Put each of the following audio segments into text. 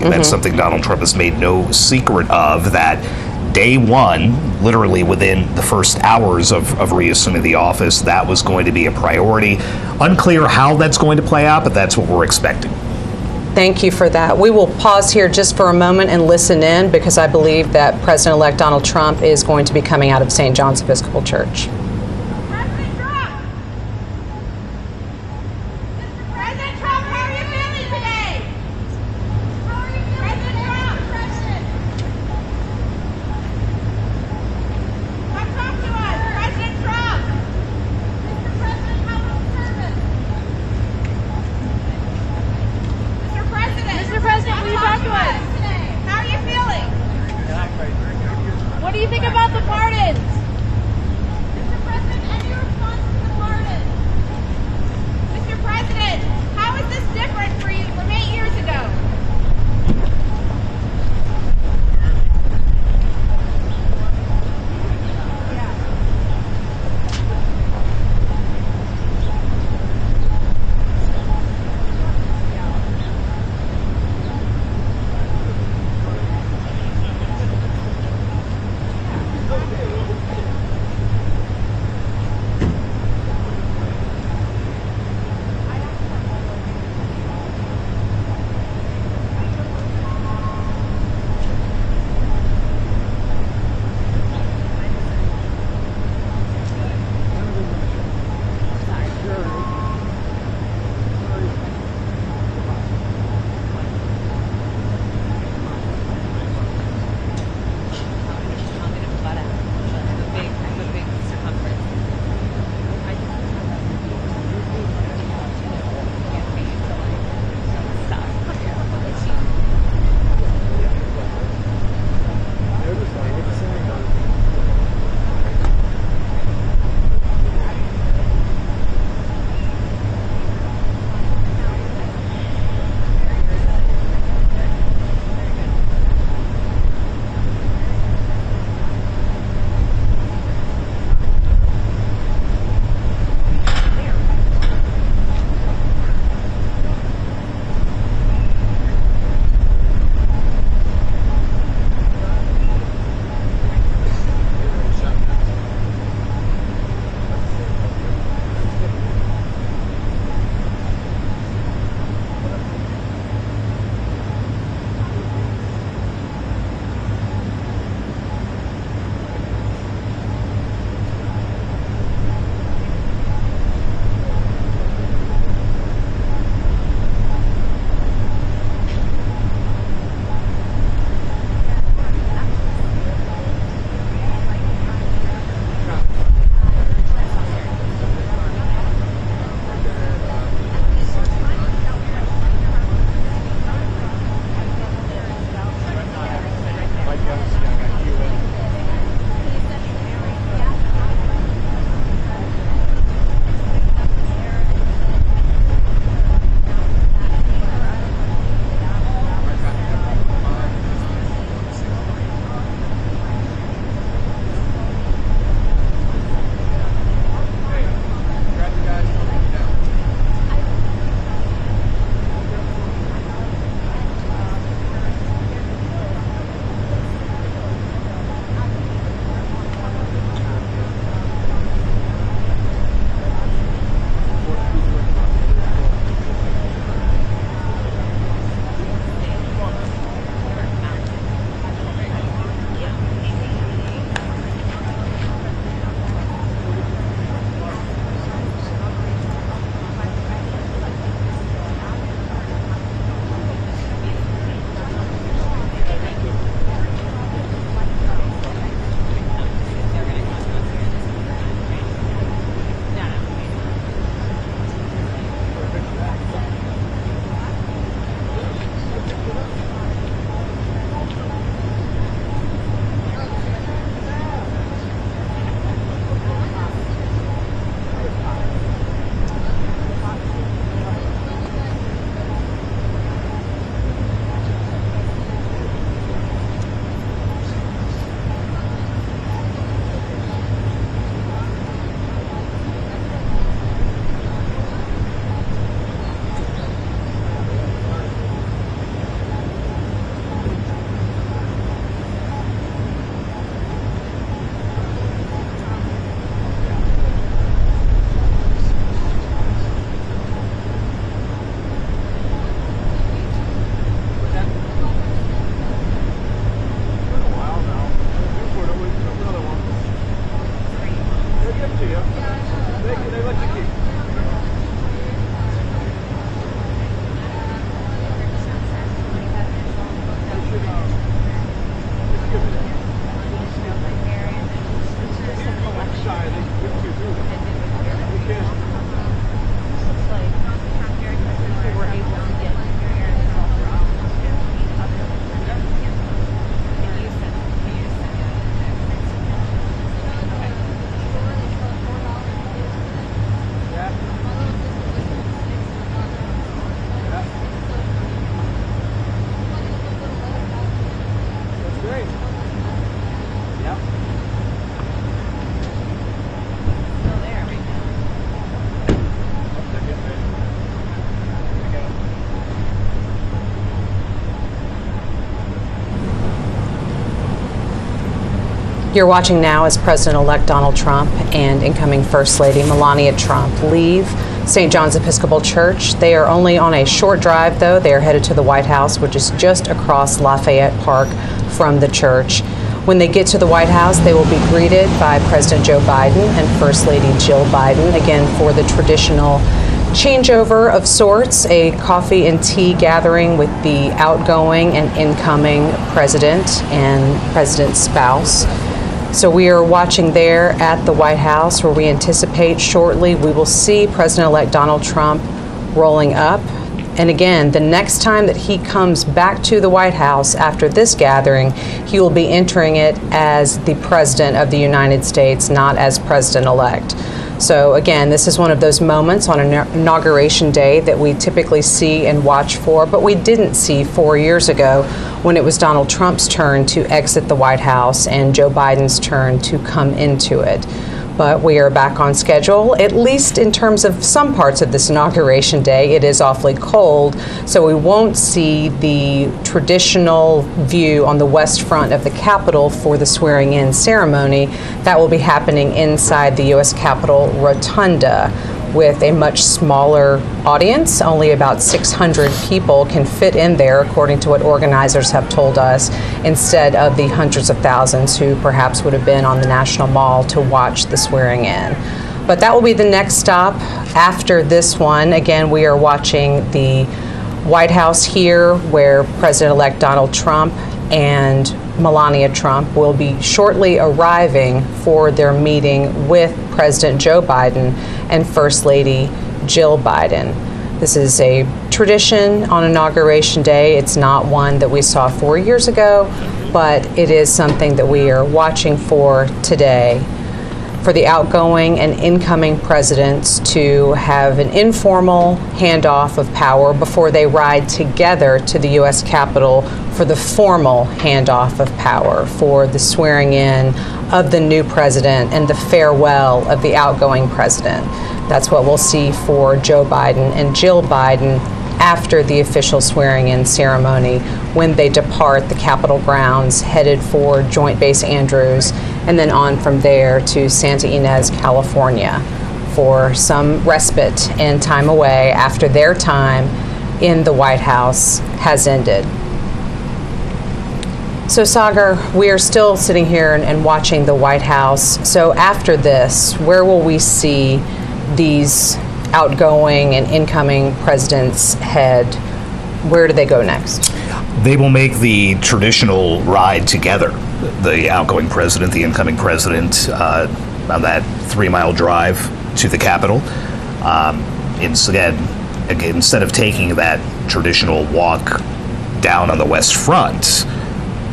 presidency. That's something Donald Trump has made no secret of, that day one, literally within the first hours of reassuming the office, that was going to be a priority. Unclear how that's going to play out, but that's what we're expecting. Thank you for that. We will pause here just for a moment and listen in, because I believe that President-elect Donald Trump is going to be coming out of St. John's Episcopal Church. What do you think about the pardons? Mr. President, any response to the pardons? Mr. President, how is this different for you from 8 years ago? You're watching now as President-elect Donald Trump and incoming First Lady Melania Trump leave St. John's Episcopal Church. They are only on a short drive, though. They are headed to the White House, which is just across Lafayette Park from the church. When they get to the White House, they will be greeted by President Joe Biden and First Lady Jill Biden, again for the traditional changeover of sorts, a coffee and tea gathering with the outgoing and incoming president and president's spouse. So we are watching there at the White House, where we anticipate shortly we will see President-elect Donald Trump rolling up. And again, the next time that he comes back to the White House after this gathering, he will be entering it as the President of the United States, not as President-elect. So again, this is one of those moments on Inauguration Day that we typically see and watch for, but we didn't see 4 years ago when it was Donald Trump's turn to exit the White House and Joe Biden's turn to come into it. But we are back on schedule, at least in terms of some parts of this Inauguration Day. It is awfully cold, so we won't see the traditional view on the west front of the Capitol for the swearing-in ceremony. That will be happening inside the U.S. Capitol Rotunda, with a much smaller audience. Only about 600 people can fit in there, according to what organizers have told us, instead of the hundreds of thousands who perhaps would have been on the National Mall to watch the swearing in. But that will be the next stop after this one. Again, we are watching the White House here, where President-elect Donald Trump and Melania Trump will be shortly arriving for their meeting with President Joe Biden and First Lady Jill Biden. This is a tradition on Inauguration Day. It's not one that we saw 4 years ago, but it is something that we are watching for today, for the outgoing and incoming presidents to have an informal handoff of power before they ride together to the U.S. Capitol for the formal handoff of power, for the swearing in of the new president and the farewell of the outgoing president. That's what we'll see for Joe Biden and Jill Biden after the official swearing-in ceremony, when they depart the Capitol grounds, headed for Joint Base Andrews, and then on from there to Santa Ynez, California, for some respite and time away after their time in the White House has ended. So, Sagar, we are still sitting here and watching the White House. So after this, where will we see these outgoing and incoming presidents head? Where do they go next? They will make the traditional ride together, the outgoing president, the incoming president, on that 3-mile drive to the Capitol. Instead of taking that traditional walk down on the West Front,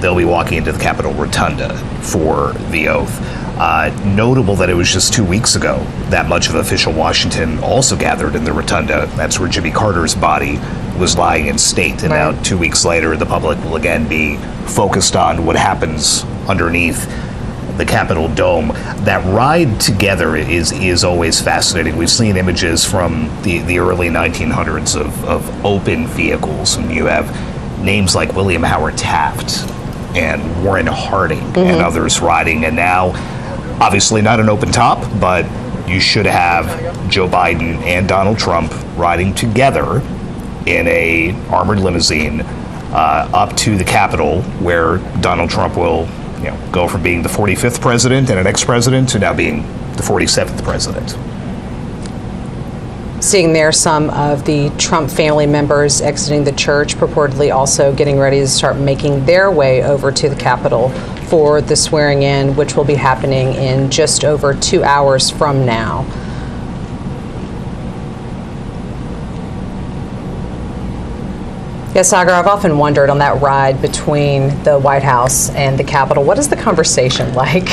they'll be walking into the Capitol Rotunda for the oath. Notable that it was just 2 weeks ago that much of official Washington also gathered in the Rotunda. That's where Jimmy Carter's body was lying in state. And right. Now 2 weeks later, the public will again be focused on what happens underneath the Capitol dome. That ride together is always fascinating. We've seen images from the early 1900s of open vehicles, and you have names like William Howard Taft and Warren Harding and others riding. And now, obviously not an open top, but you should have Joe Biden and Donald Trump riding together in a armored limousine up to the Capitol, where Donald Trump will go from being the 45th president and an ex-president to now being the 47th president. Seeing there some of the Trump family members exiting the church, purportedly also getting ready to start making their way over to the Capitol for the swearing in, which will be happening in just over 2 hours from now. Yes, Sagar, I've often wondered on that ride between the White House and the Capitol, what is the conversation like?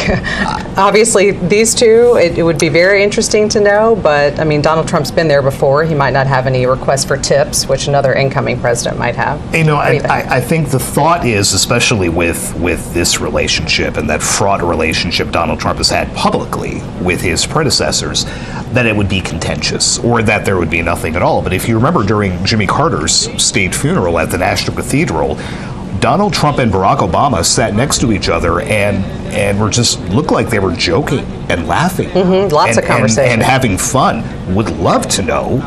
Obviously, these two, it would be very interesting to know, but I mean, Donald Trump's been there before. He might not have any requests for tips, which another incoming president might have. I think the thought is, especially with this relationship and that fraught relationship Donald Trump has had publicly with his predecessors, that it would be contentious or that there would be nothing at all. But if you remember during Jimmy Carter's state funeral at the National Cathedral, Donald Trump and Barack Obama sat next to each other and were just looked like they were joking and laughing. Lots of conversation. And having fun. Would love to know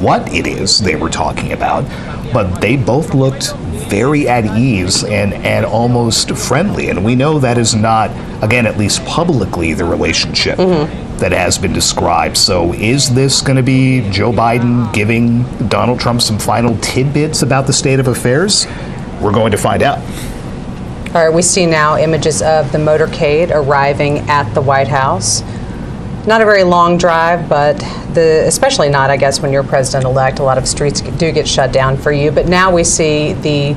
what it is they were talking about, but they both looked very at ease and almost friendly. And we know that is not, again, at least publicly, the relationship that has been described. So is this going to be Joe Biden giving Donald Trump some final tidbits about the state of affairs? We're going to find out. All right, we see now images of the motorcade arriving at the White House. Not a very long drive, but especially not, I guess, when you're president-elect. A lot of streets do get shut down for you. But now we see the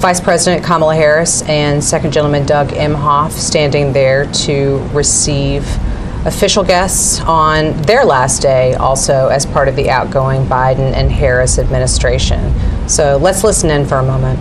Vice President Kamala Harris and Second Gentleman Doug Emhoff standing there to receive official guests on their last day, also as part of the outgoing Biden and Harris administration. So let's listen in for a moment.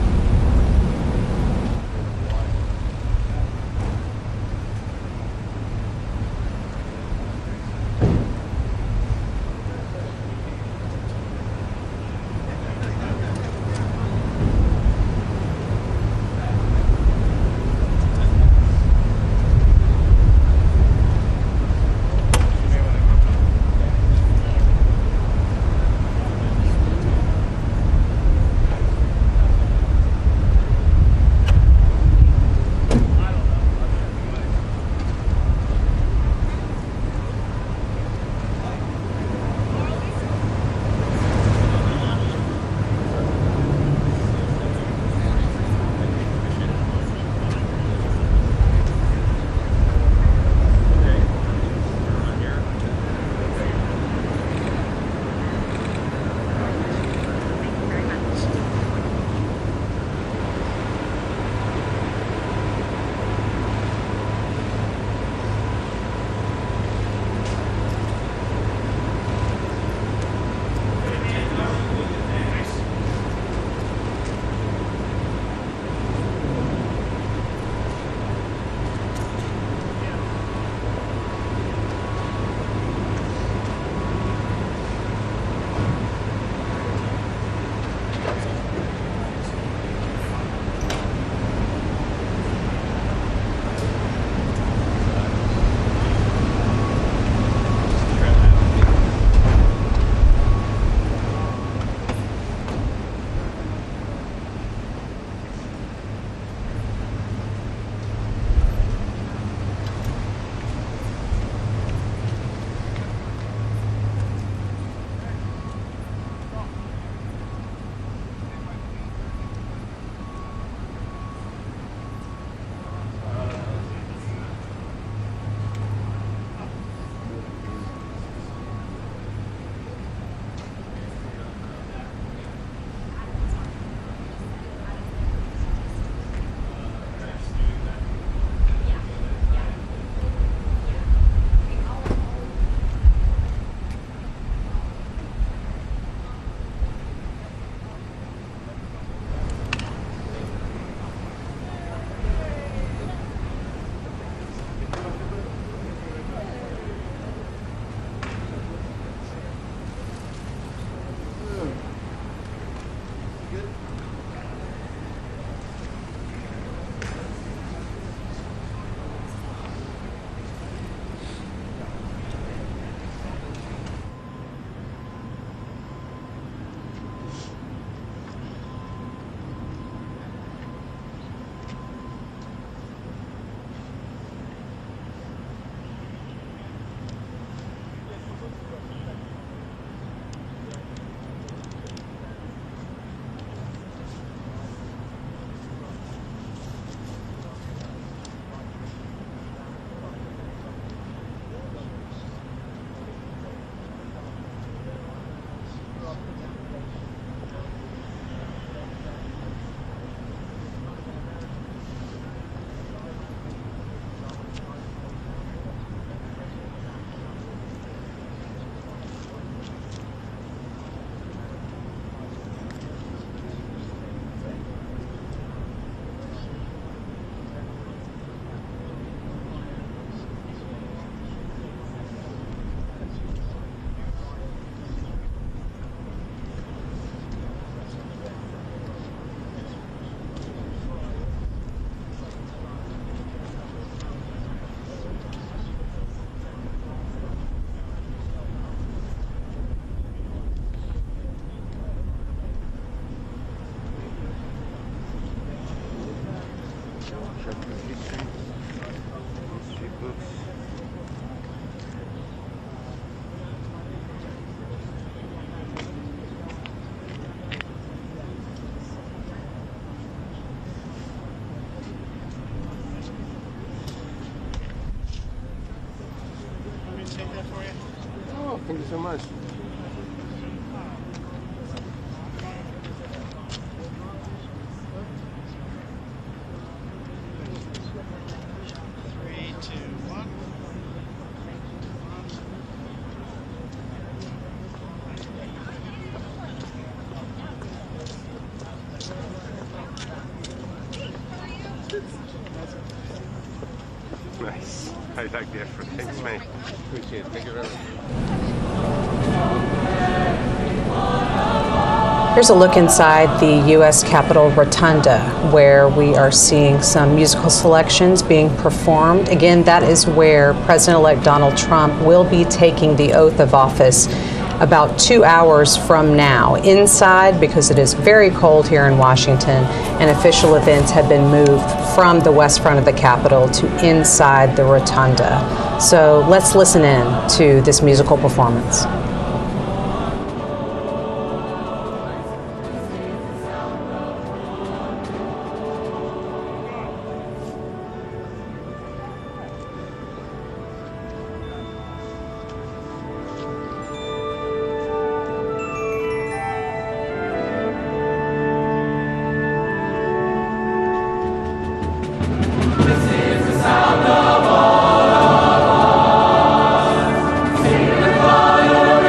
Oh, thank you so much. Nice. I like the effort. Thanks, mate. Appreciate it. Thank you very much. Here's a look inside the U.S. Capitol Rotunda, where we are seeing some musical selections being performed. Again, that is where President-elect Donald Trump will be taking the oath of office about 2 hours from now. Inside, because it is very cold here in Washington, and official events have been moved from the west front of the Capitol to inside the Rotunda. So let's listen in to this musical performance. Sound of our sing the fire.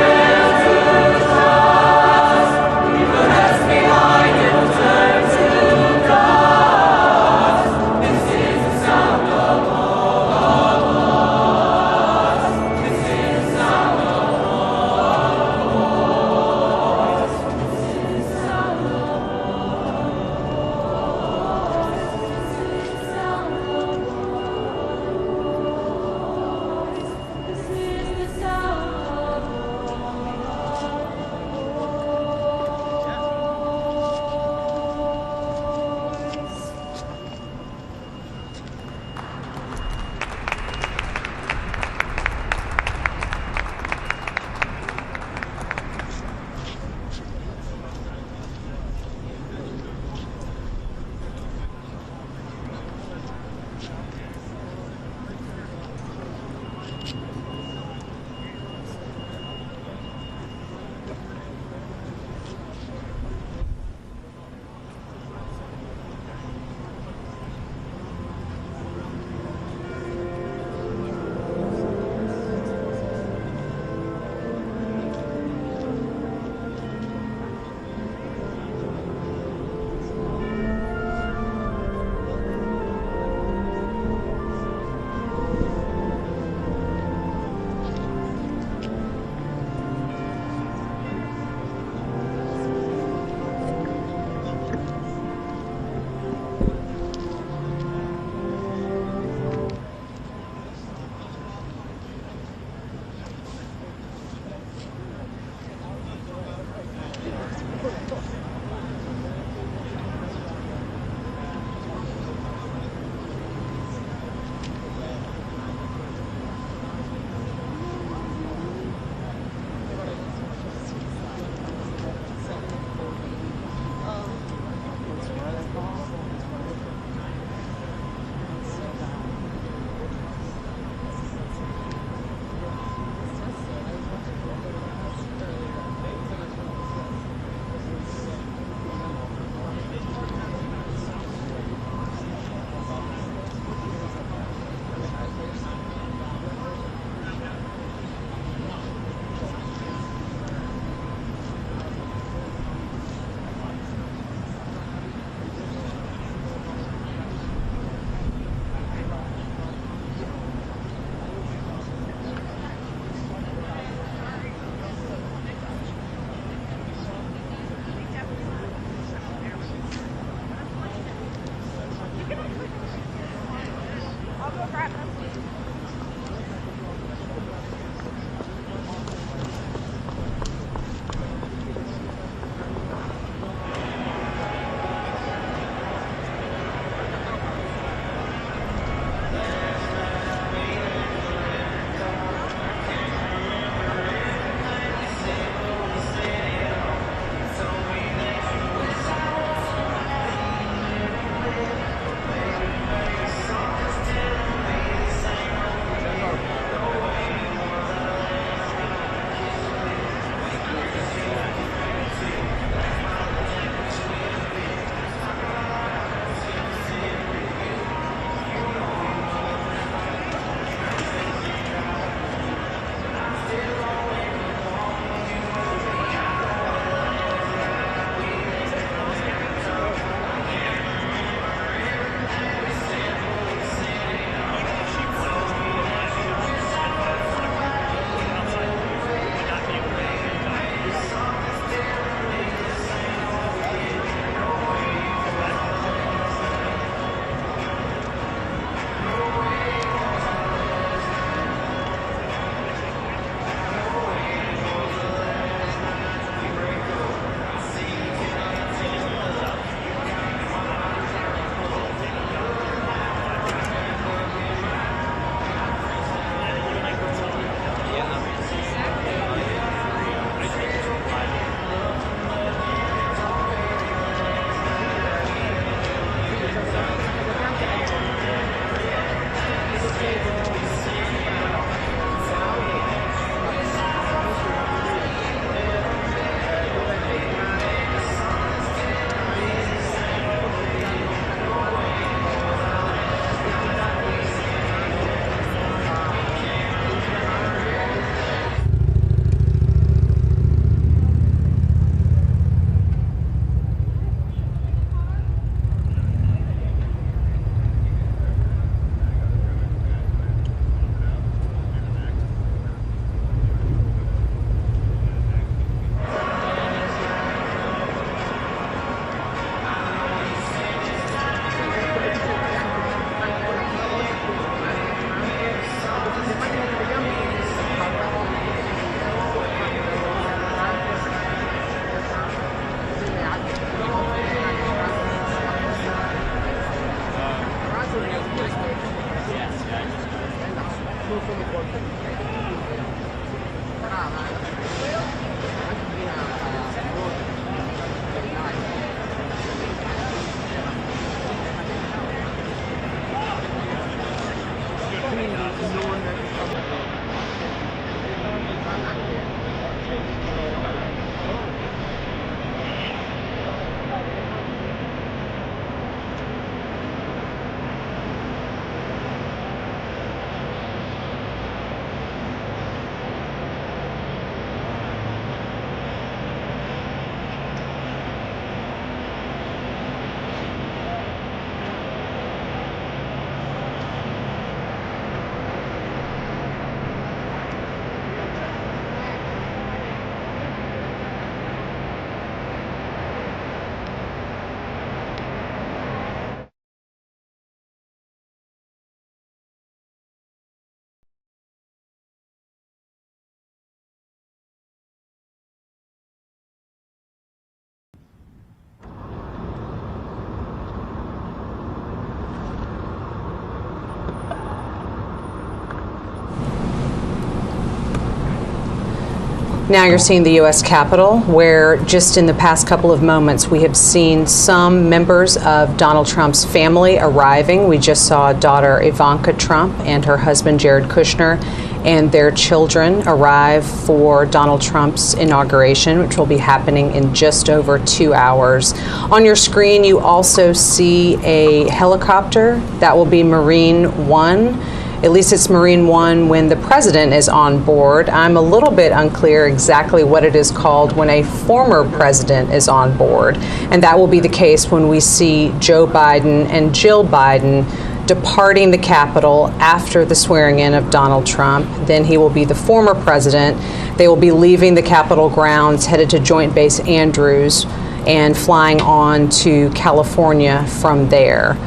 Now you're seeing the U.S. Capitol, where just in the past couple of moments we have seen some members of Donald Trump's family arriving. We just saw daughter Ivanka Trump and her husband Jared Kushner and their children arrive for Donald Trump's inauguration, which will be happening in just over 2 hours. On your screen, you also see a helicopter. That will be Marine One. At least it's Marine One when the president is on board. I'm a little bit unclear exactly what it is called when a former president is on board. And that will be the case when we see Joe Biden and Jill Biden departing the Capitol after the swearing in of Donald Trump. Then he will be the former president. They will be leaving the Capitol grounds, headed to Joint Base Andrews, and flying on to California from there.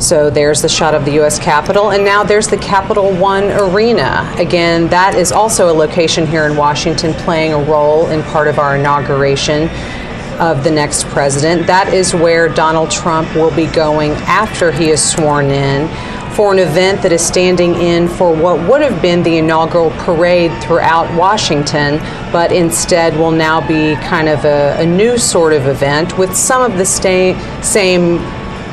So there's the shot of the U.S. Capitol, and now there's the Capital One Arena. Again, that is also a location here in Washington playing a role in part of our inauguration of the next president. That is where Donald Trump will be going after he is sworn in for an event that is standing in for what would have been the inaugural parade throughout Washington, but instead will now be kind of a new sort of event with some of the same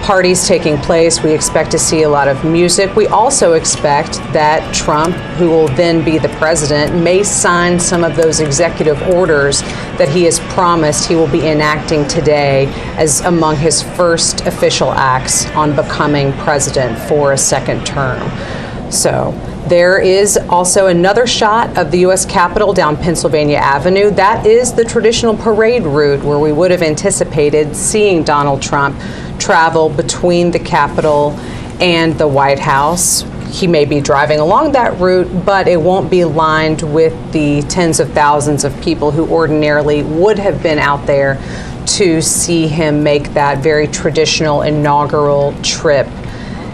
parties taking place. We expect to see a lot of music. We also expect that Trump, who will then be the president, may sign some of those executive orders that he has promised he will be enacting today as among his first official acts on becoming president for a second term. So there is also another shot of the U.S. Capitol down Pennsylvania Avenue. That is the traditional parade route where we would have anticipated seeing Donald Trump travel between the Capitol and the White House. He may be driving along that route, but it won't be lined with the tens of thousands of people who ordinarily would have been out there to see him make that very traditional inaugural trip.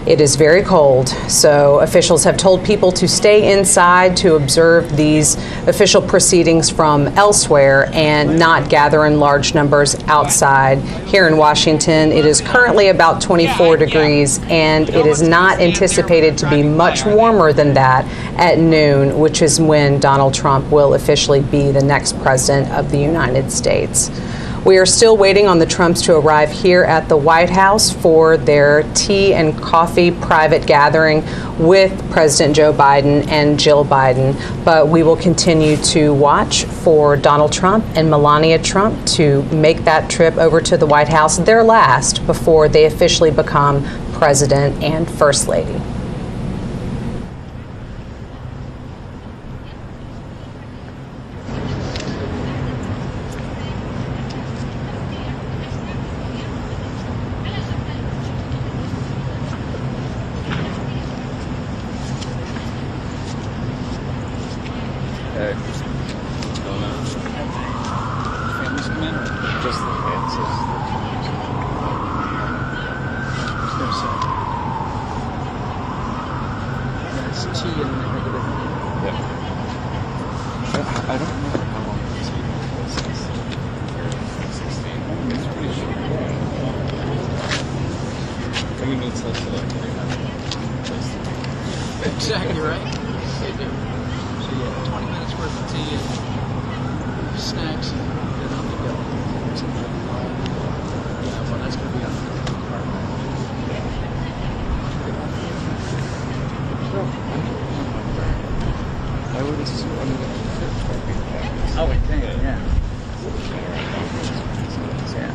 It is very cold, so officials have told people to stay inside to observe these official proceedings from elsewhere and not gather in large numbers outside. Here in Washington, it is currently about 24 degrees, and it is not anticipated to be much warmer than that at noon, which is when Donald Trump will officially be the next president of the United States. We are still waiting on the Trumps to arrive here at the White House for their tea and coffee private gathering with President Joe Biden and Jill Biden. But we will continue to watch for Donald Trump and Melania Trump to make that trip over to the White House, their last, before they officially become president and first lady. What's going on? Families come in or just the Vances? No, sir. That's tea and regular. Yeah. I don't remember how long it's been. Since 16. It's pretty short. 30 minutes left to like 300. Exactly right. They do. 20 minutes worth of tea and snacks and then on the go. Yeah, well, that's going to be on the I would assume I would think, yeah. Yeah.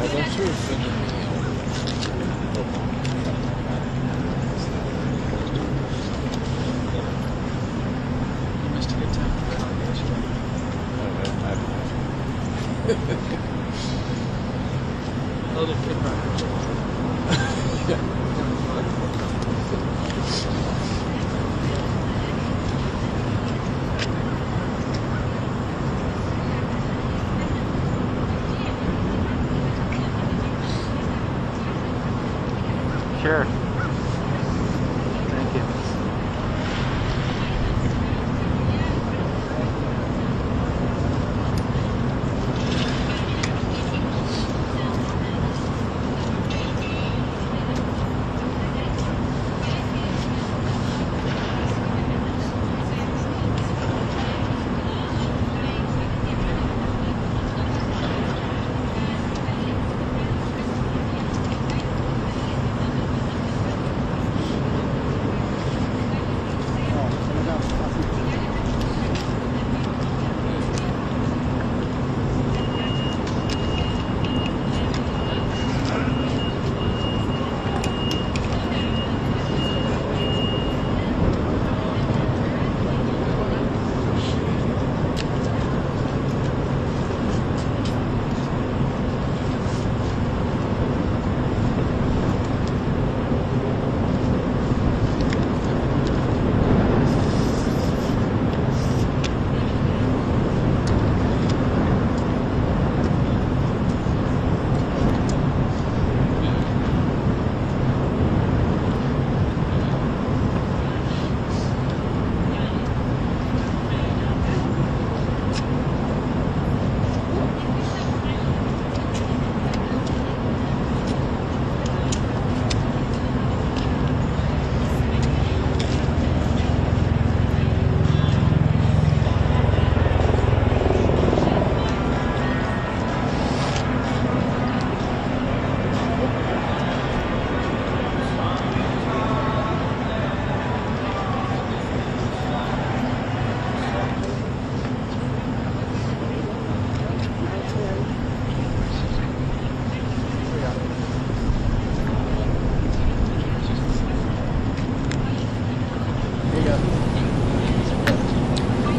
I'm not sure if a little kid rocket. Yeah. Sure. Thank you.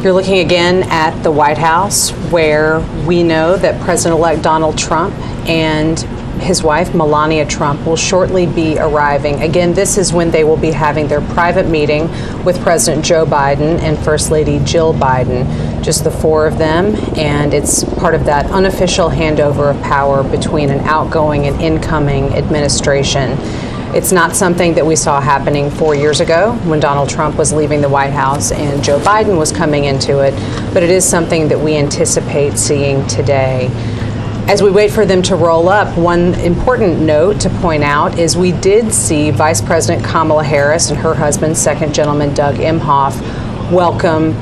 You're looking again at the White House, where we know that President-elect Donald Trump and his wife, Melania Trump, will shortly be arriving. Again, this is when they will be having their private meeting with President Joe Biden and First Lady Jill Biden, just the four of them, and it's part of that unofficial handover of power between an outgoing and incoming administration. It's not something that we saw happening 4 years ago when Donald Trump was leaving the White House and Joe Biden was coming into it, but it is something that we anticipate seeing today. As we wait for them to roll up, one important note to point out is we did see Vice President Kamala Harris and her husband, Second Gentleman Doug Emhoff, welcome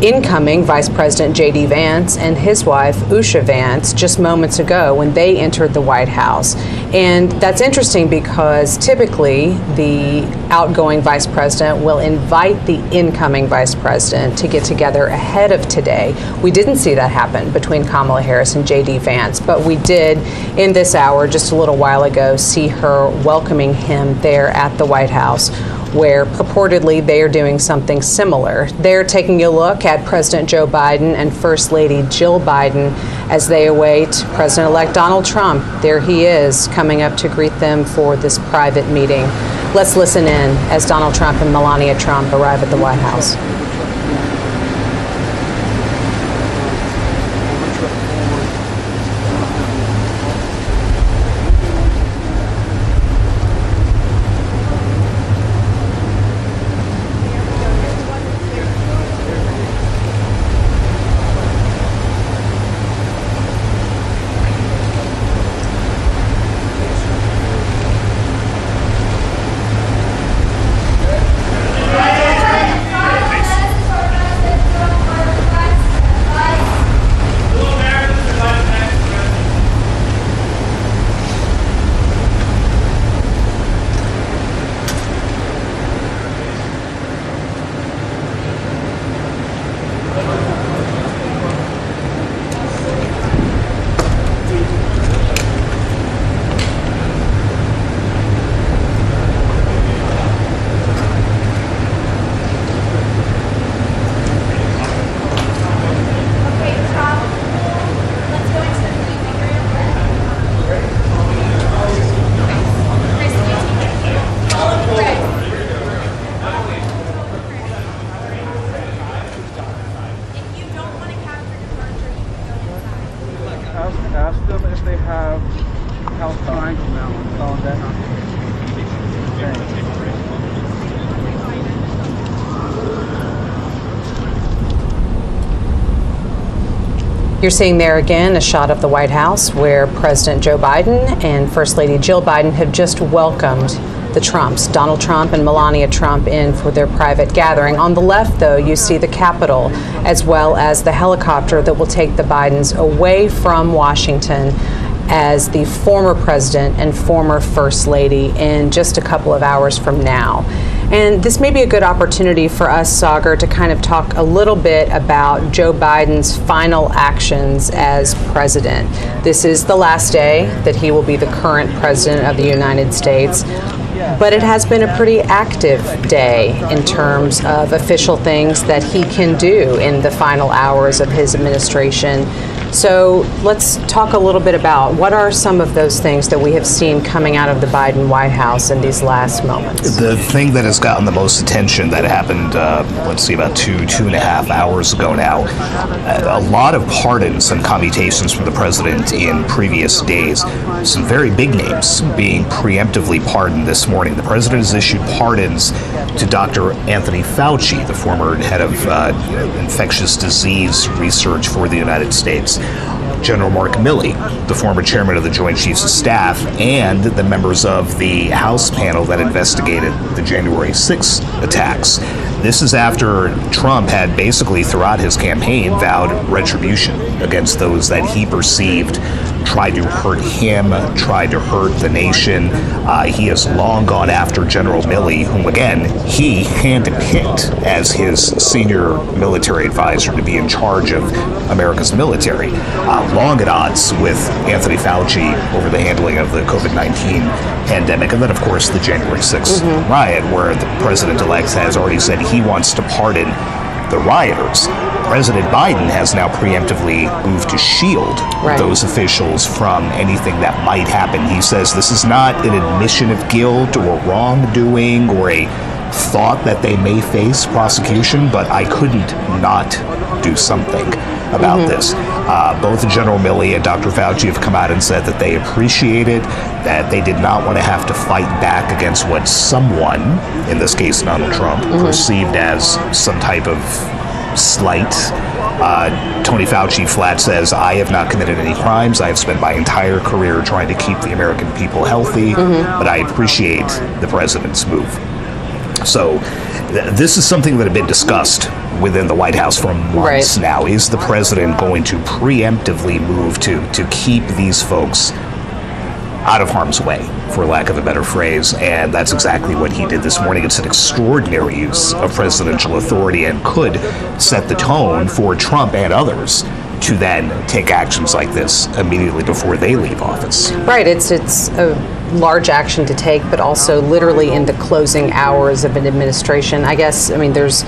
incoming Vice President JD Vance and his wife, Usha Vance, just moments ago when they entered the White House. And that's interesting because typically the outgoing Vice President will invite the incoming Vice President to get together ahead of today. We didn't see that happen between Kamala Harris and JD Vance, but we did in this hour just a little while ago see her welcoming him there at the White House, where purportedly they are doing something similar. They're taking a look at President Joe Biden and First Lady Jill Biden as they await President-elect Donald Trump. There he is, coming up to greet them for this private meeting. Let's listen in as Donald Trump and Melania Trump arrive at the White House. Ask them if they have health time from now on. Tell them that. You're seeing there again a shot of the White House where President Joe Biden and First Lady Jill Biden have just welcomed the Trumps, Donald Trump and Melania Trump, in for their private gathering. On the left, though, you see the Capitol as well as the helicopter that will take the Bidens away from Washington as the former president and former first lady in just a couple of hours from now. And this may be a good opportunity for us, Sagar, to kind of talk a little bit about Joe Biden's final actions as president. This is the last day that he will be the current president of the United States. But it has been a pretty active day in terms of official things that he can do in the final hours of his administration. So let's talk a little bit about what are some of those things that we have seen coming out of the Biden White House in these last moments. The thing that has gotten the most attention that happened, about two and a half hours ago now, a lot of pardons and commutations from the president in previous days. Some very big names being preemptively pardoned this morning. The president has issued pardons to Dr. Anthony Fauci, the former head of infectious disease research for the United States. General Mark Milley, the former chairman of the Joint Chiefs of Staff, and the members of the House panel that investigated the January 6th attacks. This is after Trump had basically throughout his campaign vowed retribution against those that he perceived tried to hurt him, tried to hurt the nation. He has long gone after General Milley, whom again he handpicked as his senior military advisor to be in charge of America's military. Long at odds with Anthony Fauci over the handling of the COVID-19 pandemic. And then, of course, the January 6th riot, where the president-elect has already said he wants to pardon the rioters. President Biden has now preemptively moved to shield those officials from anything that might happen. He says this is not an admission of guilt or wrongdoing or a thought that they may face prosecution, but I couldn't not do something about this. Both General Milley and Dr. Fauci have come out and said that they appreciate it, that they did not want to have to fight back against what someone, in this case Donald Trump, perceived as some type of slight. Tony Fauci flat says, I have not committed any crimes. I have spent my entire career trying to keep the American people healthy, but I appreciate the president's move. So this is something that had been discussed within the White House for months now. Is the president going to preemptively move to keep these folks out of harm's way, for lack of a better phrase? And that's exactly what he did this morning. It's an extraordinary use of presidential authority and could set the tone for Trump and others to then take actions like this immediately before they leave office. Right. It's a large action to take, but also literally in the closing hours of an administration. I guess, I mean, there's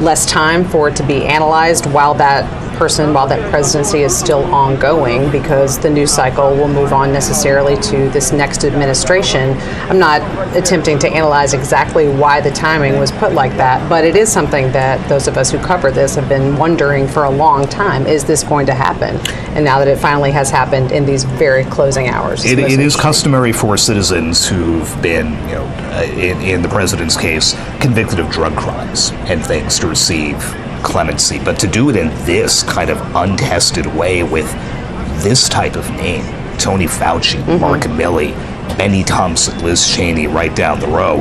less time for it to be analyzed while that presidency is still ongoing, because the news cycle will move on necessarily to this next administration. I'm not attempting to analyze exactly why the timing was put like that, but it is something that those of us who cover this have been wondering for a long time. Is this going to happen? And now that it finally has happened in these very closing hours. It is customary for citizens who've been, in the president's case, convicted of drug crimes and things to receive clemency, but to do it in this kind of untested way with this type of name, Tony Fauci, Mark Milley, Benny Thompson, Liz Cheney, right down the row,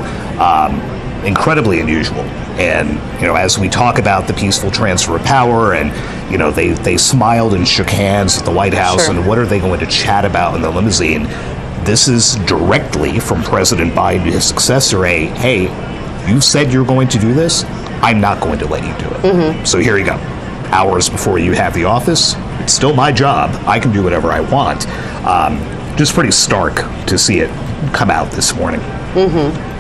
incredibly unusual. And as we talk about the peaceful transfer of power, and they smiled and shook hands at the White House, and what are they going to chat about in the limousine? This is directly from President Biden to his successor, hey, you said you're going to do this, I'm not going to let you do it. So here you go. Hours before you have the office, it's still my job. I can do whatever I want. Just pretty stark to see it come out this morning.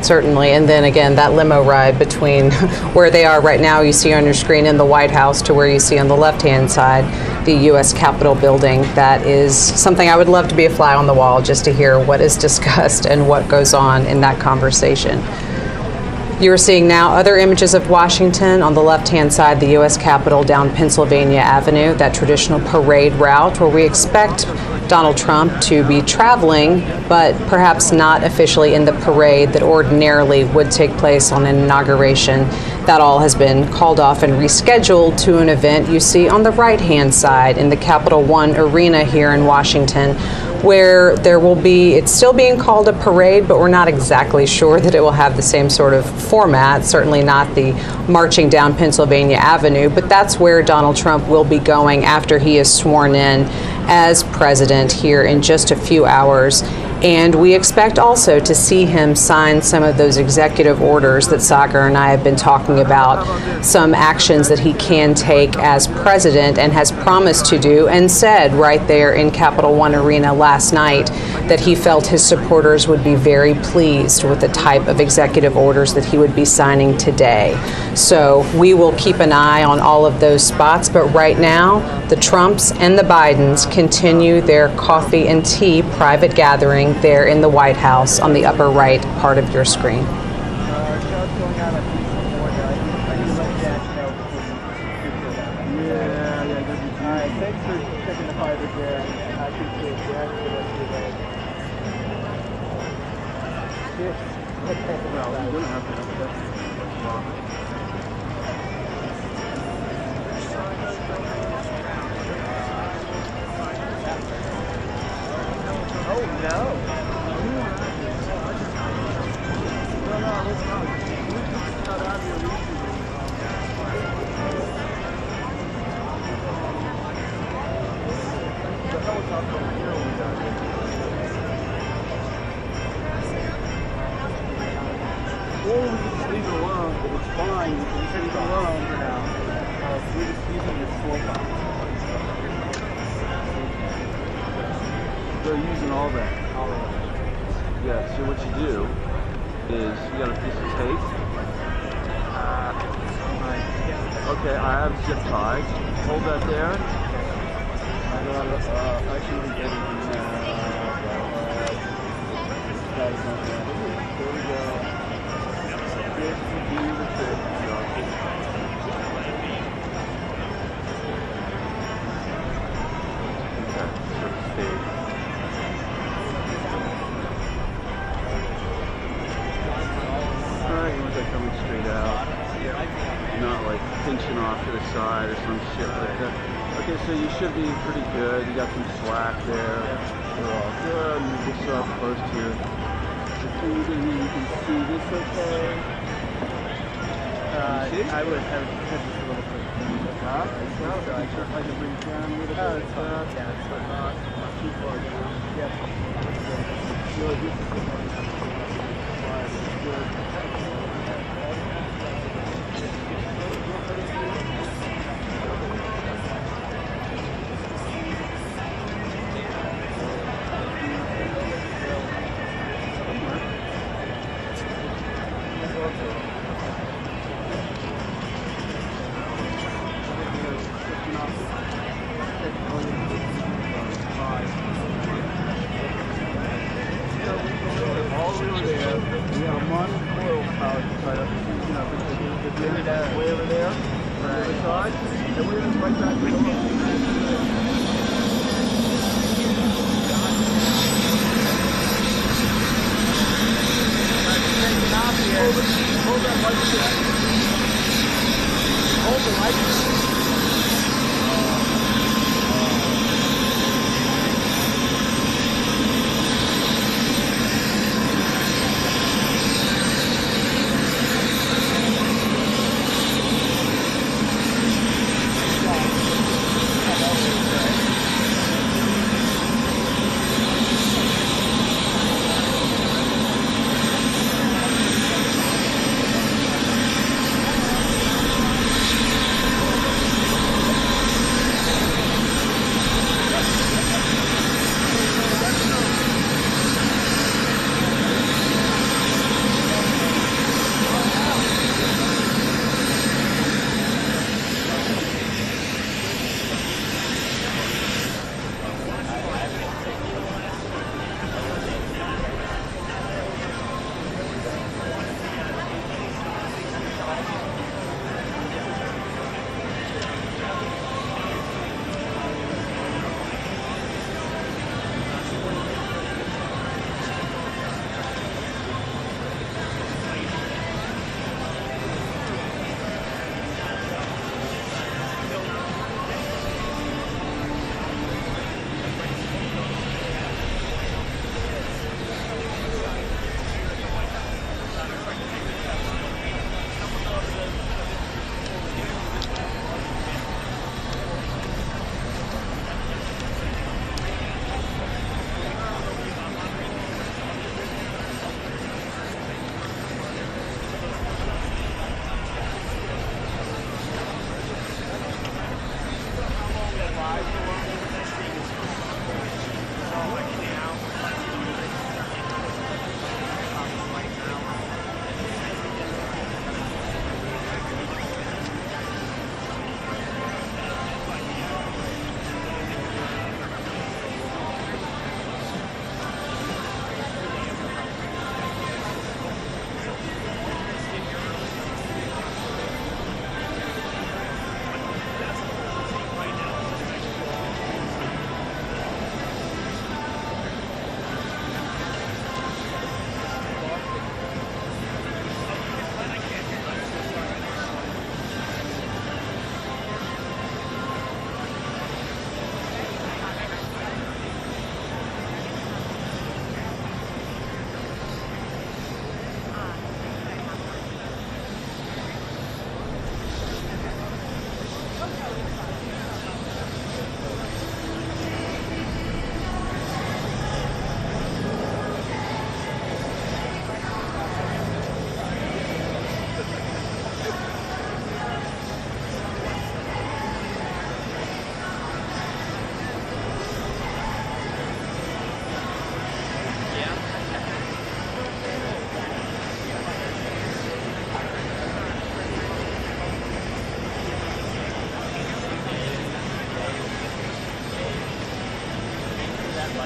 Certainly. And then again, that limo ride between where they are right now, you see on your screen in the White House, to where you see on the left-hand side, the U.S. Capitol building. That is something I would love to be a fly on the wall, just to hear what is discussed and what goes on in that conversation. You're seeing now other images of Washington. On the left-hand side, the U.S. Capitol down Pennsylvania Avenue, that traditional parade route where we expect Donald Trump to be traveling, but perhaps not officially in the parade that ordinarily would take place on an inauguration. That all has been called off and rescheduled to an event you see on the right-hand side in the Capital One Arena here in Washington, where there will be, it's still being called a parade, but we're not exactly sure that it will have the same sort of format, certainly not the marching down Pennsylvania Avenue, but that's where Donald Trump will be going after he is sworn in as president here in just a few hours. And we expect also to see him sign some of those executive orders that Sagar and I have been talking about, some actions that he can take as president and has promised to do, and said right there in Capital One Arena last night that he felt his supporters would be very pleased with the type of executive orders that he would be signing today. So we will keep an eye on all of those spots, but right now the Trumps and the Bidens continue their coffee and tea private gathering there in the White House on the upper right part of your screen. They're using all that. Yeah, so what you do is you got a piece of tape. Okay, I have zip ties. Hold that there. Actually, we get it in there we go. This will be the trick. Okay, sort of stage. Alright, ones are coming straight out. Not like pinching off to the side or some shit like that. Okay, so you should be pretty good. You got some slack there. We're all good. Move this up close to your breathing. You can see this okay. I would have just a little bit. So I try to bring it down a little bit. Not too far down. Yep. Good. This is good. All over there, we have one coil power tied up, the end way over there, on the other side, and we're going to right back to the Hold that light check. Hold the light check.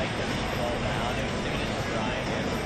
like to slow down as soon as the drying gets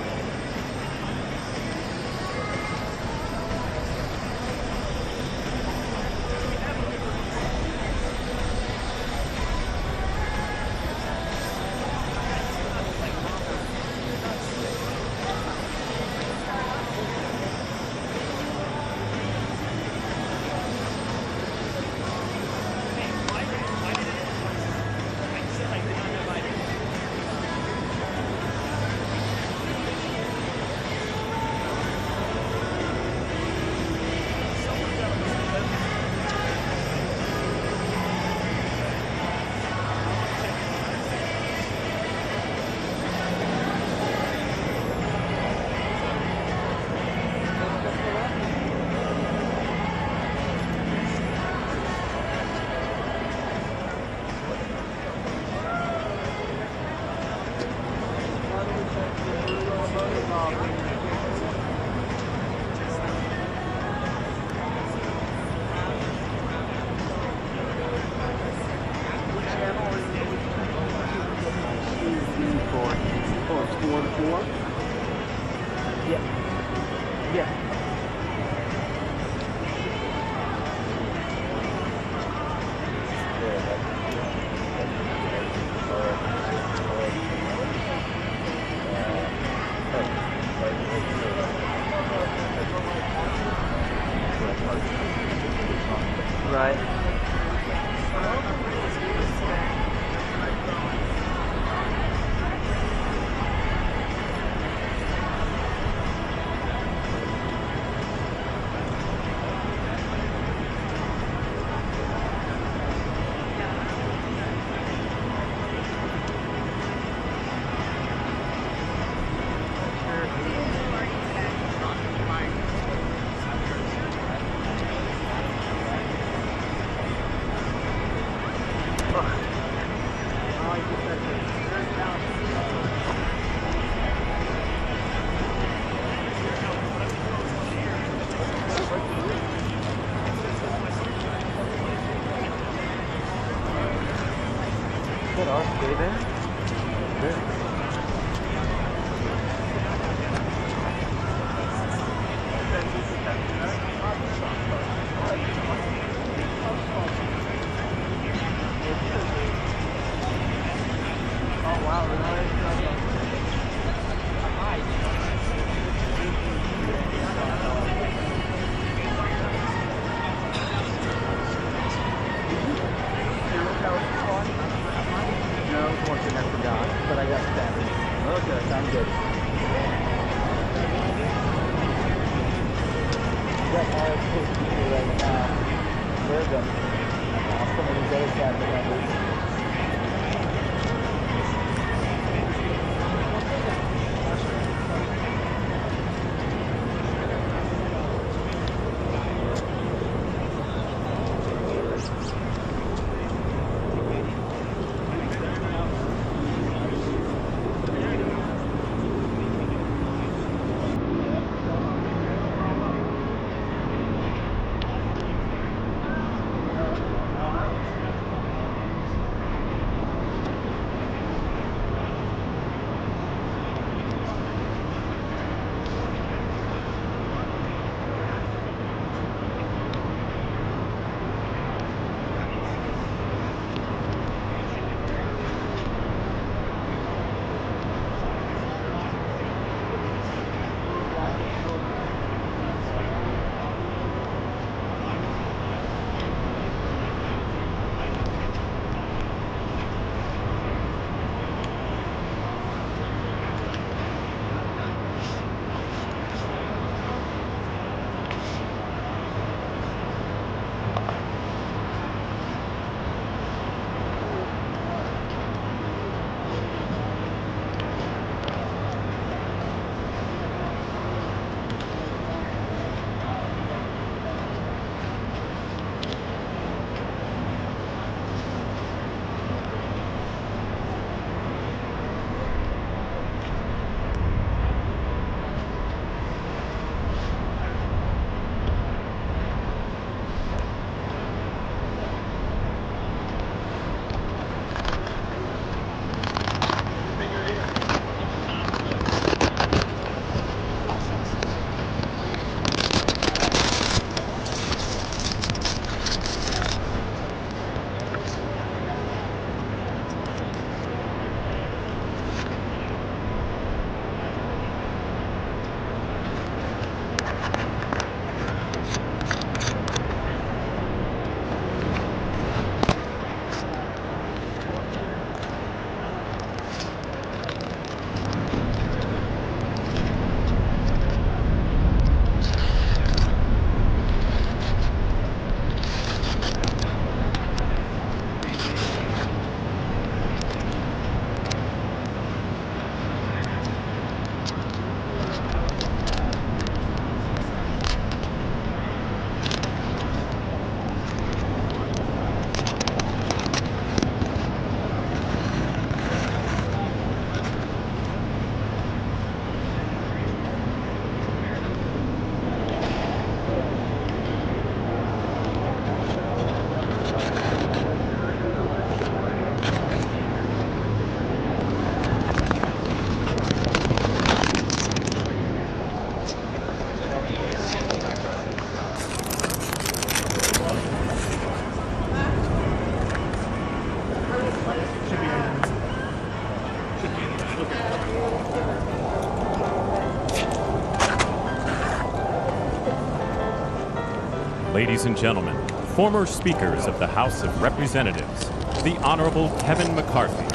Ladies and gentlemen, former speakers of the House of Representatives, the Honorable Kevin McCarthy,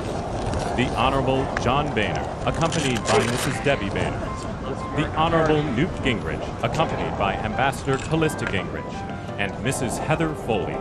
the Honorable John Boehner, accompanied by Mrs. Debbie Boehner, the Honorable Newt Gingrich, accompanied by Ambassador Callista Gingrich, and Mrs. Heather Foley.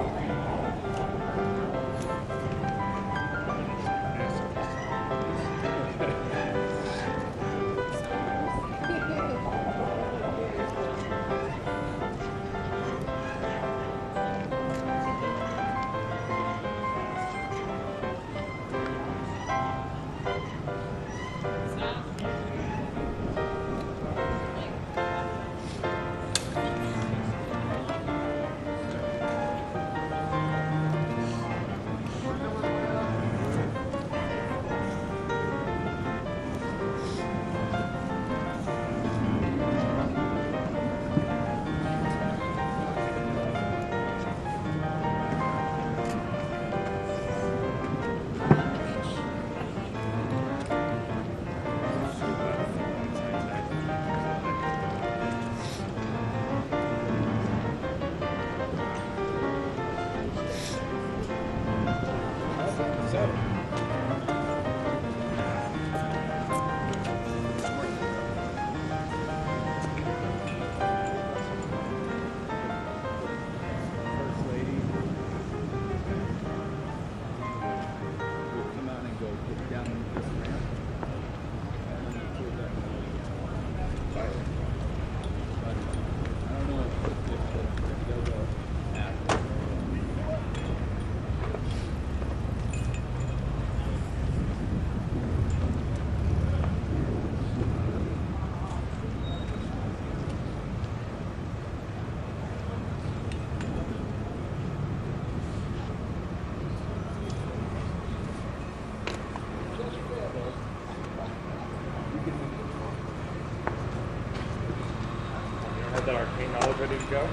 Have that arcane knowledge ready to go?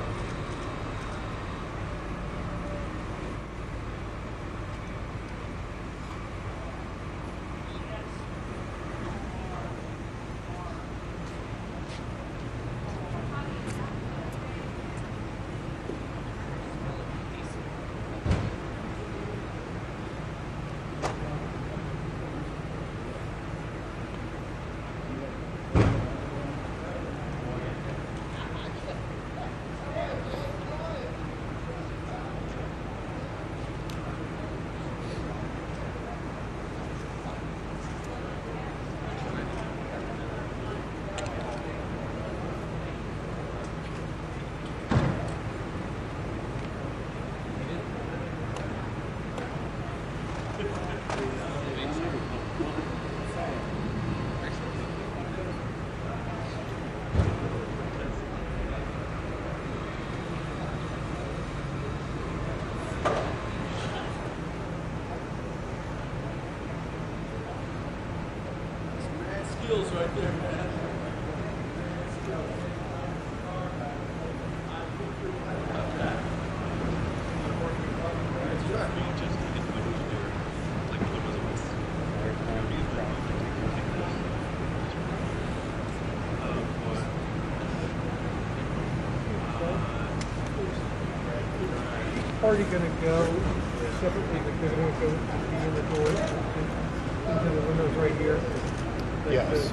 Right there, man. Party going to go separately, but they're going to go in the doors into the windows right here. Yes.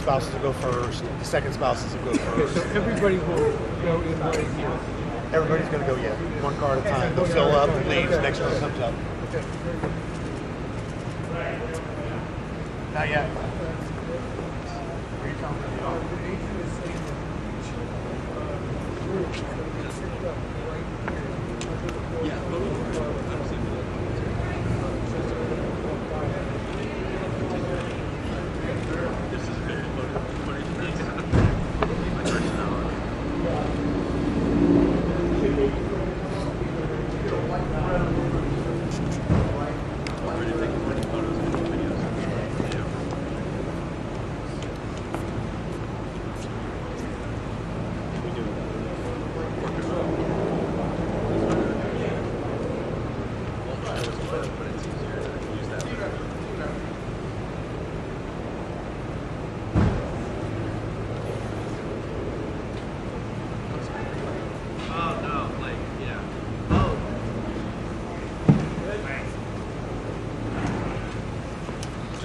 Spouses will go first. The second spouses will go first. Okay, so everybody will go in right here. Everybody's going to go, yeah, one car at a time. They'll fill up, leaves, okay. next one comes up. Okay. Not yet.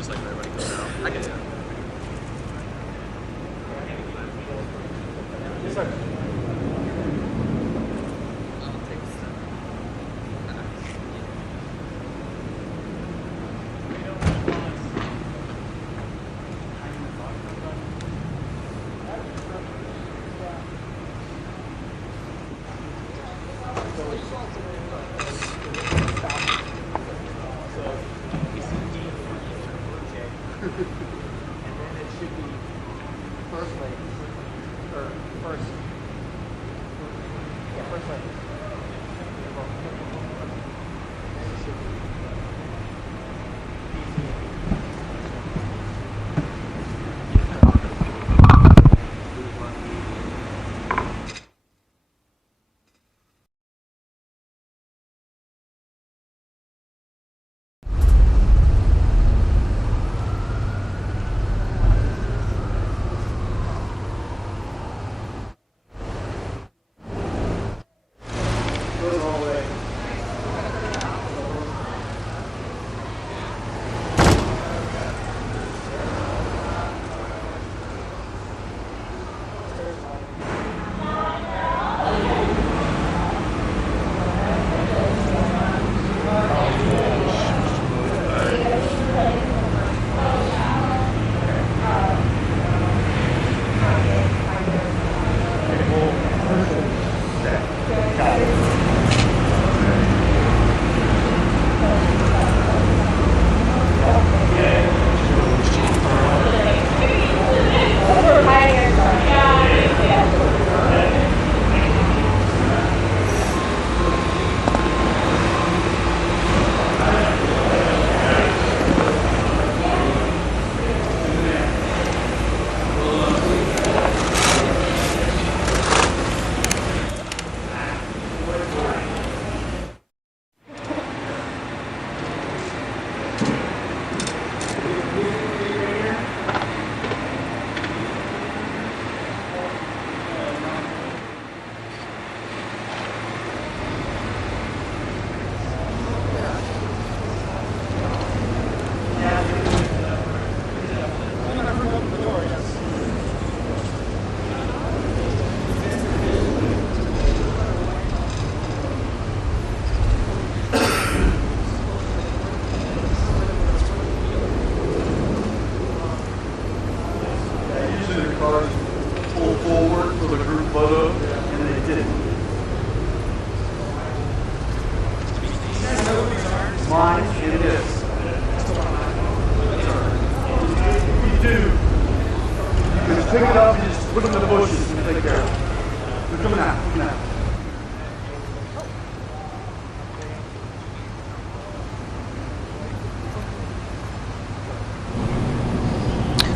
just like everybody goes out. I get it.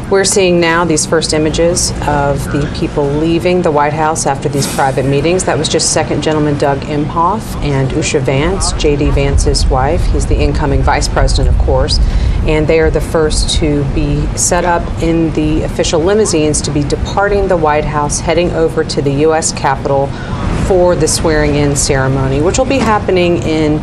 We're seeing now these first images of the people leaving the White House after these private meetings. That was just Second Gentleman Doug Emhoff and Usha Vance, JD Vance's wife. He's the incoming vice president, of course. And they are the first to be set up in the official limousines to be departing the White House, heading over to the U.S. Capitol for the swearing-in ceremony, which will be happening in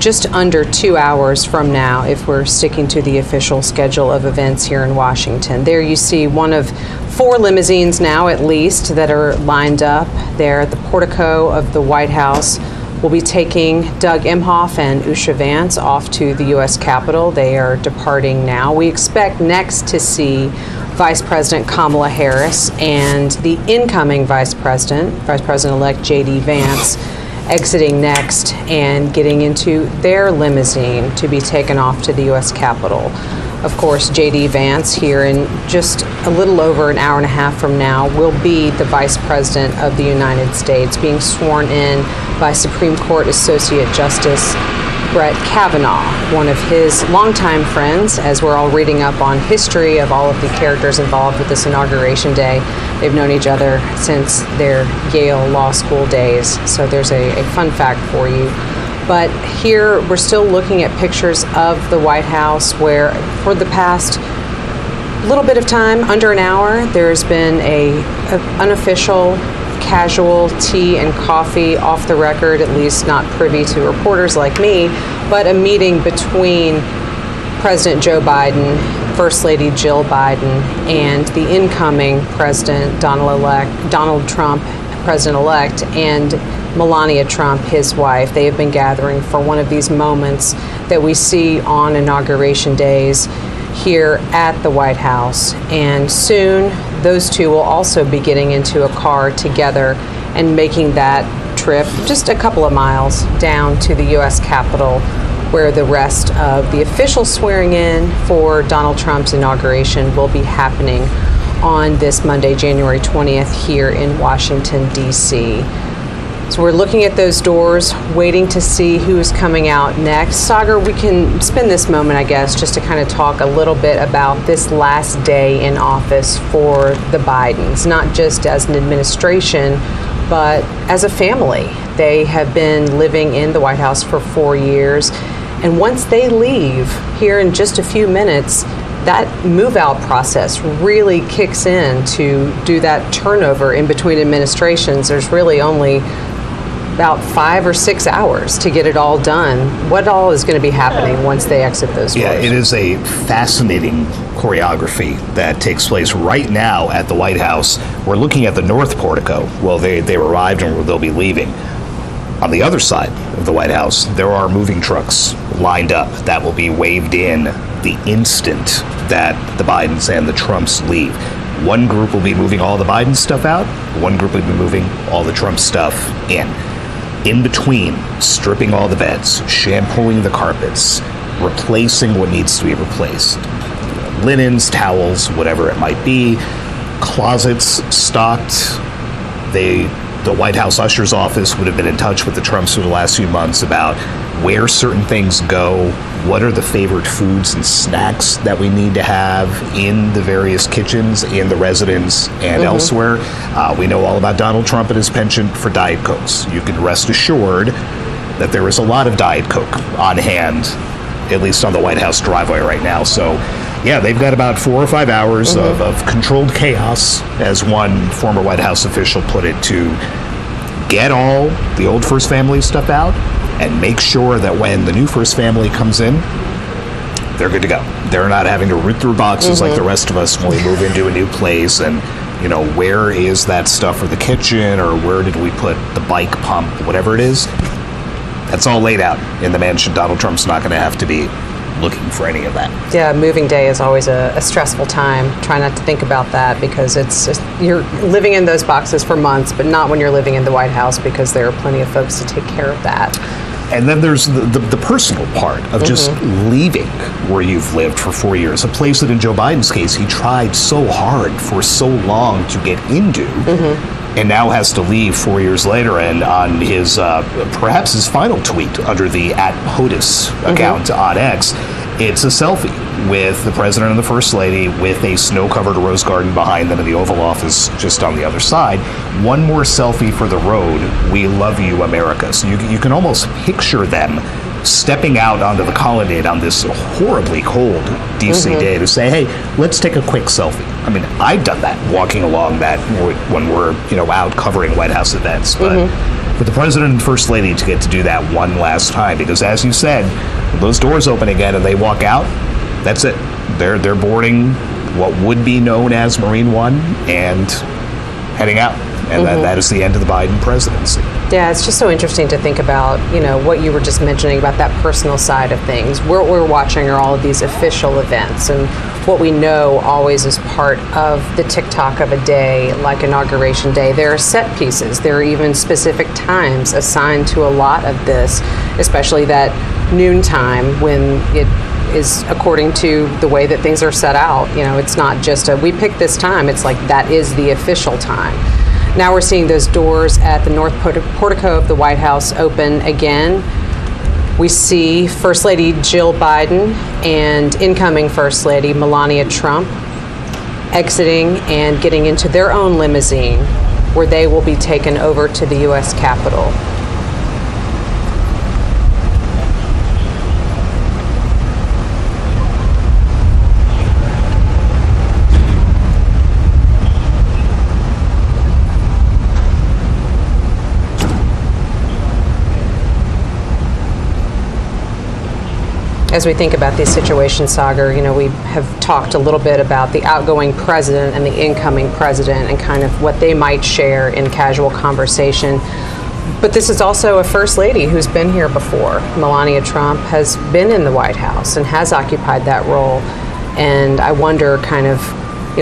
just under 2 hours from now if we're sticking to the official schedule of events here in Washington. There you see one of 4 limousines now at least that are lined up there at the portico of the White House. We'll be taking Doug Emhoff and Usha Vance off to the U.S. Capitol. They are departing now. We expect next to see Vice President Kamala Harris and the incoming Vice President-elect JD Vance exiting next and getting into their limousine to be taken off to the U.S. Capitol. Of course, JD Vance here in just a little over an hour and a half from now will be the Vice President of the United States, being sworn in by Supreme Court Associate Justice Brett Kavanaugh, one of his longtime friends, as we're all reading up on history of all of the characters involved with this Inauguration Day. They've known each other since their Yale Law School days, so there's a fun fact for you. But here we're still looking at pictures of the White House where for the past little bit of time, under an hour, there's been a unofficial casual tea and coffee, off the record, at least not privy to reporters like me, but a meeting between President Joe Biden, First Lady Jill Biden, and the incoming President Donald Trump, President-elect, and Melania Trump, his wife. They have been gathering for one of these moments that we see on inauguration days here at the White House. And soon, those two will also be getting into a car together and making that trip just a couple of miles down to the U.S. Capitol, where the rest of the official swearing in for Donald Trump's inauguration will be happening on this Monday, January 20th, here in Washington, D.C. So we're looking at those doors, waiting to see who's coming out next. Sagar, we can spend this moment, I guess, just to kind of talk a little bit about this last day in office for the Bidens, not just as an administration, but as a family. They have been living in the White House for 4 years. And once they leave here in just a few minutes, that move-out process really kicks in to do that turnover in between administrations. There's really only about 5 or 6 hours to get it all done. What all is going to be happening once they exit those doors? Yeah, it is a fascinating choreography that takes place right now at the White House. We're looking at the North Portico. Well, they arrived and they'll be leaving. On the other side of the White House, there are moving trucks lined up that will be waved in the instant that the Bidens and the Trumps leave. One group will be moving all the Biden stuff out. One group will be moving all the Trump stuff in. In between, stripping all the beds, shampooing the carpets, replacing what needs to be replaced. Linens, towels, whatever it might be. Closets stocked. The White House usher's office would have been in touch with the Trumps for the last few months about where certain things go, what are the favorite foods and snacks that we need to have in the various kitchens, in the residence, and elsewhere. We know all about Donald Trump and his penchant for Diet Cokes. You can rest assured that there is a lot of Diet Coke on hand, at least on the White House driveway right now. So, yeah, they've got about 4 or 5 hours of controlled chaos, as one former White House official put it, to get all the old First Family stuff out and make sure that when the new First Family comes in, they're good to go. They're not having to root through boxes like the rest of us when we move into a new place and, you know, where is that stuff for the kitchen, or where did we put the bike pump, whatever it is. That's all laid out in the mansion. Donald Trump's not going to have to be looking for any of that. Yeah, moving day is always a stressful time. Try not to think about that, because it's just, you're living in those boxes for months, but not when you're living in the White House, because there are plenty of folks to take care of that. And then there's the personal part of just leaving where you've lived for 4 years, a place that in Joe Biden's case, he tried so hard for so long to get into, and now has to leave 4 years later. And on his, perhaps his final tweet under the @POTUS account on X, it's a selfie with the president and the first lady with a snow-covered rose garden behind them in the Oval Office just on the other side. One more selfie for the road. We love you, America. So you can almost picture them stepping out onto the colonnade on this horribly cold D.C. day to say, hey, let's take a quick selfie. I mean, I've done that, walking along that when we're, out covering White House events. But for the president and first lady to get to do that one last time, because as you said, when those doors open again and they walk out, that's it. They're boarding what would be known as Marine One and heading out. And that is the end of the Biden presidency. Yeah, it's just so interesting to think about, what you were just mentioning about that personal side of things. What we're watching are all of these official events, and what we know always is part of the tick-tock of a day, like Inauguration Day. There are set pieces. There are even specific times assigned to a lot of this, especially that noon time when it is according to the way that things are set out. It's not just we pick this time. It's like that is the official time. Now we're seeing those doors at the North Portico of the White House open again. We see First Lady Jill Biden and incoming First Lady Melania Trump exiting and getting into their own limousine, where they will be taken over to the U.S. Capitol. as we think about these situations, Sagar, we have talked a little bit about the outgoing president and the incoming president and kind of what they might share in casual conversation. But this is also a first lady who's been here before. Melania Trump has been in the White House and has occupied that role. And I wonder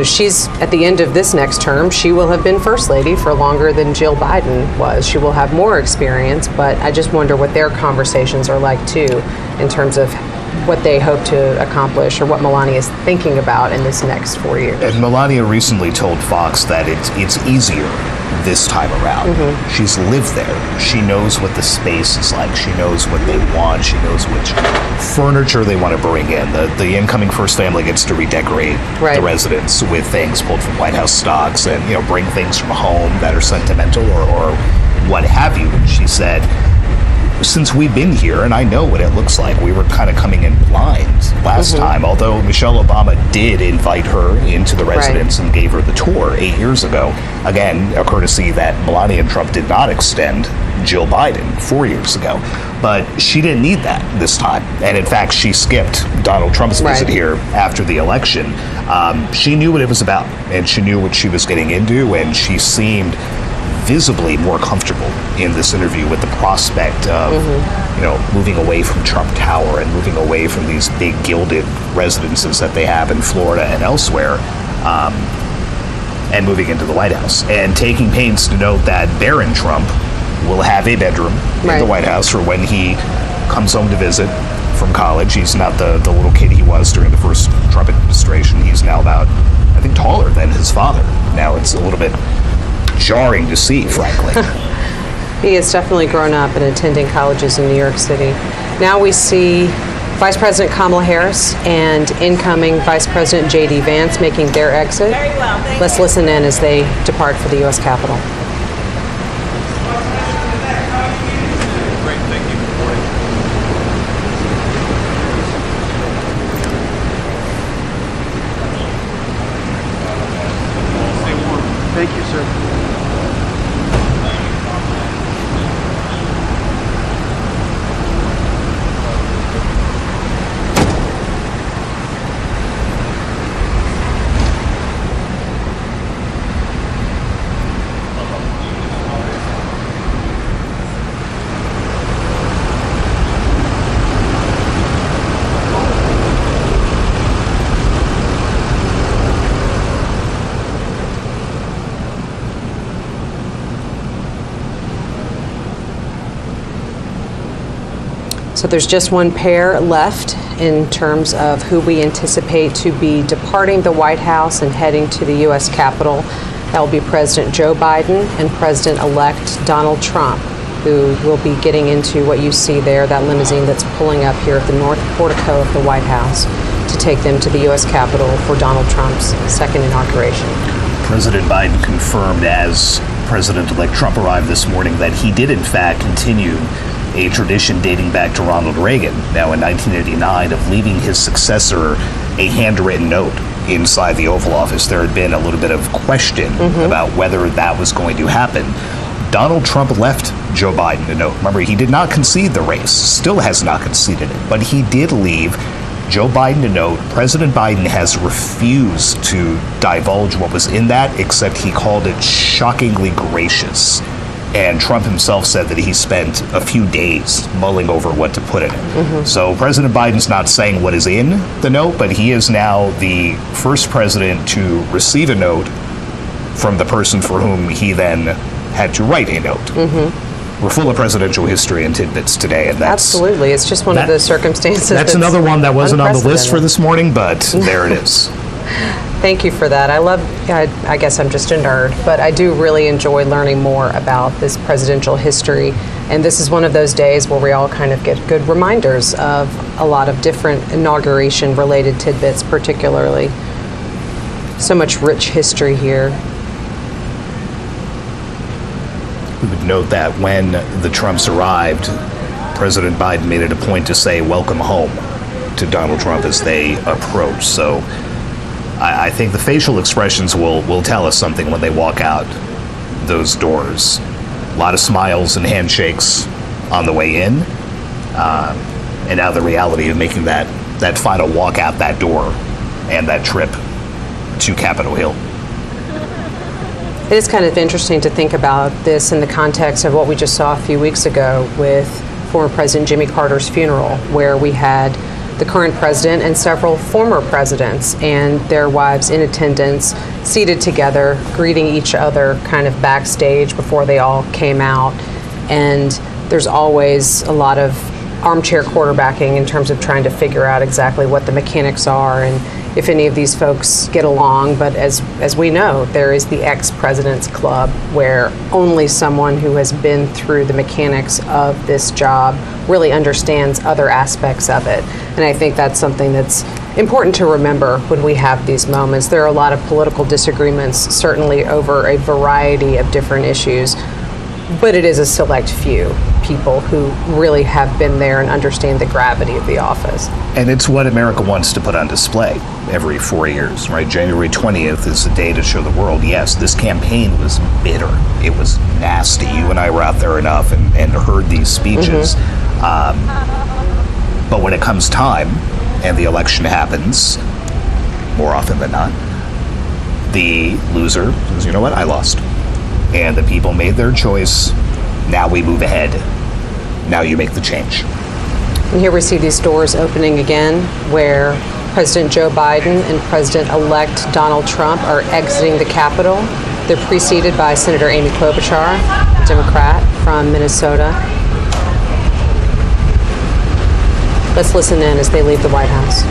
she's at the end of this next term, she will have been first lady for longer than Jill Biden was. She will have more experience, but I just wonder what their conversations are like too, in terms of what they hope to accomplish or what Melania is thinking about in this next 4 years. And Melania recently told Fox that it's easier this time around. She's lived there. She knows what the space is like. She knows what they want. She knows which furniture they want to bring in. The incoming first family gets to redecorate the residence with things pulled from White House stocks and bring things from home that are sentimental or what have you. And she said, since we've been here, and I know what it looks like, we were kind of coming in blind last time, although Michelle Obama did invite her into the residence and gave her the tour 8 years ago. Again, a courtesy that Melania Trump did not extend Jill Biden 4 years ago. But she didn't need that this time. And in fact, she skipped Donald Trump's visit here after the election. She knew what it was about, and she knew what she was getting into, and she seemed visibly more comfortable in this interview with the prospect of moving away from Trump Tower and moving away from these big gilded residences that they have in Florida and elsewhere, and moving into the White House, and taking pains to note that Barron Trump will have a bedroom in the White House for when he comes home to visit from college. He's not the little kid he was during the first Trump administration. He's now about, I think, taller than his father. Now it's a little bit jarring to see, frankly. He has definitely grown up and attending colleges in New York City. Now we see Vice President Kamala Harris and incoming Vice President JD Vance making their exit. Let's listen in as they depart for the U.S. Capitol. Thank you, sir. So there's just one pair left in terms of who we anticipate to be departing the White House and heading to the U.S. Capitol. That will be President Joe Biden and President-elect Donald Trump, who will be getting into what you see there, that limousine that's pulling up here at the north portico of the White House to take them to the U.S. Capitol for Donald Trump's second inauguration. President Biden confirmed as President-elect Trump arrived this morning that he did in fact continue a tradition dating back to Ronald Reagan, now in 1989, of leaving his successor a handwritten note inside the Oval Office. There had been a little bit of question about whether that was going to happen. Donald Trump left Joe Biden a note. Remember, he did not concede the race, still has not conceded it, but he did leave Joe Biden a note. President Biden has refused to divulge what was in that, except he called it shockingly gracious. And Trump himself said that he spent a few days mulling over what to put in it. So President Biden's not saying what is in the note, but he is now the first president to receive a note from the person for whom he then had to write a note. We're full of presidential history and tidbits today, and that's absolutely. It's just one of the circumstances. That's another one that wasn't on the list for this morning, but there it is. Thank you for that. I guess I'm just a nerd, but I do really enjoy learning more about this presidential history. And this is one of those days where we all kind of get good reminders of a lot of different inauguration-related tidbits, particularly. So much rich history here. We would note that when the Trumps arrived, President Biden made it a point to say, "Welcome home," to Donald Trump as they approach. So I think the facial expressions will tell us something when they walk out those doors. A lot of smiles and handshakes on the way in. and now the reality of making that final walk out that door and that trip to Capitol Hill. It is kind of interesting to think about this in the context of what we just saw a few weeks ago with former President Jimmy Carter's funeral, where we had the current president and several former presidents and their wives in attendance, seated together, greeting each other kind of backstage before they all came out. And there's always a lot of armchair quarterbacking in terms of trying to figure out exactly what the mechanics are and if any of these folks get along. But as we know, there is the ex-president's club, where only someone who has been through the mechanics of this job really understands other aspects of it. And I think that's something that's important to remember when we have these moments. There are a lot of political disagreements, certainly over a variety of different issues, but it is a select few people who really have been there and understand the gravity of the office. And it's what America wants to put on display every 4 years, right? January 20th is the day to show the world, yes, this campaign was bitter. It was nasty. You and I were out there enough and heard these speeches. But when it comes time and the election happens, more often than not, the loser says, you know what, I lost. And the people made their choice. Now we move ahead. Now you make the change. And here we see these doors opening again, where President Joe Biden and President-elect Donald Trump are exiting the Capitol. They're preceded by Senator Amy Klobuchar, Democrat from Minnesota. Let's listen in as they leave the White House.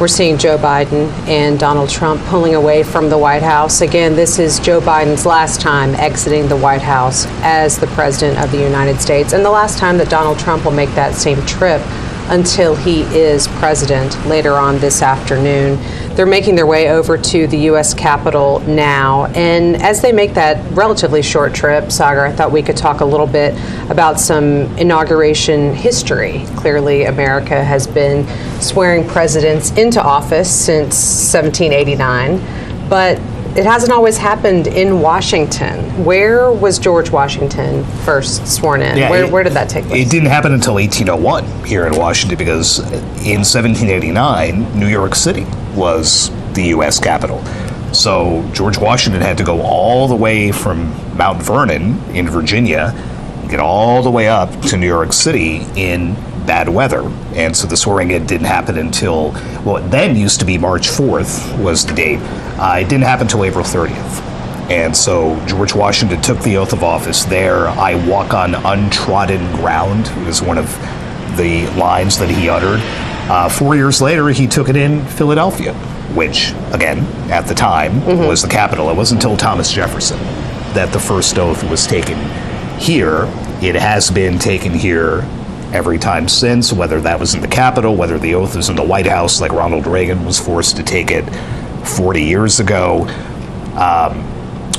We're seeing Joe Biden and Donald Trump pulling away from the White House. Again, this is Joe Biden's last time exiting the White House as the President of the United States, and the last time that Donald Trump will make that same trip until he is president later on this afternoon. They're making their way over to the U.S. Capitol now, and as they make that relatively short trip, Sagar, I thought we could talk a little bit about some inauguration history. Clearly, America has been swearing presidents into office since 1789, but it hasn't always happened in Washington. Where was George Washington first sworn in? Yeah, where did that take place? It didn't happen until 1801 here in Washington, because in 1789, New York City was the U.S. Capitol. So George Washington had to go all the way from Mount Vernon in Virginia, get all the way up to New York City in bad weather. And so the swearing in didn't happen until, well, it then used to be March 4th was the date. It didn't happen until April 30th. And so George Washington took the oath of office there. I walk on untrodden ground was one of the lines that he uttered. 4 years later, he took it in Philadelphia, which, again, at the time was the capital. It wasn't until Thomas Jefferson that the first oath was taken here. It has been taken here every time since, whether that was in the Capitol, whether the oath was in the White House, like Ronald Reagan was forced to take it 40 years ago.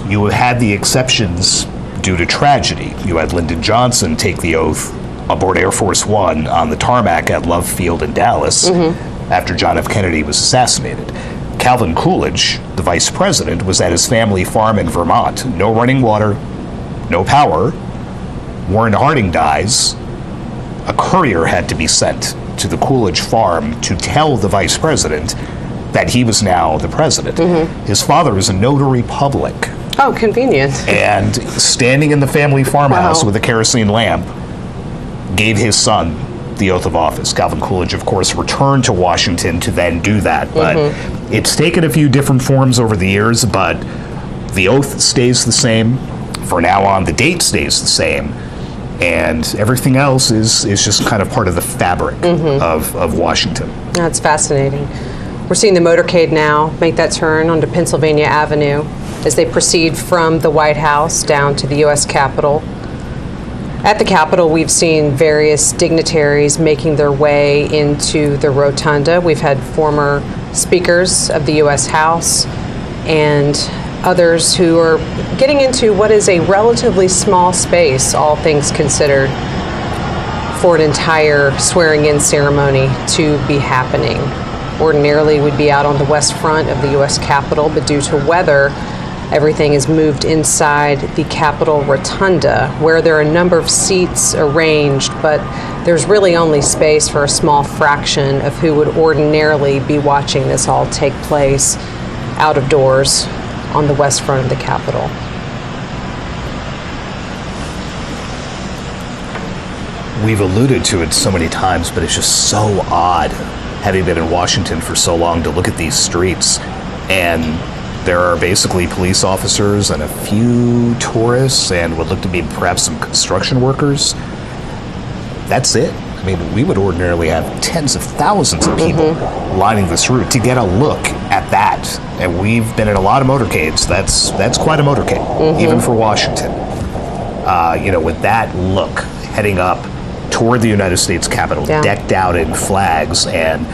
You had the exceptions due to tragedy. You had Lyndon Johnson take the oath aboard Air Force One on the tarmac at Love Field in Dallas after John F. Kennedy was assassinated. Calvin Coolidge, the vice president, was at his family farm in Vermont. No running water, no power. Warren Harding dies. A courier had to be sent to the Coolidge farm to tell the vice president that he was now the president. His father was a notary public. Oh, convenient. And standing in the family farmhouse with a kerosene lamp, gave his son the oath of office. Calvin Coolidge, of course, returned to Washington to then do that. But it's taken a few different forms over the years, but the oath stays the same. For now on, the date stays the same. And everything else is just kind of part of the fabric of Washington. That's fascinating. We're seeing the motorcade now make that turn onto Pennsylvania Avenue as they proceed from the White House down to the U.S. Capitol. At the Capitol, we've seen various dignitaries making their way into the rotunda. We've had former speakers of the U.S. House and others who are getting into what is a relatively small space, all things considered, for an entire swearing-in ceremony to be happening. Ordinarily, we'd be out on the west front of the U.S. Capitol, but due to weather, everything is moved inside the Capitol Rotunda, where there are a number of seats arranged, but there's really only space for a small fraction of who would ordinarily be watching this all take place out of doors on the west front of the Capitol. We've alluded to it so many times, but it's just so odd, having been in Washington for so long, to look at these streets and there are basically police officers and a few tourists and what look to be perhaps some construction workers. That's it. I mean, we would ordinarily have tens of thousands of people lining this route to get a look at that. And we've been in a lot of motorcades. That's quite a motorcade, even for Washington. With that look, heading up toward the United States Capitol, decked out in flags, and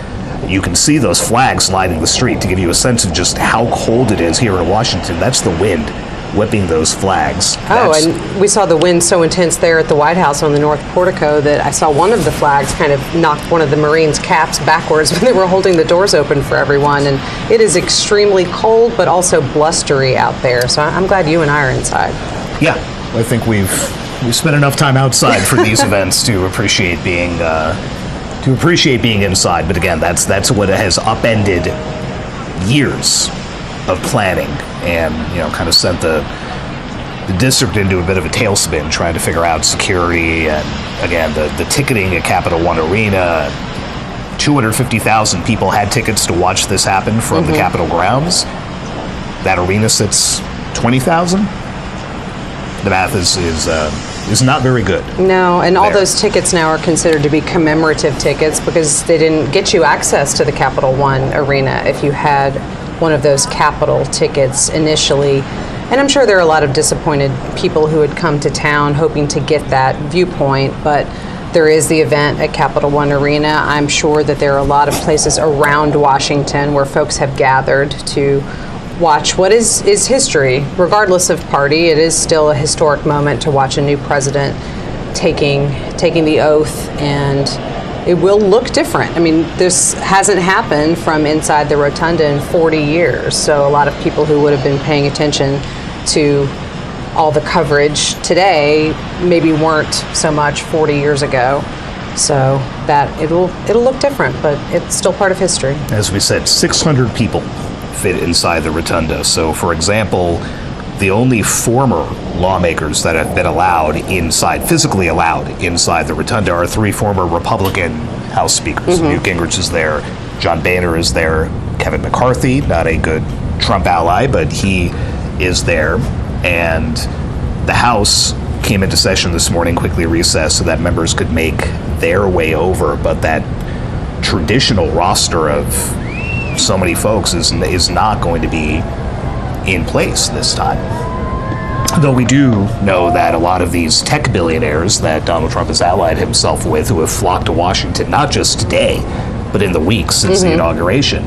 you can see those flags lining the street to give you a sense of just how cold it is here in Washington. That's the wind whipping those flags. And we saw the wind so intense there at the White House on the North Portico that I saw one of the flags kind of knock one of the Marines' caps backwards when they were holding the doors open for everyone. And it is extremely cold, but also blustery out there. So I'm glad you and I are inside. Yeah, I think we've spent enough time outside for these events to appreciate being inside. But again, that's what has upended years of planning and kind of sent the district into a bit of a tailspin trying to figure out security and again the ticketing at Capital One Arena. 250,000 people had tickets to watch this happen from the Capitol grounds. That arena sits 20,000. The math is not very good. No, and all those tickets now are considered to be commemorative tickets because they didn't get you access to the Capital One Arena if you had one of those Capitol tickets initially. And I'm sure there are a lot of disappointed people who had come to town hoping to get that viewpoint, but there is the event at Capital One Arena. I'm sure that there are a lot of places around Washington where folks have gathered to watch what is history. Regardless of party, it is still a historic moment to watch a new president taking the oath, and it will look different. I mean, this hasn't happened from inside the rotunda in 40 years, so a lot of people who would have been paying attention to all the coverage today maybe weren't so much 40 years ago. So that it'll look different, but it's still part of history. As we said, 600 people fit inside the rotunda. So, for example, the only former lawmakers that have been physically allowed inside the rotunda are 3 former Republican House speakers. Newt Gingrich is there, John Boehner is there, Kevin McCarthy, not a good Trump ally, but he is there. And the House came into session this morning, quickly recessed so that members could make their way over, but that traditional roster of so many folks is not going to be in place this time. Though we do know that a lot of these tech billionaires that Donald Trump has allied himself with, who have flocked to Washington, not just today, but in the weeks since the inauguration,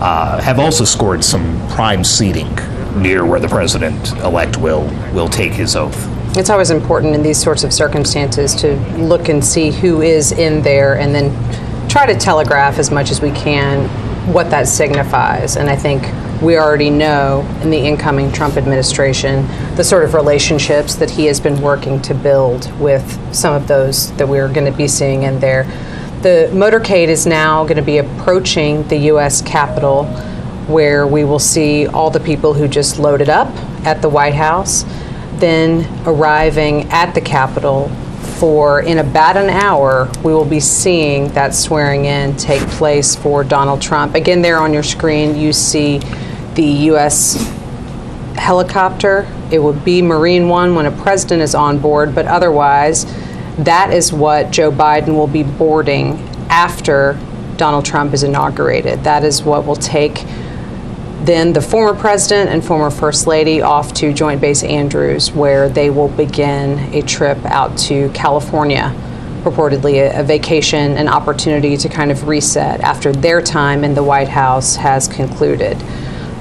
have also scored some prime seating near where the president-elect will take his oath. It's always important in these sorts of circumstances to look and see who is in there and then try to telegraph as much as we can what that signifies. And I think we already know in the incoming Trump administration the sort of relationships that he has been working to build with some of those that we're going to be seeing in there. The motorcade is now going to be approaching the U.S. Capitol, where we will see all the people who just loaded up at the White House, then arriving at the Capitol. In about an hour, we will be seeing that swearing in take place for Donald Trump. Again, there on your screen, you see the U.S. helicopter. It would be Marine One when a president is on board, but otherwise, That is what Joe Biden will be boarding after Donald Trump is inaugurated. That is what will take then the former president and former first lady off to Joint Base Andrews, where they will begin a trip out to California, purportedly a vacation, an opportunity to kind of reset after their time in the White House has concluded.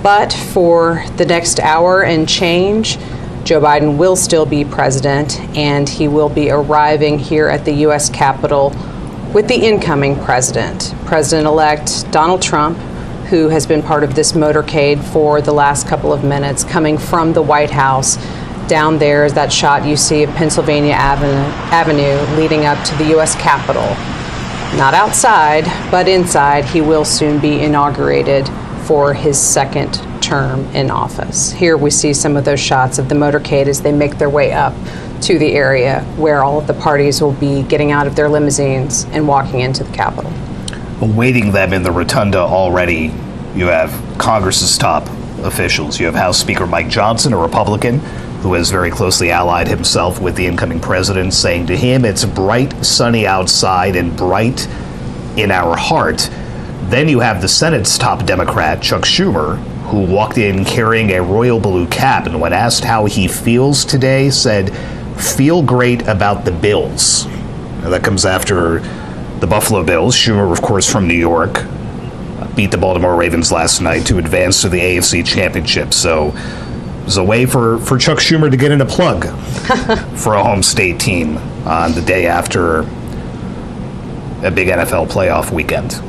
But for the next hour and change, Joe Biden will still be president, and he will be arriving here at the U.S. Capitol with the incoming president, President-elect Donald Trump, who has been part of this motorcade for the last couple of minutes, coming from the White House. Down there is that shot you see of Pennsylvania Avenue leading up to the U.S. Capitol. Not outside, but inside. He will soon be inaugurated for his second term in office. Here we see some of those shots of the motorcade as they make their way up to the area where all of the parties will be getting out of their limousines and walking into the Capitol. Awaiting them in the rotunda already, you have Congress's top officials. You have House Speaker Mike Johnson, a Republican, who has very closely allied himself with the incoming president, saying to him, it's bright, sunny outside and bright in our heart. Then you have the Senate's top Democrat, Chuck Schumer, who walked in carrying a royal blue cap, and when asked how he feels today, said, feel great about the Bills. Now, that comes after the Buffalo Bills. Schumer, of course, from New York, beat the Baltimore Ravens last night to advance to the AFC Championship. So it was a way for Chuck Schumer to get in a plug for a home state team on the day after a big NFL playoff weekend.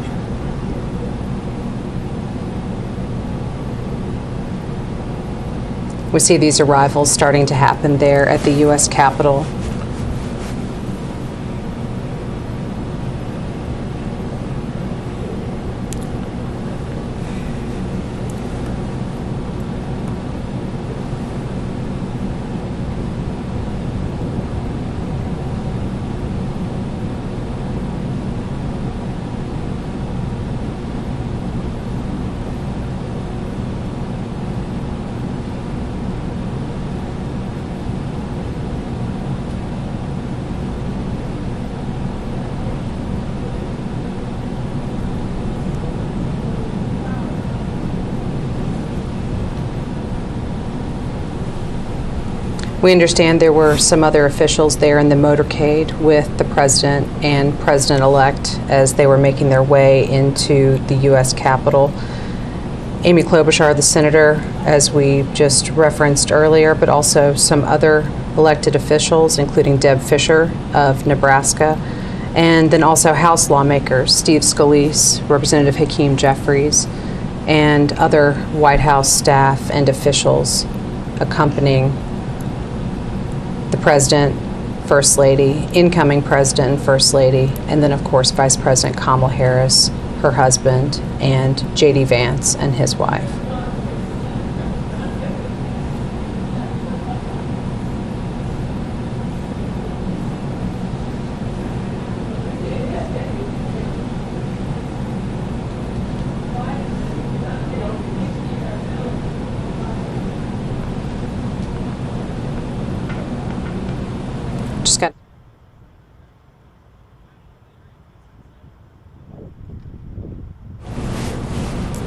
We see these arrivals starting to happen there at the U.S. Capitol. We understand there were some other officials there in the motorcade with the president and president-elect as they were making their way into the U.S. Capitol. Amy Klobuchar, the senator, as we just referenced earlier, but also some other elected officials, including Deb Fischer of Nebraska, and then also House lawmakers, Steve Scalise, Representative Hakeem Jeffries, and other White House staff and officials accompanying the President, First Lady, incoming President and First Lady, and then, of course, Vice President Kamala Harris, her husband, and JD Vance and his wife.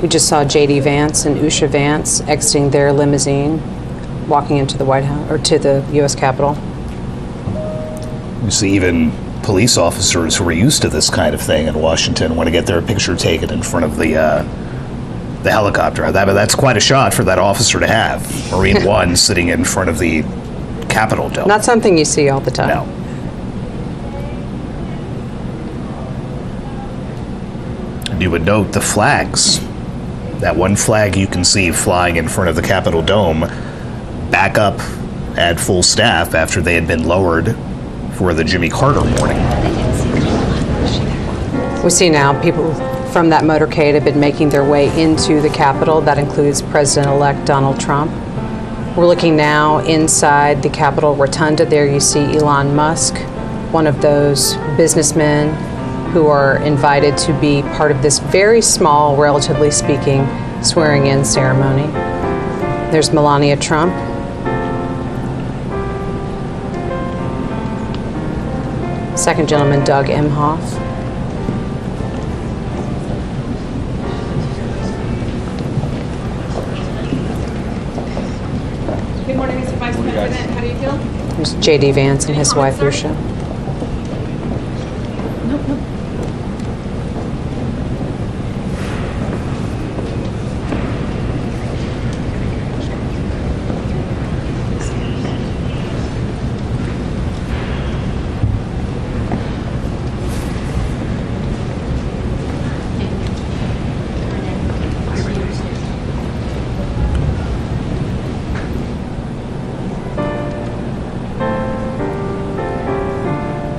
We just saw JD Vance and Usha Vance exiting their limousine, walking into the White House or to the U.S. Capitol. You see even police officers who are used to this kind of thing in Washington want to get their picture taken in front of the helicopter. That's quite a shot for that officer to have. Marine One sitting in front of the Capitol dome. Not something you see all the time. No. And you would note the flags. That one flag you can see flying in front of the Capitol dome back up at full staff after they had been lowered for the Jimmy Carter warning. We see now people from that motorcade have been making their way into the Capitol. That includes President-elect Donald Trump. We're looking now inside the Capitol Rotunda. There you see Elon Musk, one of those businessmen who are invited to be part of this very small, relatively speaking, swearing-in ceremony. There's Melania Trump. Second gentleman, Doug Emhoff. Good morning, Mr. Vice President. How do you feel? There's JD Vance and his wife, Lucia.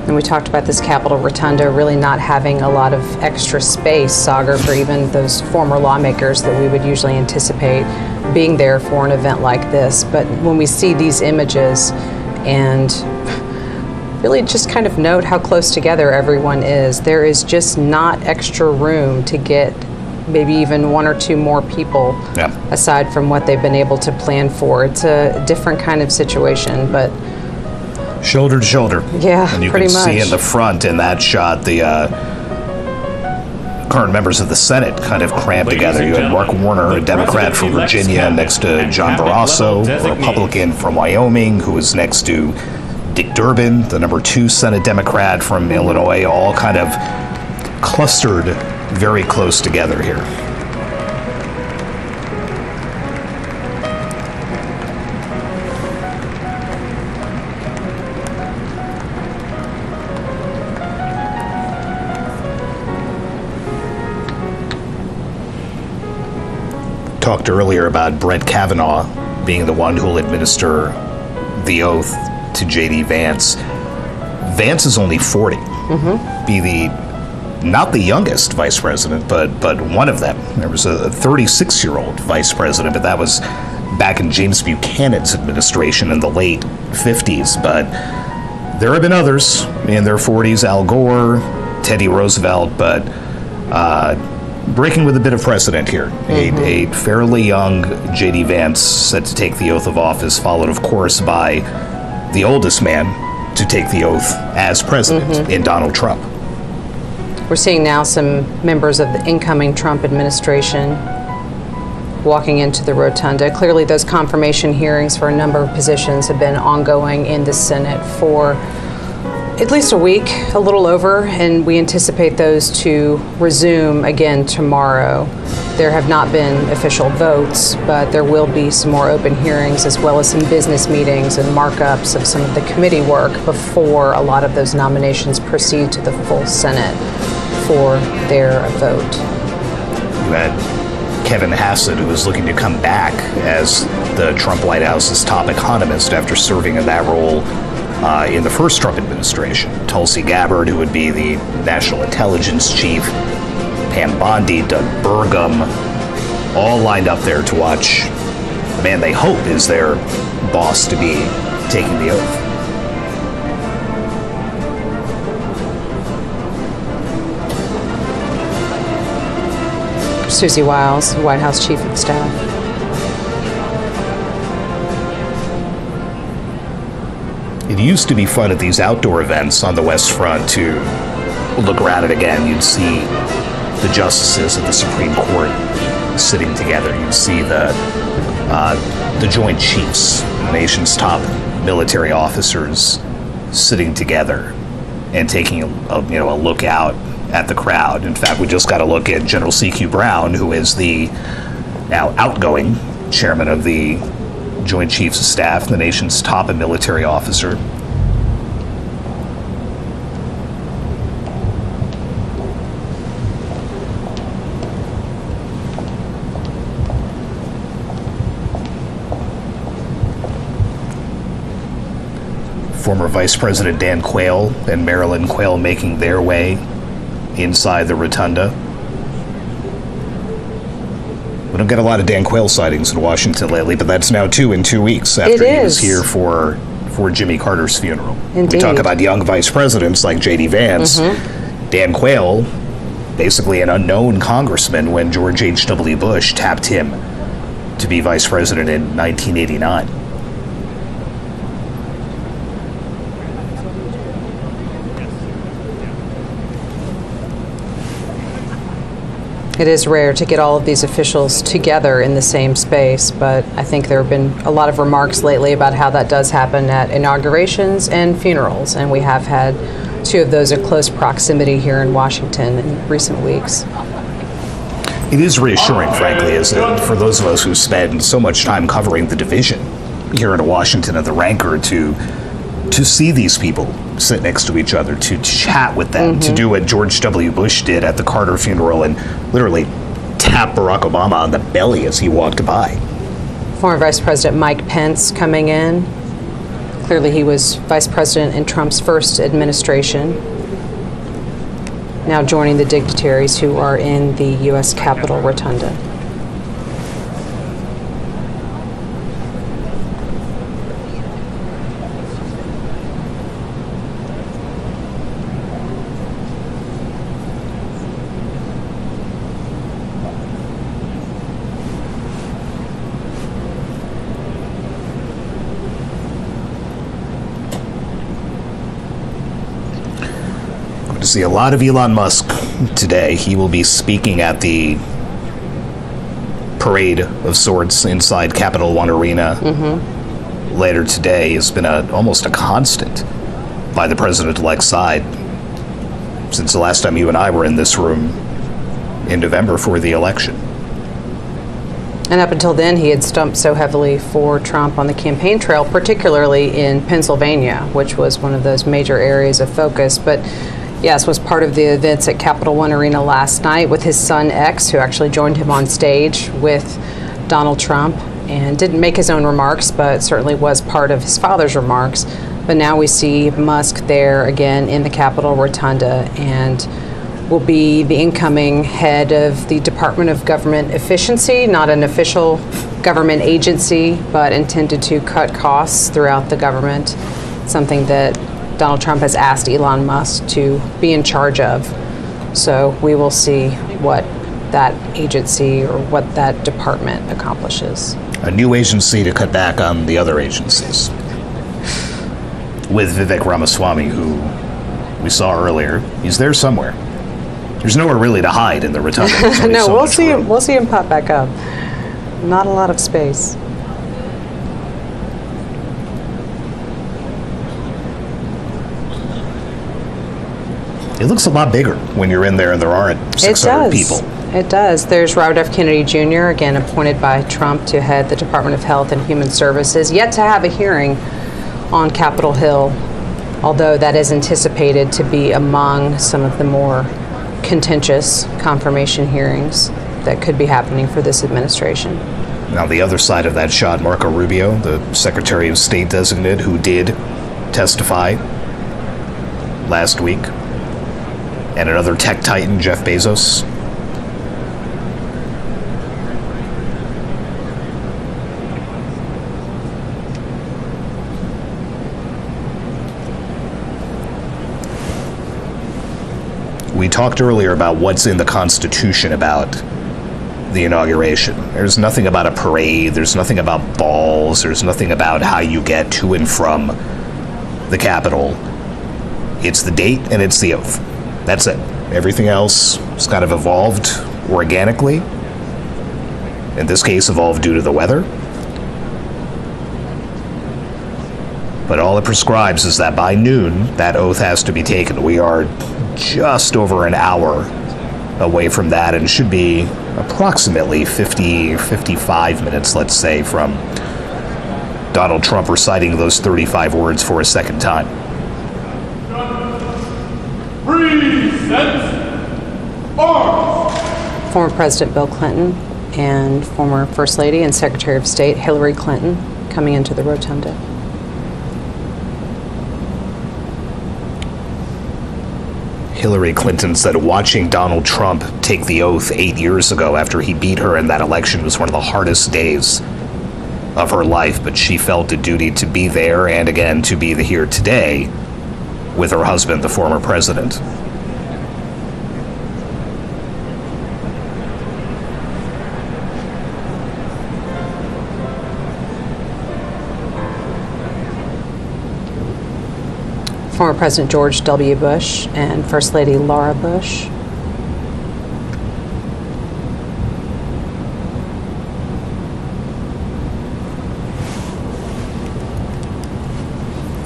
And we talked about this Capitol Rotunda really not having a lot of extra space, Sagar, for even those former lawmakers that we would usually anticipate being there for an event like this. But when we see these images and really just kind of note how close together everyone is, there is just not extra room to get maybe even one or two more people aside from what they've been able to plan for. It's a different kind of situation, but shoulder to shoulder. Yeah, and you pretty can much. see in the front in that shot the current members of the Senate kind of cramped together. You had Mark Warner, a Democrat from Virginia, next to John Barrasso, a Republican from Wyoming, who was next to Dick Durbin, the number 2 Senate Democrat from Illinois, all kind of clustered very close together here. Talked earlier about Brett Kavanaugh being the one who will administer the oath to JD Vance. Vance is only 40. Be not the youngest vice president, but one of them. There was a 36-year-old vice president, but that was back in James Buchanan's administration in the late 50s. But there have been others in their 40s, Al Gore, Teddy Roosevelt, but breaking with a bit of precedent here. A fairly young JD Vance set to take the oath of office, followed, of course, by the oldest man to take the oath as president in Donald Trump. we're seeing now some members of the incoming Trump administration walking into the rotunda. Clearly, those confirmation hearings for a number of positions have been ongoing in the Senate for at least a week, a little over, and we anticipate those to resume again tomorrow. There have not been official votes, but there will be some more open hearings as well as some business meetings and markups of some of the committee work before a lot of those nominations proceed to the full Senate for their vote. You had Kevin Hassett, who was looking to come back as the Trump White House's top economist after serving in that role in the first Trump administration. Tulsi Gabbard, who would be the national intelligence chief, Pam Bondi, Doug Burgum, all lined up there to watch the man they hope is their boss to be taking the oath. Susie Wiles, White House Chief of Staff. It used to be fun at these outdoor events on the West Front to look around it again. You'd see the justices of the Supreme Court sitting together. You'd see the Joint Chiefs, the nation's top military officers, sitting together and taking a look out at the crowd. In fact, we just got a look at General C.Q. Brown, who is the now outgoing chairman of the Joint Chiefs of Staff, the nation's top military officer. Former Vice President Dan Quayle and Marilyn Quayle making their way inside the rotunda. We don't get a lot of Dan Quayle sightings in Washington lately, but that's now 2 in 2 weeks after he was here for Jimmy Carter's funeral. Indeed. We talk about young vice presidents like JD Vance. Dan Quayle, basically an unknown congressman when George H.W. Bush tapped him to be vice president in 1989. It is rare to get all of these officials together in the same space, but I think there have been a lot of remarks lately about how that does happen at inaugurations and funerals, and we have had two of those in close proximity here in Washington in recent weeks. It is reassuring, frankly, is it, for those of us who spend so much time covering the division here in Washington and the rancor, to see these people sit next to each other, to chat with them, to do what George W. Bush did at the Carter funeral and literally tap Barack Obama on the belly as he walked by. Former Vice President Mike Pence coming in. Clearly he was Vice President in Trump's first administration. Now joining the dignitaries who are in the U.S. Capitol Rotunda. See a lot of Elon Musk today. He will be speaking at the parade of sorts inside Capital One Arena later today. Has been almost a constant by the president-elect's side since the last time you and I were in this room in November for the election. And up until then, he had stumped so heavily for Trump on the campaign trail, particularly in Pennsylvania, which was one of those major areas of focus. But yes, was part of the events at Capital One Arena last night with his son X, who actually joined him on stage with Donald Trump and didn't make his own remarks, but certainly was part of his father's remarks. But now we see Musk there again in the Capitol Rotunda and will be the incoming head of the Department of Government Efficiency, not an official government agency, but intended to cut costs throughout the government, something that Donald Trump has asked Elon Musk to be in charge of. So we will see what that agency or what that department accomplishes. A new agency to cut back on the other agencies. With Vivek Ramaswamy, who we saw earlier, he's there somewhere. There's nowhere really to hide in the rotunda. No, we'll see him pop back up. Not a lot of space. It looks a lot bigger when you're in there and there aren't 600 people. It does. There's Robert F. Kennedy Jr., again appointed by Trump to head the Department of Health and Human Services, yet to have a hearing on Capitol Hill, although that is anticipated to be among some of the more contentious confirmation hearings that could be happening for this administration. Now, the other side of that shot, Marco Rubio, the Secretary of State designate, who did testify last week, and another tech titan, Jeff Bezos. We talked earlier about what's in the Constitution about the inauguration. There's nothing about a parade, there's nothing about balls, there's nothing about how you get to and from the Capitol. It's the date and it's the oath. That's it. Everything else has kind of evolved organically. In this case, evolved due to the weather. But all it prescribes is that by noon, that oath has to be taken. We are just over an hour away from that and should be approximately 55 minutes, let's say, from Donald Trump reciting those 35 words for a second time. Former President Bill Clinton and former First Lady and Secretary of State Hillary Clinton coming into the rotunda. Hillary Clinton said watching Donald Trump take the oath 8 years ago after he beat her in that election was one of the hardest days of her life, but she felt a duty to be there and again to be here today with her husband, the former president. Former President George W. Bush and First Lady Laura Bush.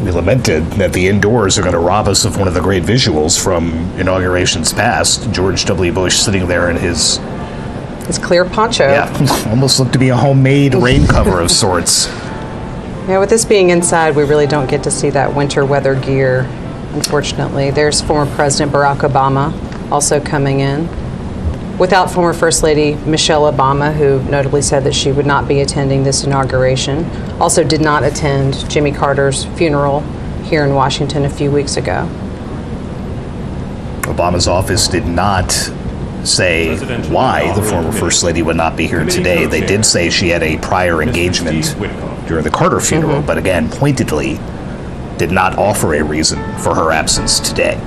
We lamented that the indoors are going to rob us of one of the great visuals from inaugurations past. George W. Bush sitting there in his clear poncho. Yeah, almost looked to be a homemade rain cover of sorts. Yeah, with this being inside, we really don't get to see that winter weather gear, unfortunately. There's former President Barack Obama also coming in, without former First Lady Michelle Obama, who notably said that she would not be attending this inauguration. Also did not attend Jimmy Carter's funeral here in Washington a few weeks ago. Obama's office did not say why the former First Lady would not be here today. They did say she had a prior engagement during the Carter funeral, but again, pointedly did not offer a reason for her absence today.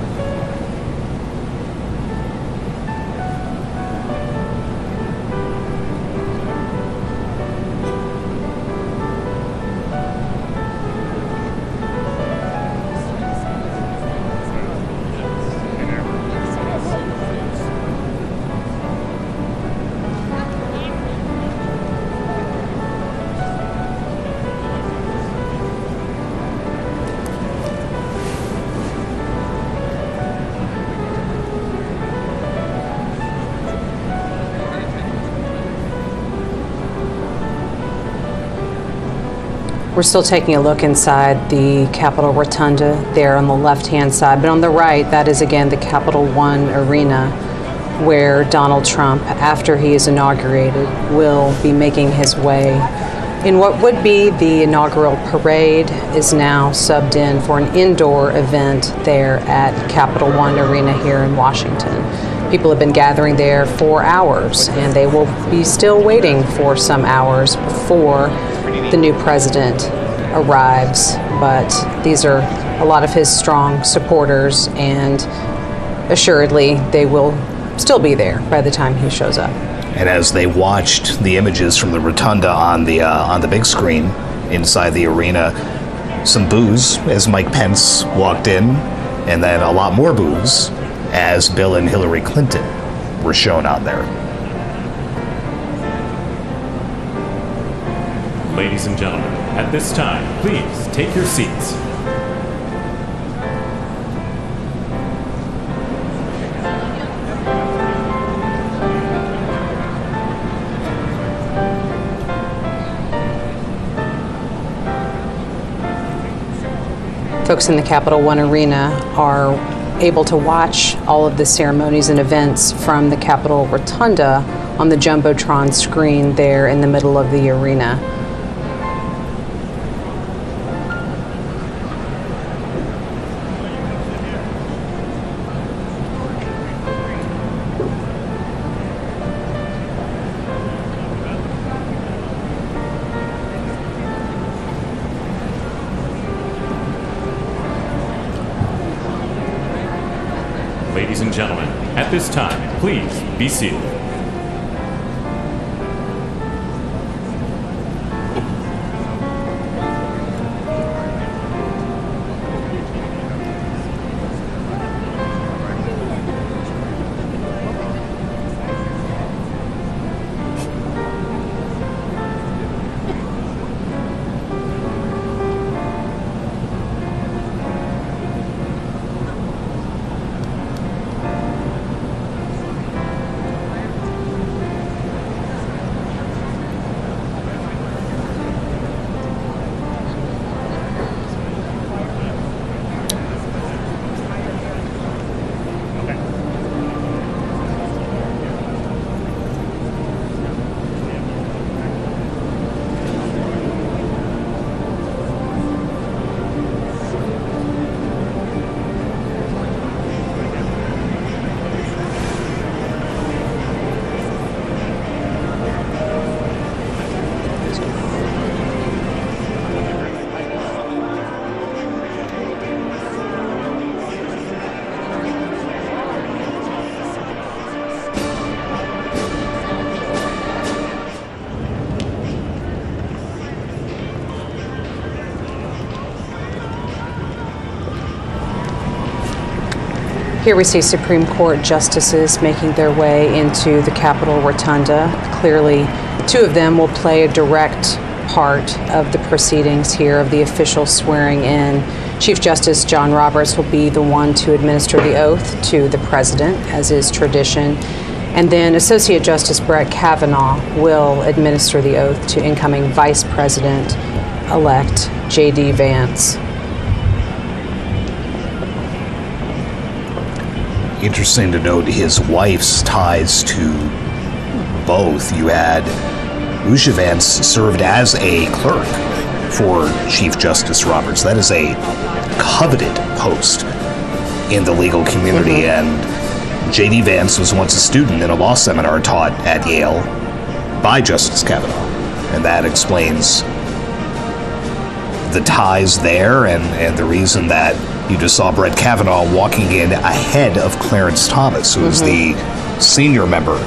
We're still taking a look inside the Capitol Rotunda there on the left-hand side, but on the right, that is again the Capital One Arena, where Donald Trump, after he is inaugurated, will be making his way in what would be the inaugural parade, is now subbed in for an indoor event there at Capital One Arena here in Washington. People have been gathering there for hours, and they will be still waiting for some hours before the new president arrives. But these are a lot of his strong supporters, and assuredly they will still be there by the time he shows up. And as they watched the images from the rotunda on the big screen inside the arena, some boos as Mike Pence walked in, and then a lot more boos as Bill and Hillary Clinton were shown on there. Ladies and gentlemen, at this time, please take your seats. Folks in the Capital One Arena are able to watch all of the ceremonies and events from the Capitol Rotunda on the Jumbotron screen there in the middle of the arena. Ladies and gentlemen, at this time, please be seated. Here we see Supreme Court justices making their way into the Capitol Rotunda. Clearly, two of them will play a direct part of the proceedings here, of the official swearing in. Chief Justice John Roberts will be the one to administer the oath to the president, as is tradition. And then Associate Justice Brett Kavanaugh will administer the oath to incoming Vice President-elect JD Vance. Interesting to note his wife's ties to both. You had Usha Vance served as a clerk for Chief Justice Roberts. That is a coveted post in the legal community, and JD Vance was once a student in a law seminar taught at Yale by Justice Kavanaugh, and that explains the ties there and the reason that you just saw Brett Kavanaugh walking in ahead of Clarence Thomas, who is the senior member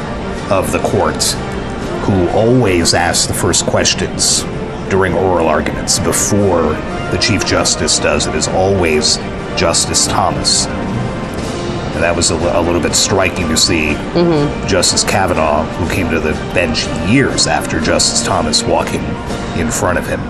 of the court, who always asks the first questions during oral arguments before the Chief Justice does. It is always Justice Thomas. And that was a little bit striking to see Justice Kavanaugh, who came to the bench years after Justice Thomas, walking in front of him.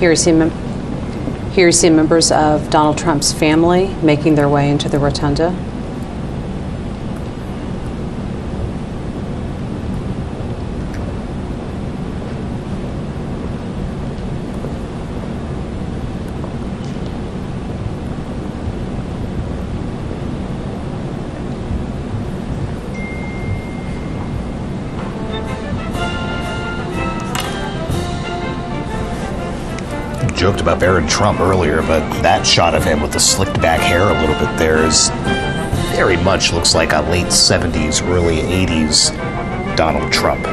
Here you see members of Donald Trump's family making their way into the rotunda. Joked about Barron Trump earlier, but that shot of him with the slicked back hair a little bit there is very much looks like a late 70s, early 80s Donald Trump.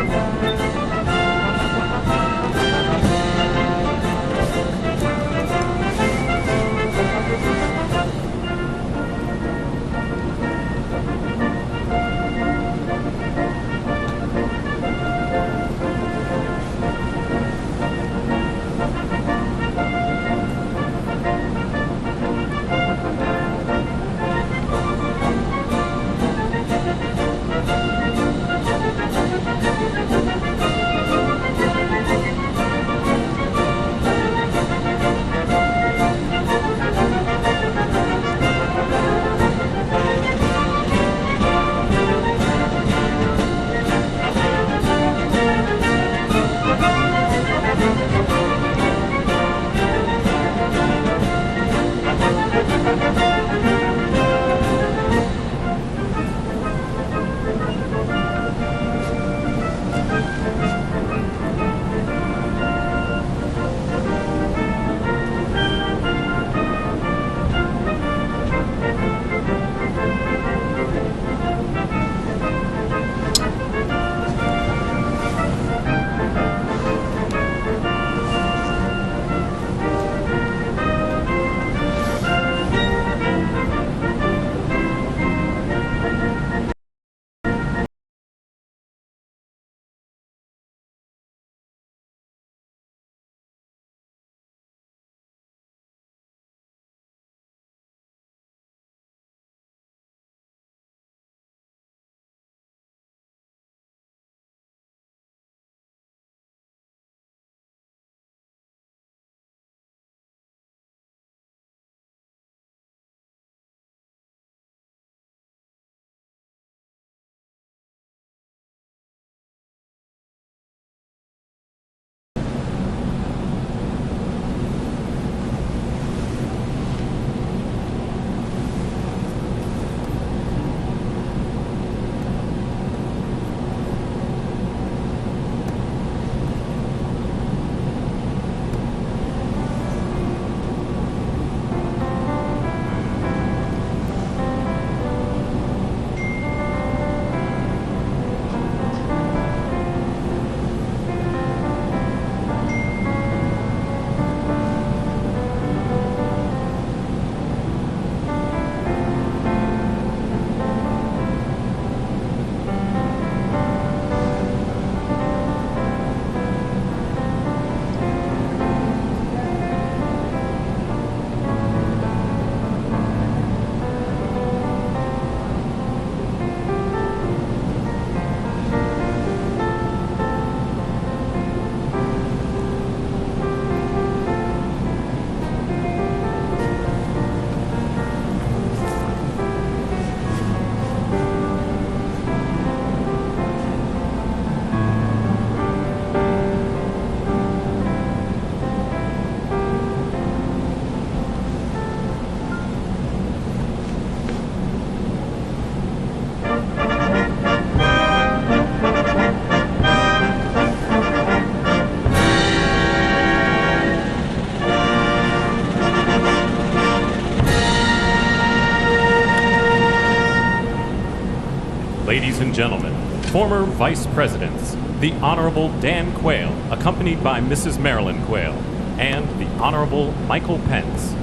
Ladies and gentlemen, former Vice Presidents, the Honorable Dan Quayle, accompanied by Mrs. Marilyn Quayle, and the Honorable Michael Pence.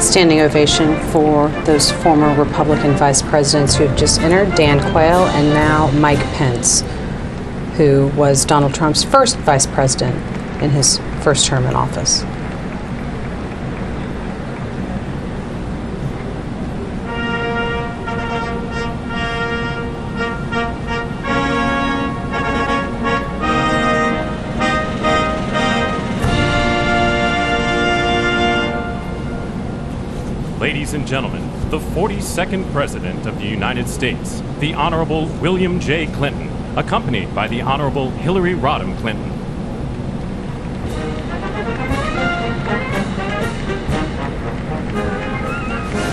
Standing ovation for those former Republican vice presidents who have just entered, Dan Quayle and now Mike Pence, who was Donald Trump's first vice president in his first term in office. Ladies and gentlemen, the 42nd President of the United States, the Honorable William J. Clinton, accompanied by the Honorable Hillary Rodham Clinton.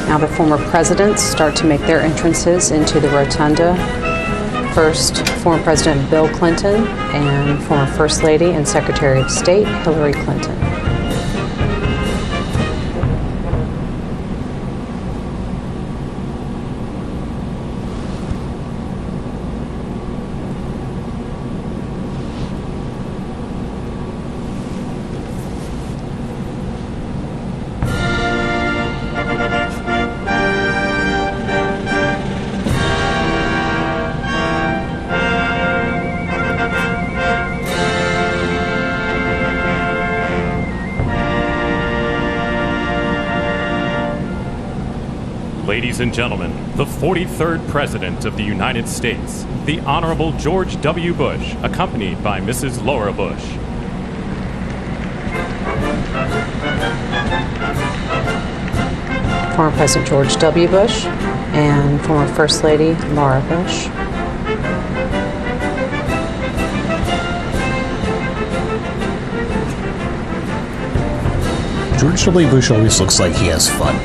Now the former presidents start to make their entrances into the rotunda. First, former President Bill Clinton and former First Lady and Secretary of State Hillary Clinton. Ladies and gentlemen, the 43rd President of the United States, the Honorable George W. Bush, accompanied by Mrs. Laura Bush. Former President George W. Bush and former First Lady Laura Bush. George W. Bush always looks like he has fun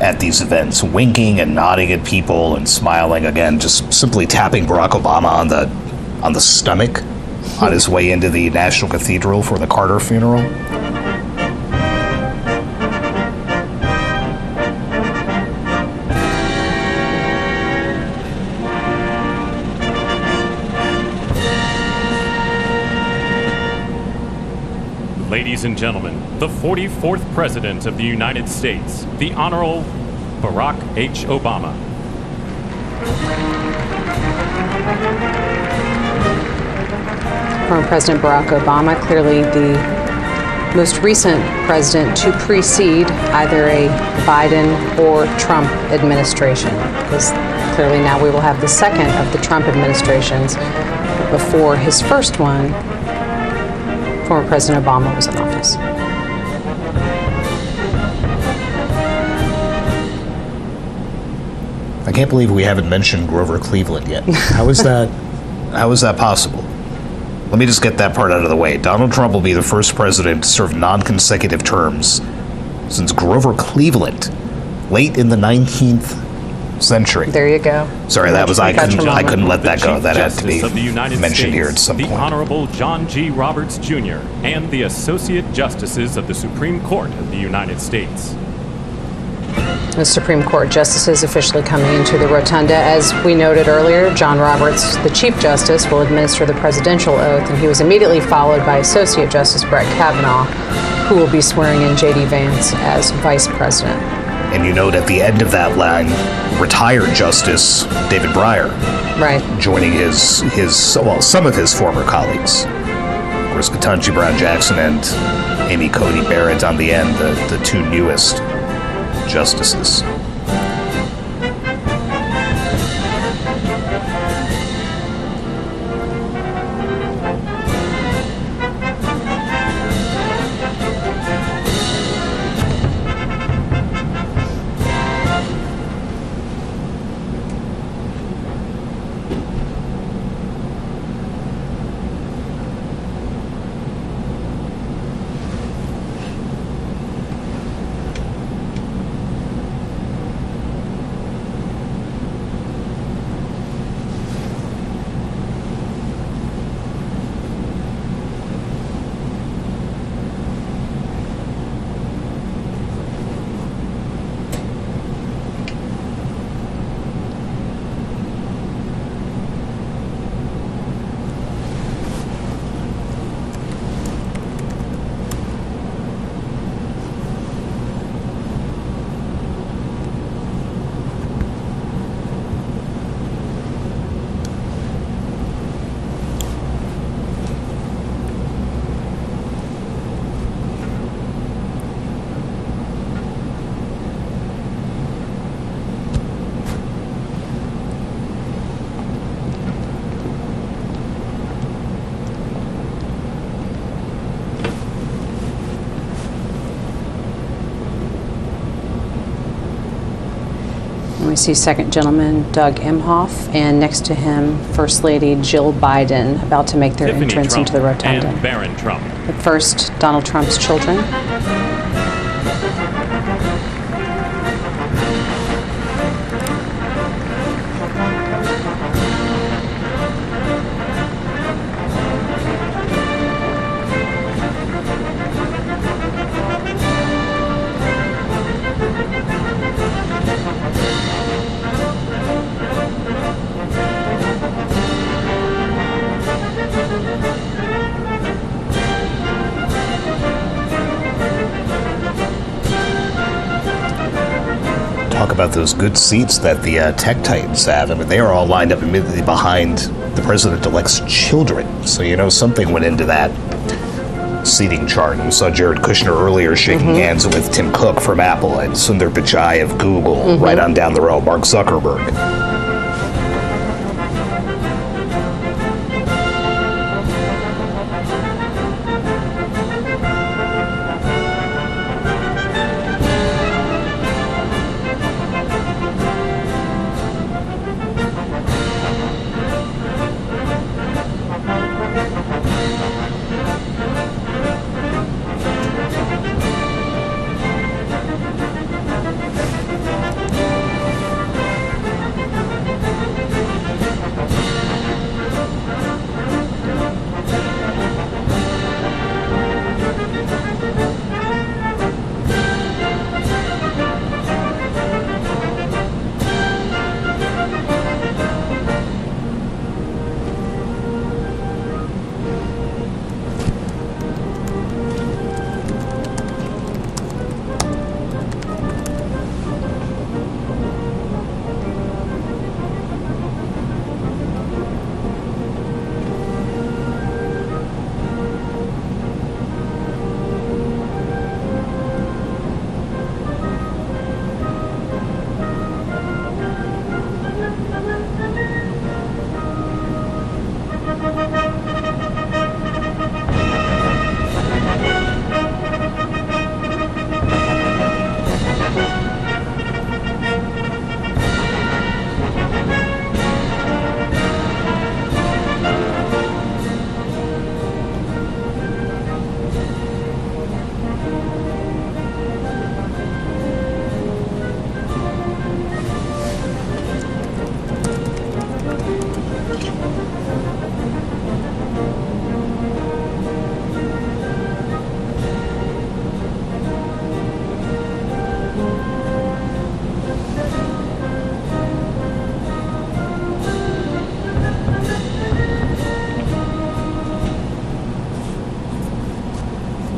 at these events, winking and nodding at people and smiling, again, just simply tapping Barack Obama on the stomach on his way into the National Cathedral for the Carter funeral. Ladies and gentlemen, the 44th President of the United States, the Honorable Barack H. Obama. Former President Barack Obama, clearly the most recent president to precede either a Biden or Trump administration, because clearly now we will have the second of the Trump administrations. Before his first one, former President Obama was in office. I can't believe we haven't mentioned Grover Cleveland yet. How is that? How is that possible? Let me just get that part out of the way. Donald Trump will be the first president to serve non-consecutive terms since Grover Cleveland, late in the 19th century. There you go. Sorry, that was I couldn't let that go. That had to be mentioned here at some point. The Honorable John G. Roberts Jr. and the Associate Justices of the Supreme Court of the United States. The Supreme Court justices officially coming into the rotunda. As we noted earlier, John Roberts, the Chief Justice, will administer the presidential oath, and he was immediately followed by Associate Justice Brett Kavanaugh, who will be swearing in JD Vance as Vice President. And you note at the end of that line, retired Justice David Breyer, right, joining some of his former colleagues. Of course, Ketanji Brown Jackson and Amy Coney Barrett on the end, the two newest justices. And we see Second Gentleman Doug Emhoff, and next to him, First Lady Jill Biden, about to make their Tiffany entrance Trump into the rotunda. and Barron Trump. But first, Donald Trump's children. Talk about those good seats that the tech titans have. I mean, they are all lined up immediately behind the president-elect's children. So, you know, something went into that seating chart. And we saw Jared Kushner earlier shaking hands with Tim Cook from Apple and Sundar Pichai of Google, right on down the row, Mark Zuckerberg.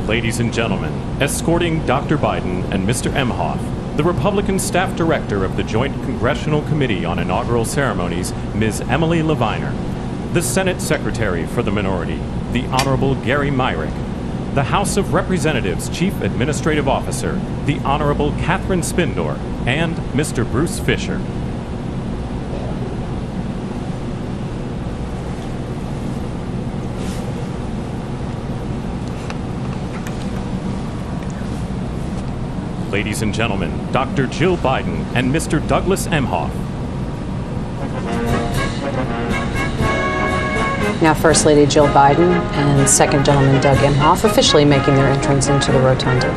Ladies and gentlemen, escorting Dr. Biden and Mr. Emhoff, the Republican Staff Director of the Joint Congressional Committee on Inaugural Ceremonies, Ms. Emily Leviner, the Senate Secretary for the Minority, the Honorable Gary Myrick, the House of Representatives Chief Administrative Officer, the Honorable Catherine Spindor, and Mr. Bruce Fisher. Ladies and gentlemen, Dr. Jill Biden and Mr. Douglas Emhoff. Now First Lady Jill Biden and Second Gentleman Doug Emhoff officially making their entrance into the rotunda.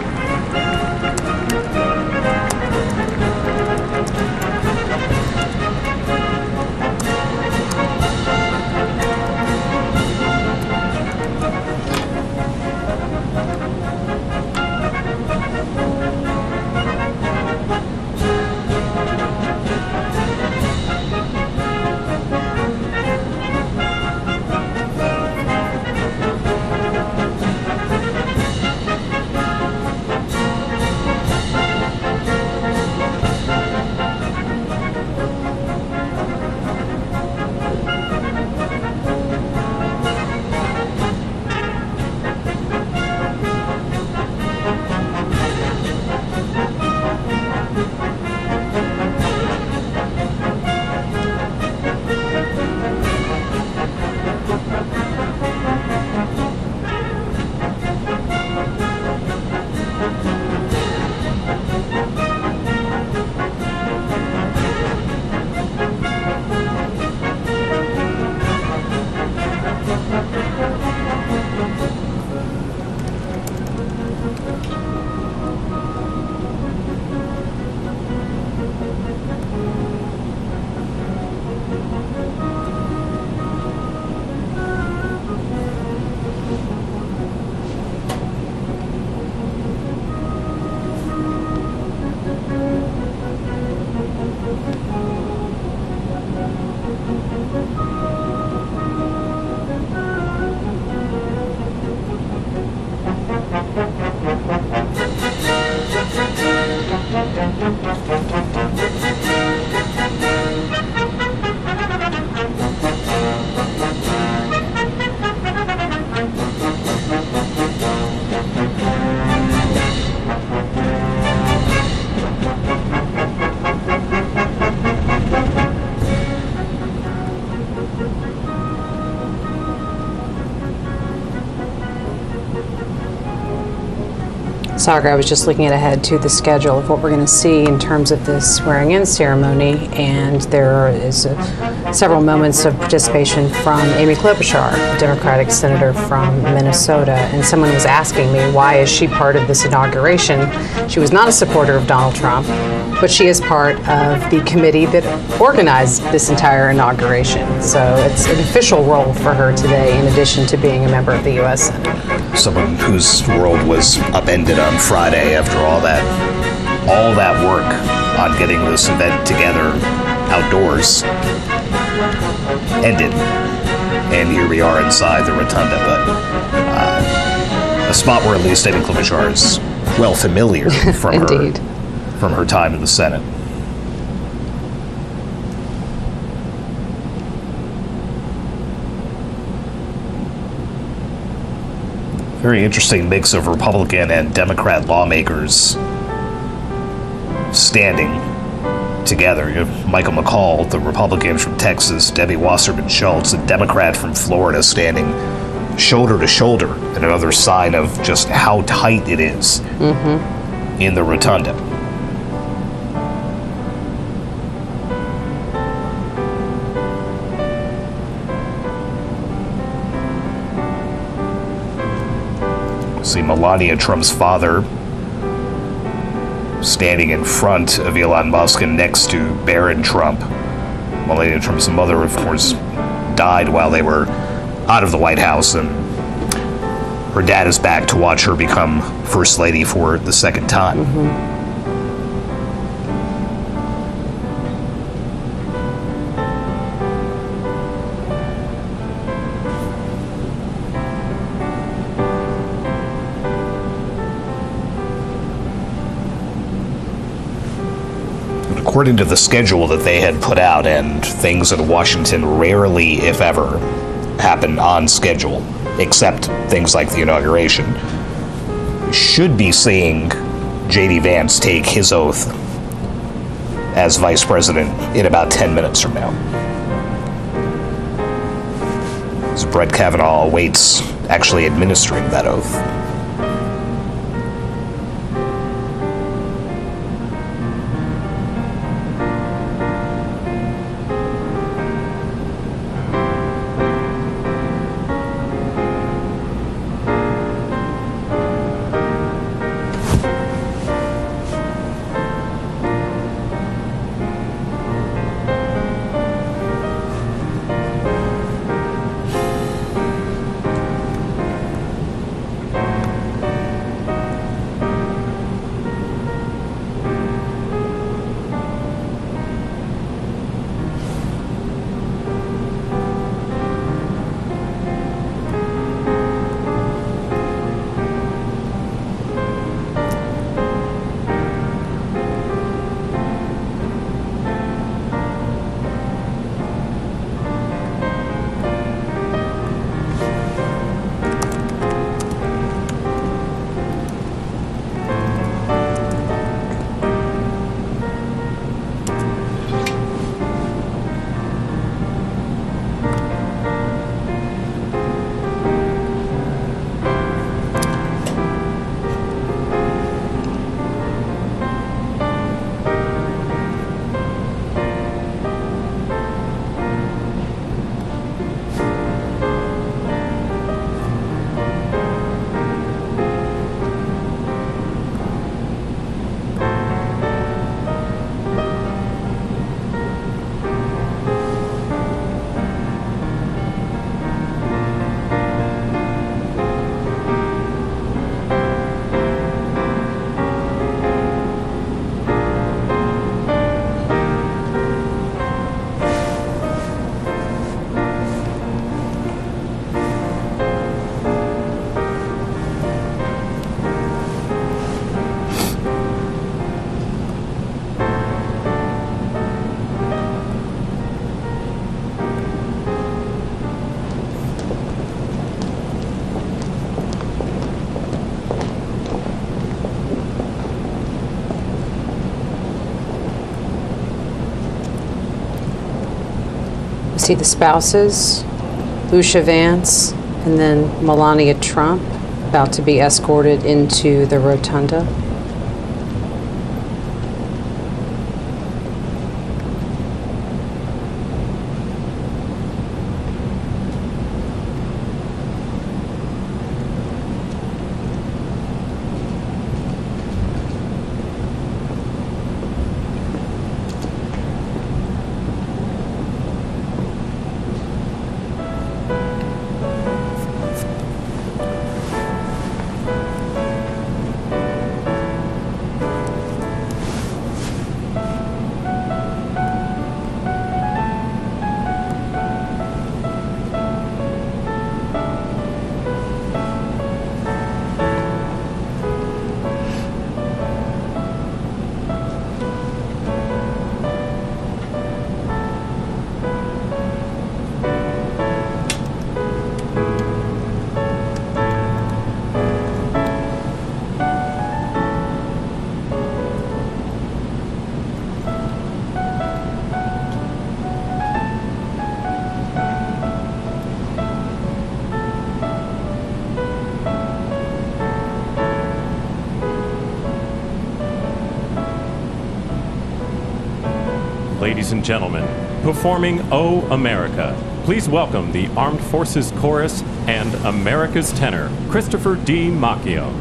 Sagar, I was just looking ahead to the schedule of what we're going to see in terms of this swearing-in ceremony, and there is several moments of participation from Amy Klobuchar, a Democratic senator from Minnesota, and someone was asking me, why is she part of this inauguration? She was not a supporter of Donald Trump, but she is part of the committee that organized this entire inauguration. So it's an official role for her today, in addition to being a member of the U.S. Senate. Someone whose world was upended on Friday after all that work on getting this event together outdoors ended. And here we are inside the rotunda, but a spot where at least Amy Klobuchar is well familiar from Indeed. from her time in the Senate. Very interesting mix of Republican and Democrat lawmakers standing together. You have Michael McCall, the Republican from Texas, Debbie Wasserman Schultz, a Democrat from Florida, standing shoulder to shoulder, and another sign of just how tight it is in the rotunda. See Melania Trump's father standing in front of Elon Musk and next to Barron Trump. Melania Trump's mother, of course, died while they were out of the White House, and her dad is back to watch her become First Lady for the second time. According to the schedule that they had put out, and things in Washington rarely, if ever, happen on schedule, except things like the inauguration, we should be seeing JD Vance take his oath as Vice President in about 10 minutes from now. As Brett Kavanaugh awaits actually administering that oath. See the spouses, Lucia Vance, and then Melania Trump about to be escorted into the rotunda. Ladies and gentlemen, performing "O America," please welcome the Armed Forces Chorus and America's tenor, Christopher D. Macchio.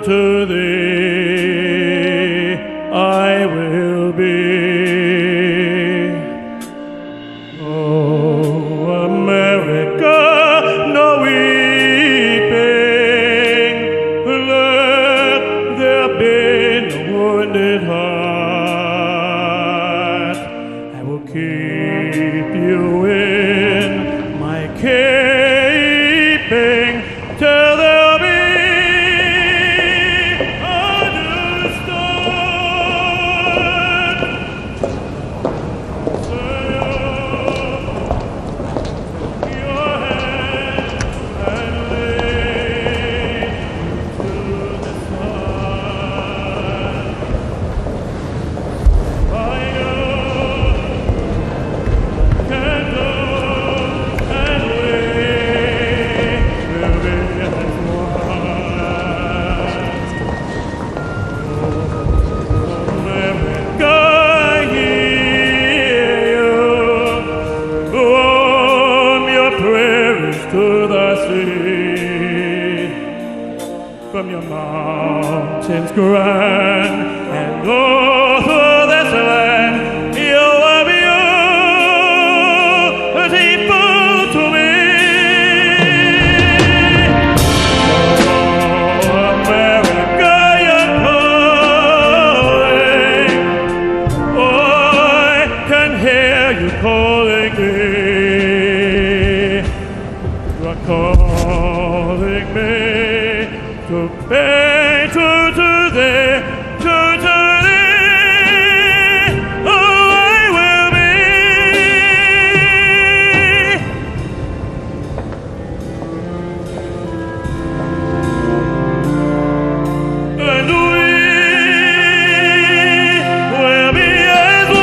To thee I will be. Oh, America, no weeping, let there be no wounded heart. I will keep you in my keeping till there'll be mountains grand and all through this land you will be beautiful to me. Oh, America, you're calling. Oh, I can hear you calling me. You're calling me to pay to thee, to thee, oh, I will be. And we will be as one.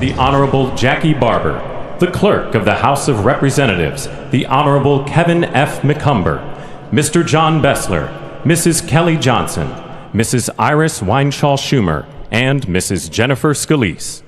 the Honorable Jackie Barber, the Clerk of the House of Representatives, the Honorable Kevin F. McCumber, Mr. John Bessler, Mrs. Kelly Johnson, Mrs. Iris Weinschall Schumer, and Mrs. Jennifer Scalise.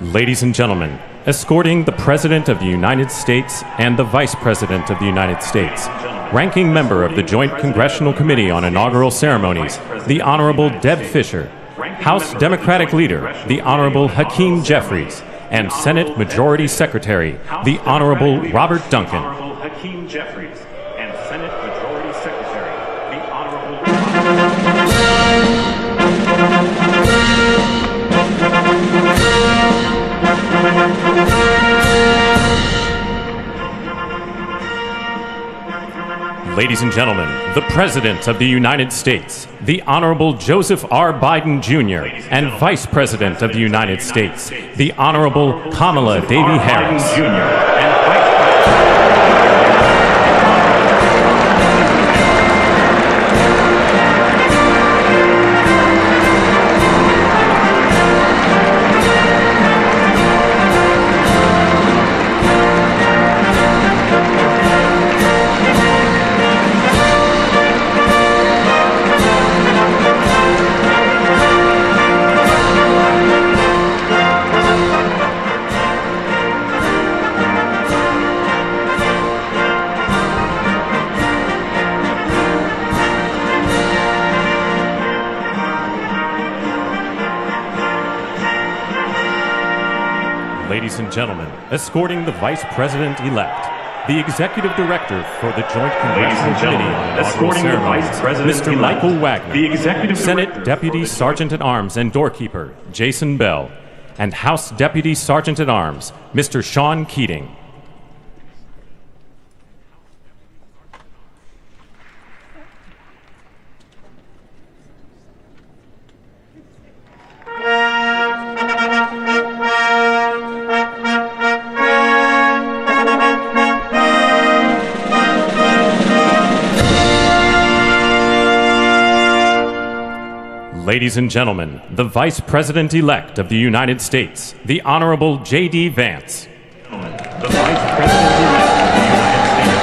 Ladies and gentlemen, escorting the President of the United States and the Vice President of the United States, Ranking Member of the Joint Congressional Committee on Inaugural Ceremonies, the Honorable Deb Fischer, House Democratic Leader, the Honorable Hakeem Jeffries, and Senate Majority Secretary, the Honorable Robert Duncan. Hakeem Jeffries and Senate Majority Secretary, the Honorable Ladies and gentlemen, the President of the United States, the Honorable Joseph R. Biden Jr., and Vice President of the United States, the Honorable Kamala Davy Harris. Ladies and gentlemen, escorting the Vice President-elect, the Executive Director for the Joint Congressional Committee on Inaugural Ceremonies, Mr. Michael Wagner, Senate Deputy Sergeant-at-Arms and Doorkeeper, Jason Bell, and House Deputy Sergeant-at-Arms, Mr. Sean Keating. Ladies and gentlemen, the Vice President-elect of the United States, the Honorable JD Vance. The Vice President-elect of the United States.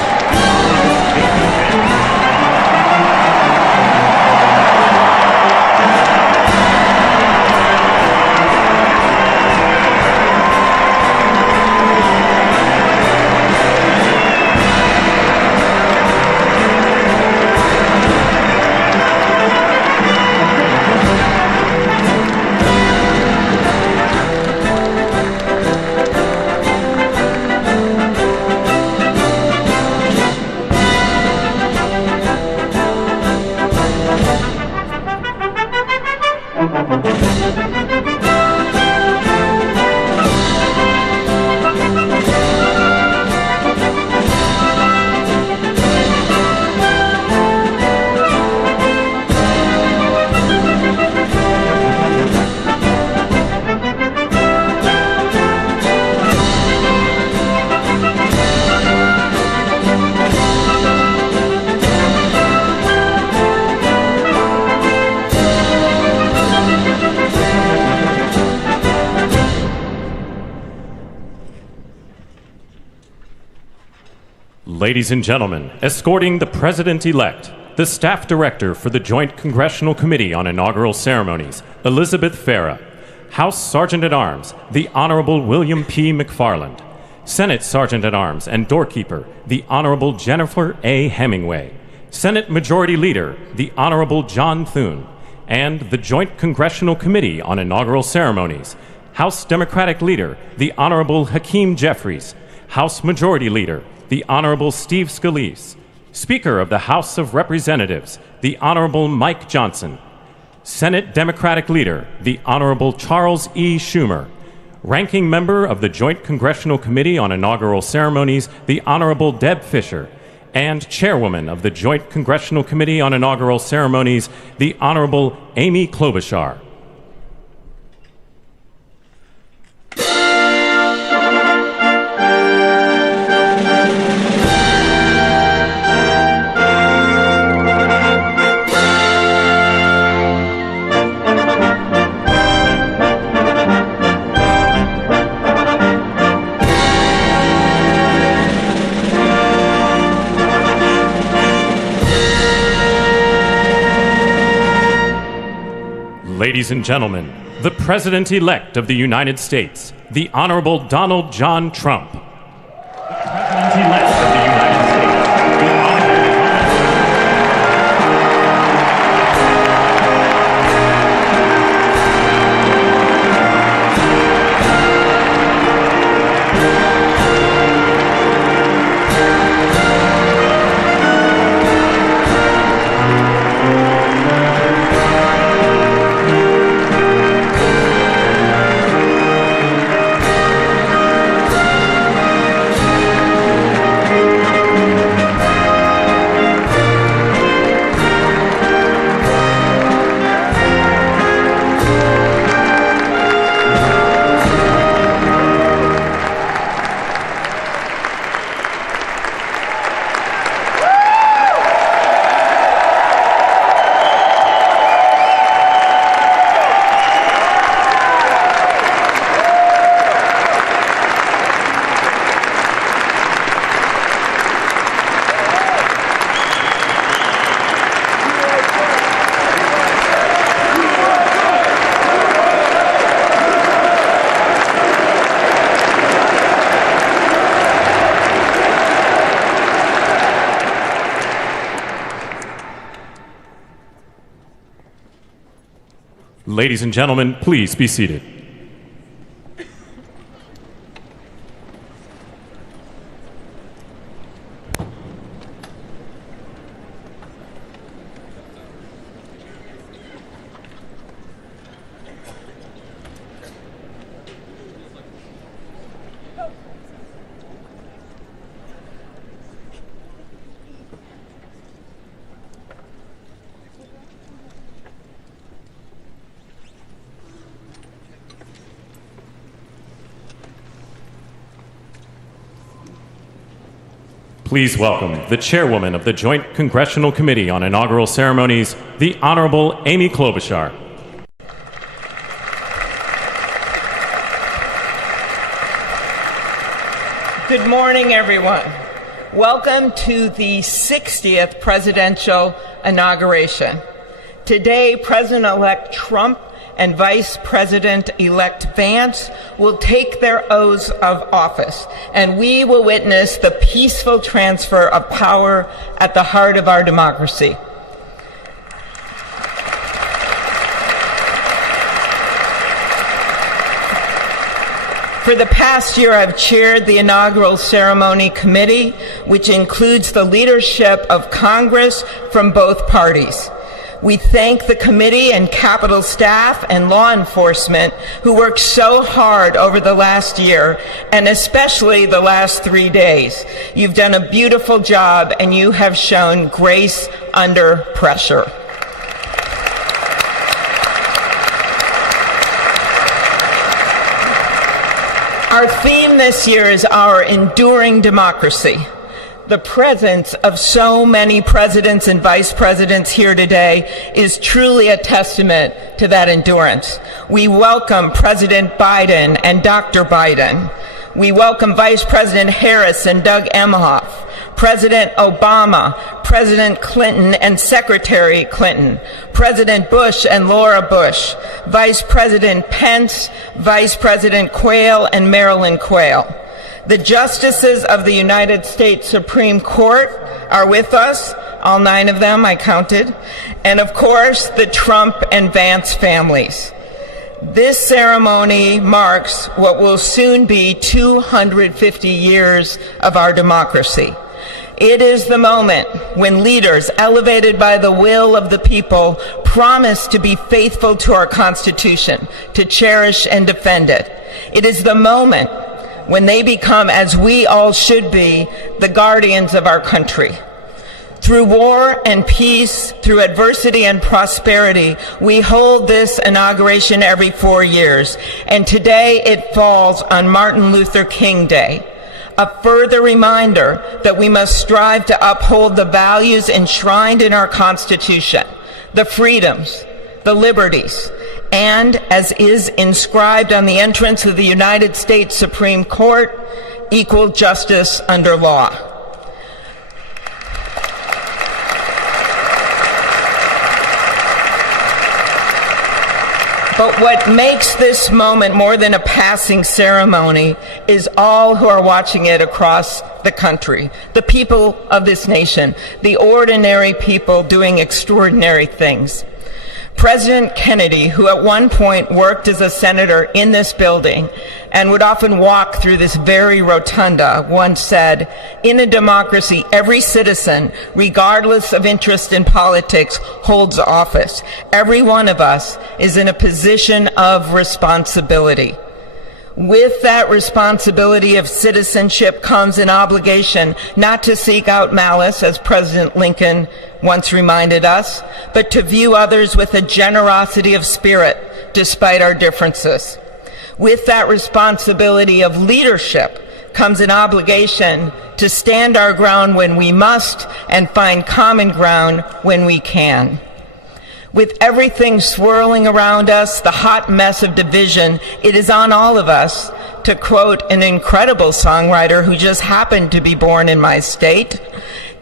Ladies and gentlemen, escorting the President-elect, the Staff Director for the Joint Congressional Committee on Inaugural Ceremonies, Elizabeth Farah, House Sergeant-at-Arms, the Honorable William P. McFarland, Senate Sergeant-at-Arms and Doorkeeper, the Honorable Jennifer A. Hemingway, Senate Majority Leader, the Honorable John Thune, and the Joint Congressional Committee on Inaugural Ceremonies, House Democratic Leader, the Honorable Hakeem Jeffries, House Majority Leader, the Honorable Steve Scalise, Speaker of the House of Representatives, the Honorable Mike Johnson, Senate Democratic Leader, the Honorable Charles E. Schumer, Ranking Member of the Joint Congressional Committee on Inaugural Ceremonies, the Honorable Deb Fischer, and Chairwoman of the Joint Congressional Committee on Inaugural Ceremonies, the Honorable Amy Klobuchar. Ladies and gentlemen, the President-elect of the United States, the Honorable Donald John Trump. The President-elect of the United States, the Honorable Ladies and gentlemen, please be seated. Please welcome the Chairwoman of the Joint Congressional Committee on Inaugural Ceremonies, the Honorable Amy Klobuchar. Good morning, everyone. Welcome to the 60th presidential inauguration. Today, President-elect Trump and Vice President-elect Vance will take their oaths of office, and we will witness the peaceful transfer of power at the heart of our democracy. For the past year, I've chaired the Inaugural Ceremony Committee, which includes the leadership of Congress from both parties. We thank the committee and Capitol staff and law enforcement who worked so hard over the last year, and especially the last 3 days. You've done a beautiful job, and you have shown grace under pressure. Our theme this year is our enduring democracy. The presence of so many presidents and vice presidents here today is truly a testament to that endurance. We welcome President Biden and Dr. Biden. We welcome Vice President Harris and Doug Emhoff, President Obama, President Clinton and Secretary Clinton, President Bush and Laura Bush, Vice President Pence, Vice President Quayle and Marilyn Quayle. The justices of the United States Supreme Court are with us, all 9 of them I counted, and of course the Trump and Vance families. This ceremony marks what will soon be 250 years of our democracy. It is the moment when leaders, elevated by the will of the people, promise to be faithful to our Constitution, to cherish and defend it. It is the moment when they become, as we all should be, the guardians of our country. Through war and peace, through adversity and prosperity, we hold this inauguration every 4 years, and today it falls on Martin Luther King Day, a further reminder that we must strive to uphold the values enshrined in our Constitution, the freedoms, the liberties, and, as is inscribed on the entrance of the United States Supreme Court, equal justice under law. But what makes this moment more than a passing ceremony is all who are watching it across the country, the people of this nation, the ordinary people doing extraordinary things. President Kennedy, who at one point worked as a senator in this building and would often walk through this very rotunda, once said, "In a democracy, every citizen, regardless of interest in politics, holds office. Every one of us is in a position of responsibility." With that responsibility of citizenship comes an obligation not to seek out malice, as President Lincoln once reminded us, but to view others with a generosity of spirit despite our differences. With that responsibility of leadership comes an obligation to stand our ground when we must and find common ground when we can. With everything swirling around us, the hot mess of division, it is on all of us, to quote an incredible songwriter who just happened to be born in my state,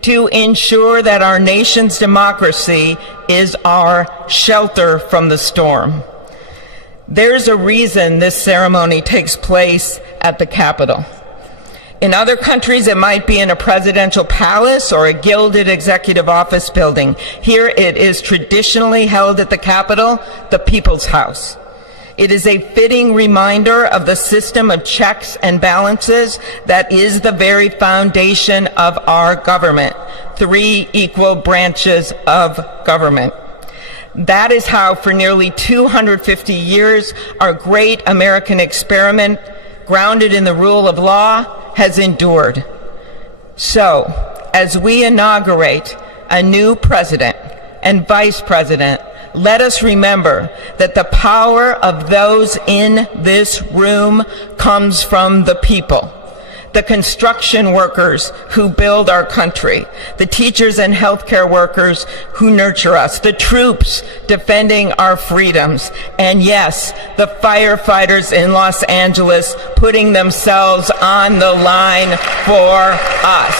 to ensure that our nation's democracy is our shelter from the storm. There's a reason this ceremony takes place at the Capitol. In other countries, it might be in a presidential palace or a gilded executive office building. Here it is traditionally held at the Capitol, the People's House. It is a fitting reminder of the system of checks and balances that is the very foundation of our government, 3 equal branches of government. That is how, for nearly 250 years, our great American experiment, grounded in the rule of law, has endured. So, as we inaugurate a new president and vice president, let us remember that the power of those in this room comes from the people. The construction workers who build our country, the teachers and healthcare workers who nurture us, the troops defending our freedoms, and yes, the firefighters in Los Angeles putting themselves on the line for us.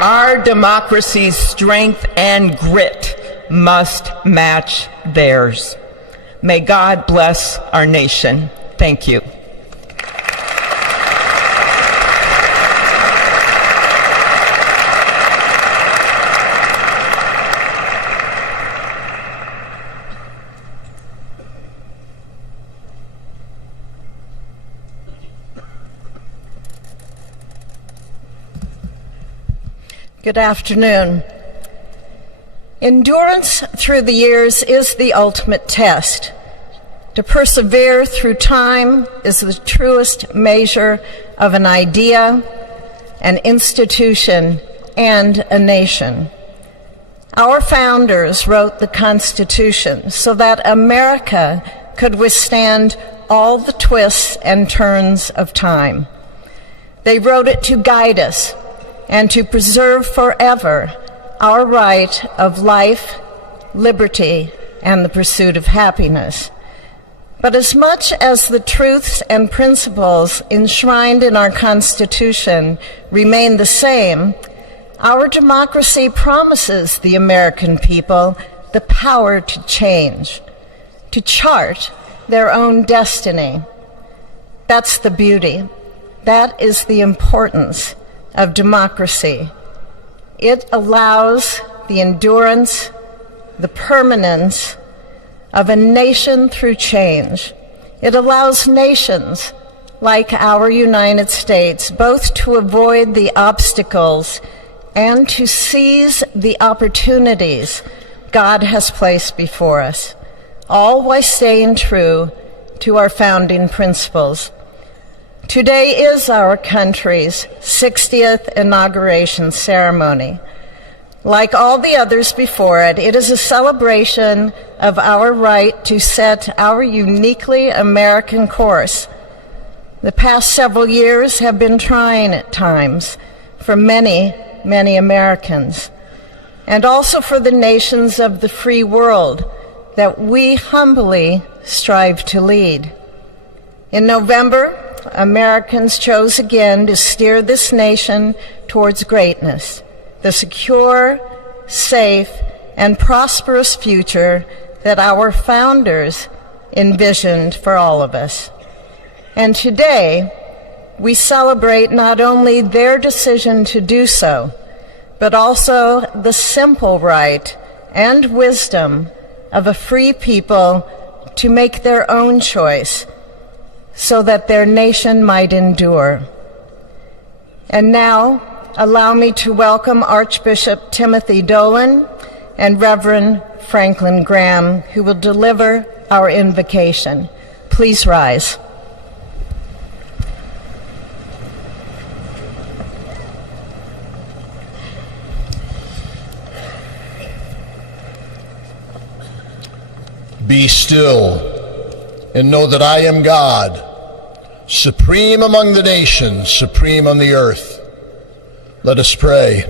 Our democracy's strength and grit must match theirs. May God bless our nation. Thank you. Good afternoon. Endurance through the years is the ultimate test. To persevere through time is the truest measure of an idea, an institution, and a nation. Our founders wrote the Constitution so that America could withstand all the twists and turns of time. They wrote it to guide us and to preserve forever our right of life, liberty, and the pursuit of happiness. But as much as the truths and principles enshrined in our Constitution remain the same, our democracy promises the American people the power to change, to chart their own destiny. That's the beauty. That is the importance of democracy. It allows the endurance, the permanence of a nation through change. It allows nations like our United States both to avoid the obstacles and to seize the opportunities God has placed before us, all while staying true to our founding principles. Today is our country's 60th inauguration ceremony. Like all the others before it, it is a celebration of our right to set our uniquely American course. The past several years have been trying at times for many, many Americans, and also for the nations of the free world that we humbly strive to lead. In November, Americans chose again to steer this nation towards greatness, the secure, safe, and prosperous future that our founders envisioned for all of us. And today, we celebrate not only their decision to do so, but also the simple right and wisdom of a free people to make their own choice so that their nation might endure. And now, allow me to welcome Archbishop Timothy Dolan and Reverend Franklin Graham, who will deliver our invocation. Please rise. Be still and know that I am God, supreme among the nations, supreme on the earth. Let us pray.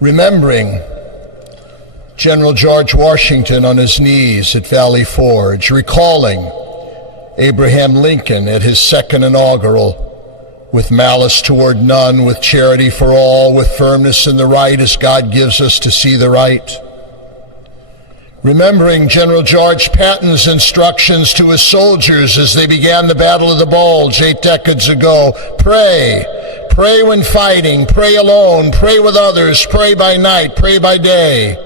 Remembering General George Washington on his knees at Valley Forge, recalling Abraham Lincoln at his second inaugural, with malice toward none, with charity for all, with firmness in the right as God gives us to see the right. Remembering General George Patton's instructions to his soldiers as they began the Battle of the Bulge 8 decades ago. Pray. Pray when fighting. Pray alone. Pray with others. Pray by night. Pray by day.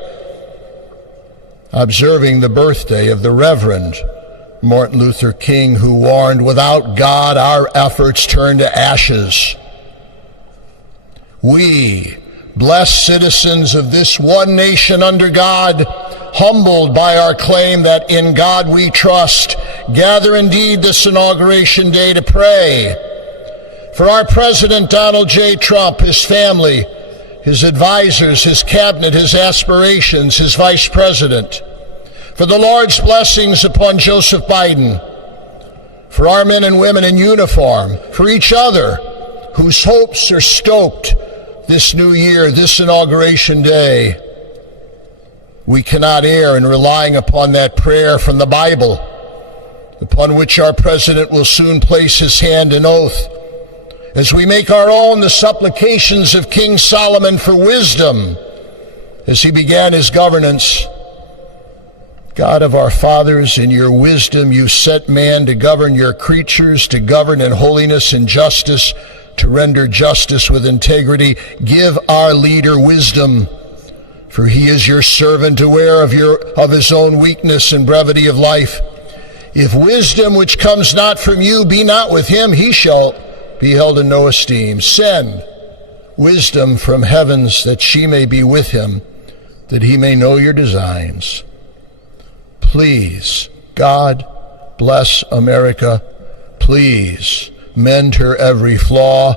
Observing the birthday of the Reverend Martin Luther King, who warned, without God, our efforts turn to ashes. We, blessed citizens of this one nation under God, humbled by our claim that in God we trust, gather indeed this Inauguration Day to pray for our President Donald J. Trump, his family, his advisors, his cabinet, his aspirations, his vice president, for the Lord's blessings upon Joseph Biden, for our men and women in uniform, for each other whose hopes are stoked this new year, this Inauguration Day. We cannot err in relying upon that prayer from the Bible, upon which our president will soon place his hand in oath, as we make our own the supplications of King Solomon for wisdom as he began his governance. God of our fathers, in your wisdom you set man to govern your creatures, to govern in holiness and justice, to render justice with integrity. Give our leader wisdom, for he is your servant, aware of his own weakness and brevity of life. If wisdom which comes not from you be not with him, he shall be held in no esteem. Send wisdom from heavens that she may be with him, that he may know your designs. Please, God, bless America. Please, mend her every flaw.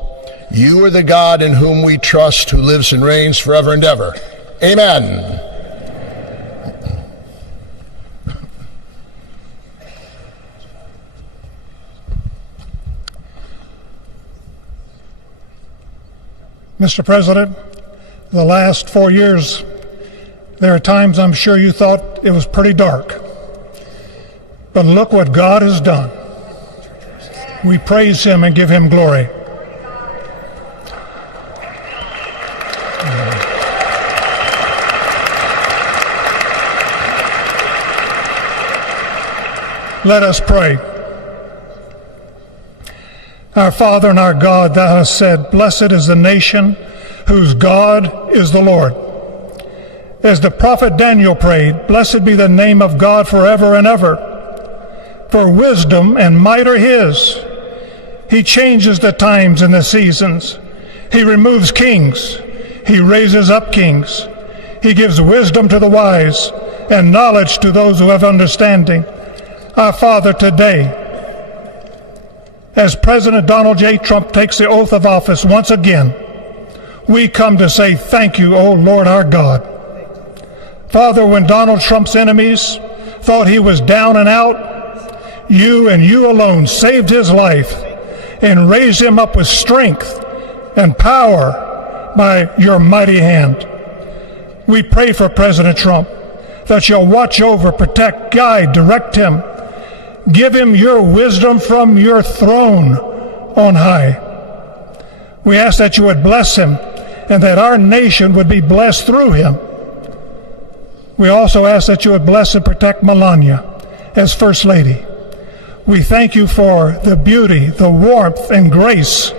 You are the God in whom we trust, who lives and reigns forever and ever. Amen. Mr. President, the last 4 years, there are times I'm sure you thought it was pretty dark. But look what God has done. We praise him and give him glory. Let us pray. Our Father and our God, thou hast said, blessed is the nation whose God is the Lord. As the prophet Daniel prayed, blessed be the name of God forever and ever. For wisdom and might are his. He changes the times and the seasons. He removes kings. He raises up kings. He gives wisdom to the wise and knowledge to those who have understanding. Our Father, today, as President Donald J. Trump takes the oath of office once again, we come to say thank you, O Lord our God. Father, when Donald Trump's enemies thought he was down and out, you and you alone saved his life and raised him up with strength and power by your mighty hand. We pray for President Trump that you'll watch over, protect, guide, direct him. Give him your wisdom from your throne on high. We ask that you would bless him and that our nation would be blessed through him. We also ask that you would bless and protect Melania as First Lady. We thank you for the beauty, the warmth, and grace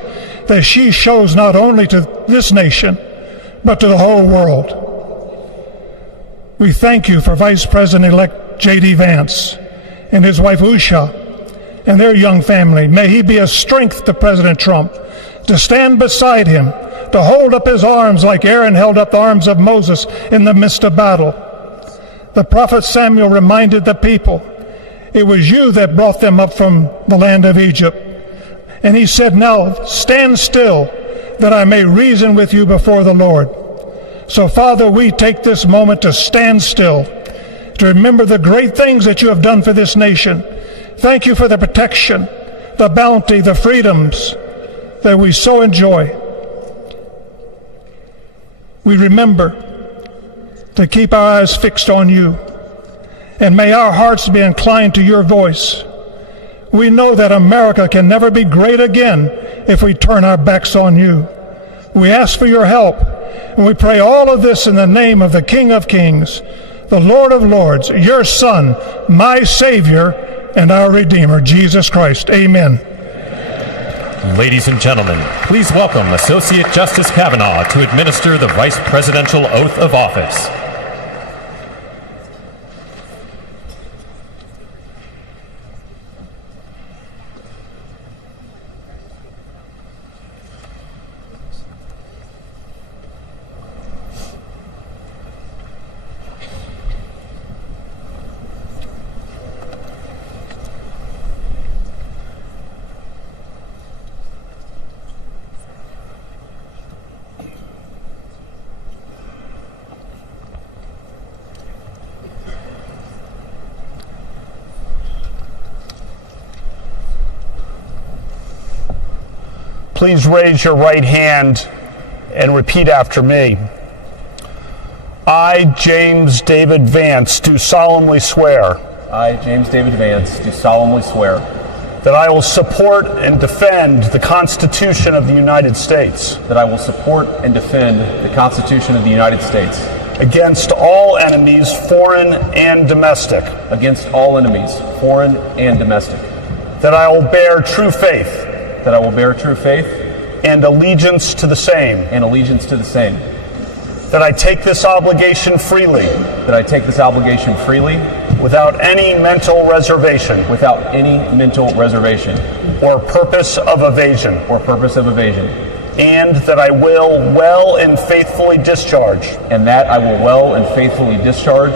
that she shows not only to this nation, but to the whole world. We thank you for Vice President-elect JD Vance and his wife Usha and their young family. May he be a strength to President Trump, to stand beside him, to hold up his arms like Aaron held up the arms of Moses in the midst of battle. The prophet Samuel reminded the people, it was you that brought them up from the land of Egypt. And he said, now stand still, that I may reason with you before the Lord. So, Father, we take this moment to stand still, to remember the great things that you have done for this nation. Thank you for the protection, the bounty, the freedoms that we so enjoy. We remember to keep our eyes fixed on you, and may our hearts be inclined to your voice. We know that America can never be great again if we turn our backs on you. We ask for your help, and we pray all of this in the name of the King of Kings, the Lord of Lords, your Son, my Savior, and our Redeemer, Jesus Christ. Amen. Ladies and gentlemen, please welcome Associate Justice Kavanaugh to administer the Vice Presidential Oath of Office. Please raise your right hand and repeat after me. I, James David Vance, do solemnly swear. I, James David Vance, do solemnly swear that I will support and defend the Constitution of the United States. That I will support and defend the Constitution of the United States against all enemies, foreign and domestic. Against all enemies, foreign and domestic. That I will bear true faith. That I will bear true faith and allegiance to the same. And allegiance to the same. That I take this obligation freely. That I take this obligation freely. Without any mental reservation. Without any mental reservation. Or purpose of evasion. Or purpose of evasion. And that I will well and faithfully discharge. And that I will well and faithfully discharge.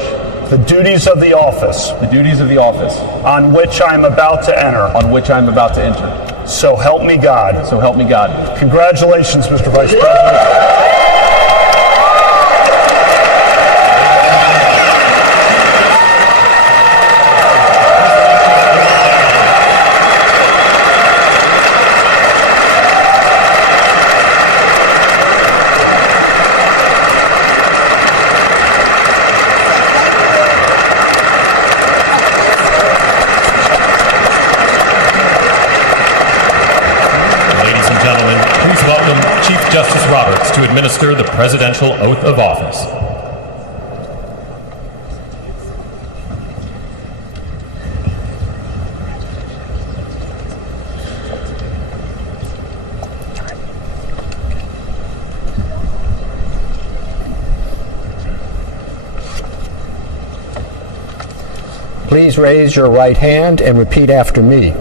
The duties of the office. The duties of the office. On which I am about to enter. On which I am about to enter. So help me God. So help me God. Congratulations, Mr. Vice President. to administer the presidential oath of office. Please raise your right hand and repeat after me.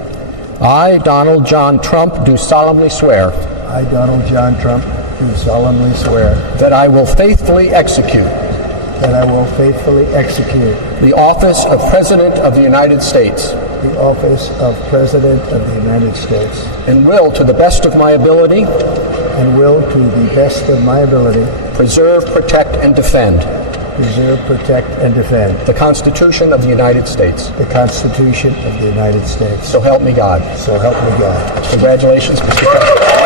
I, Donald John Trump, do solemnly swear. I, Donald John Trump, do solemnly swear. That I will faithfully execute. That I will faithfully execute. The office of President of the United States. The office of President of the United States. And will, to the best of my ability. And will, to the best of my ability. Preserve, protect, and defend. Preserve, protect, and defend. The Constitution of the United States. The Constitution of the United States. So help me God. So help me God. Congratulations, Mr. President.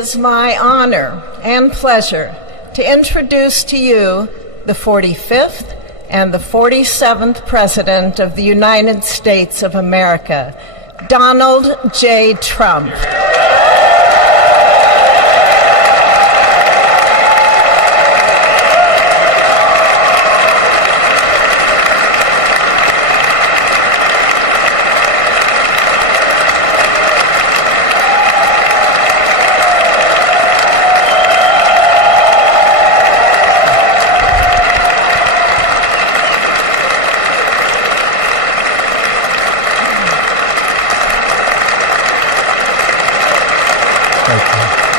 is my honor and pleasure to introduce to you the 45th and the 47th President of the United States of America, Donald J. Trump.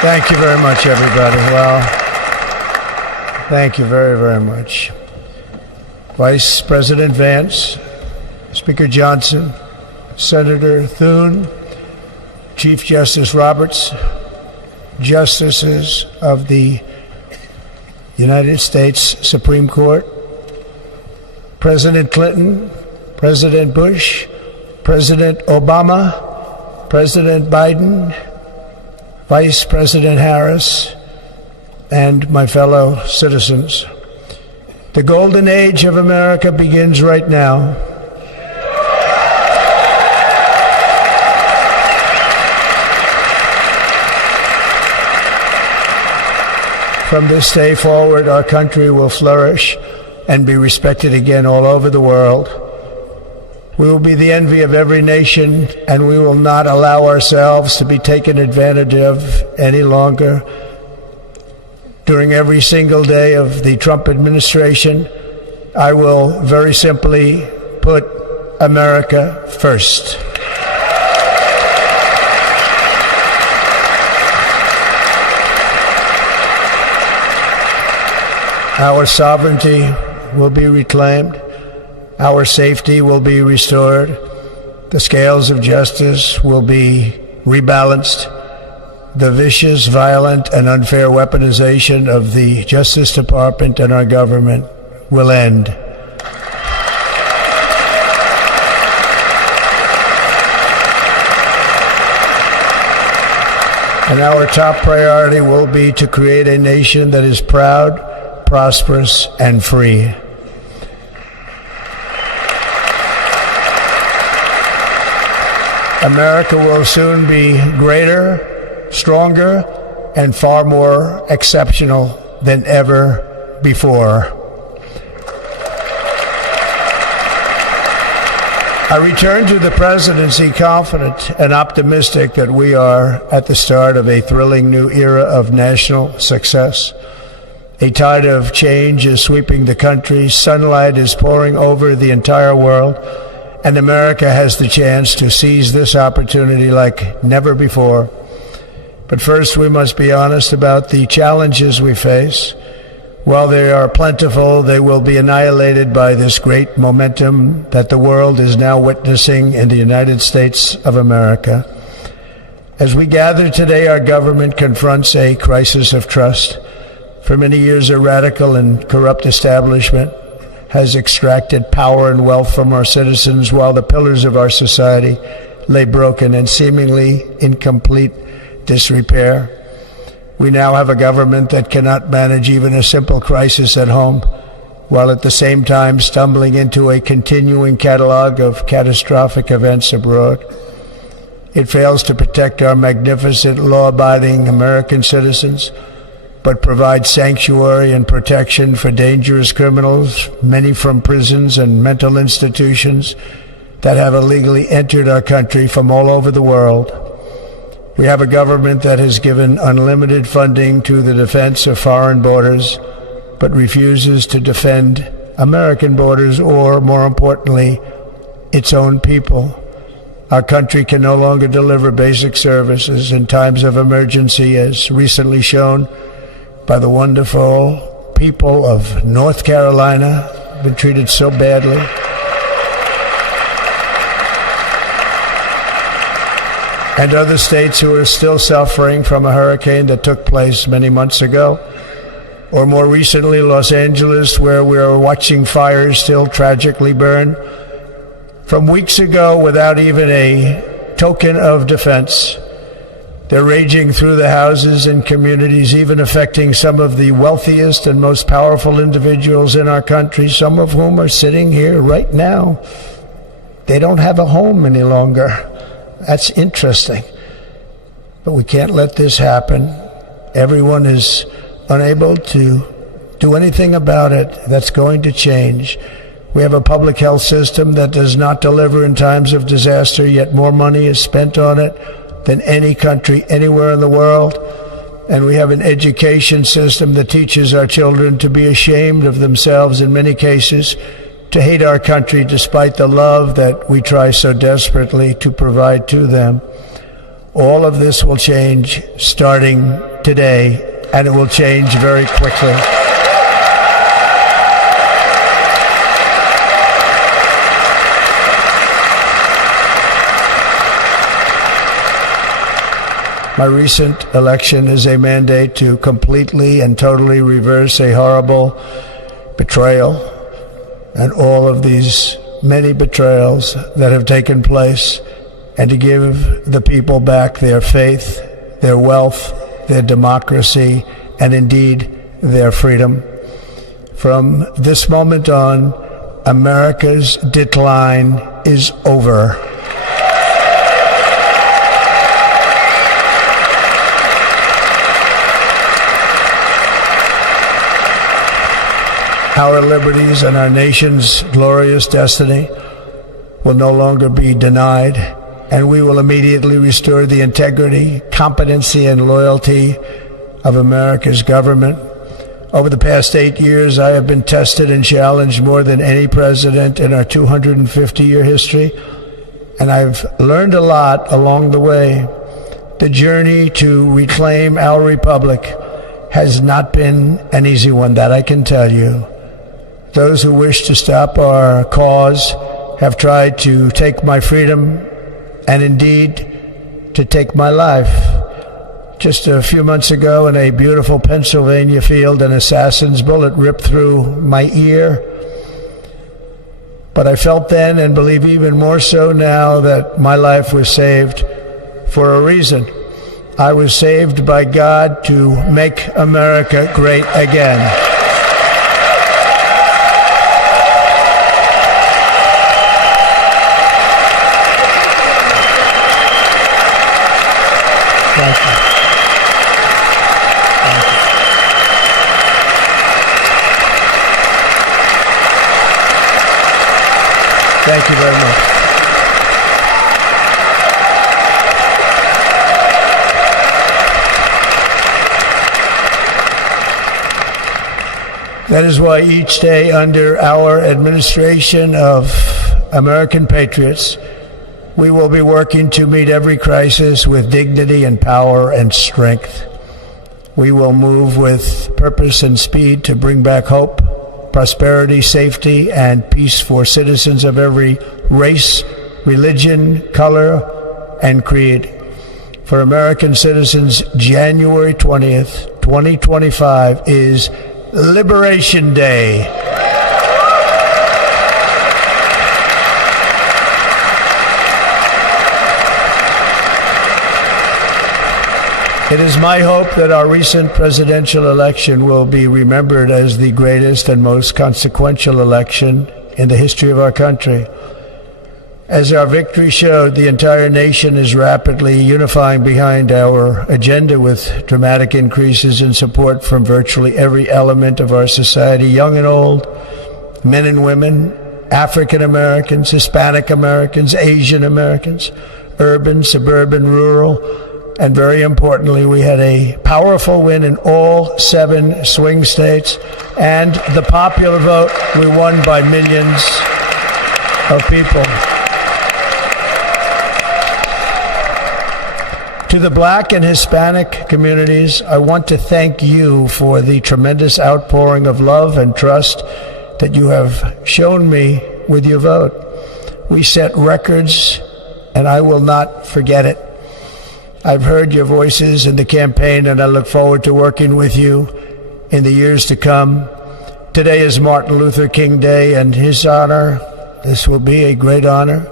Thank you very much, everybody. Well, thank you very, very much. Vice President Vance, Speaker Johnson, Senator Thune, Chief Justice Roberts, Justices of the United States Supreme Court, President Clinton, President Bush, President Obama, President Biden, Vice President Harris, and my fellow citizens. The golden age of America begins right now. From this day forward, our country will flourish and be respected again all over the world. We will be the envy of every nation, and we will not allow ourselves to be taken advantage of any longer. During every single day of the Trump administration, I will very simply put America first. Our sovereignty will be reclaimed. Our safety will be restored. The scales of justice will be rebalanced. The vicious, violent, and unfair weaponization of the Justice Department and our government will end. And our top priority will be to create a nation that is proud, prosperous, and free. America will soon be greater, stronger, and far more exceptional than ever before. I return to the presidency confident and optimistic that we are at the start of a thrilling new era of national success. A tide of change is sweeping the country. Sunlight is pouring over the entire world. And America has the chance to seize this opportunity like never before. But first, we must be honest about the challenges we face. While they are plentiful, they will be annihilated by this great momentum that the world is now witnessing in the United States of America. As we gather today, our government confronts a crisis of trust. For many years, a radical and corrupt establishment has extracted power and wealth from our citizens while the pillars of our society lay broken and seemingly in complete disrepair. We now have a government that cannot manage even a simple crisis at home, while at the same time stumbling into a continuing catalog of catastrophic events abroad. It fails to protect our magnificent, law-abiding American citizens, but provides sanctuary and protection for dangerous criminals, many from prisons and mental institutions that have illegally entered our country from all over the world. We have a government that has given unlimited funding to the defense of foreign borders, but refuses to defend American borders or, more importantly, its own people. Our country can no longer deliver basic services in times of emergency, as recently shown by the wonderful people of North Carolina, been treated so badly. And other states who are still suffering from a hurricane that took place many months ago. Or more recently, Los Angeles, where we are watching fires still tragically burn. From weeks ago, without even a token of defense, They're raging through the houses and communities, even affecting some of the wealthiest and most powerful individuals in our country, some of whom are sitting here right now. They don't have a home any longer. That's interesting. But we can't let this happen. Everyone is unable to do anything about it. That's going to change. We have a public health system that does not deliver in times of disaster, yet more money is spent on it than any country anywhere in the world. And we have an education system that teaches our children to be ashamed of themselves in many cases, to hate our country despite the love that we try so desperately to provide to them. All of this will change starting today, and it will change very quickly. My recent election is a mandate to completely and totally reverse a horrible betrayal and all of these many betrayals that have taken place, and to give the people back their faith, their wealth, their democracy, and indeed their freedom. From this moment on, America's decline is over. Our liberties and our nation's glorious destiny will no longer be denied, and we will immediately restore the integrity, competency, and loyalty of America's government. Over the past 8 years, I have been tested and challenged more than any president in our 250-year history, and I've learned a lot along the way. The journey to reclaim our republic has not been an easy one, that I can tell you. Those who wish to stop our cause have tried to take my freedom and indeed to take my life. Just a few months ago in a beautiful Pennsylvania field, an assassin's bullet ripped through my ear. But I felt then, and believe even more so now, that my life was saved for a reason. I was saved by God to make America great again. Thank you. Thank you very much. That is why each day under our administration of American patriots, we will be working to meet every crisis with dignity and power and strength. We will move with purpose and speed to bring back hope, prosperity, safety, and peace for citizens of every race, religion, color, and creed. For American citizens, January 20th, 2025 is Liberation Day. It is my hope that our recent presidential election will be remembered as the greatest and most consequential election in the history of our country. As our victory showed, the entire nation is rapidly unifying behind our agenda with dramatic increases in support from virtually every element of our society, young and old, men and women, African Americans, Hispanic Americans, Asian Americans, urban, suburban, rural. And very importantly, we had a powerful win in all 7 swing states. And the popular vote, we won by millions of people. To the Black and Hispanic communities, I want to thank you for the tremendous outpouring of love and trust that you have shown me with your vote. We set records, and I will not forget it. I've heard your voices in the campaign, and I look forward to working with you in the years to come. Today is Martin Luther King Day, and his honor, this will be a great honor,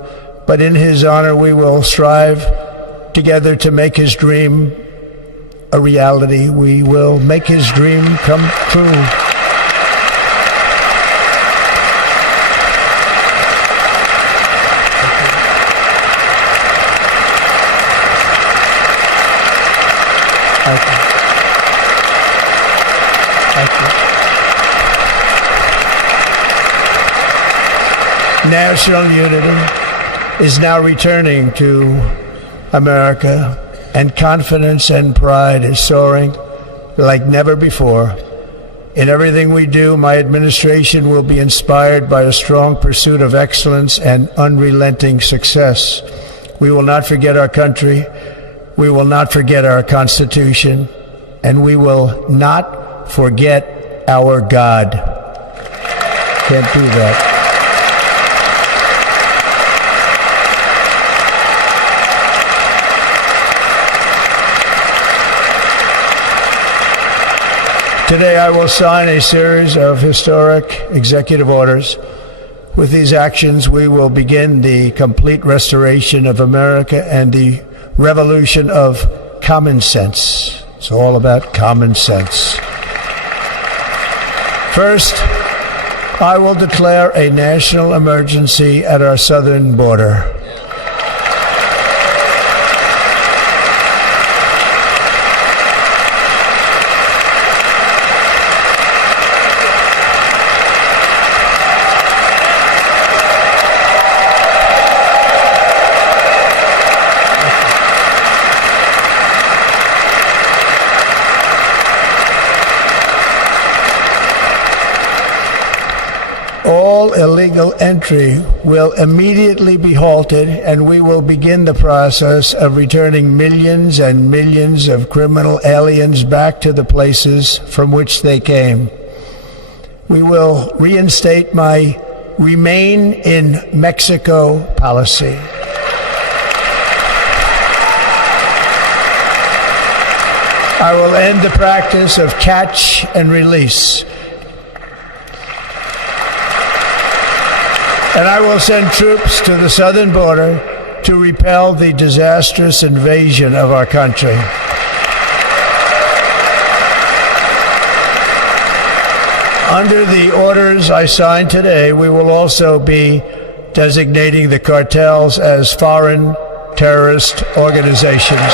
but in his honor we will strive together to make his dream a reality. We will make his dream come true. Thank you. Thank you. National unity is now returning to America, and confidence and pride is soaring like never before. In everything we do, my administration will be inspired by a strong pursuit of excellence and unrelenting success. We will not forget our country. We will not forget our Constitution, and we will not forget our God. Can't do that. Today I will sign a series of historic executive orders. With these actions, we will begin the complete restoration of America and the revolution of common sense. It's all about common sense. First, I will declare a national emergency at our southern border. Illegal entry will immediately be halted, and we will begin the process of returning millions and millions of criminal aliens back to the places from which they came. We will reinstate my Remain in Mexico policy. I will end the practice of catch and release. And I will send troops to the southern border to repel the disastrous invasion of our country. Under the orders I signed today, we will also be designating the cartels as foreign terrorist organizations.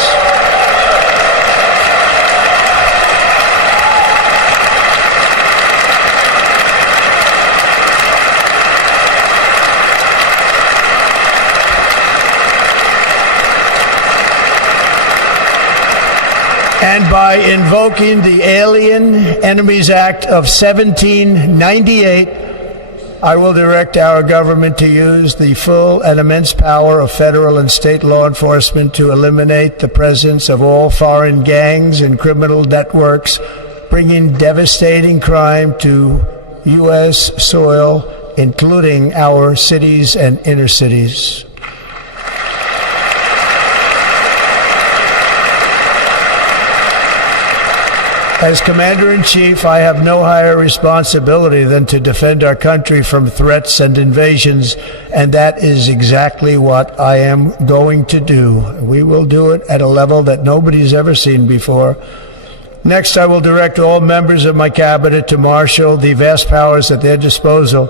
And by invoking the Alien Enemies Act of 1798, I will direct our government to use the full and immense power of federal and state law enforcement to eliminate the presence of all foreign gangs and criminal networks, bringing devastating crime to U.S. soil, including our cities and inner cities. As Commander-in-Chief, I have no higher responsibility than to defend our country from threats and invasions, and that is exactly what I am going to do. We will do it at a level that nobody's ever seen before. Next, I will direct all members of my cabinet to marshal the vast powers at their disposal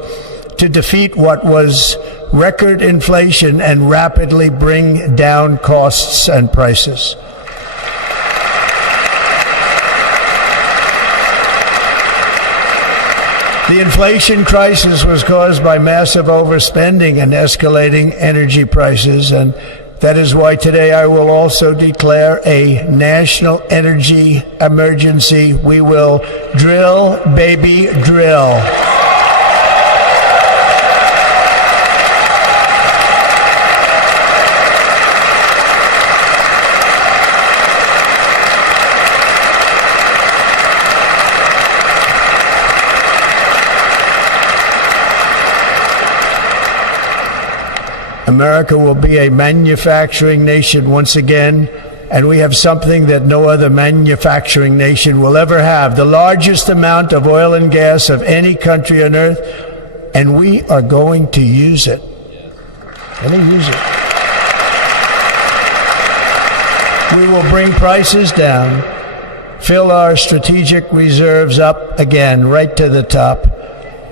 to defeat what was record inflation and rapidly bring down costs and prices. The inflation crisis was caused by massive overspending and escalating energy prices, and that is why today I will also declare a national energy emergency. We will drill, baby, drill. America will be a manufacturing nation once again, and we have something that no other manufacturing nation will ever have, the largest amount of oil and gas of any country on earth, and we are going to use it. Let me use it. We will bring prices down, fill our strategic reserves up again, right to the top,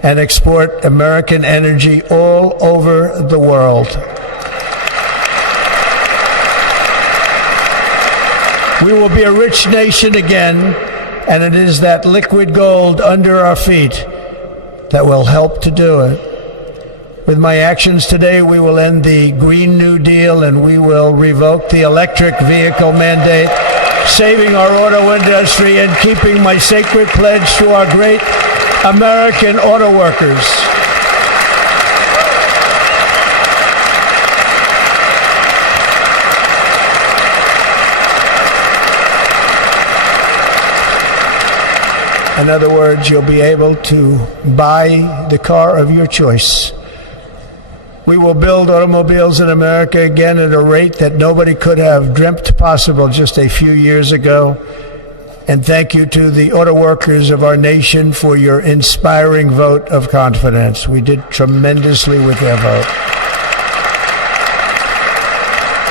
and export American energy all over the world. We will be a rich nation again, and it is that liquid gold under our feet that will help to do it. With my actions today, we will end the Green New Deal and we will revoke the electric vehicle mandate, saving our auto industry and keeping my sacred pledge to our great American auto workers. In other words, you'll be able to buy the car of your choice. We will build automobiles in America again at a rate that nobody could have dreamt possible just a few years ago. And thank you to the auto workers of our nation for your inspiring vote of confidence. We did tremendously with their vote.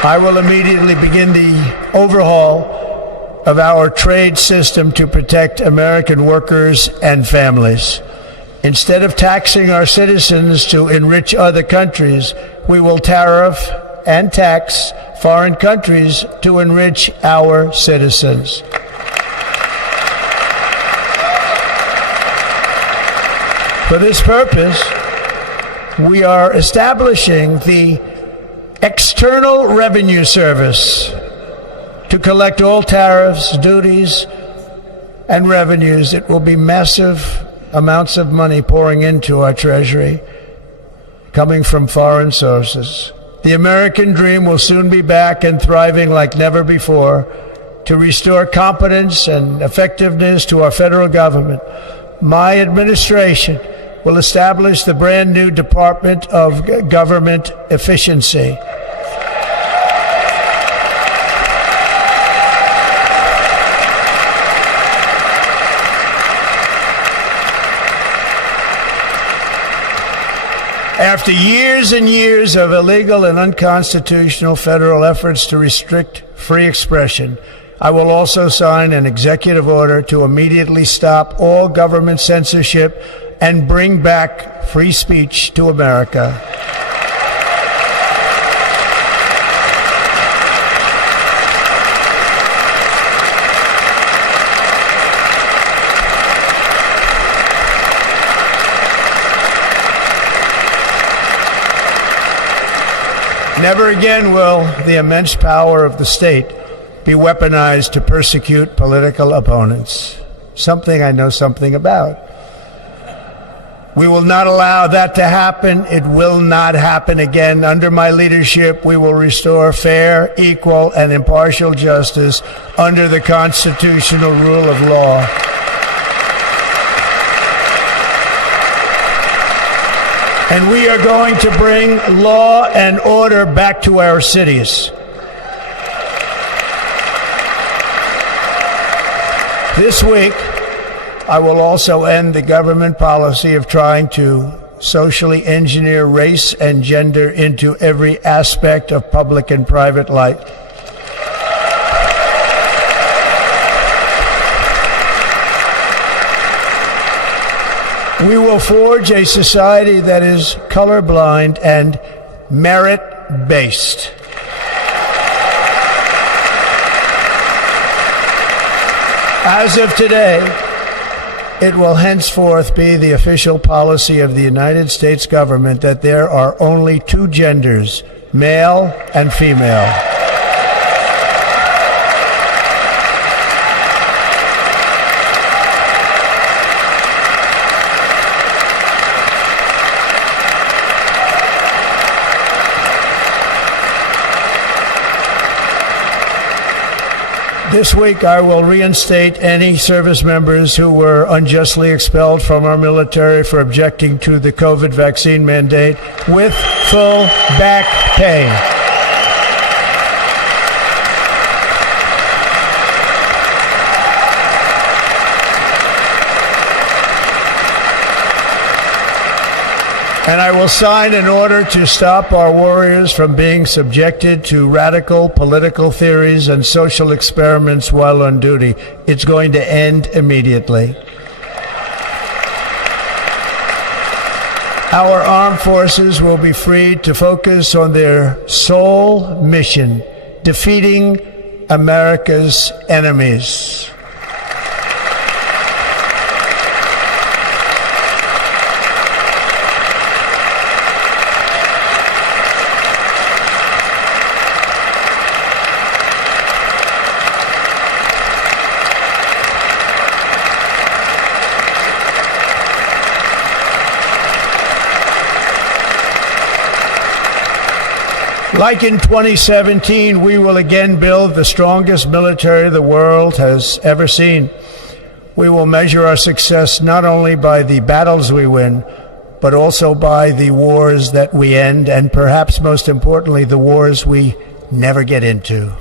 I will immediately begin the overhaul of our trade system to protect American workers and families. Instead of taxing our citizens to enrich other countries, we will tariff and tax foreign countries to enrich our citizens. For this purpose, we are establishing the External Revenue Service to collect all tariffs, duties, and revenues. It will be massive amounts of money pouring into our treasury, coming from foreign sources. The American dream will soon be back and thriving like never before. To restore competence and effectiveness to our federal government, my administration will establish the brand new Department of Government Efficiency. After years and years of illegal and unconstitutional federal efforts to restrict free expression, I will also sign an executive order to immediately stop all government censorship and bring back free speech to America. Never again will the immense power of the state be weaponized to persecute political opponents. Something I know something about. We will not allow that to happen. It will not happen again. Under my leadership, we will restore fair, equal, and impartial justice under the constitutional rule of law. And we are going to bring law and order back to our cities. This week, I will also end the government policy of trying to socially engineer race and gender into every aspect of public and private life. We will forge a society that is colorblind and merit-based. As of today, it will henceforth be the official policy of the United States government that there are only two genders, male and female. This week, I will reinstate any service members who were unjustly expelled from our military for objecting to the COVID vaccine mandate with full back pay. And I will sign an order to stop our warriors from being subjected to radical political theories and social experiments while on duty. It's going to end immediately. Our armed forces will be freed to focus on their sole mission, defeating America's enemies. Like in 2017, we will again build the strongest military the world has ever seen. We will measure our success not only by the battles we win, but also by the wars that we end, and perhaps most importantly, the wars we never get into.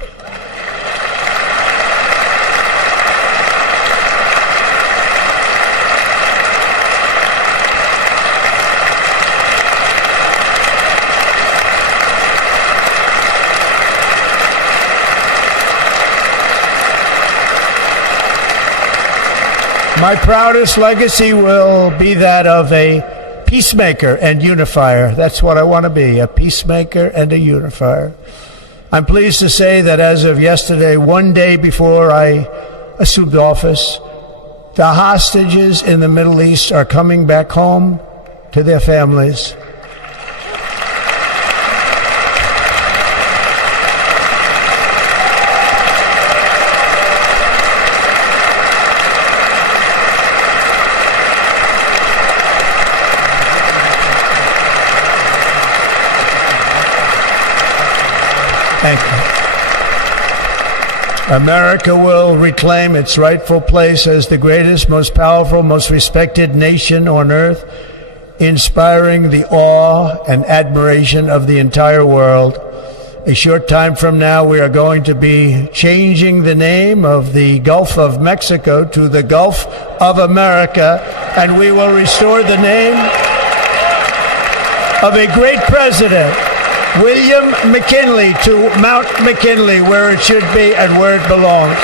My proudest legacy will be that of a peacemaker and unifier. That's what I want to be, a peacemaker and a unifier. I'm pleased to say that as of yesterday, one day before I assumed office, the hostages in the Middle East are coming back home to their families. Thank you. America will reclaim its rightful place as the greatest, most powerful, most respected nation on earth, inspiring the awe and admiration of the entire world. A short time from now, we are going to be changing the name of the Gulf of Mexico to the Gulf of America, and we will restore the name of a great president, William McKinley, to Mount McKinley, where it should be and where it belongs.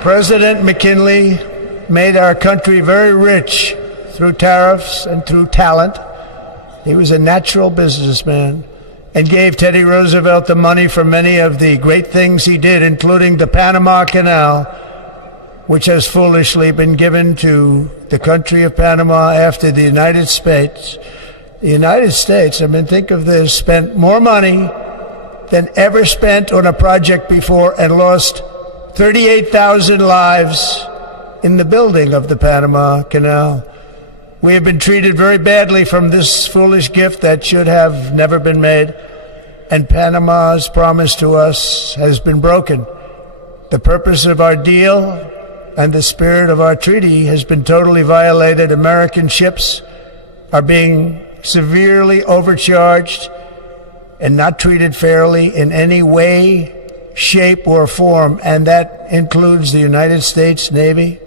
President McKinley made our country very rich through tariffs and through talent. He was a natural businessman and gave Teddy Roosevelt the money for many of the great things he did, including the Panama Canal, which has foolishly been given to the country of Panama after the United States. The United States, I mean, think of this, spent more money than ever spent on a project before and lost 38,000 lives in the building of the Panama Canal. We have been treated very badly from this foolish gift that should have never been made, and Panama's promise to us has been broken. The purpose of our deal and the spirit of our treaty has been totally violated. American ships are being severely overcharged and not treated fairly in any way, shape, or form, and that includes the United States Navy.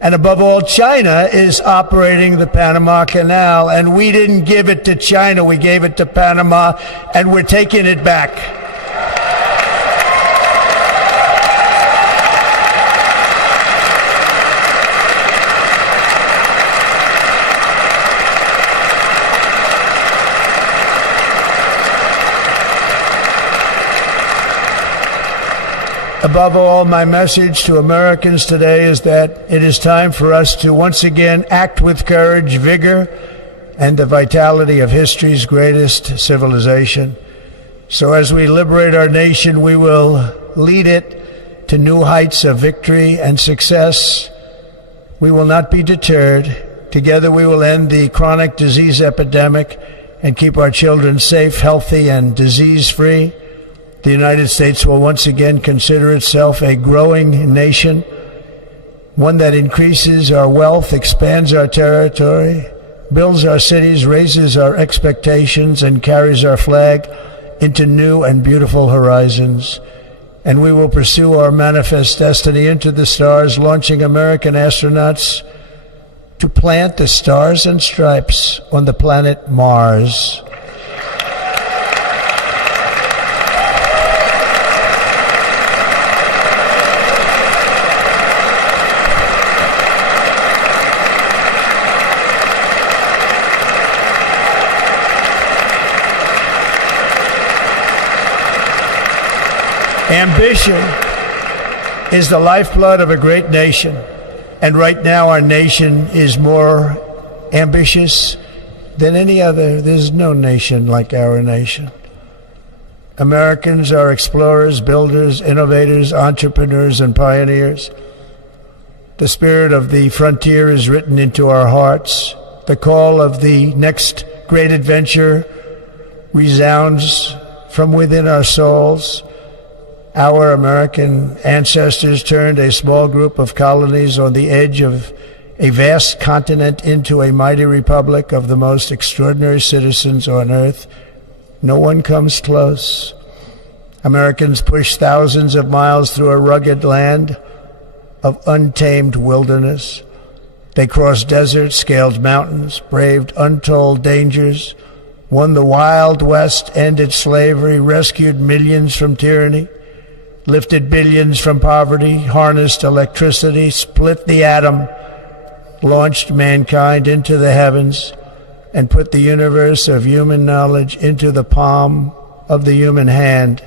And above all, China is operating the Panama Canal, and we didn't give it to China, we gave it to Panama, and we're taking it back. Above all, my message to Americans today is that it is time for us to once again act with courage, vigor, and the vitality of history's greatest civilization. So as we liberate our nation, we will lead it to new heights of victory and success. We will not be deterred. Together we will end the chronic disease epidemic and keep our children safe, healthy, and disease-free. The United States will once again consider itself a growing nation, one that increases our wealth, expands our territory, builds our cities, raises our expectations, and carries our flag into new and beautiful horizons. and we will pursue our manifest destiny into the stars, launching American astronauts to plant the stars and stripes on the planet Mars. Ambition is the lifeblood of a great nation, and right now our nation is more ambitious than any other. There's no nation like our nation. Americans are explorers, builders, innovators, entrepreneurs, and pioneers. The spirit of the frontier is written into our hearts. The call of the next great adventure resounds from within our souls. Our American ancestors turned a small group of colonies on the edge of a vast continent into a mighty republic of the most extraordinary citizens on earth. No one comes close. Americans pushed thousands of miles through a rugged land of untamed wilderness. They crossed deserts, scaled mountains, braved untold dangers, won the Wild West, ended slavery, rescued millions from tyranny, lifted billions from poverty, harnessed electricity, split the atom, launched mankind into the heavens, and put the universe of human knowledge into the palm of the human hand.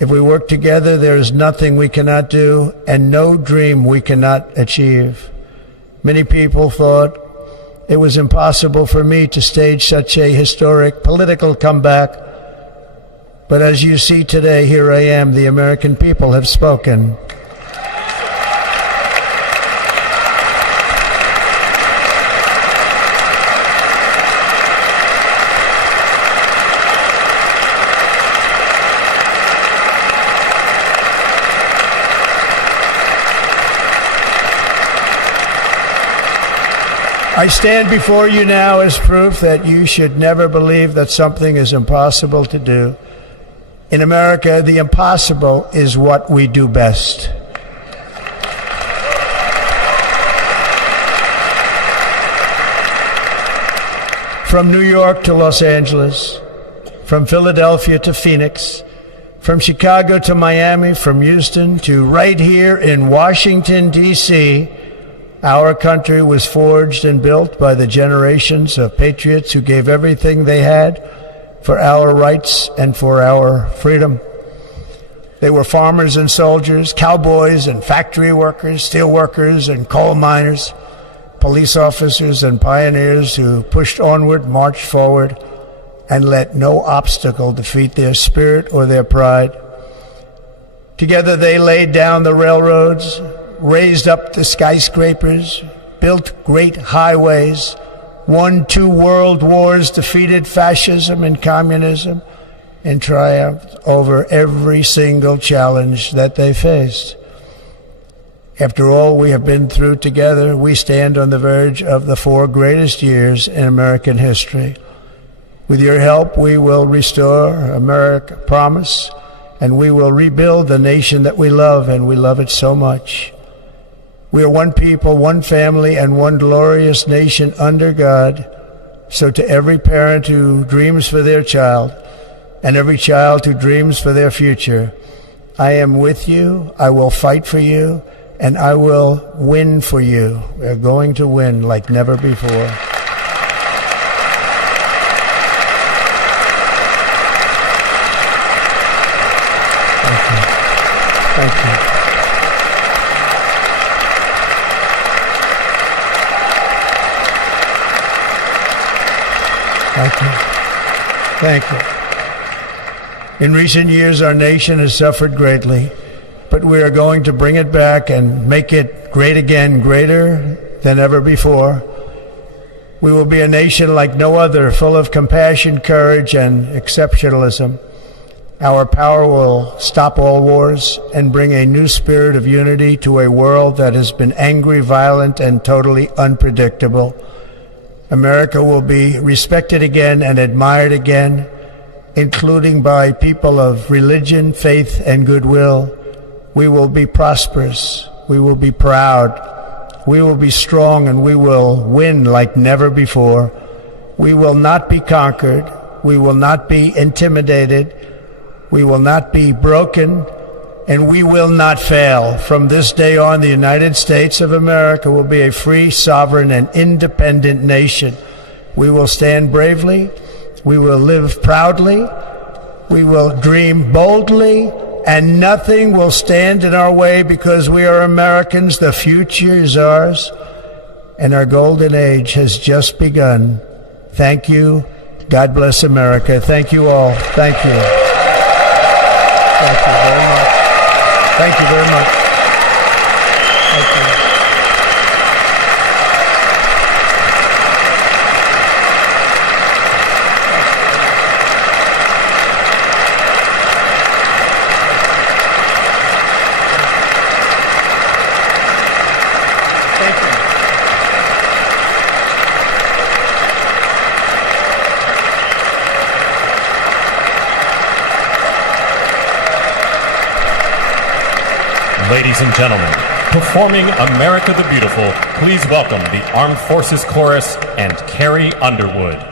If we work together, there is nothing we cannot do and no dream we cannot achieve. Many people thought it was impossible for me to stage such a historic political comeback. But as you see today, here I am. The American people have spoken. I stand before you now as proof that you should never believe that something is impossible to do. In America, the impossible is what we do best. From New York to Los Angeles, from Philadelphia to Phoenix, from Chicago to Miami, from Houston to right here in Washington, D.C., our country was forged and built by the generations of patriots who gave everything they had for our rights and for our freedom. They were farmers and soldiers, cowboys and factory workers, steel workers and coal miners, police officers and pioneers who pushed onward, marched forward, and let no obstacle defeat their spirit or their pride. Together they laid down the railroads, raised up the skyscrapers, built great highways, won 2 world wars, defeated fascism and communism, and triumphed over every single challenge that they faced. After all we have been through together, we stand on the verge of the 4 greatest years in American history. With your help, we will restore America, promise, and we will rebuild the nation that we love, and we love it so much. We are one people, one family, and one glorious nation under God. So to every parent who dreams for their child, and every child who dreams for their future, I am with you, I will fight for you, and I will win for you. We're going to win like never before. Thank you. Thank you. Thank you. In recent years, our nation has suffered greatly, but we are going to bring it back and make it great again, greater than ever before. We will be a nation like no other, full of compassion, courage, and exceptionalism. Our power will stop all wars and bring a new spirit of unity to a world that has been angry, violent, and totally unpredictable. America will be respected again and admired again. including by people of religion, faith, and goodwill. We will be prosperous. We will be proud. We will be strong, and we will win like never before. We will not be conquered. We will not be intimidated. We will not be broken, and we will not fail. From this day on, the United States of America will be a free, sovereign, and independent nation. We will stand bravely. We will live proudly. We will dream boldly, and nothing will stand in our way because we are Americans. The future is ours, and our golden age has just begun. Thank you. God bless America. Thank you all. Thank you. Thank you very much. Thank you very much. Thank you. Ladies and gentlemen, performing America the Beautiful, please welcome the Armed Forces Chorus and Carrie Underwood.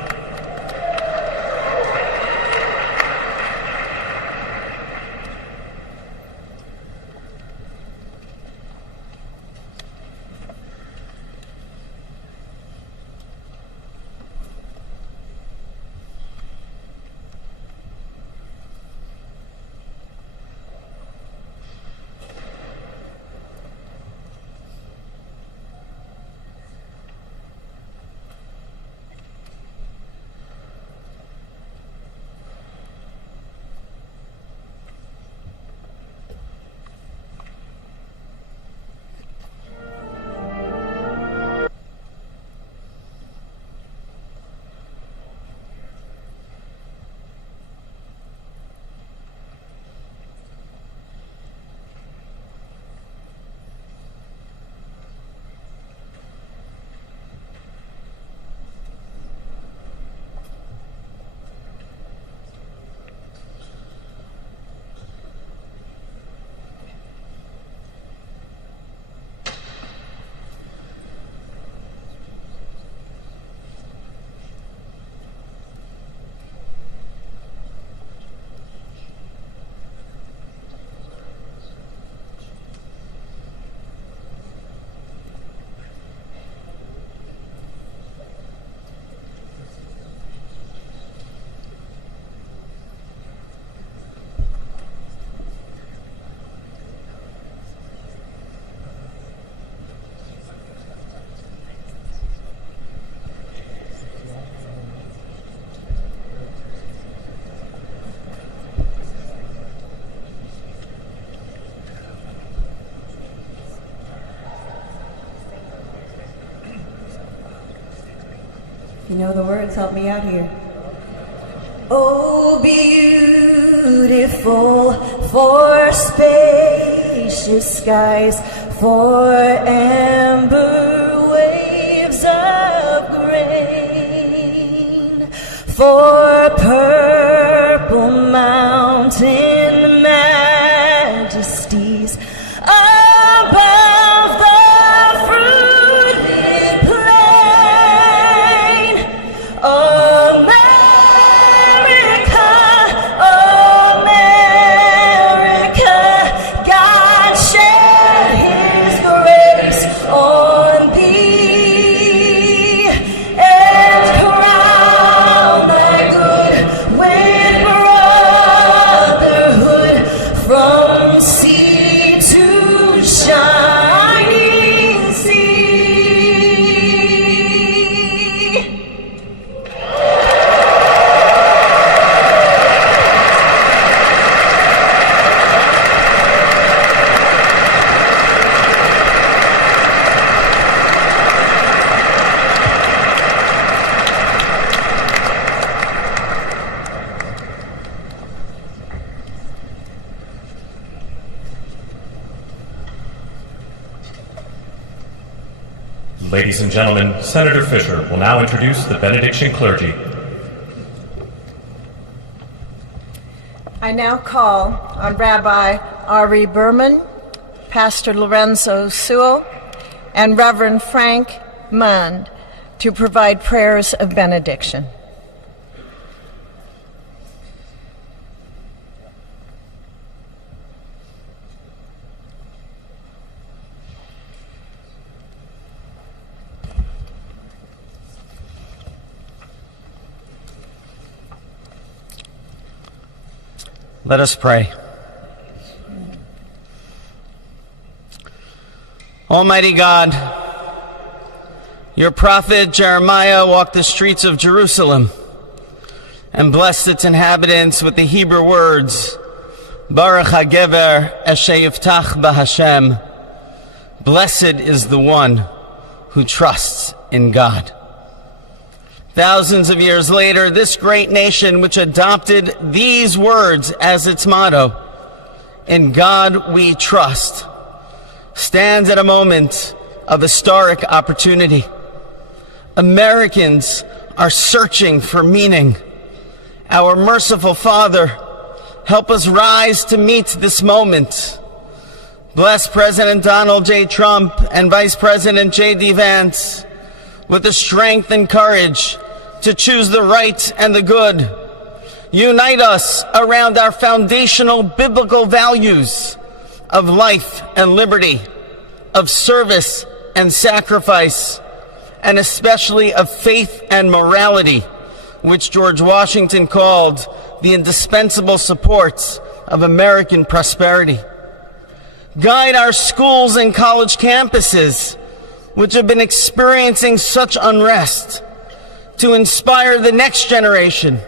You know the words, help me out here. Oh, beautiful for spacious skies, for amber waves of grain, for purple mountain majesties above the fruited plain. America, America, God shed His grace on thee and crown thy good with brotherhood from sea to shining sea. Ladies and gentlemen, Senator Fisher will now introduce the benediction clergy. I now call on Rabbi Ari Berman, Pastor Lorenzo Sewell, and Reverend Frank Mund to provide prayers of benediction. Let us pray. Almighty God, your prophet Jeremiah walked the streets of Jerusalem and blessed its inhabitants with the Hebrew words, Baruch HaGever Asher Yiftach BaHashem. Blessed is the one who trusts in God. Thousands of years later, this great nation, which adopted these words as its motto, "In God we trust," stands at a moment of historic opportunity. Americans are searching for meaning. Our merciful Father, help us rise to meet this moment. Bless President Donald J. Trump and Vice President JD Vance with the strength and courage to choose the right and the good. Unite us around our foundational biblical values of life and liberty, of service and sacrifice, and especially of faith and morality, which George Washington called the indispensable supports of American prosperity. Guide our schools and college campuses, which have been experiencing such unrest, to inspire the next generation,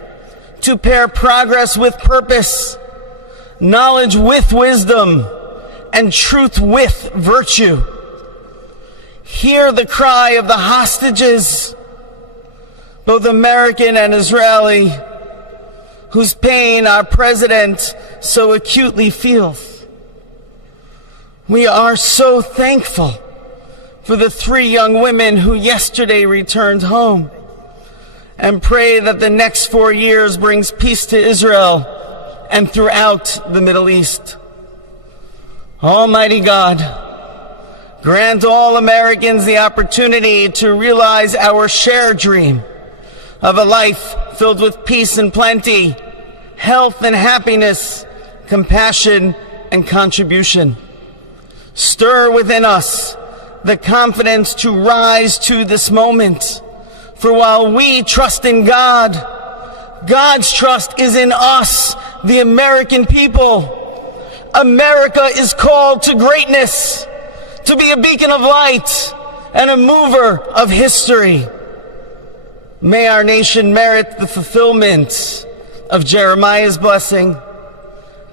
to pair progress with purpose, knowledge with wisdom, and truth with virtue. Hear the cry of the hostages, both American and Israeli, whose pain our president so acutely feels. We are so thankful for the 3 young women who yesterday returned home, and pray that the next 4 years brings peace to Israel and throughout the Middle East. Almighty God, grant all Americans the opportunity to realize our shared dream of a life filled with peace and plenty, health and happiness, compassion and contribution. Stir within us the confidence to rise to this moment. For while we trust in God, God's trust is in us, the American people. America is called to greatness, to be a beacon of light and a mover of history. May our nation merit the fulfillment of Jeremiah's blessing,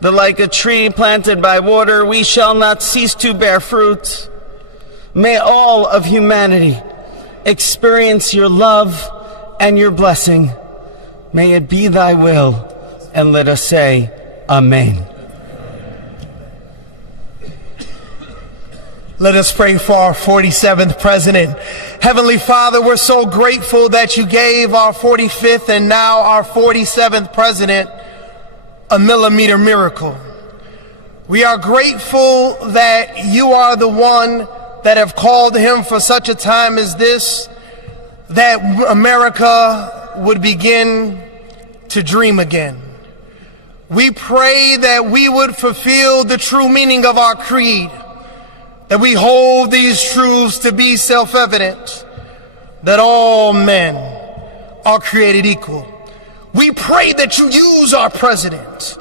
that like a tree planted by water, we shall not cease to bear fruit. May all of humanity experience your love and your blessing. May it be thy will, and let us say, Amen. Let us pray for our 47th president. Heavenly Father, we're so grateful that you gave our 45th and now our 47th president a millimeter miracle. We are grateful that you are the one that have called him for such a time as this, that America would begin to dream again. We pray that we would fulfill the true meaning of our creed, that we hold these truths to be self-evident, that all men are created equal. We pray that you use our president,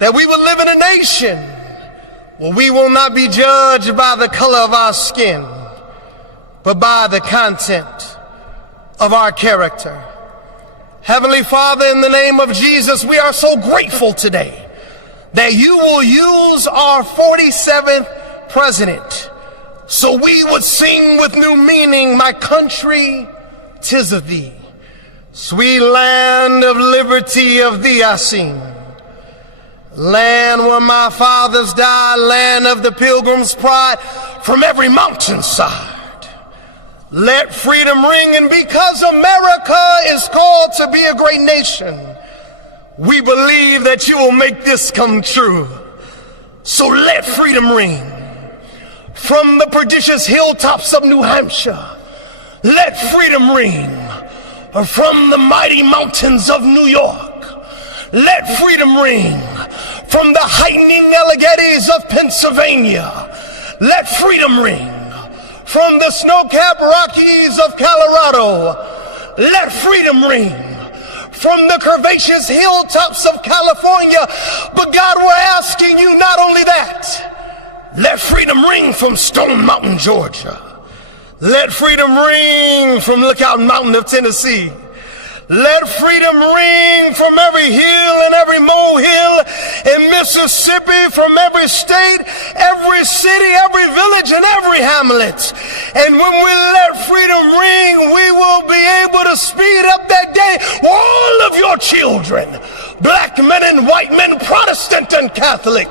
that we will live in a nation where we will not be judged by the color of our skin, but by the content of our character. Heavenly Father, in the name of Jesus, we are so grateful today that you will use our 47th president so we would sing with new meaning, my country, 'tis of thee. Sweet land of liberty, of thee I sing. Land where my fathers died, land of the pilgrim's pride, from every mountainside. Let freedom ring, and because America is called to be a great nation, We believe that you will make this come true. So let freedom ring from the prodigious hilltops of New Hampshire. Let freedom ring from the mighty mountains of New York. Let freedom ring from the heightening Alleghenies of Pennsylvania. Let freedom ring from the snow-capped Rockies of Colorado. Let freedom ring from the curvaceous hilltops of California. But God, we're asking you not only that, let freedom ring from Stone Mountain, Georgia. Let freedom ring from Lookout Mountain of Tennessee. Let freedom ring from every hill and every molehill in Mississippi, from every state, every city, every village, and every hamlet. And when we let freedom ring, we will be able to speed up that day. All of your children, black men and white men, Protestant and Catholic,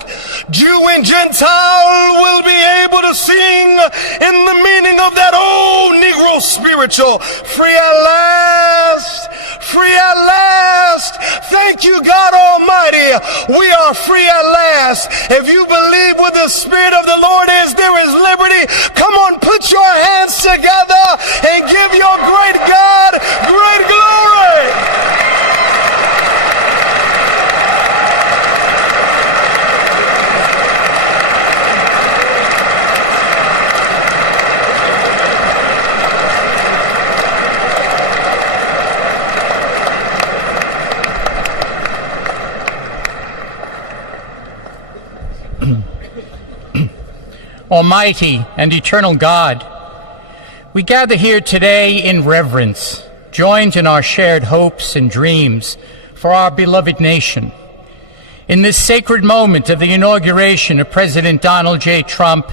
Jew and Gentile, will be able to sing in the meaning of that old Negro spiritual, free at last, free at last. Thank you, God Almighty. We are free at last. If you believe where the Spirit of the Lord is, there is liberty. Come on, put your hands together and give your great God great glory. Almighty and eternal God, we gather here today in reverence, joined in our shared hopes and dreams for our beloved nation. In this sacred moment of the inauguration of President Donald J. Trump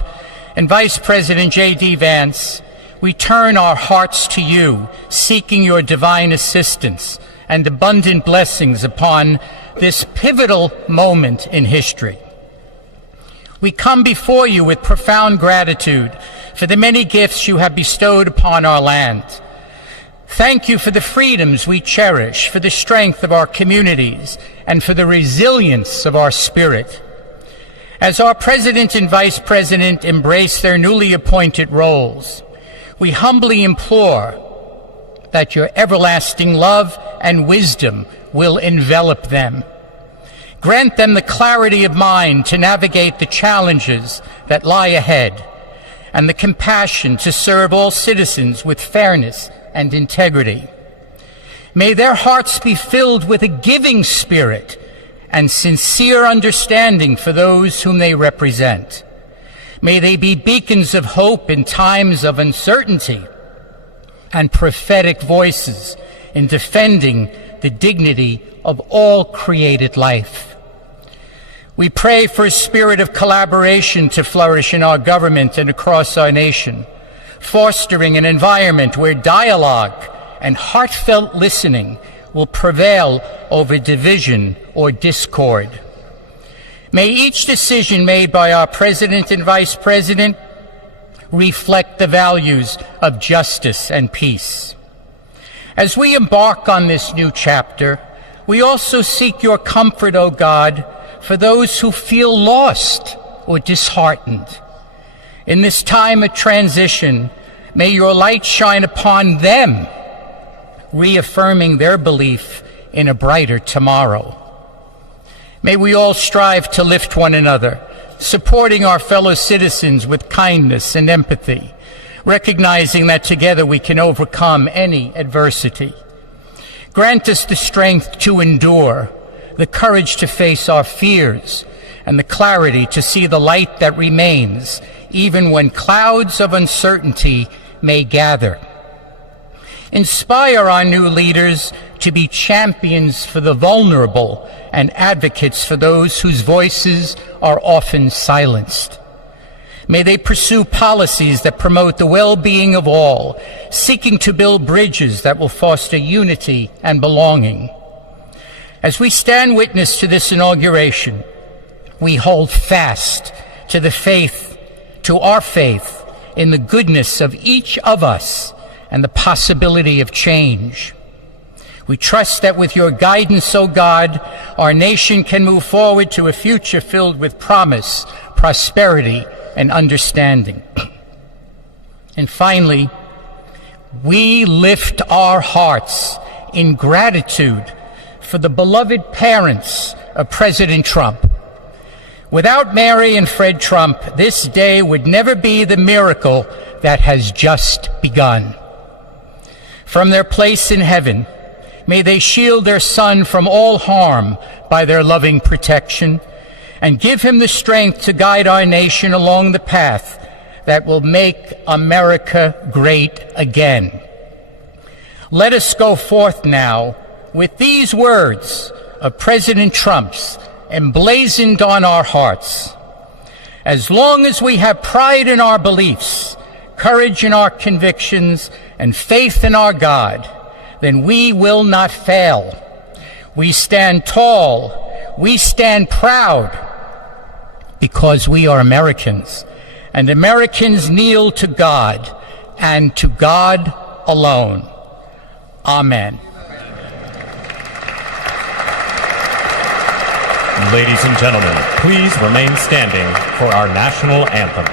and Vice President JD Vance, we turn our hearts to you, seeking your divine assistance and abundant blessings upon this pivotal moment in history. We come before you with profound gratitude for the many gifts you have bestowed upon our land. Thank you for the freedoms we cherish, for the strength of our communities, and for the resilience of our spirit. As our President and Vice President embrace their newly appointed roles, we humbly implore that your everlasting love and wisdom will envelop them. Grant them the clarity of mind to navigate the challenges that lie ahead, and the compassion to serve all citizens with fairness and integrity. May their hearts be filled with a giving spirit and sincere understanding for those whom they represent. May they be beacons of hope in times of uncertainty and prophetic voices in defending the dignity of all created life. We pray for a spirit of collaboration to flourish in our government and across our nation, fostering an environment where dialogue and heartfelt listening will prevail over division or discord. May each decision made by our President and Vice President reflect the values of justice and peace. As we embark on this new chapter, we also seek your comfort, O God, for those who feel lost or disheartened. In this time of transition, may your light shine upon them, reaffirming their belief in a brighter tomorrow. May we all strive to lift one another, supporting our fellow citizens with kindness and empathy, recognizing that together we can overcome any adversity. Grant us the strength to endure, the courage to face our fears, and the clarity to see the light that remains, even when clouds of uncertainty may gather. Inspire our new leaders to be champions for the vulnerable and advocates for those whose voices are often silenced. May they pursue policies that promote the well-being of all, seeking to build bridges that will foster unity and belonging. As we stand witness to this inauguration, we hold fast to the faith, to our faith in the goodness of each of us and the possibility of change. We trust that with your guidance, O God, our nation can move forward to a future filled with promise, prosperity, and understanding. And finally, we lift our hearts in gratitude for the beloved parents of President Trump. Without Mary and Fred Trump, this day would never be the miracle that has just begun. From their place in heaven, may they shield their son from all harm by their loving protection, and give him the strength to guide our nation along the path that will make America great again. Let us go forth now with these words of President Trump's emblazoned on our hearts. As long as we have pride in our beliefs, courage in our convictions, and faith in our God, then we will not fail. We stand tall, we stand proud, because we are Americans, and Americans kneel to God, and to God alone. Amen. Ladies and gentlemen, please remain standing for our national anthem.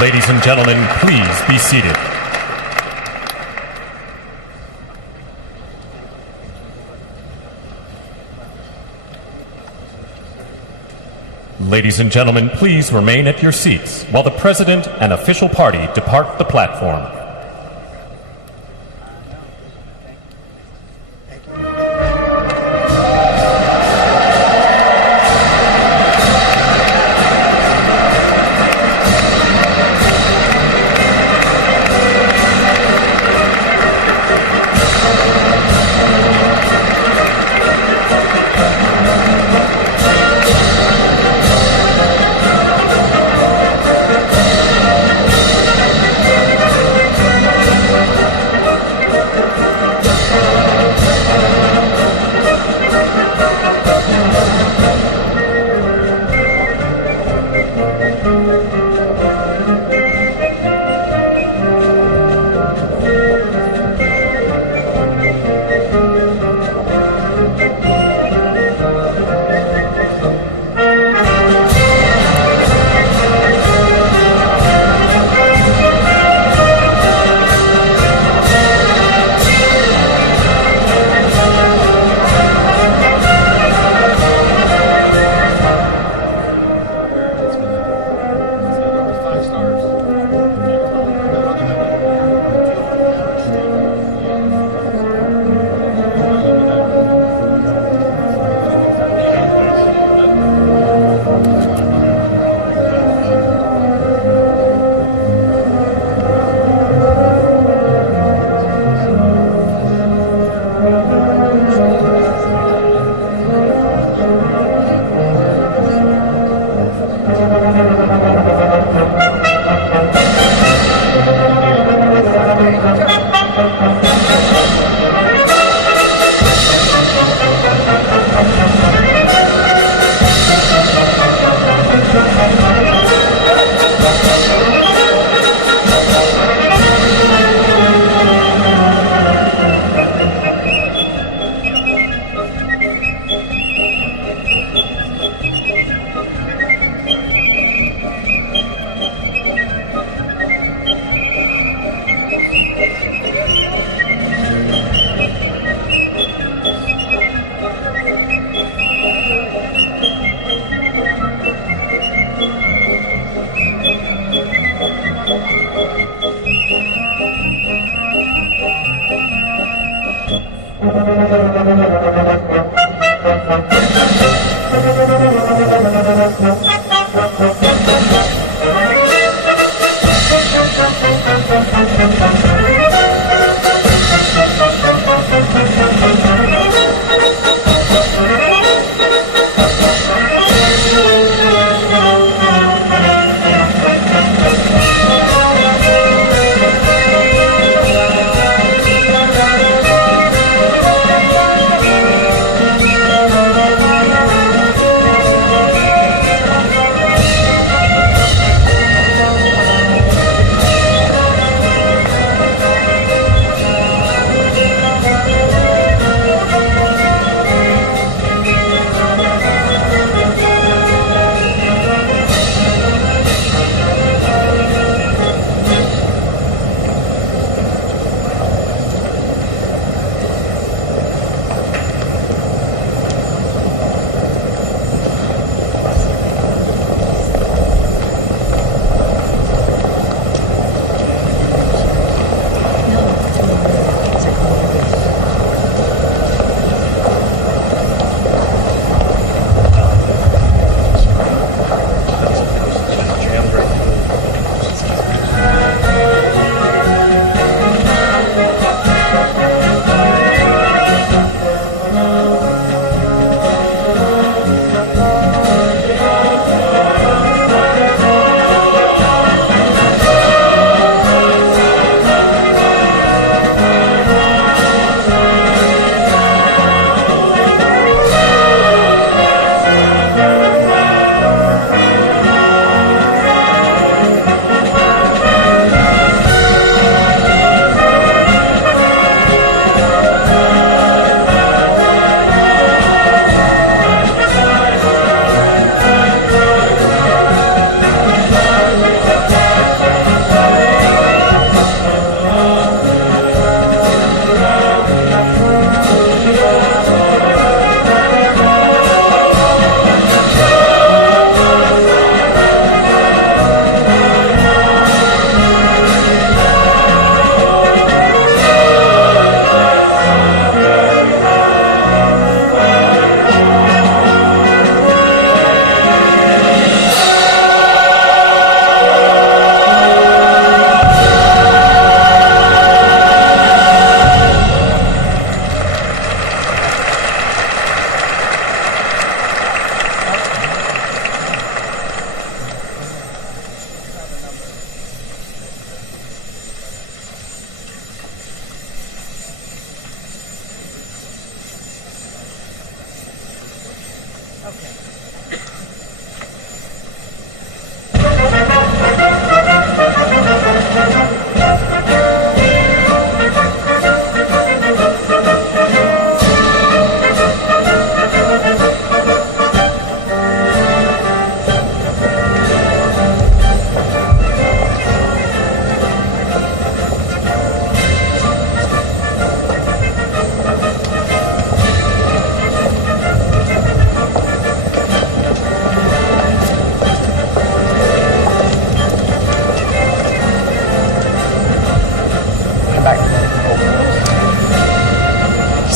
Ladies and gentlemen, please be seated. Ladies and gentlemen, please remain at your seats while the President and official party depart the platform.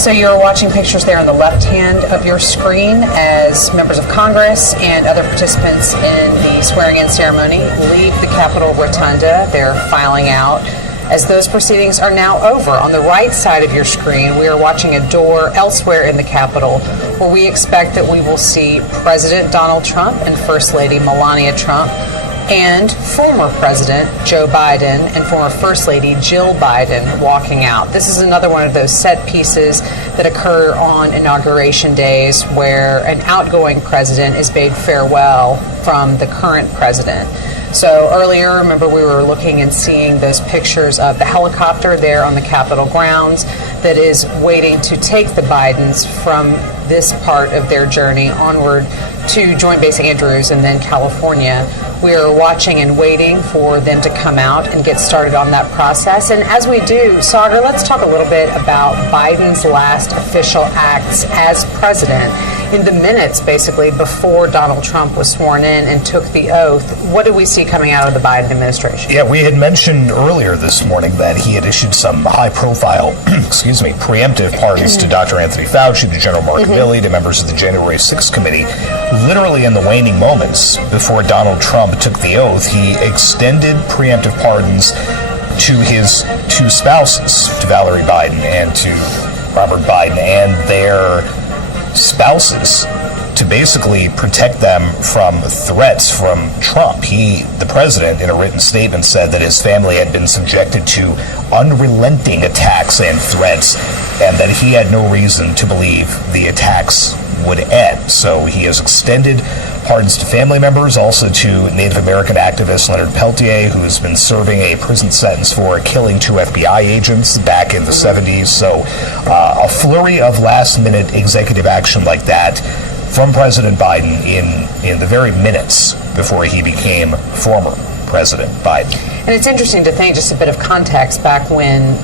So you're watching pictures there on the left hand of your screen as members of Congress and other participants in the swearing-in ceremony leave the Capitol Rotunda. They're filing out. As those proceedings are now over, on the right side of your screen, we are watching a door elsewhere in the Capitol where we expect that we will see President Donald Trump and First Lady Melania Trump and former President Joe Biden and former First Lady Jill Biden walking out. This is another one of those set pieces that occur on Inauguration days where an outgoing president is bade farewell from the current president. So earlier, remember, we were looking and seeing those pictures of the helicopter there on the Capitol grounds that is waiting to take the Bidens from this part of their journey onward to Joint Base Andrews and then California. We are watching and waiting for them to come out and get started on that process. And as we do, Saagar, let's talk a little bit about Biden's last official acts as president. In the minutes, basically, before Donald Trump was sworn in and took the oath, what did we see coming out of the Biden administration? Yeah, we had mentioned earlier this morning that he had issued some high-profile, preemptive pardons to Dr. Anthony Fauci, to General Mark Milley, to members of the January 6th committee. Literally in the waning moments before Donald Trump took the oath, he extended preemptive pardons to his two spouses, to Valerie Biden and to Robert Biden and their spouses, to basically protect them from threats from Trump. He, the president, in a written statement said that his family had been subjected to unrelenting attacks and threats, and that he had no reason to believe the attacks would end. So he has extended pardons to family members, also to Native American activist Leonard Peltier, who's been serving a prison sentence for killing two FBI agents back in the 70s. So a flurry of last-minute executive action like that from President Biden in the very minutes before he became former President Biden. And it's interesting to think, just a bit of context, back when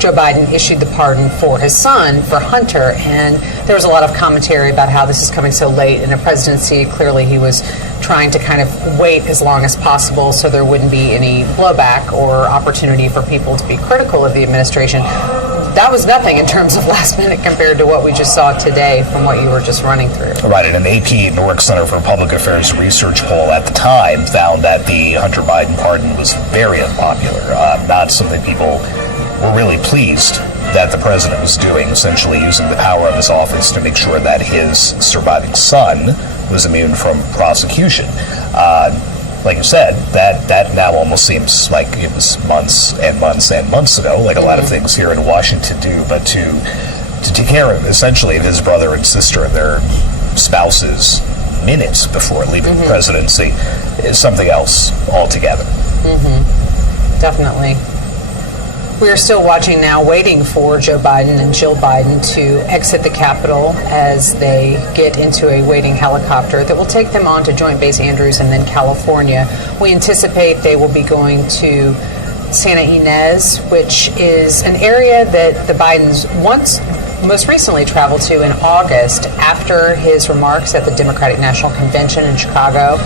Joe Biden issued the pardon for his son, for Hunter, and there was a lot of commentary about how this is coming so late in a presidency. Clearly, he was trying to kind of wait as long as possible so there wouldn't be any blowback or opportunity for people to be critical of the administration. That was nothing in terms of last minute compared to what we just saw today from what you were just running through. Right, and an AP Newark Center for Public Affairs research poll at the time found that the Hunter Biden pardon was very unpopular, not something people were really pleased that the president was doing, essentially using the power of his office to make sure that his surviving son was immune from prosecution. Like you said, that now almost seems like it was months and months and months ago, like a lot of things here in Washington do, but to take care of, essentially, of his brother and sister and their spouses minutes before leaving the presidency is something else altogether. Definitely. We are still watching now, waiting for Joe Biden and Jill Biden to exit the Capitol as they get into a waiting helicopter that will take them on to Joint Base Andrews and then California. We anticipate they will be going to Santa Ynez, which is an area that the Bidens most recently traveled to in August after his remarks at the Democratic National Convention in Chicago.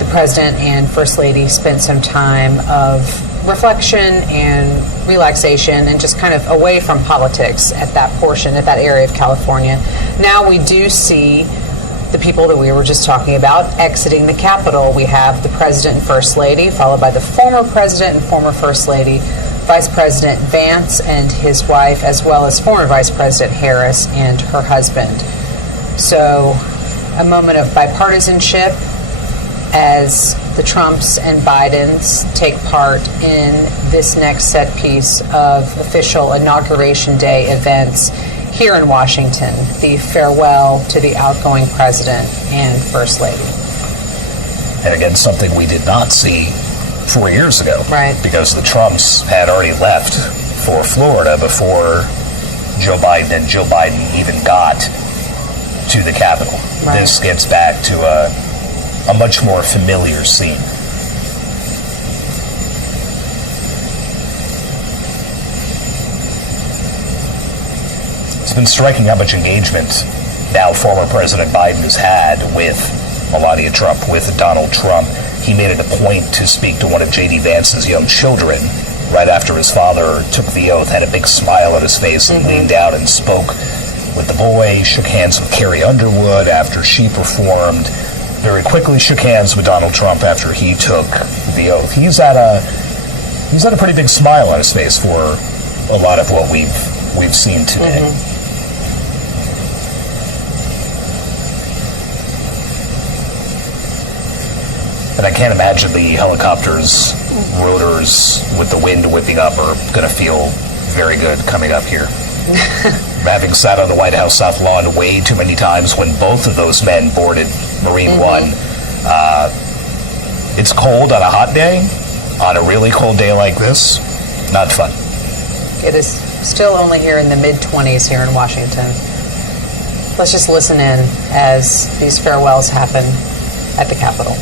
The president and First Lady spent some time of reflection and relaxation and just kind of away from politics at that portion, at that area of California. Now we do see the people that we were just talking about exiting the Capitol. We have the president and First Lady, followed by the former president and former First Lady, Vice President Vance and his wife, as well as former Vice President Harris and her husband. So a moment of bipartisanship as the Trumps and Bidens take part in this next set piece of official Inauguration Day events here in Washington, the farewell to the outgoing president and First Lady. And again, something we did not see 4 years ago. Right. Because the Trumps had already left for Florida before Joe Biden and Jill Biden even got to the Capitol. Right. This gets back to a much more familiar scene. It's been striking how much engagement now former President Biden has had with Melania Trump, with Donald Trump. He made it a point to speak to one of JD Vance's young children right after his father took the oath, had a big smile on his face and leaned down and spoke with the boy, shook hands with Carrie Underwood after she performed, very quickly shook hands with Donald Trump after he took the oath. He's had a pretty big smile on his face for a lot of what we've seen today. And I can't imagine the helicopter's rotors with the wind whipping up are going to feel very good coming up here. Having sat on the White House South Lawn way too many times when both of those men boarded Marine One, it's cold on a hot day. On a really cold day like this, not fun. It is still only here in the mid-20s here in Washington. Let's just listen in as these farewells happen at the Capitol.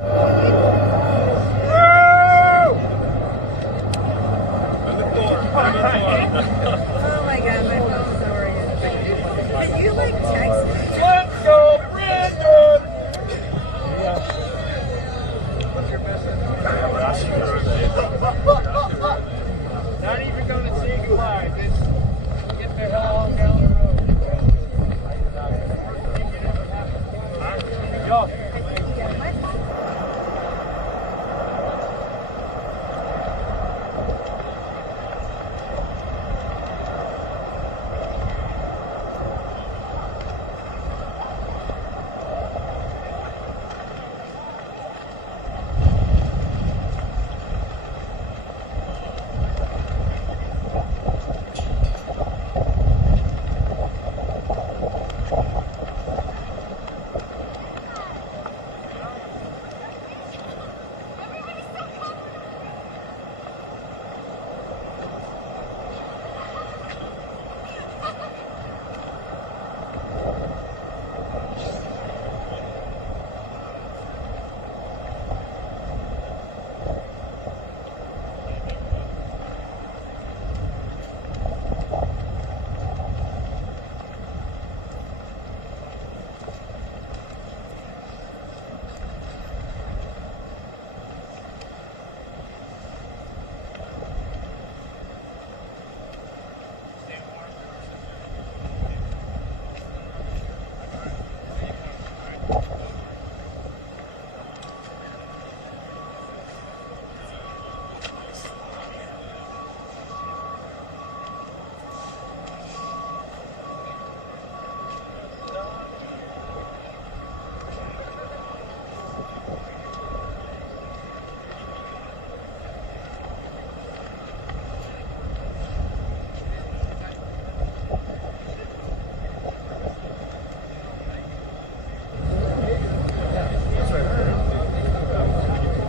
Oh my God, my phone's overheating. Can you like text me? Let's go, Brandon! Not even going to say goodbye. Just get the hell on down the road. Here we go.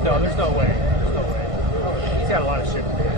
No, there's no way. There's no way. He's got a lot of shit to do.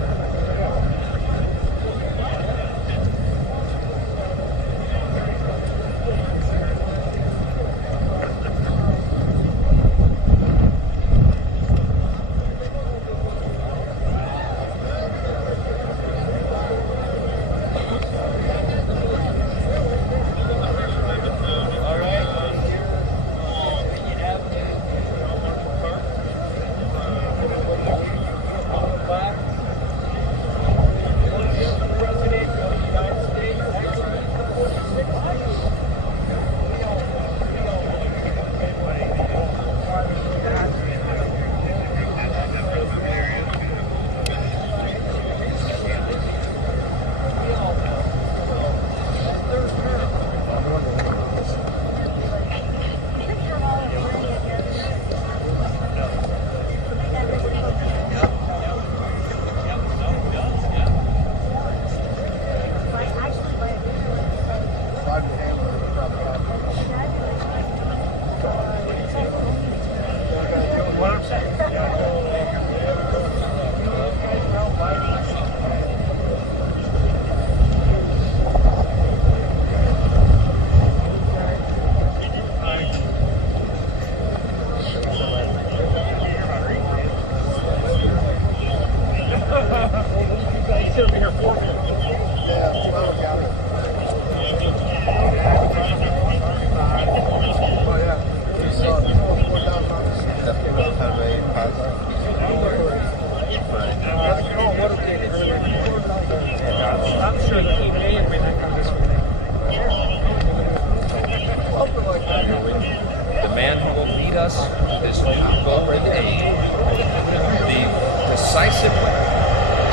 decisive winner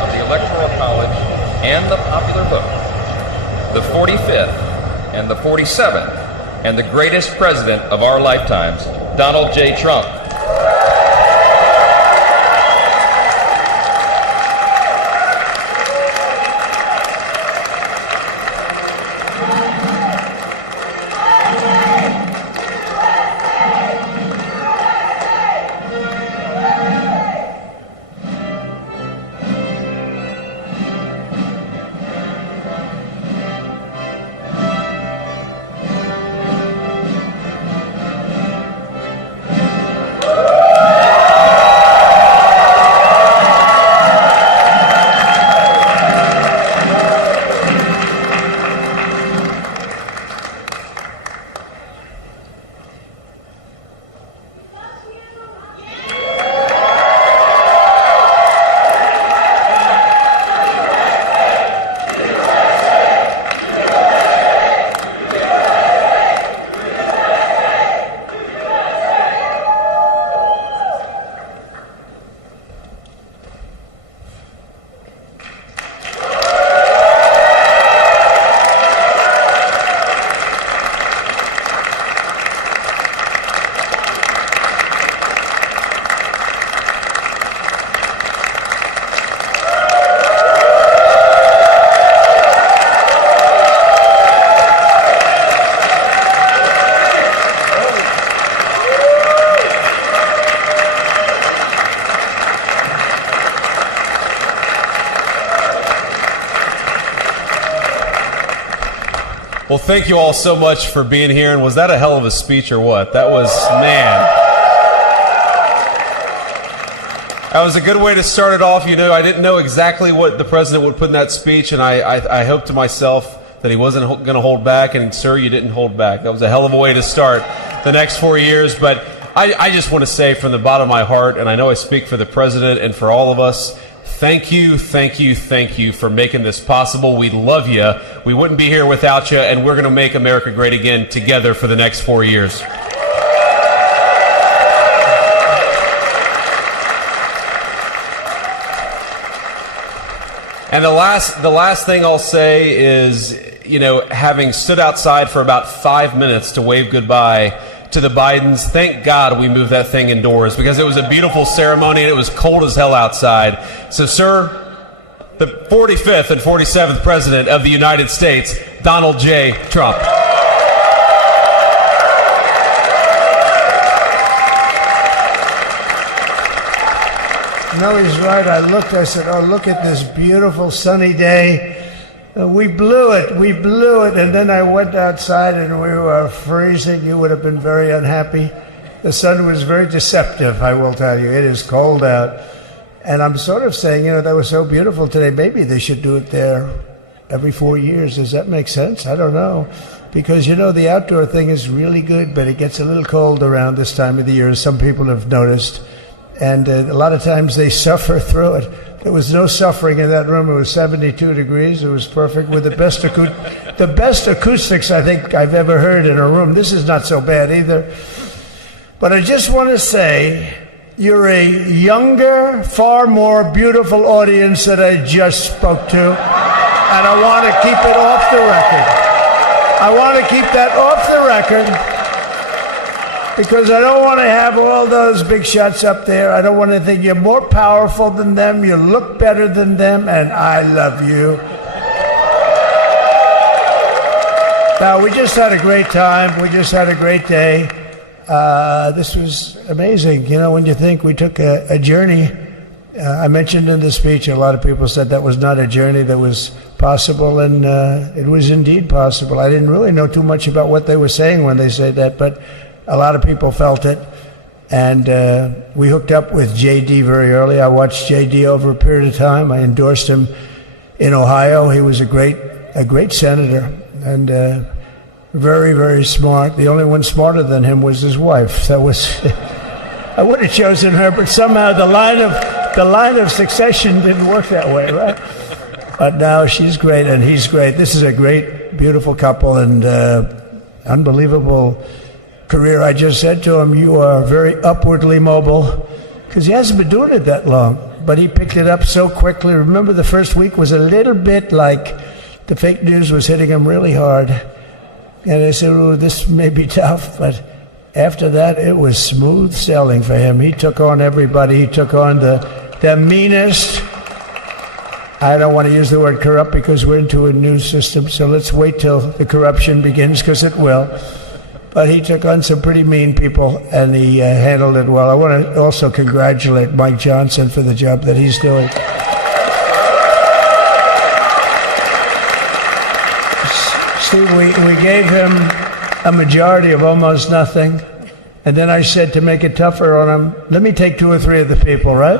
of the Electoral College and the popular vote, the 45th and the 47th, and the greatest president of our lifetimes, Donald J. Trump. Well, thank you all so much for being here. And was that a hell of a speech or what? That was, man. That was a good way to start it off. You know, I didn't know exactly what the president would put in that speech, and I hoped to myself that he wasn't going to hold back, and sir, you didn't hold back. That was a hell of a way to start the next 4 years. But I just want to say from the bottom of my heart, and I know I speak for the president and for all of us, thank you, thank you, thank you for making this possible. We love you. We wouldn't be here without you, and we're going to make America great again together for the next 4 years. And the last thing I'll say is, you know, having stood outside for about 5 minutes to wave goodbye to the Bidens, thank God we moved that thing indoors, because it was a beautiful ceremony and it was cold as hell outside. So, sir, the 45th and 47th President of the United States, Donald J. Trump. No, he's right. I said, oh, look at this beautiful sunny day. We blew it. And then I went outside and we were freezing. You would have been very unhappy. The sun was very deceptive, I will tell you. It is cold out. And I'm sort of saying, you know, that was so beautiful today. Maybe they should do it there every 4 years. Does that make sense? I don't know. Because, you know, the outdoor thing is really good, but it gets a little cold around this time of the year, as some people have noticed. And a lot of times they suffer through it. There was no suffering in that room. It was 72 degrees. It was perfect with the best acoustics I think I've ever heard in a room. This is not so bad either. But I just want to say, you're a younger, far more beautiful audience that I just spoke to. And I want to keep it off the record. I want to keep that off the record. Because I don't want to have all those big shots up there. I don't want to think you're more powerful than them, you look better than them, and I love you. Now, we just had a great time. We just had a great day. This was amazing. You know, when you think we took a journey, I mentioned in the speech, a lot of people said that was not a journey that was possible, and it was indeed possible. I didn't really know too much about what they were saying when they said that, but a lot of people felt it, and we hooked up with JD very early. I watched JD over a period of time. I endorsed him in Ohio. He was a great senator, and very, very smart. The only one smarter than him was his wife. That was I would have chosen her, but somehow the line of succession didn't work that way, right? But now she's great and he's great. This is a great, beautiful couple, and unbelievable career. I just said to him, you are very upwardly mobile, because he hasn't been doing it that long, but he picked it up so quickly. Remember, the first week was a little bit like the fake news was hitting him really hard, and I said, oh, this may be tough, but after that it was smooth sailing for him. He took on everybody. He took on the meanest, I don't want to use the word corrupt because we're into a new system, so let's wait till the corruption begins, because it will. But he took on some pretty mean people, and he handled it well. I want to also congratulate Mike Johnson for the job that he's doing. Steve, we gave him a majority of almost nothing, and then I said, to make it tougher on him, let me take 2 or 3 of the people, right?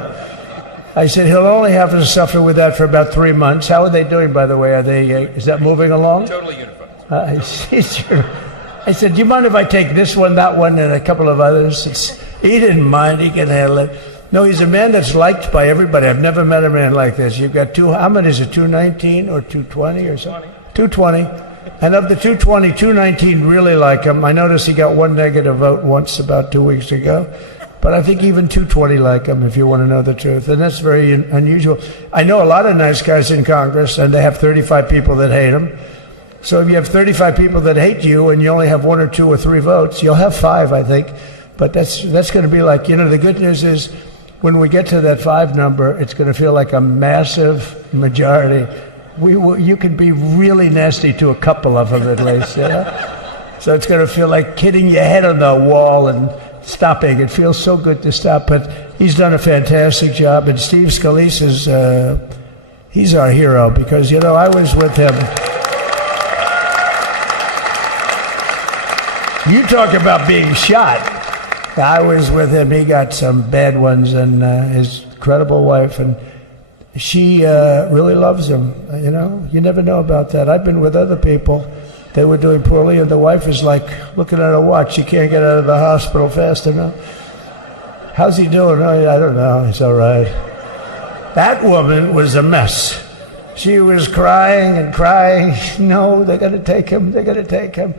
I said, he'll only have to suffer with that for about 3 months. How are they doing, by the way? Are they? Is that moving along? Totally unified. I said, do you mind if I take this one, that one, and a couple of others? He didn't mind. He can handle it. No, he's a man that's liked by everybody. I've never met a man like this. You've got how many is it, 219 or 220 or something? 220. And of the 220, 219 really like him. I noticed he got 1 negative vote once about 2 weeks ago. But I think even 220 like him, if you want to know the truth. And that's very unusual. I know a lot of nice guys in Congress, and they have 35 people that hate him. So if you have 35 people that hate you and you only have 1 or 2 or 3 votes, you'll have 5, I think. But that's going to be like, you know, the good news is when we get to that 5 number, it's going to feel like a massive majority. You can be really nasty to a couple of them at least, you know? So it's going to feel like hitting your head on the wall and stopping. It feels so good to stop, but he's done a fantastic job. And Steve Scalise he's our hero, because, you know, I was with him. You talk about being shot. I was with him. He got some bad ones, and his incredible wife, and she really loves him. You know, you never know about that. I've been with other people. They were doing poorly, and the wife is like looking at her watch. She can't get out of the hospital fast enough. How's he doing? Oh, I don't know. He's all right. That woman was a mess. She was crying and crying. No, they're going to take him. They're going to take him.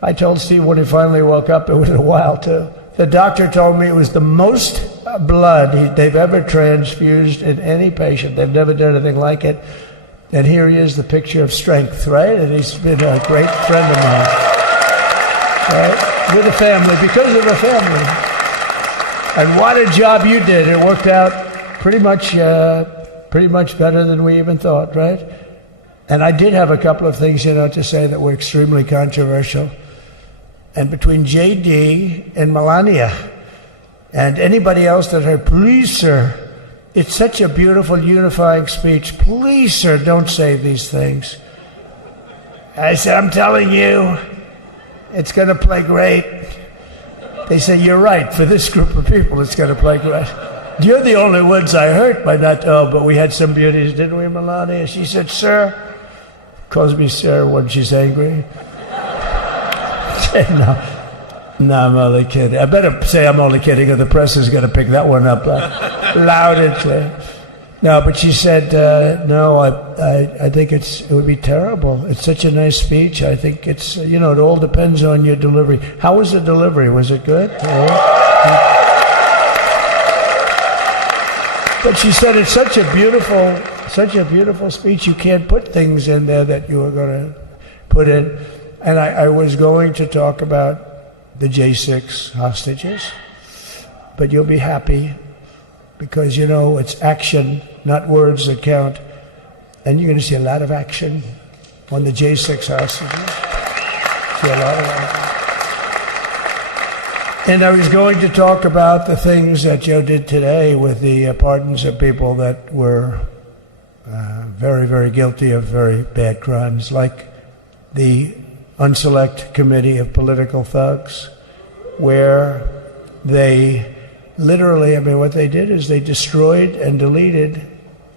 I told Steve when he finally woke up, it was a while too. The doctor told me it was the most blood they've ever transfused in any patient. They've never done anything like it. And here he is, the picture of strength, right? And he's been a great friend of mine, right? With a family, because of a family. And what a job you did. It worked out pretty much better than we even thought, right? And I did have a couple of things, to say that were extremely controversial. And between JD and Melania and anybody else that heard, please, sir, it's such a beautiful unifying speech. Please, sir, don't say these things. I said, I'm telling you, it's going to play great. They said, you're right. For this group of people, it's going to play great. You're the only ones I hurt by not, but we had some beauties, didn't we, Melania? She said, sir, calls me sir when she's angry. No, I'm only kidding. I better say I'm only kidding, or the press is going to pick that one up loud and clear. No, but she said, no, I think it would be terrible. It's such a nice speech. I think it's, it all depends on your delivery. How was the delivery? Was it good? But she said it's such a beautiful speech. You can't put things in there that you were going to put in. And I was going to talk about the J6 hostages, but you'll be happy because, it's action, not words that count. And you're going to see a lot of action on the J6 hostages. See a lot of action. And I was going to talk about the things that Joe did today with the pardons of people that were very, very guilty of very bad crimes, like the Unselect Committee of Political Thugs, where they literally, what they did is they destroyed and deleted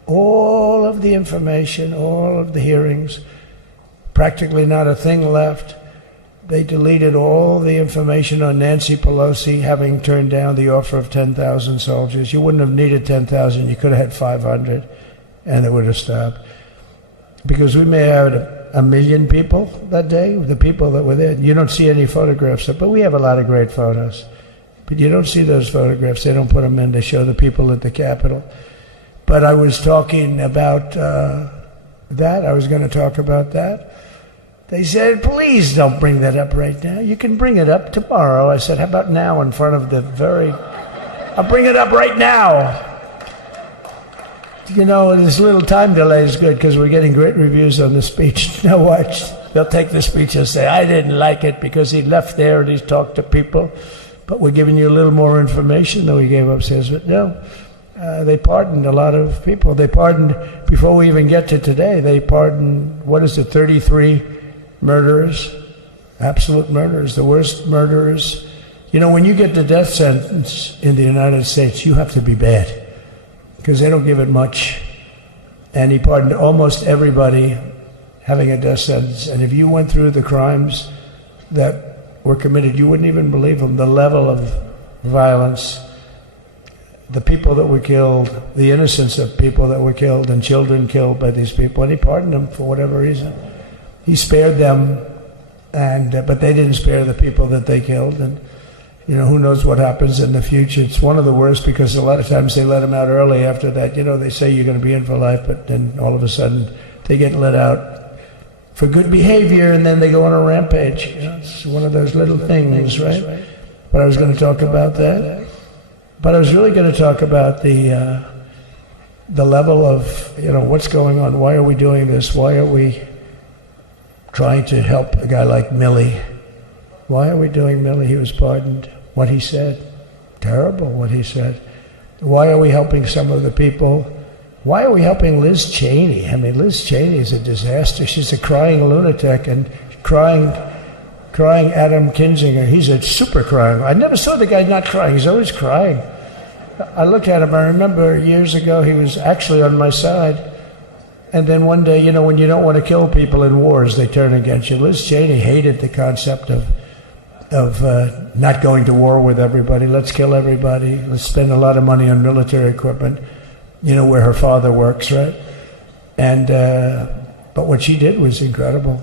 all of the information, all of the hearings, practically not a thing left. They deleted all the information on Nancy Pelosi having turned down the offer of 10,000 soldiers. You wouldn't have needed 10,000. You could have had 500, and it would have stopped. Because we may have had 1 million people that day, the people that were there. You don't see any photographs, but we have a lot of great photos. But you don't see those photographs. They don't put them in to show the people at the Capitol. But I was talking about that. I was going to talk about that. They said, please don't bring that up right now. You can bring it up tomorrow. I said, how about now in front of the I'll bring it up right now. This little time delay is good because we're getting great reviews on the speech. Now watch. They'll take the speech and say, I didn't like it because he left there and he's talked to people. But we're giving you a little more information than we gave upstairs. But no, they pardoned a lot of people. They pardoned, before we even get to today, they pardoned, 33 murderers, absolute murderers, the worst murderers. When you get the death sentence in the United States, you have to be bad because they don't give it much. And he pardoned almost everybody having a death sentence. And if you went through the crimes that were committed, you wouldn't even believe them. The level of violence, the people that were killed, the innocence of people that were killed, and children killed by these people. And he pardoned them for whatever reason. He spared them, but they didn't spare the people that they killed. And who knows what happens in the future. It's one of the worst because a lot of times they let them out early after that. They say you're going to be in for life, but then all of a sudden they get let out for good behavior and then they go on a rampage. It's one of those little things, right? But I was going to talk about that. But I was really going to talk about the level of, what's going on. Why are we doing this? Why are we trying to help a guy like Milley? Why are we doing Milley? He was pardoned. What he said, terrible what he said. Why are we helping some of the people? Why are we helping Liz Cheney? Liz Cheney is a disaster. She's a crying lunatic and crying crying Adam Kinzinger. He's a super crying. I never saw the guy not crying. He's always crying. I look at him. I remember years ago he was actually on my side. And then one day, you know, when you don't want to kill people in wars, they turn against you. Liz Cheney hated the concept of not going to war with everybody. Let's kill everybody. Let's spend a lot of money on military equipment. You know, where her father works, right? And but what she did was incredible.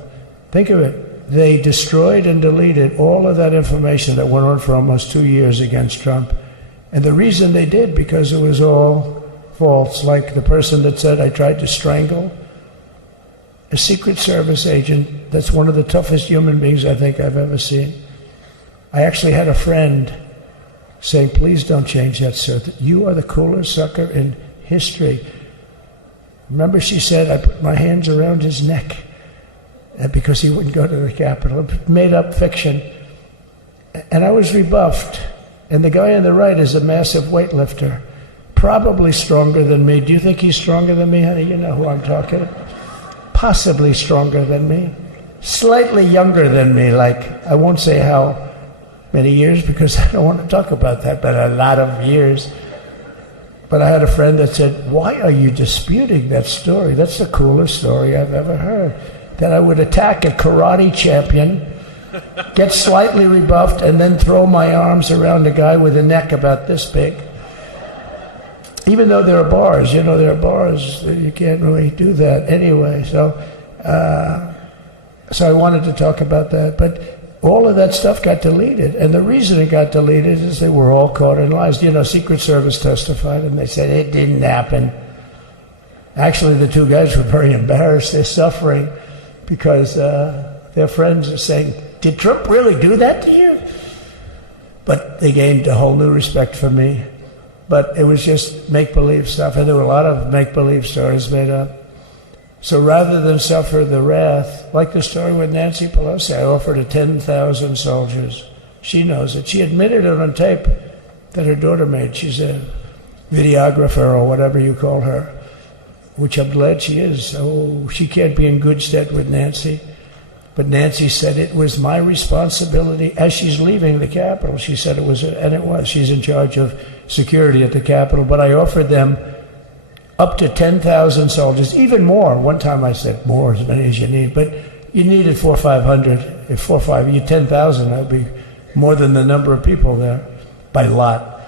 Think of it. They destroyed and deleted all of that information that went on for almost 2 years against Trump. And the reason they did, because it was all false. Like the person that said, I tried to strangle a Secret Service agent. That's one of the toughest human beings I think I've ever seen. I actually had a friend saying, please don't change that, sir. You are the coolest sucker in history. Remember, she said, I put my hands around his neck because he wouldn't go to the Capitol. Made up fiction. And I was rebuffed. And the guy on the right is a massive weightlifter, probably stronger than me. Do you think he's stronger than me, honey? You know who I'm talking about. Possibly stronger than me. Slightly younger than me, like, I won't say how many years because I don't want to talk about that, but a lot of years. But I had a friend that said, why are you disputing that story? That's the coolest story I've ever heard. That I would attack a karate champion, get slightly rebuffed, and then throw my arms around a guy with a neck about this big. Even though there are bars, you know, there are bars, you can't really do that anyway. So I wanted to talk about that. But all of that stuff got deleted. And the reason it got deleted is they were all caught in lies. You know, Secret Service testified, and they said it didn't happen. Actually, the two guys were very embarrassed. They're suffering because their friends are saying, did Trump really do that to you? But they gained a whole new respect for me. But it was just make-believe stuff, and there were a lot of make-believe stories made up. So rather than suffer the wrath, like the story with Nancy Pelosi, I offered her 10,000 soldiers. She knows it. She admitted it on tape that her daughter made. She's a videographer or whatever you call her, which I'm glad she is. Oh, she can't be in good stead with Nancy. But Nancy said it was my responsibility as she's leaving the Capitol. She said it was, and it was. She's in charge of security at the Capitol. But I offered them up to 10,000 soldiers, even more. One time I said more, as many as you need. But you needed 400 or 500. If 4 or 5, you 10,000, that would be more than the number of people there by lot.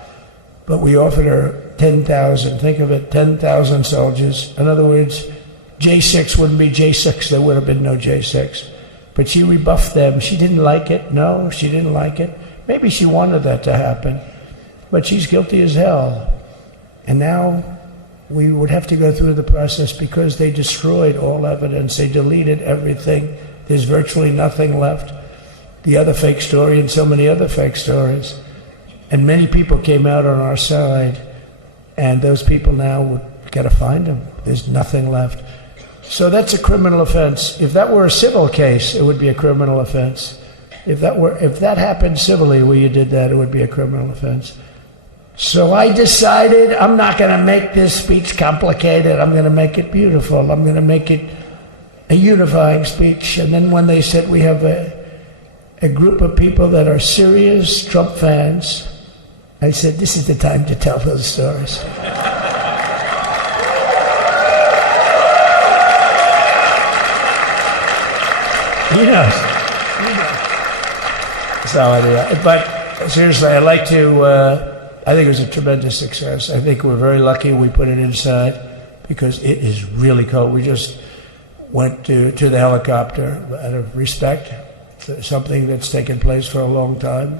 But we offered her 10,000. Think of it, 10,000 soldiers. In other words, J6 wouldn't be J6. There would have been no J6. But she rebuffed them. She didn't like it. No, she didn't like it. Maybe she wanted that to happen. But she's guilty as hell. And now we would have to go through the process because they destroyed all evidence. They deleted everything. There's virtually nothing left. The other fake story and so many other fake stories. And many people came out on our side. And those people now, we've got to find them. There's nothing left. So that's a criminal offense. If that were a civil case, it would be a criminal offense. If that happened civilly where you did that, it would be a criminal offense. So I decided I'm not going to make this speech complicated. I'm going to make it beautiful. I'm going to make it a unifying speech. And then when they said we have a group of people that are serious Trump fans, I said, this is the time to tell those stories. He knows. So anyway, but seriously, I'd like to, I think it was a tremendous success. I think we're very lucky we put it inside because it is really cold. We just went to the helicopter out of respect for something that's taken place for a long time.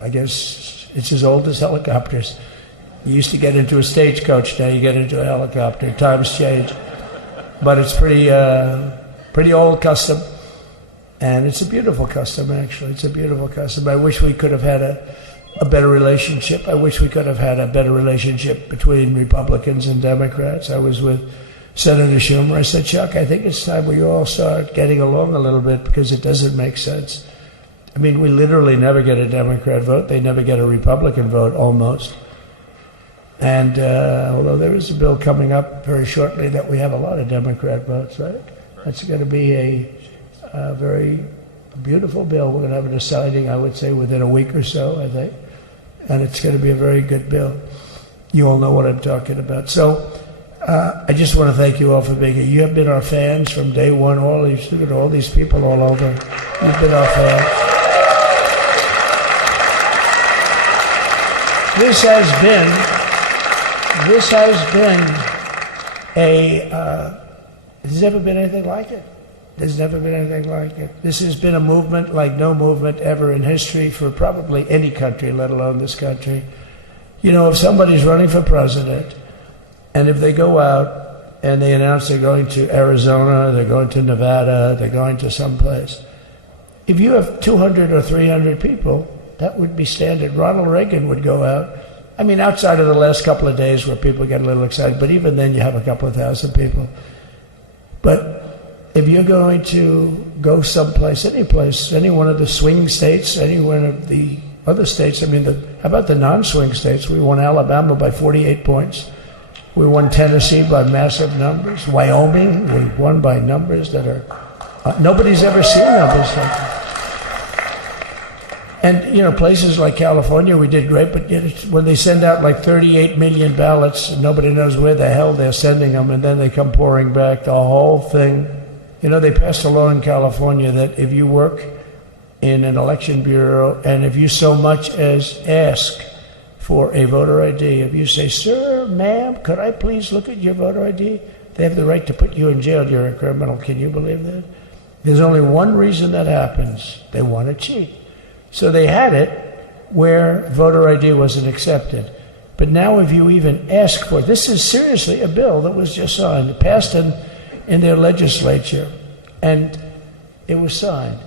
I guess it's as old as helicopters. You used to get into a stagecoach, now you get into a helicopter. Times change. But it's pretty old custom. And it's a beautiful custom, actually. It's a beautiful custom. I wish we could have had a better relationship. I wish we could have had a better relationship between Republicans and Democrats. I was with Senator Schumer. I said, Chuck, I think it's time we all start getting along a little bit because it doesn't make sense. I mean, we literally never get a Democrat vote. They never get a Republican vote, almost. And although there is a bill coming up very shortly that we have a lot of Democrat votes, right? That's going to be a very A beautiful bill. We're going to have a deciding, I would say, within a week or so, I think. And it's going to be a very good bill. You all know what I'm talking about. So I just want to thank you all for being here. You have been our fans from day one. All these people all over. You've been our fans. This has never been anything like it. There's never been anything like it. This has been a movement like no movement ever in history for probably any country, let alone this country. You know, if somebody's running for president, and if they go out and they announce they're going to Arizona, they're going to Nevada, they're going to someplace, if you have 200 or 300 people, that would be standard. Ronald Reagan would go out. I mean, outside of the last couple of days where people get a little excited, but even then you have a couple of thousand people. But if you're going to go someplace, any place, any one of the swing states, any one of the other states, I mean, how about the non-swing states? We won Alabama by 48 points. We won Tennessee by massive numbers. Wyoming, we won by numbers that are, nobody's ever seen numbers like that. And, you know, places like California, we did great, but when they send out like 38 million ballots, nobody knows where the hell they're sending them, and then they come pouring back, the whole thing. You know, they passed a law in California that if you work in an election bureau, and if you so much as ask for a voter ID, if you say, sir, ma'am, could I please look at your voter ID? They have the right to put you in jail. You're a criminal. Can you believe that? There's only one reason that happens. They want to cheat. So they had it where voter ID wasn't accepted. But now if you even ask for it, this is seriously a bill that was just signed, passed in their legislature, and it was signed.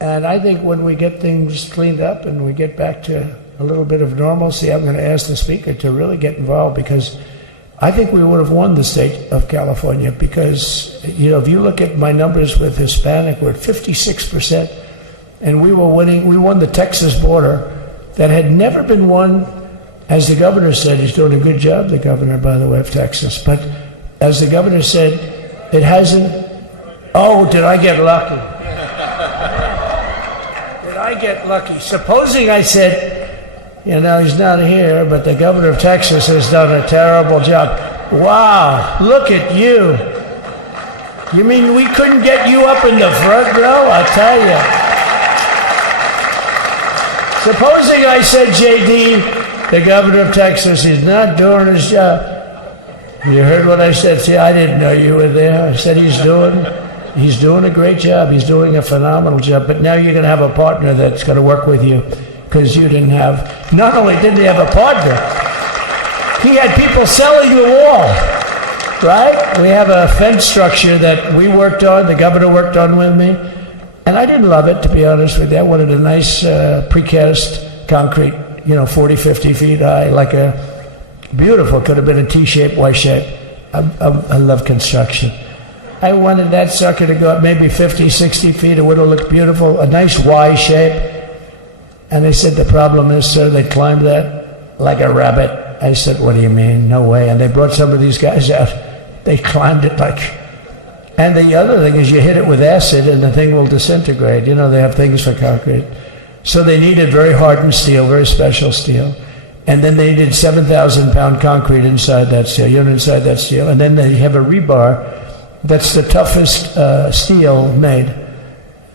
And I think when we get things cleaned up and we get back to a little bit of normalcy, I'm going to ask the Speaker to really get involved, because I think we would have won the state of California, because, you know, if you look at my numbers with Hispanic, we're at 56%. And we won the Texas border that had never been won, as the governor said. He's doing a good job, the governor, by the way, of Texas. But as the governor said, it hasn't. Oh, did I get lucky? Did I get lucky? Supposing I said, you know, he's not here, but the governor of Texas has done a terrible job. Wow, look at you. You mean we couldn't get you up in the front row? I'll tell you. Supposing I said, JD, the governor of Texas, is not doing his job. You heard what I said. See, I didn't know you were there. I said he's doing a great job. He's doing a phenomenal job. But now you're going to have a partner that's going to work with you, because you didn't have, not only didn't he have a partner, he had people selling the wall, right? We have a fence structure that we worked on, the governor worked on with me. And I didn't love it, to be honest with you. I wanted a nice precast concrete, you know, 40, 50 feet high, like a beautiful, could have been a T-shape, Y-shape. I love construction. I wanted that sucker to go up maybe 50, 60 feet. It would have looked beautiful, a nice Y shape. And they said, the problem is, sir, they climbed that like a rabbit. I said, what do you mean? No way. And they brought some of these guys out. They climbed it like... And the other thing is, you hit it with acid and the thing will disintegrate. You know, they have things for concrete. So they needed very hardened steel, very special steel. And then they needed 7,000-pound concrete inside that steel, inside that steel. And then they have a rebar that's the toughest steel made.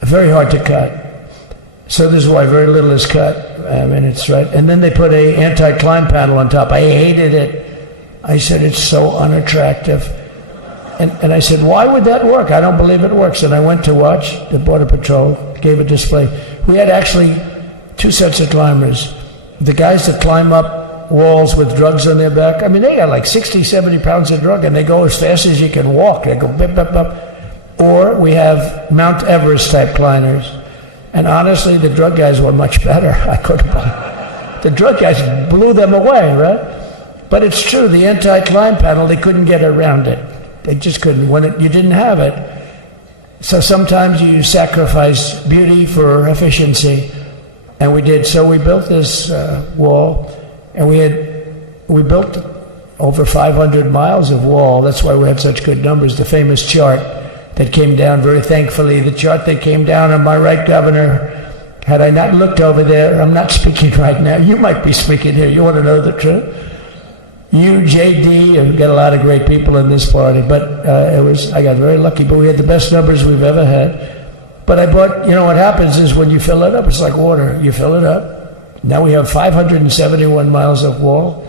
Very hard to cut. So this is why very little is cut. I mean, it's right. And then they put a anti-climb panel on top. I hated it. I said, it's so unattractive. And I said, why would that work? I don't believe it works. And I went to watch the Border Patrol, gave a display. We had actually two sets of climbers. The guys that climb up walls with drugs on their back, I mean, they got like 60, 70 pounds of drug, and they go as fast as you can walk. They go bip, bip, bip. Or we have Mount Everest type climbers. And honestly, the drug guys were much better. I couldn't believe it. The drug guys blew them away, right? But it's true, the anti-climb panel, they couldn't get around it. They just couldn't. You didn't have it. So sometimes you sacrifice beauty for efficiency, and we did. So we built this wall, and we built over 500 miles of wall. That's why we had such good numbers. The famous chart that came down very thankfully. The chart that came down on my right, Governor, had I not looked over there, I'm not speaking right now. You might be speaking here. You want to know the truth? You, JD, and we've got a lot of great people in this party, but I got very lucky, but we had the best numbers we've ever had. But I bought, what happens is when you fill it up, it's like water. You fill it up. Now we have 571 miles of wall.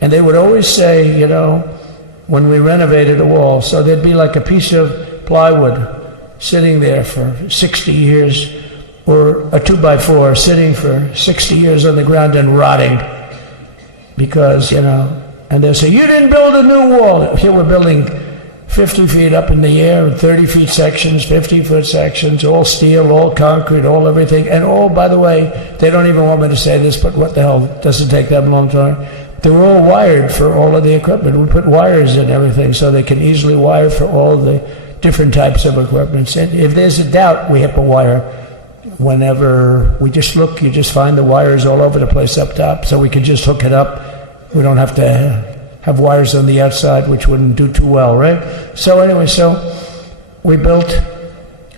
And they would always say, when we renovated a wall, so there'd be like a piece of plywood sitting there for 60 years, or a 2x4 sitting for 60 years on the ground and rotting. Because, and they'll say, you didn't build a new wall. Here we're building 50 feet up in the air, 30 feet sections, 50-foot sections, all steel, all concrete, all everything. And all, by the way, they don't even want me to say this, but what the hell, it doesn't take that long time. They're all wired for all of the equipment. We put wires in everything so they can easily wire for all the different types of equipment. And if there's a doubt, we have a wire. Whenever we just look, you just find the wires all over the place up top, so we can just hook it up. We don't have to have wires on the outside, which wouldn't do too well, right? So anyway, we built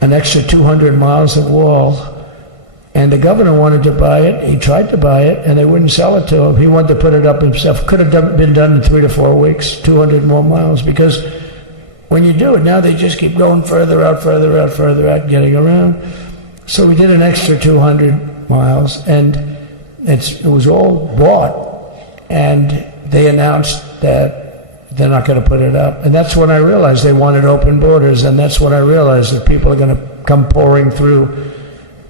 an extra 200 miles of wall, and the governor wanted to buy it. He tried to buy it, and they wouldn't sell it to him. He wanted to put it up himself. Could have been done in 3 to 4 weeks, 200 more miles, because when you do it, now they just keep going further out, getting around. So we did an extra 200 miles, and it was all bought, and they announced that they're not going to put it up. And that's when I realized they wanted open borders, and that's when I realized that people are going to come pouring through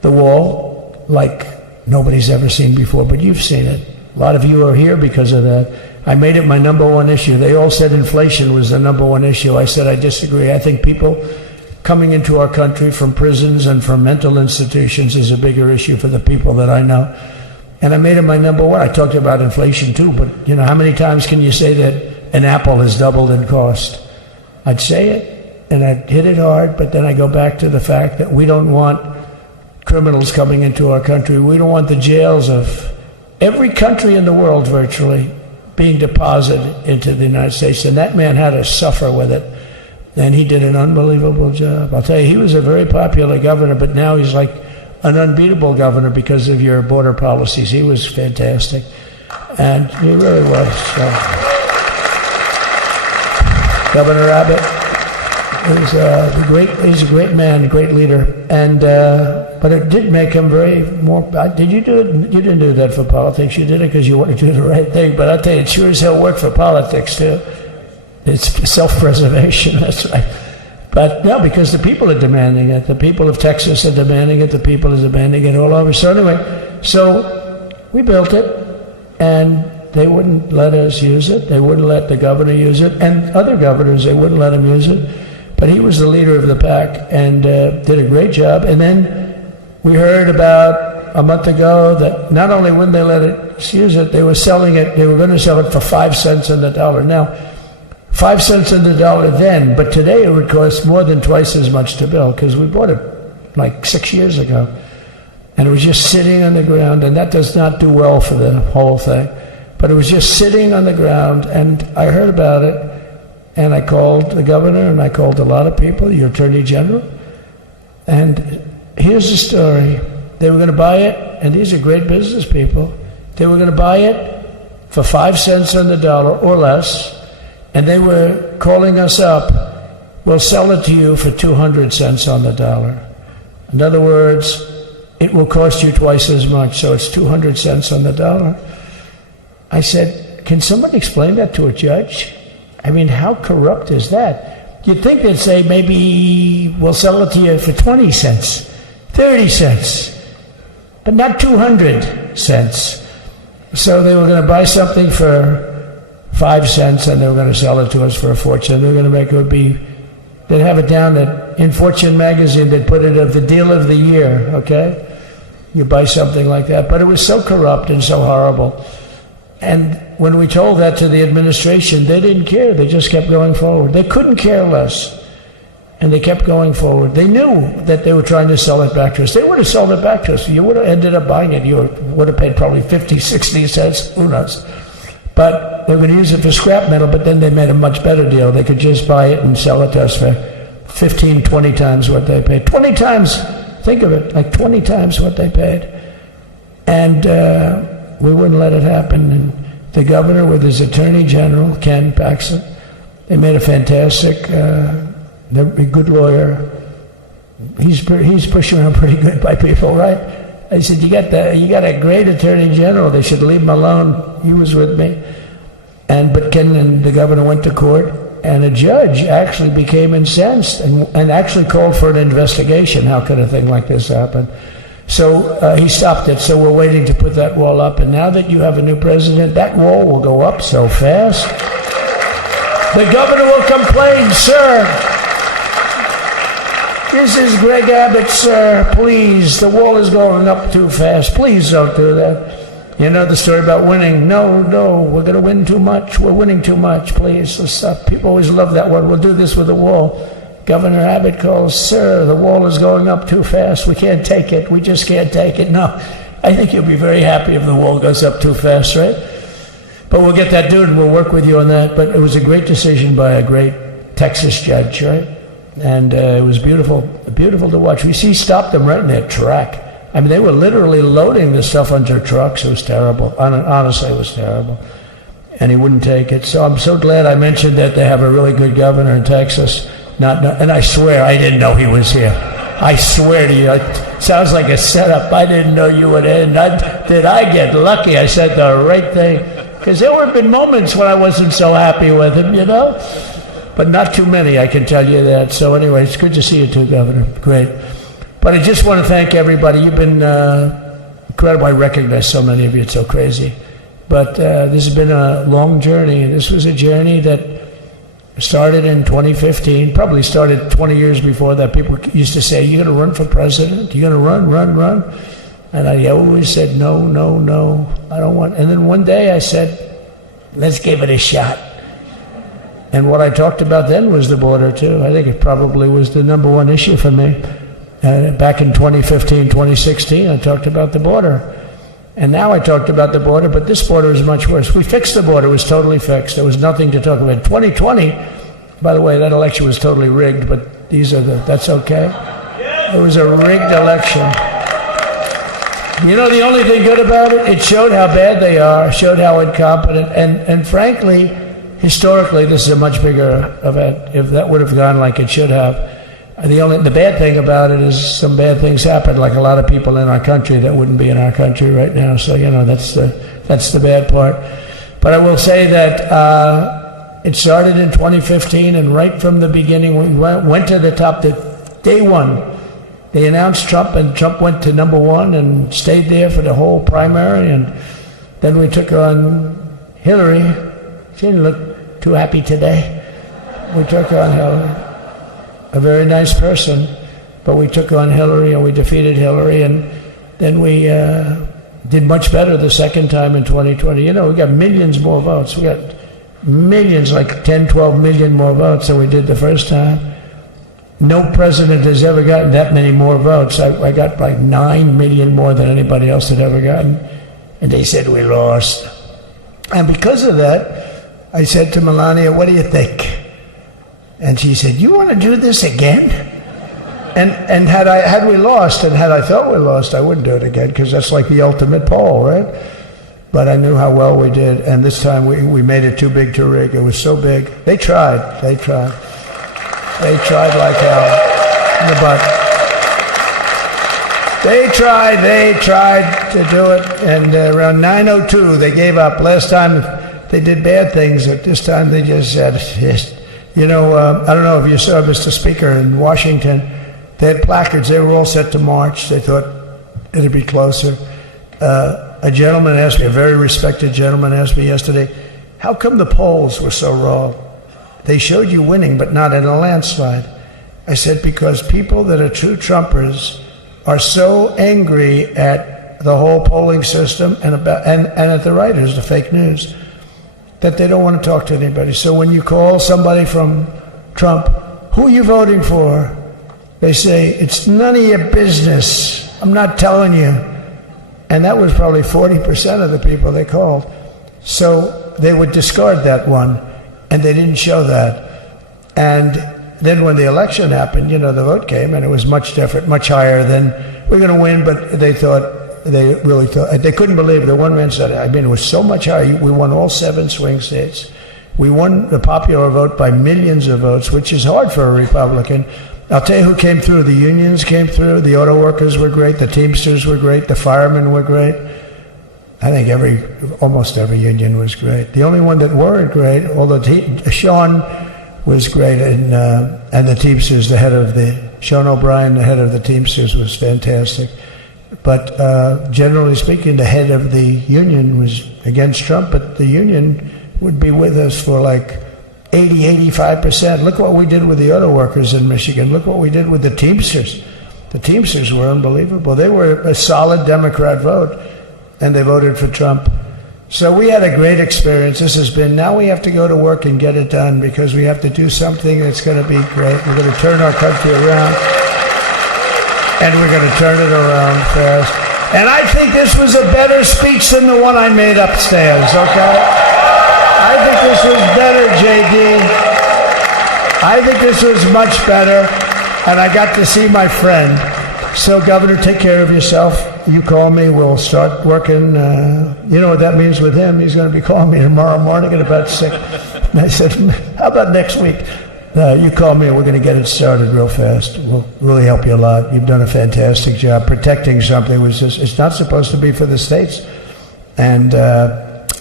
the wall like nobody's ever seen before. But you've seen it. A lot of you are here because of that. I made it my number one issue. They all said inflation was the number one issue. I said I disagree. I think people coming into our country from prisons and from mental institutions is a bigger issue for the people that I know. And I made it my number one. I talked about inflation too, but how many times can you say that an apple has doubled in cost? I'd say it, and I'd hit it hard, but then I go back to the fact that we don't want criminals coming into our country. We don't want the jails of every country in the world virtually being deposited into the United States. And that man had to suffer with it. And he did an unbelievable job. I'll tell you, he was a very popular governor, but now he's like an unbeatable governor because of your border policies. He was fantastic. And he really was. So. Governor Abbott he's a great man, a great leader. And but it did make him did you do it? You didn't do that for politics. You did it because you wanted to do the right thing. But I'll tell you, it sure as hell worked for politics too. It's self-preservation, that's right. But no, because the people are demanding it. The people of Texas are demanding it. The people are demanding it all over. So anyway, so we built it, and they wouldn't let us use it. They wouldn't let the governor use it. And other governors, they wouldn't let him use it. But he was the leader of the pack and did a great job. And then we heard about a month ago that not only wouldn't they let us use it, they were selling it. They were going to sell it for 5 cents on the dollar. Now, 5 cents on the dollar then, but today it would cost more than twice as much to build because we bought it like 6 years ago. And it was just sitting on the ground, and that does not do well for the whole thing. But it was just sitting on the ground, and I heard about it, and I called the governor, and I called a lot of people, your attorney general. And here's the story. They were going to buy it, and these are great business people. They were going to buy it for 5 cents on the dollar or less. And they were calling us up, we'll sell it to you for 200 cents on the dollar. In other words, it will cost you twice as much, so it's 200 cents on the dollar. I said, can somebody explain that to a judge? I mean, how corrupt is that? You'd think they'd say, maybe we'll sell it to you for 20 cents, 30 cents, but not 200 cents. So they were going to buy something for 5 cents, and they were going to sell it to us for a fortune. They were going to make it they'd have it down that in Fortune magazine, they'd put it as the deal of the year, okay? You buy something like that. But it was so corrupt and so horrible. And when we told that to the administration, they didn't care. They just kept going forward. They couldn't care less. And they kept going forward. They knew that they were trying to sell it back to us. They would have sold it back to us. You would have ended up buying it. You would have paid probably 50, 60 cents. Who knows? But they were going to use it for scrap metal, but then they made a much better deal. They could just buy it and sell it to us for 15, 20 times what they paid. 20 times, think of it, like 20 times what they paid. And we wouldn't let it happen. And the governor with his attorney general, Ken Paxton, they made a fantastic, they're a good lawyer. He's pushed around pretty good by people, right? I said, you got a great attorney general. They should leave him alone. He was with me. But Ken and the governor went to court, and a judge actually became incensed and actually called for an investigation. How could a thing like this happen? So he stopped it. So we're waiting to put that wall up. And now that you have a new president, that wall will go up so fast. The governor will complain, sir. This is Greg Abbott, sir. Please, the wall is going up too fast. Please don't do that. You know the story about winning. No, we're going to win too much. We're winning too much. Please, let's stop. People always love that one. We'll do this with the wall. Governor Abbott calls, sir, the wall is going up too fast. We can't take it. We just can't take it. No, I think you'll be very happy if the wall goes up too fast, right? But we'll get that dude and we'll work with you on that. But it was a great decision by a great Texas judge, right? And it was beautiful to watch. He stopped them right in their track. I mean, they were literally loading the stuff onto trucks. It was terrible. Honestly, it was terrible. And he wouldn't take it. So I'm so glad I mentioned that they have a really good governor in Texas. And I swear, I didn't know he was here. I swear to you, it sounds like a setup. I didn't know you would end. Did I get lucky? I said the right thing. Because there have been moments when I wasn't so happy with him, you know? But not too many, I can tell you that. So anyway, it's good to see you too, Governor. Great. But I just want to thank everybody. You've been incredible. I recognize so many of you. It's so crazy. But this has been a long journey. And this was a journey that started in 2015, probably started 20 years before that. People used to say, you're going to run for president? You're going to run? And I always said, no, I don't want. And then one day I said, let's give it a shot. And what I talked about then was the border, too. I think it probably was the number one issue for me. Back in 2015, 2016, I talked about the border. And now I talked about the border, but this border is much worse. We fixed the border. It was totally fixed. There was nothing to talk about. 2020, by the way, that election was totally rigged, but that's okay. It was a rigged election. You know the only thing good about it? It showed how bad they are, showed how incompetent, and frankly, historically, this is a much bigger event. If that would have gone like it should have. The bad thing about it is some bad things happened, like a lot of people in our country that wouldn't be in our country right now. So, you know, that's the bad part. But I will say that it started in 2015, and right from the beginning, we went to the top. Day one, they announced Trump, and Trump went to number one and stayed there for the whole primary. And then we took on Hillary. She didn't look too happy today. We took on Hillary. A very nice person, but we took on Hillary and we defeated Hillary, and then we did much better the second time in 2020. You know, we got millions more votes. We got millions, like 10, 12 million more votes than we did the first time. No president has ever gotten that many more votes. I got like 9 million more than anybody else had ever gotten, and they said we lost. And because of that, I said to Melania, what do you think? And she said, you want to do this again? And had we lost, and had I thought we lost, I wouldn't do it again, because that's like the ultimate poll, right? But I knew how well we did, and this time we made it too big to rig. It was so big. They tried like hell. But they tried to do it, and around 9:02 they gave up. Last time they did bad things, but this time they just said, you know, I don't know if you saw, Mr. Speaker, in Washington, they had placards. They were all set to march. They thought it'd be closer. A gentleman asked me, a very respected gentleman asked me yesterday, how come the polls were so wrong? They showed you winning, but not in a landslide. I said, because people that are true Trumpers are so angry at the whole polling system and at the writers, the fake news, that they don't want to talk to anybody. So when you call somebody from Trump, who are you voting for? They say, it's none of your business. I'm not telling you. And that was probably 40% of the people they called. So they would discard that one, and they didn't show that. And then when the election happened, the vote came, and it was much different, much higher than we're going to win. But they really thought, they couldn't believe it. The one man said, it was so much higher. We won all 7 swing states. We won the popular vote by millions of votes, which is hard for a Republican. I'll tell you who came through. The unions came through. The auto workers were great. The Teamsters were great. The firemen were great. I think almost every union was great. The only one that weren't great, although Sean was great, and the Teamsters, Sean O'Brien, the head of the Teamsters, was fantastic. But generally speaking, the head of the union was against Trump, but the union would be with us for like 80-85%. Look what we did with the auto workers in Michigan. Look what we did with the Teamsters. The Teamsters were unbelievable. They were a solid Democrat vote, and they voted for Trump. So we had a great experience. Now we have to go to work and get it done, because we have to do something that's going to be great. We're going to turn our country around, and we're going to turn it around fast. And I think this was a better speech than the one I made upstairs, okay? I think this was better, JD. I think this was much better, and I got to see my friend. So, Governor, take care of yourself. You call me, we'll start working. You know what that means with him? He's going to be calling me tomorrow morning at about 6. And I said, how about next week? You call me, and we're going to get it started real fast. We'll really help you a lot. You've done a fantastic job protecting something which it's not supposed to be for the states. And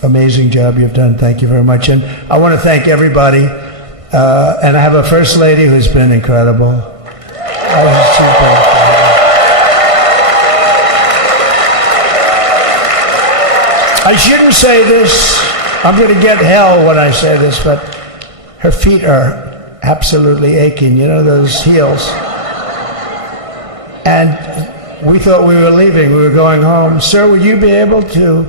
amazing job you've done. Thank you very much. And I want to thank everybody. And I have a First Lady who's been incredible. I shouldn't say this. I'm going to get hell when I say this, but her feet are absolutely aching. Those heels. And we thought we were leaving. We were going home. Sir, would you be able to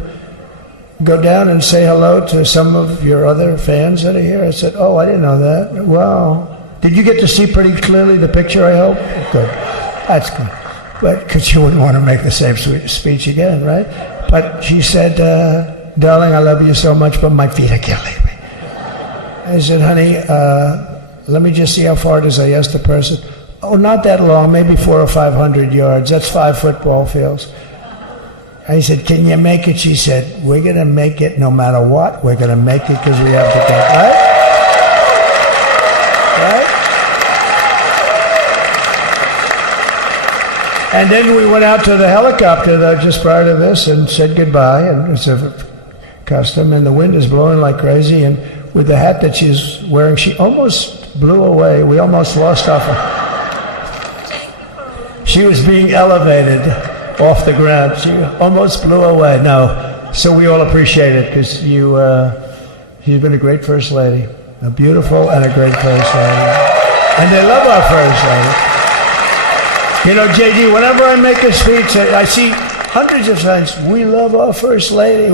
go down and say hello to some of your other fans that are here? I said, I didn't know that. Wow. Did you get to see pretty clearly the picture, I hope? Good. That's good. But because you wouldn't want to make the same speech again, right? But she said, darling, I love you so much, but my feet are killing me. I said, honey, let me just see how far it is. I asked the person. Oh, not that long, maybe 400 or 500 yards. That's 5 football fields. I said, can you make it? She said, we're going to make it no matter what. We're going to make it because we have to go. Right? Right? And then we went out to the helicopter just prior to this and said goodbye. And it's a custom, and the wind is blowing like crazy. And with the hat that she's wearing, she almost blew away. We almost lost her. She was being elevated off the ground. She almost blew away. No, so we all appreciate it because you've been a great First Lady, a beautiful and a great First Lady, and they love our First Lady. JD, whenever I make a speech, I see hundreds of times, we love our First Lady,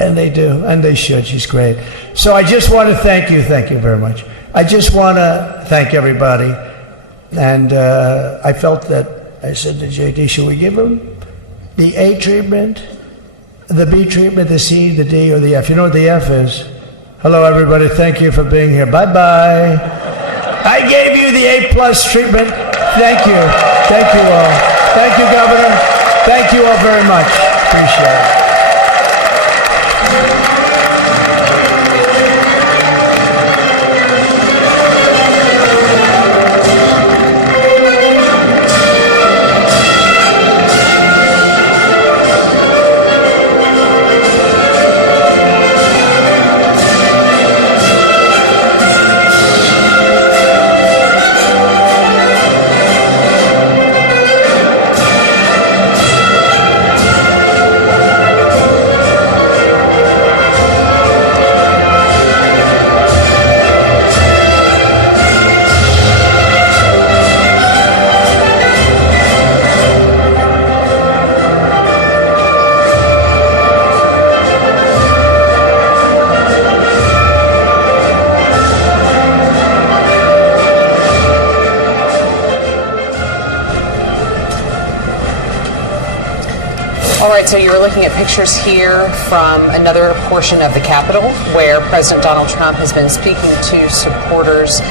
and they do, and they should. She's great. So I just want to thank you very much. I just want to thank everybody. And I felt that, I said to JD, should we give him the A treatment, the B treatment, the C, the D, or the F? You know what the F is? Hello, everybody. Thank you for being here. Bye-bye. I gave you the A+ treatment. Thank you. Thank you all. Thank you, Governor. Thank you all very much. Appreciate it. So you were looking at pictures here from another portion of the Capitol where President Donald Trump has been speaking to supporters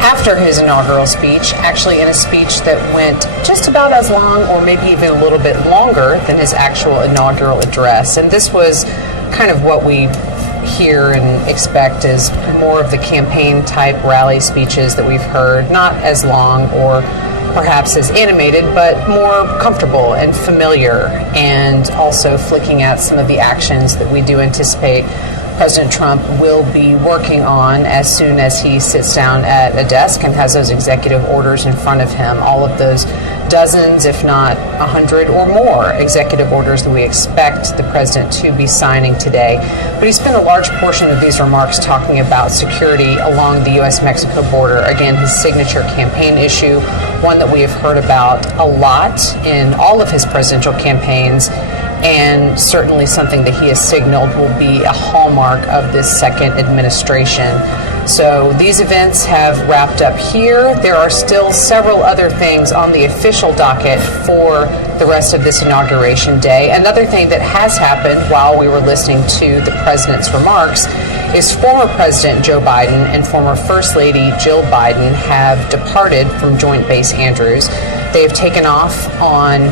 after his inaugural speech, actually in a speech that went just about as long or maybe even a little bit longer than his actual inaugural address. And this was kind of what we hear and expect is more of the campaign type rally speeches that we've heard, not as long or perhaps as animated, but more comfortable and familiar, and also flicking at some of the actions that we do anticipate President Trump will be working on as soon as he sits down at a desk and has those executive orders in front of him. All of those dozens, if not 100 or more executive orders that we expect the president to be signing today. But he spent a large portion of these remarks talking about security along the U.S.-Mexico border. Again, his signature campaign issue, one that we have heard about a lot in all of his presidential campaigns, and certainly something that he has signaled will be a hallmark of this second administration. So these events have wrapped up here. There are still several other things on the official docket for the rest of this inauguration day. Another thing that has happened while we were listening to the president's remarks is former President Joe Biden and former First Lady Jill Biden have departed from Joint Base Andrews. They have taken off on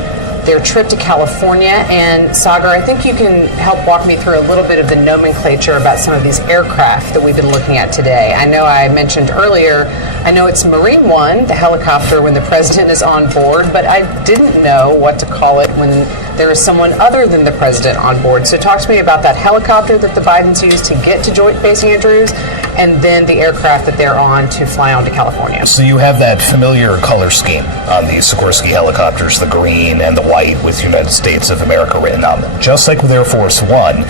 their trip to California. And Sagar, I think you can help walk me through a little bit of the nomenclature about some of these aircraft that we've been looking at today. I know I mentioned earlier, I know it's Marine One, the helicopter when the president is on board, but I didn't know what to call it when there is someone other than the president on board. So talk to me about that helicopter that the Bidens used to get to Joint Base Andrews, and then the aircraft that they're on to fly on to California. So you have that familiar color scheme on these Sikorsky helicopters, the green and the white with United States of America written on them. Just like with Air Force One,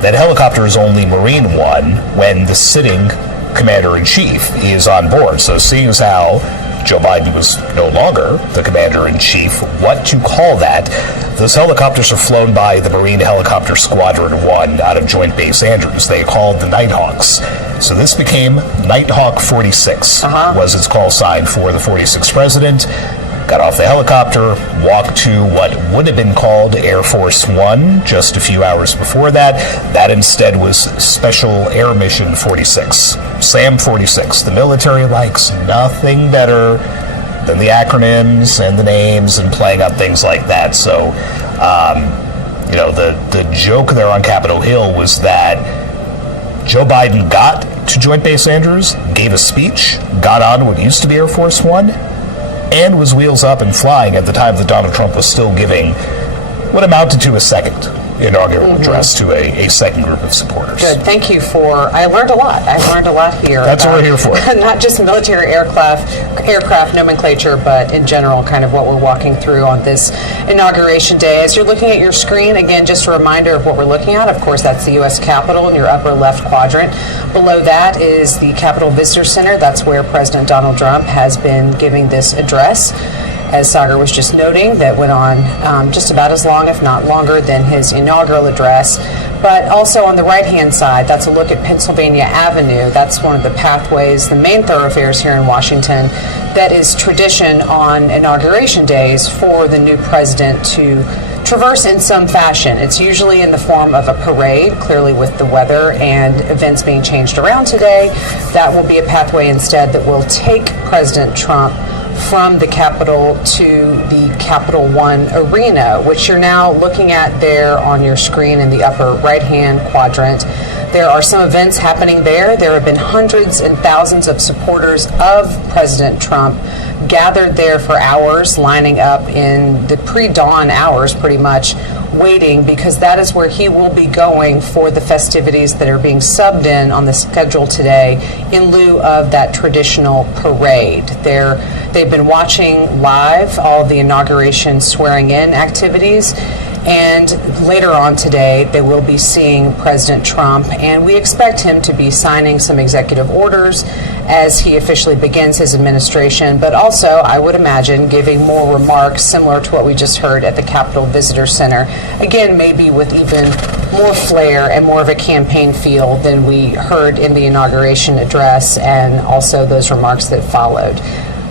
that helicopter is only Marine One when the sitting commander-in-chief is on board. So seeing as how Joe Biden was no longer the commander-in-chief, what to call that? Those helicopters are flown by the Marine Helicopter Squadron 1 out of Joint Base Andrews. They are called the Nighthawks. So this became Nighthawk 46, was its call sign for the 46th president. Got off the helicopter, walked to what would have been called Air Force One just a few hours before that. That instead was Special Air Mission 46, SAM 46. The military likes nothing better than the acronyms and the names and playing up things like that. So, the joke there on Capitol Hill was that Joe Biden got to Joint Base Andrews, gave a speech, got on what used to be Air Force One, and was wheels up and flying at the time that Donald Trump was still giving what amounted to a second inaugural address to a second group of supporters. Good. Thank you I learned a lot. I learned a lot here. That's what we're here for. Not just military aircraft nomenclature, but in general, kind of what we're walking through on this inauguration day. As you're looking at your screen, again, just a reminder of what we're looking at. Of course, that's the U.S. Capitol in your upper left quadrant. Below that is the Capitol Visitor Center. That's where President Donald Trump has been giving this address, as Sagar was just noting, that went on just about as long, if not longer, than his inaugural address. But also on the right-hand side, that's a look at Pennsylvania Avenue. That's one of the pathways, the main thoroughfares here in Washington, that is tradition on inauguration days for the new president to traverse in some fashion. It's usually in the form of a parade, clearly with the weather and events being changed around today. That will be a pathway instead that will take President Trump from the Capitol to the Capital One Arena, which you're now looking at there on your screen in the upper right-hand quadrant. There are some events happening there. There have been hundreds and thousands of supporters of President Trump gathered there for hours, lining up in the pre-dawn hours pretty much, waiting, because that is where he will be going for the festivities that are being subbed in on the schedule today in lieu of that traditional parade. They've been watching live all the inauguration swearing-in activities, and later on today they will be seeing President Trump, and we expect him to be signing some executive orders as he officially begins his administration, but also, I would imagine, giving more remarks similar to what we just heard at the Capitol Visitor Center. Again, maybe with even more flair and more of a campaign feel than we heard in the inauguration address and also those remarks that followed.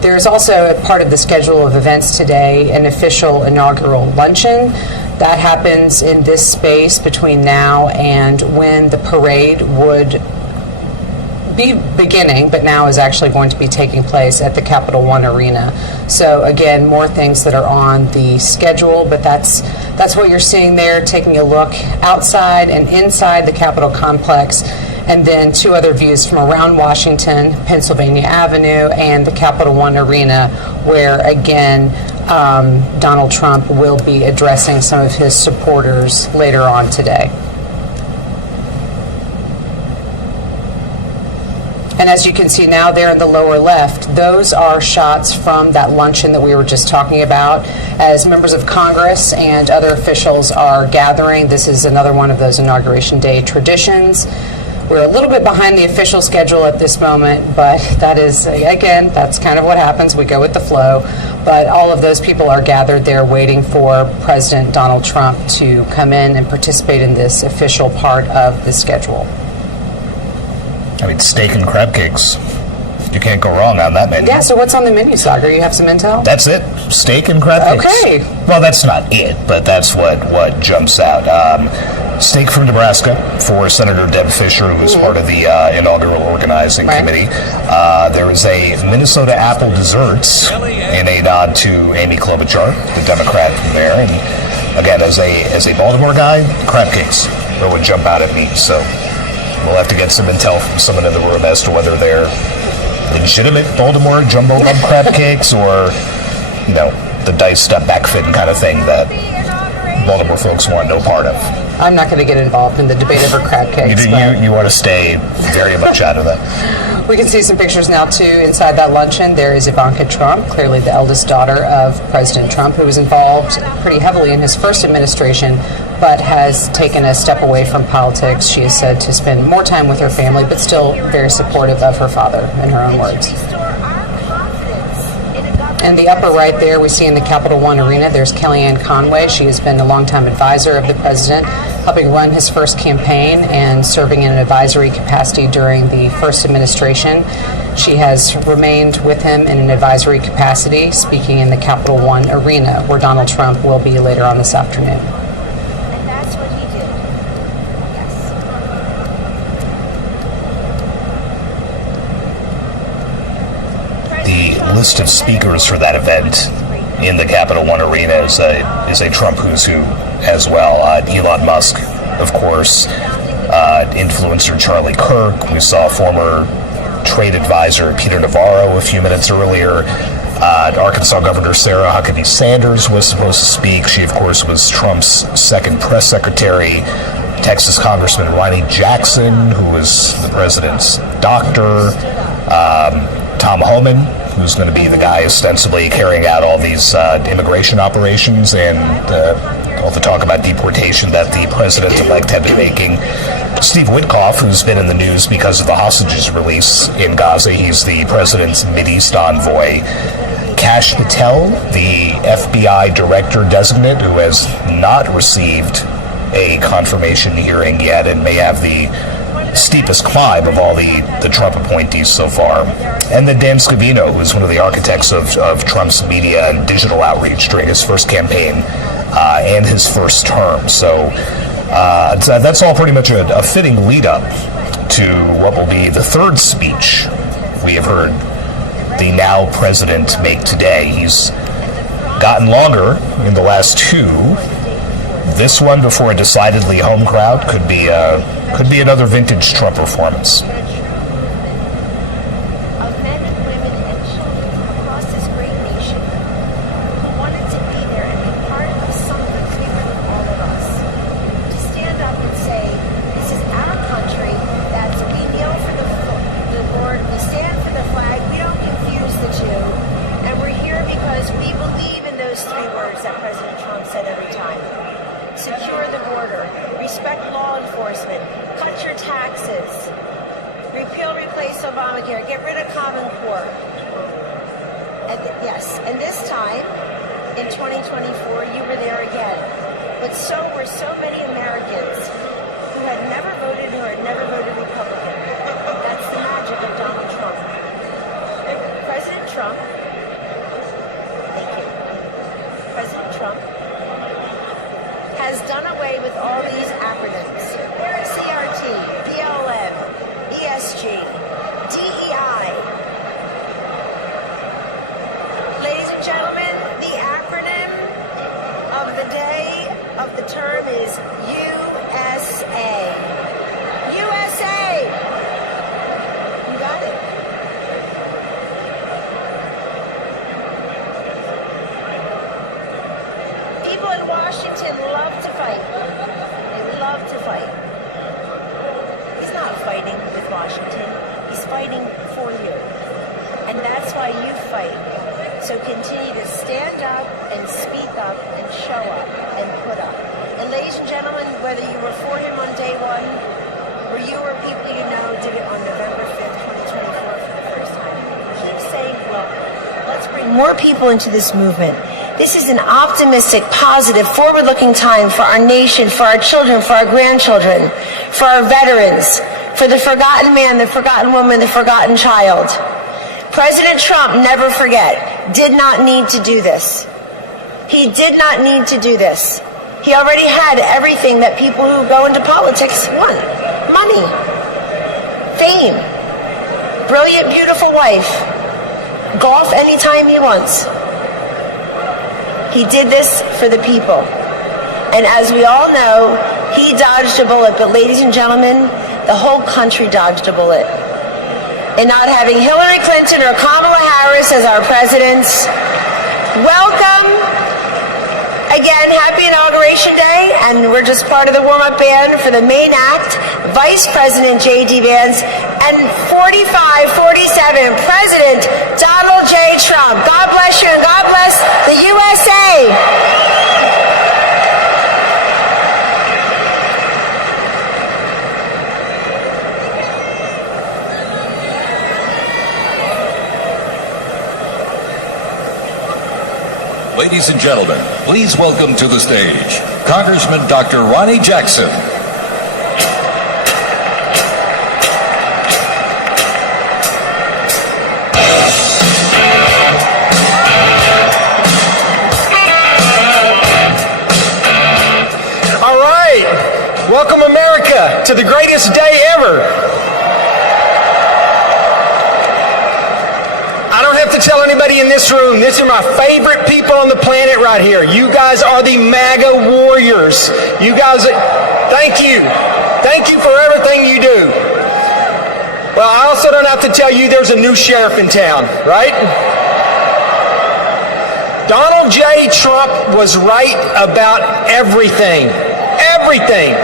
There's also, a part of the schedule of events today, an official inaugural luncheon. That happens in this space between now and when the parade would be beginning, but now is actually going to be taking place at the Capital One Arena. So again, more things that are on the schedule, but that's what you're seeing there, taking a look outside and inside the Capitol complex, and then two other views from around Washington, Pennsylvania Avenue, and the Capital One Arena, where again, Donald Trump will be addressing some of his supporters later on today. And as you can see now there in the lower left, those are shots from that luncheon that we were just talking about as members of Congress and other officials are gathering. This is another one of those Inauguration Day traditions. We're a little bit behind the official schedule at this moment, but that is, again, that's kind of what happens. We go with the flow. But all of those people are gathered there waiting for President Donald Trump to come in and participate in this official part of the schedule. I mean, steak and crab cakes. You can't go wrong on that menu. Yeah, so what's on the menu, Sagar? You have some intel? That's it. Steak and crab cakes. Okay. Well, that's not it, but that's what jumps out. Steak from Nebraska for Senator Deb Fischer, who's part of the Inaugural Organizing Committee. There is a Minnesota apple desserts in a nod to Amy Klobuchar, the Democrat there. And again, as a Baltimore guy, crab cakes would jump out at me. So we'll have to get some intel from someone in the room as to whether they're legitimate Baltimore jumbo rub crab cakes or, you know, the diced up backfitting kind of thing that Baltimore folks want no part of. I'm not going to get involved in the debate over crab cakes. You want to stay very much out of that. We can see some pictures now, too, inside that luncheon. There is Ivanka Trump, clearly the eldest daughter of President Trump, who was involved pretty heavily in his first administration, but has taken a step away from politics. She is said to spend more time with her family, but still very supportive of her father, in her own words. In the upper right there, we see in the Capital One Arena, there's Kellyanne Conway. She has been a longtime advisor of the president, helping run his first campaign and serving in an advisory capacity during the first administration. She has remained with him in an advisory capacity, speaking in the Capital One Arena, where Donald Trump will be later on this afternoon. And that's what he did. The list of speakers for that event in the Capital One Arena is a Trump who's who as well. Elon Musk, of course, influencer Charlie Kirk. We saw former trade advisor Peter Navarro a few minutes earlier. Arkansas Governor Sarah Huckabee Sanders was supposed to speak. She, of course, was Trump's second press secretary. Texas Congressman Ronnie Jackson, who was the president's doctor. Tom Homan, who's going to be the guy ostensibly carrying out all these immigration operations and all the talk about deportation that the president-elect had been making. Steve Witkoff, who's been in the news because of the hostages release in Gaza. He's the president's Mideast envoy. Kash Patel, the FBI director designate, who has not received a confirmation hearing yet and may have the steepest climb of all the Trump appointees so far. And then Dan Scavino, who's one of the architects of Trump's media and digital outreach during his first campaign and his first term. So that's all pretty much a fitting lead up to what will be the third speech we have heard the now president make today. He's gotten longer in the last two. This one, before a decidedly home crowd, could be another vintage Trump performance. Of men and women and children across this great nation who wanted to be there and be part of something bigger than all of us. To stand up and say, this is our country, that we kneel for the Lord, we stand for the flag, we don't confuse the two, and we're here because we believe in those three words that President Trump said every time. Secure the border, respect law enforcement, cut your taxes, repeal, replace Obamacare, get rid of Common Core. And this time, in 2024, you were there again. But so were so many Americans who had never voted or had never voted Republican. That's the magic of Donald Trump. President Trump, thank you. President Trump has done away with all these acronyms. CRT, BLM, ESG, Washington. He's fighting for you. And that's why you fight. So continue to stand up and speak up and show up and put up. And ladies and gentlemen, whether you were for him on day one or you or people you know did it on November 5th, 2024 for the first time, keep saying welcome. Let's bring more people into this movement. This is an optimistic, positive, forward-looking time for our nation, for our children, for our grandchildren, for our veterans, for the forgotten man, the forgotten woman, the forgotten child. President Trump, never forget, did not need to do this. He did not need to do this. He already had everything that people who go into politics want. Money, fame, brilliant, beautiful wife, golf anytime he wants. He did this for the people. And as we all know, he dodged a bullet. But ladies and gentlemen, the whole country dodged a bullet. In not having Hillary Clinton or Kamala Harris as our presidents. Welcome. Again, happy Inauguration Day. And we're just part of the warm-up band for the main act, Vice President JD Vance, and 45-47, President Donald J. Trump. God bless you and God bless the USA. Ladies and gentlemen, please welcome to the stage Congressman Dr. Ronnie Jackson. All right, welcome America to the greatest day ever. I don't have to tell anybody in this room, these are my favorite people on the planet right here. You guys are the MAGA warriors. You guys, thank you. Thank you for everything you do. Well, I also don't have to tell you there's a new sheriff in town, right? Donald J. Trump was right about everything. Everything.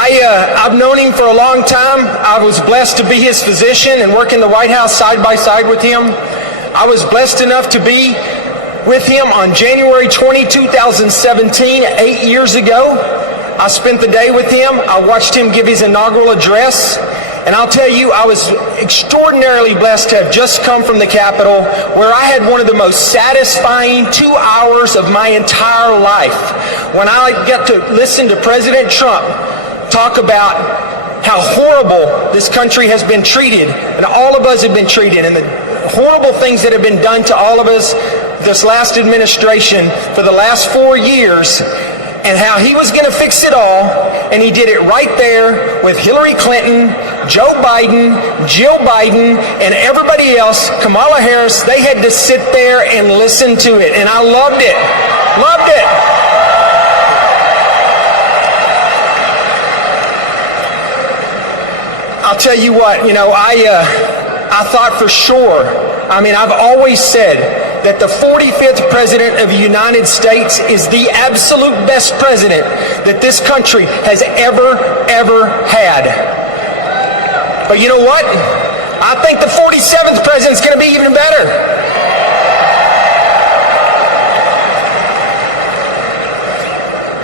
I've known him for a long time. I was blessed to be his physician and work in the White House side by side with him. I was blessed enough to be with him on January 20, 2017, 8 years ago. I spent the day with him. I watched him give his inaugural address. And I'll tell you, I was extraordinarily blessed to have just come from the Capitol, where I had one of the most satisfying 2 hours of my entire life, when I got to listen to President Trump talk about how horrible this country has been treated, and all of us have been treated, and the horrible things that have been done to all of us this last administration for the last 4 years, and how he was going to fix it all, and he did it right there with Hillary Clinton, Joe Biden, Jill Biden, and everybody else, Kamala Harris. They had to sit there and listen to it, and I loved it. Loved it. I'll tell you what, I thought for sure, I've always said that the 45th President of the United States is the absolute best president that this country has ever had. But you know what? I think the 47th President's going to be even better.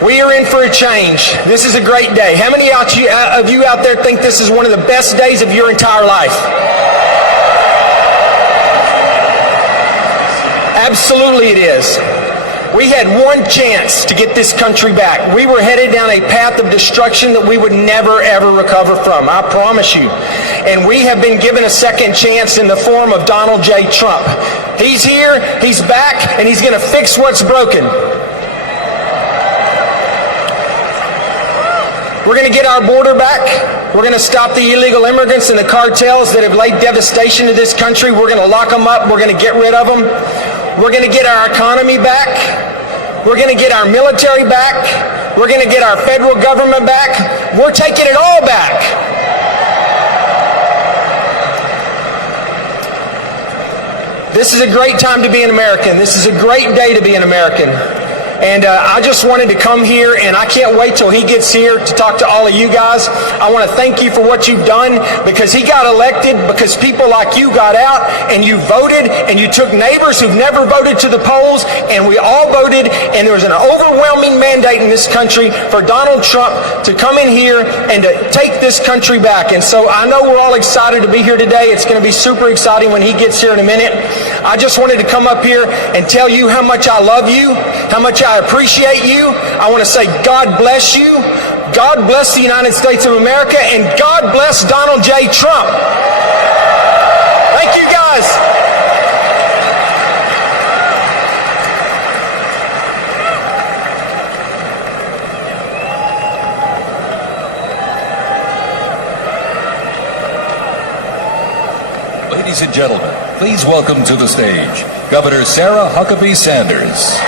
We are in for a change. This is a great day. How many of you out there think this is one of the best days of your entire life? Absolutely it is. We had one chance to get this country back. We were headed down a path of destruction that we would never, ever recover from. I promise you. And we have been given a second chance in the form of Donald J. Trump. He's here, he's back, and he's going to fix what's broken. We're going to get our border back. We're going to stop the illegal immigrants and the cartels that have laid devastation to this country. We're going to lock them up. We're going to get rid of them. We're going to get our economy back. We're going to get our military back. We're going to get our federal government back. We're taking it all back. This is a great time to be an American. This is a great day to be an American. And I just wanted to come here, and I can't wait till he gets here to talk to all of you guys. I want to thank you for what you've done, because he got elected because people like you got out and you voted, and you took neighbors who've never voted to the polls, and we all voted, and there was an overwhelming mandate in this country for Donald Trump to come in here and to take this country back. And so I know we're all excited to be here today. It's going to be super exciting when he gets here in a minute. I just wanted to come up here and tell you how much I love you, how much I appreciate you. I want to say God bless you, God bless the United States of America, and God bless Donald J. Trump. Thank you, guys. Ladies and gentlemen, please welcome to the stage Governor Sarah Huckabee Sanders.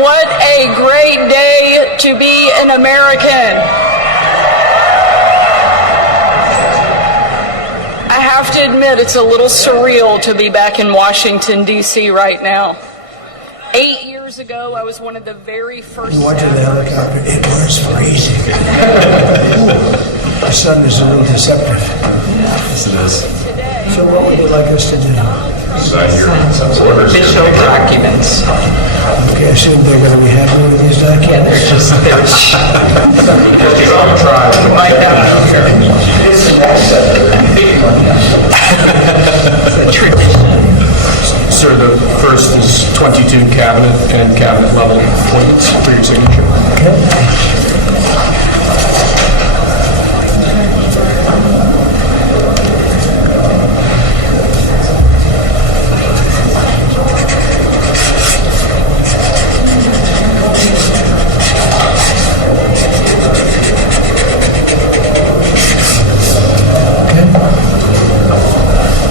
What a great day to be an American. I have to admit, it's a little surreal to be back in Washington, D.C. right now. 8 years ago, I was one of the very first... We went to the helicopter. It was freezing. The sun is a little deceptive. Yes, it is. So what would you like us to do? Sign your orders. Official documents. Okay, I assume they're going to be happy with these documents? Yeah, they're I'm trying. Sir, the first is 22 cabinet and cabinet level appointments for your signature. Okay.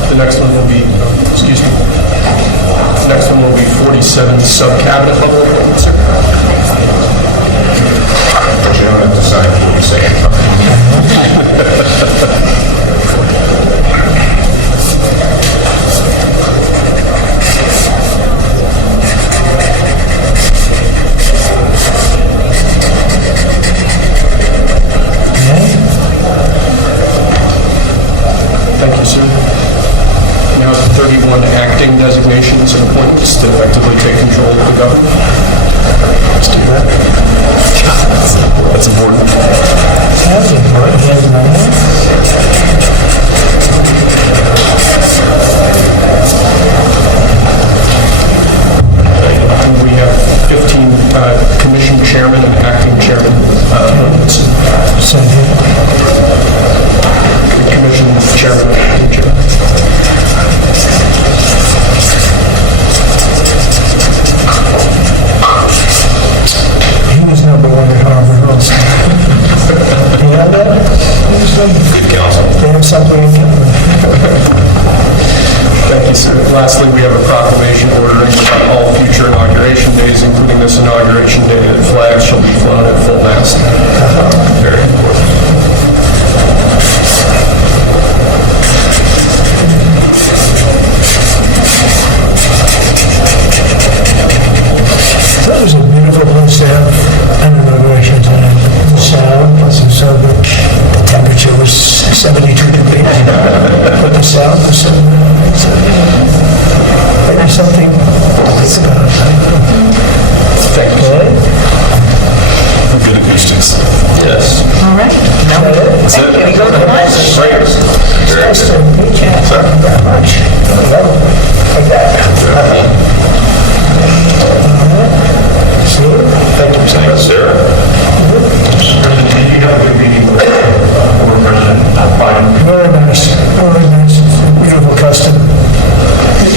The next one will be, next one will be 47 sub-cabinet level appointments, sir. But you don't have to sign what you say. Thank you, sir. Now 31 acting designations and appointments to effectively take control of the government. Let's do that. That's important. That's important. And we have 15 commission chairman and acting chairman appointments. Commission chairman and acting chairman. He was number one at Harvard also. You know that? Good counsel. They have something in common. Thank you, sir. Lastly, we have a proclamation ordering that all future inauguration days, including this inauguration day, that flags shall be flown at full mast. Very important. That was a beautiful place to have an inauguration tonight. The sound wasn't so good. The temperature was 72 degrees. But the sound was so good. Maybe something to think about. Thank you. Good acoustics. Yes. All right. Now That's it. we go to lunch. Great. Nice to meet you. Thank you very much. Like that. Thank you, Sarah. Sarah. Did you have a good meeting with former President Biden? Very nice. Very nice. Beautiful custom. He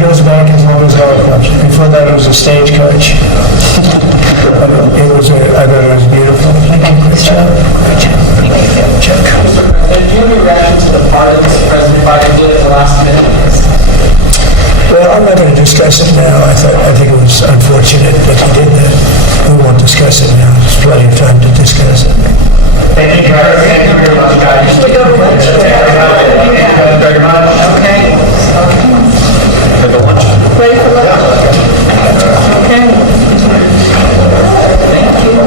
goes back as long as our discuss it now. There's plenty of time to discuss it. Thank you, guys. Thank you very much, guys. Thank you very much. Okay. For the lunch. Ready for lunch? Okay. Thank you.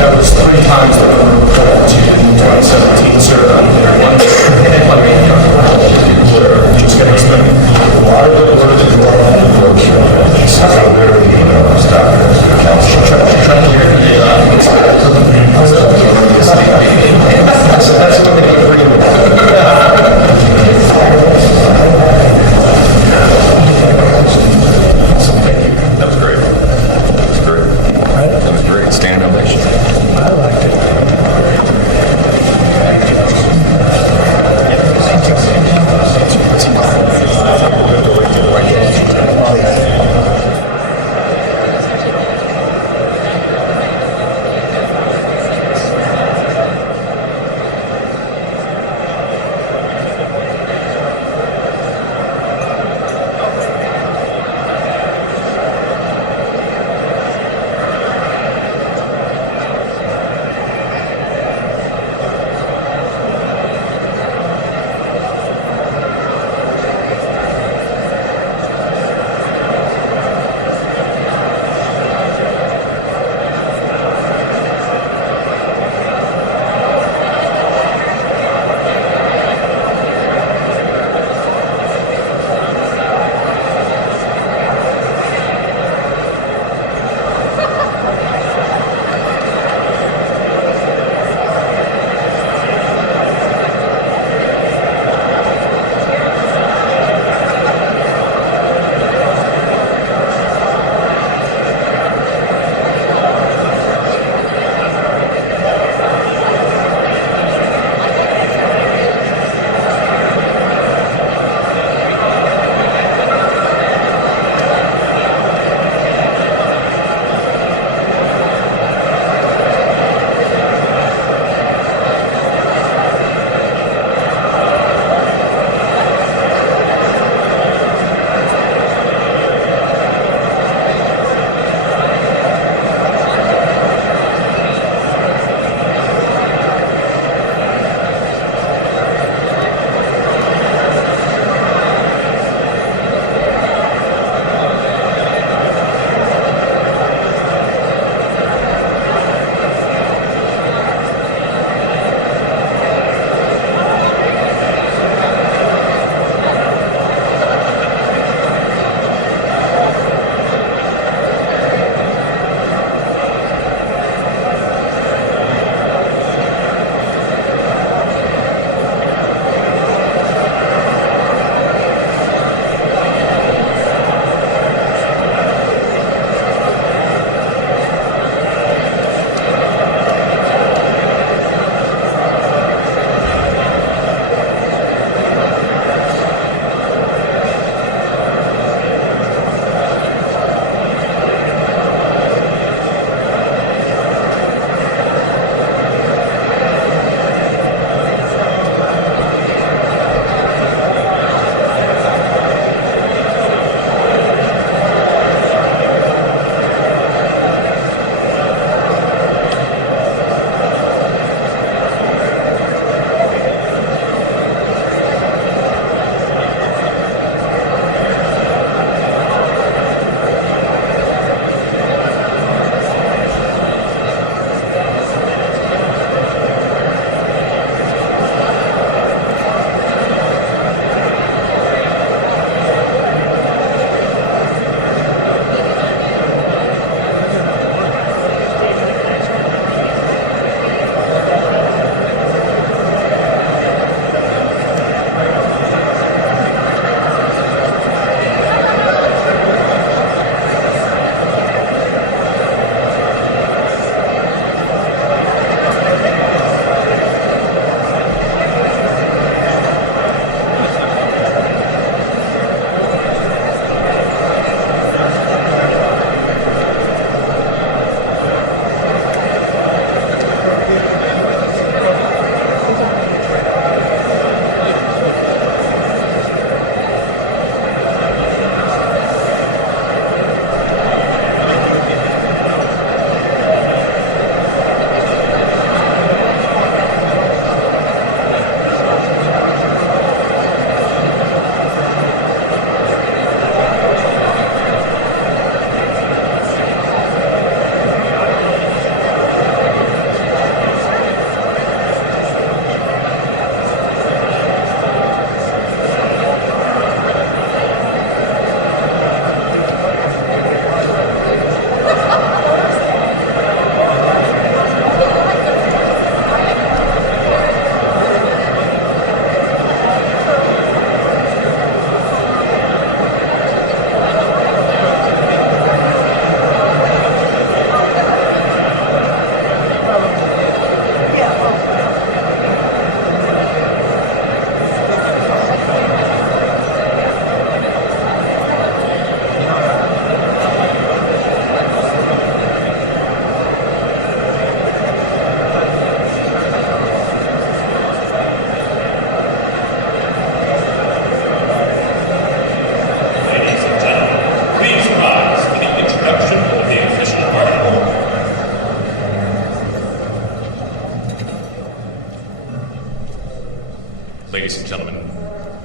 That was 3 times the number reported to in 2017, sir. Just getting started. A lot of good work and a lot of good work. This is a very staff trying to hear the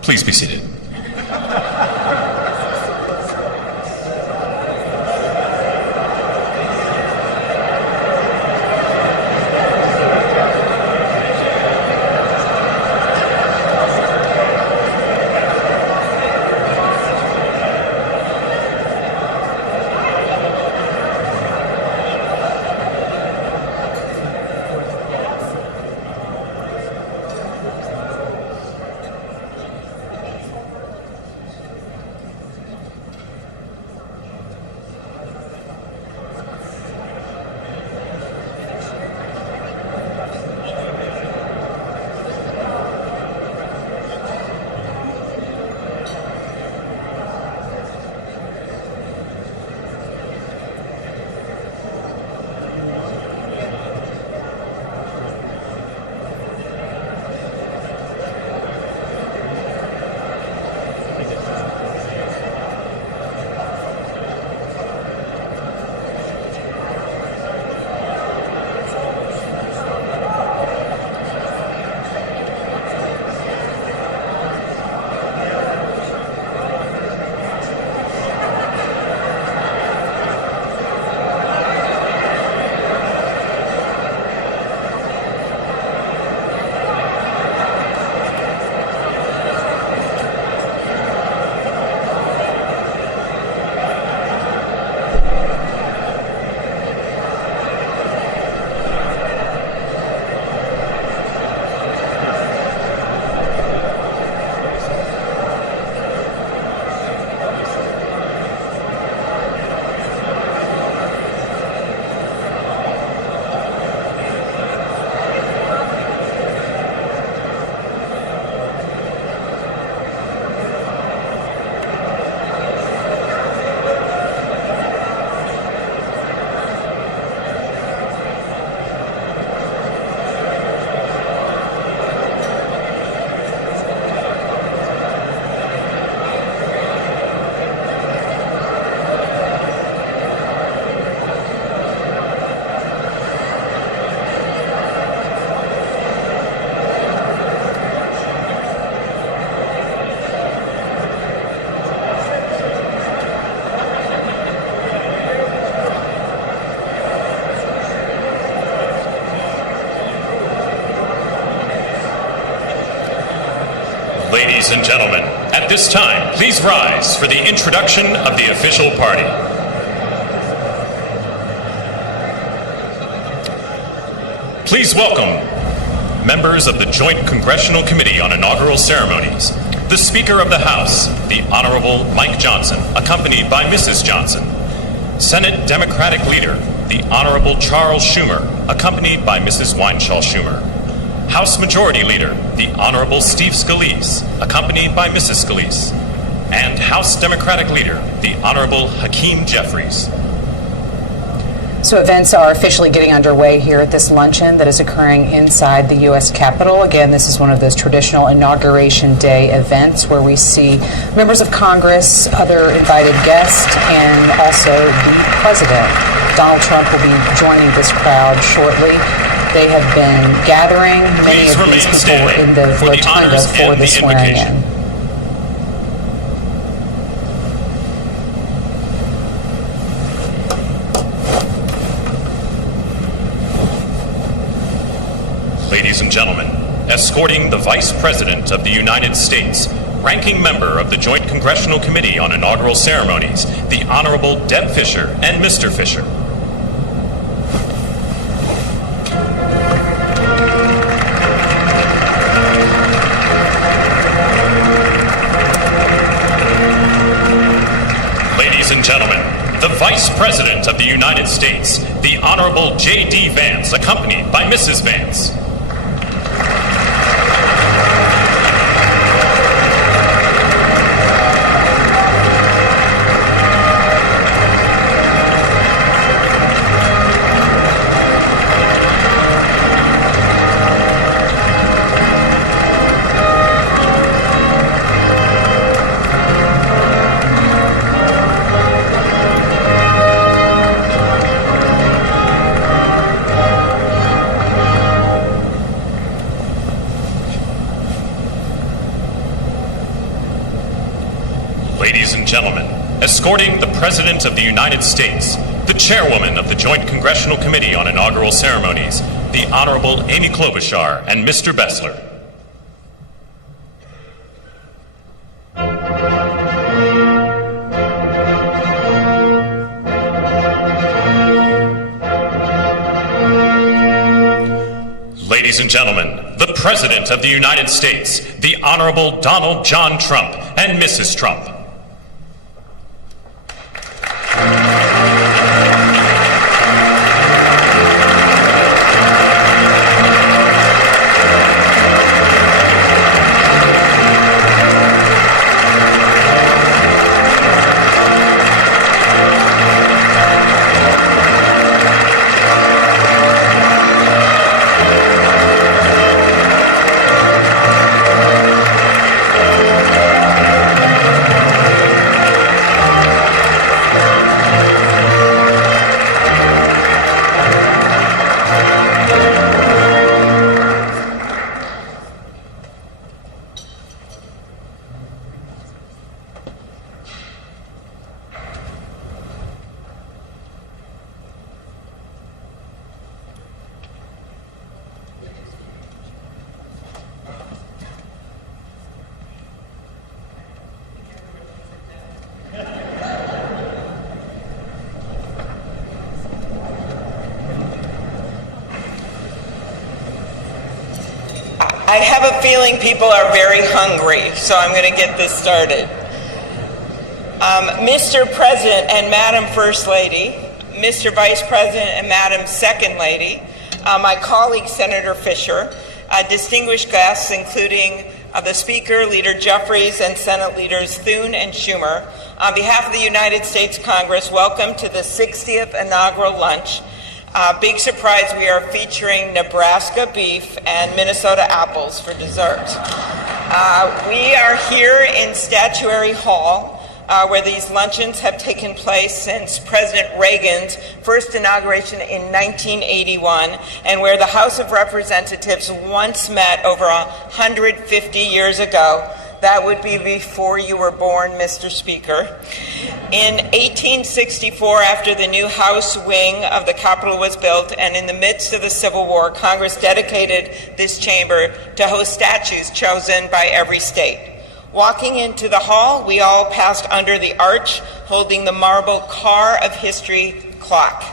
Please be seated. Ladies and gentlemen, at this time, please rise for the introduction of the official party. Please welcome members of the Joint Congressional Committee on Inaugural Ceremonies, the Speaker of the House, the Honorable Mike Johnson, accompanied by Mrs. Johnson, Senate Democratic Leader, the Honorable Charles Schumer, accompanied by Mrs. Weinshaw Schumer, House Majority Leader, the Honorable Steve Scalise, accompanied by Mrs. Scalise, and House Democratic Leader, the Honorable Hakeem Jeffries. So events are officially getting underway here at this luncheon that is occurring inside the U.S. Capitol. Again, this is one of those traditional Inauguration Day events where we see members of Congress, other invited guests, and also the President. Donald Trump will be joining this crowd shortly. They have been gathering. Many of these people were in the rotunda for the swearing-in. Ladies and gentlemen, escorting the Vice President of the United States, ranking member of the Joint Congressional Committee on Inaugural Ceremonies, the Honorable Deb Fischer and Mr. Fischer. Ladies and gentlemen, the Vice President of the United States, the Honorable JD Vance, accompanied by Mrs. Vance. Ladies and gentlemen, escorting the President of the United States, the Chairwoman of the Joint Congressional Committee on Inaugural Ceremonies, the Honorable Amy Klobuchar and Mr. Bessler. Ladies and gentlemen, the President of the United States, the Honorable Donald John Trump and Mrs. Trump. I have a feeling people are very hungry, so I'm going to get this started. Mr. President and Madam First Lady, Mr. Vice President and Madam Second Lady, my colleague Senator Fisher, distinguished guests including the Speaker, Leader Jeffries, and Senate Leaders Thune and Schumer, on behalf of the United States Congress, welcome to the 60th inaugural lunch. Big surprise, we are featuring Nebraska beef and Minnesota apples for dessert. We are here in Statuary Hall, where these luncheons have taken place since President Reagan's first inauguration in 1981, and where the House of Representatives once met over 150 years ago. That would be before you were born, Mr. Speaker. In 1864, after the new House wing of the Capitol was built, and in the midst of the Civil War, Congress dedicated this chamber to host statues chosen by every state. Walking into the hall, we all passed under the arch, holding the marble Car of History clock.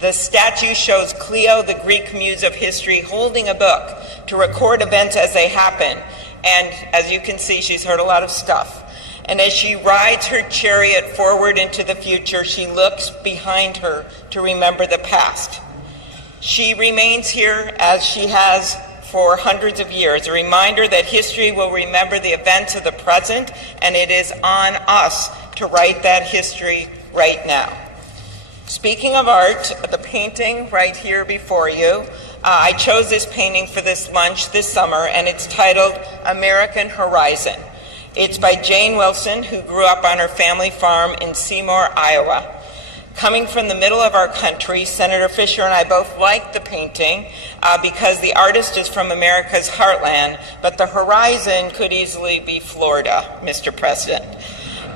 The statue shows Clio, the Greek muse of history, holding a book to record events as they happen. And as you can see, she's heard a lot of stuff. And as she rides her chariot forward into the future, she looks behind her to remember the past. She remains here as she has for hundreds of years, a reminder that history will remember the events of the present, and it is on us to write that history right now. Speaking of art, the painting right here before you, I chose this painting for this lunch this summer, and it's titled American Horizon. It's by Jane Wilson, who grew up on her family farm in Seymour, Iowa. Coming from the middle of our country, Senator Fisher and I both liked the painting because the artist is from America's heartland, but the horizon could easily be Florida, Mr. President.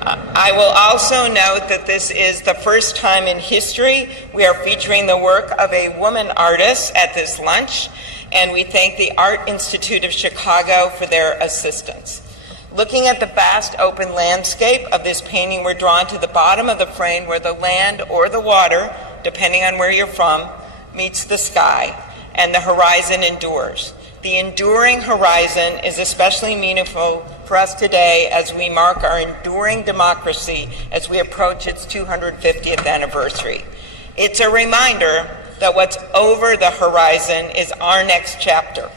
I will also note that this is the first time in history we are featuring the work of a woman artist at this lunch, and we thank the Art Institute of Chicago for their assistance. Looking at the vast open landscape of this painting, we're drawn to the bottom of the frame where the land or the water, depending on where you're from, meets the sky, and the horizon endures. The enduring horizon is especially meaningful for us today as we mark our enduring democracy as we approach its 250th anniversary. It's a reminder that what's over the horizon is our next chapter.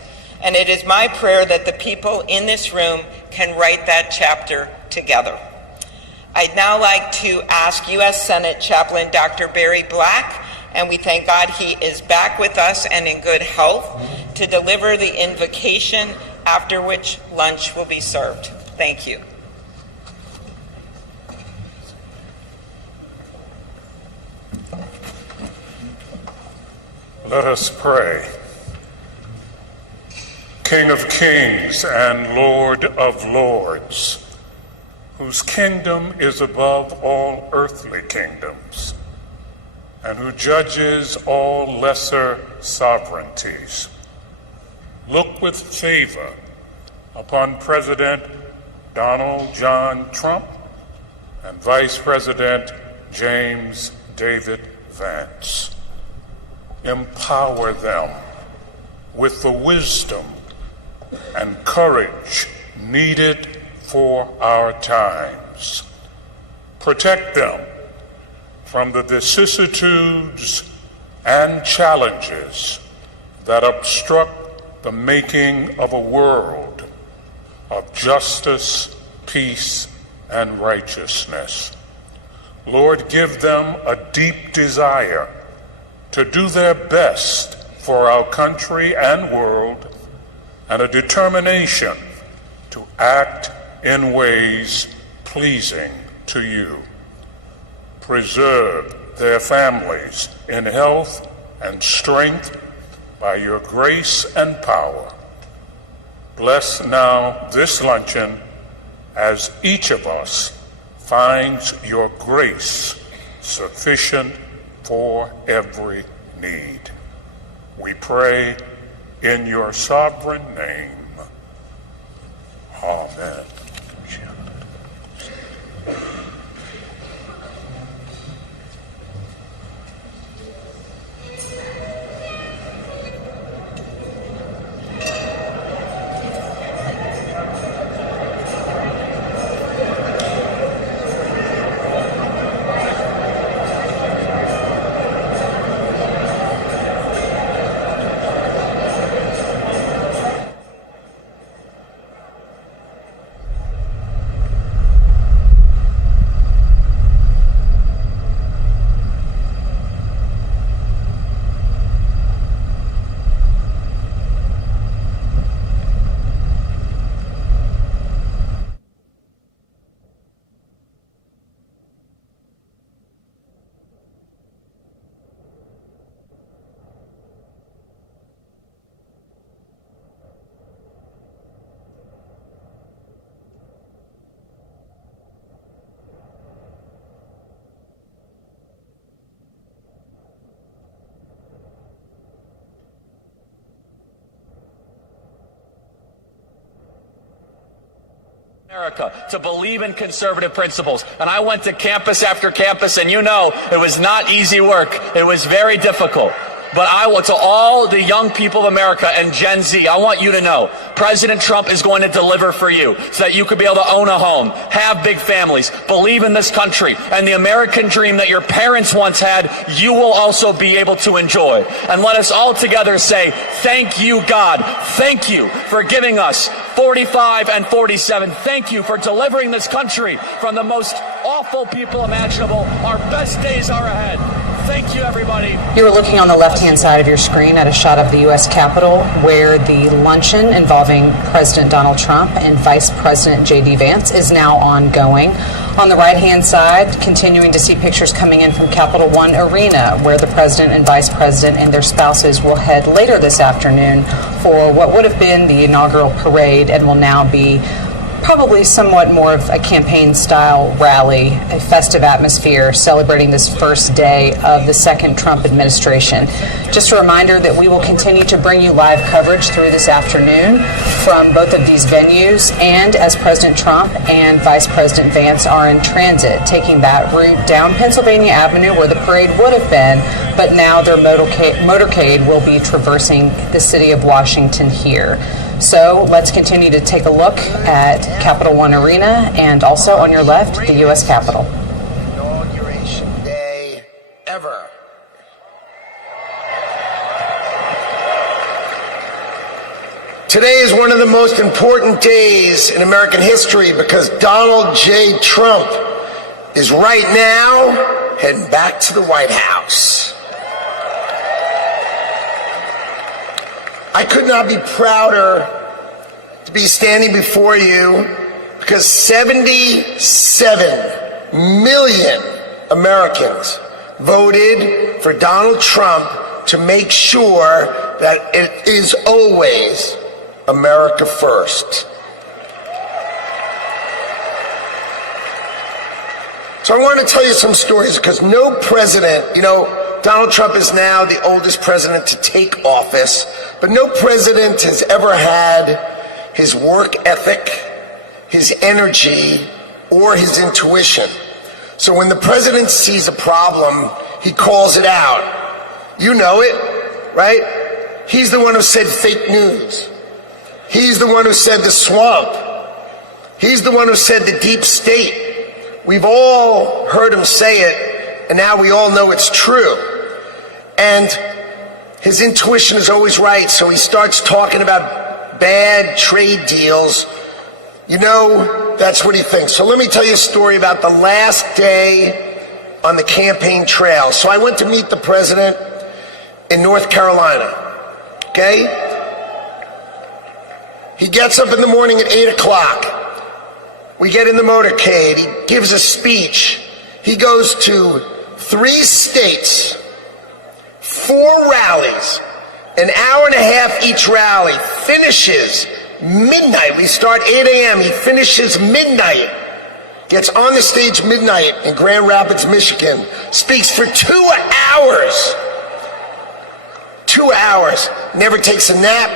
And it is my prayer that the people in this room can write that chapter together. I'd now like to ask U.S. Senate Chaplain Dr. Barry Black, and we thank God he is back with us and in good health, to deliver the invocation, after which lunch will be served. Thank you. Let us pray. King of kings and Lord of lords, whose kingdom is above all earthly kingdoms, and who judges all lesser sovereignties. Look with favor upon President Donald John Trump and Vice President James David Vance. Empower them with the wisdom and courage needed for our times. Protect them from the vicissitudes and challenges that obstruct the making of a world of justice, peace, and righteousness. Lord, give them a deep desire to do their best for our country and world, and a determination to act in ways pleasing to you. Preserve their families in health and strength by your grace and power. Bless now this luncheon as each of us finds your grace sufficient for every need. We pray in your sovereign name. Amen. America to believe in conservative principles. And I went to campus after campus, and you know, it was not easy work. It was very difficult. But I want to all the young people of America and Gen Z, I want you to know, President Trump is going to deliver for you so that you could be able to own a home, have big families, believe in this country, and the American dream that your parents once had, you will also be able to enjoy. And let us all together say, thank you, God. Thank you for giving us 45 and 47. Thank you for delivering this country from the most awful people imaginable. Our best days are ahead. Thank you, everybody. You are looking on the left-hand side of your screen at a shot of the U.S. Capitol, where the luncheon involving President Donald Trump and Vice President JD Vance is now ongoing. On the right-hand side, continuing to see pictures coming in from Capital One Arena, where the President and Vice President and their spouses will head later this afternoon for what would have been the inaugural parade and will now be probably somewhat more of a campaign-style rally, a festive atmosphere celebrating this first day of the second Trump administration. Just a reminder that we will continue to bring you live coverage through this afternoon from both of these venues, and as President Trump and Vice President Vance are in transit, taking that route down Pennsylvania Avenue where the parade would have been, but now their motorcade will be traversing the city of Washington here. So let's continue to take a look at Capital One Arena and also on your left, the U.S. Capitol. Inauguration day ever. Today is one of the most important days in American history because Donald J. Trump is right now heading back to the White House. I could not be prouder to be standing before you because 77 million Americans voted for Donald Trump to make sure that it is always America first. So I want to tell you some stories because no president, Donald Trump is now the oldest president to take office, but no president has ever had his work ethic, his energy, or his intuition. So when the president sees a problem, he calls it out. You know it, right? He's the one who said fake news. He's the one who said the swamp. He's the one who said the deep state. We've all heard him say it, and now we all know it's true. And his intuition is always right, so he starts talking about bad trade deals. That's what he thinks. So let me tell you a story about the last day on the campaign trail. So I went to meet the president in North Carolina, okay? He gets up in the morning at 8 o'clock. We get in the motorcade. He gives a speech. He goes to 3 states, 4 rallies, an hour and a half each rally, finishes midnight. We start 8 a.m. He finishes midnight, gets on the stage midnight in Grand Rapids, Michigan, speaks for 2 hours. 2 hours, never takes a nap.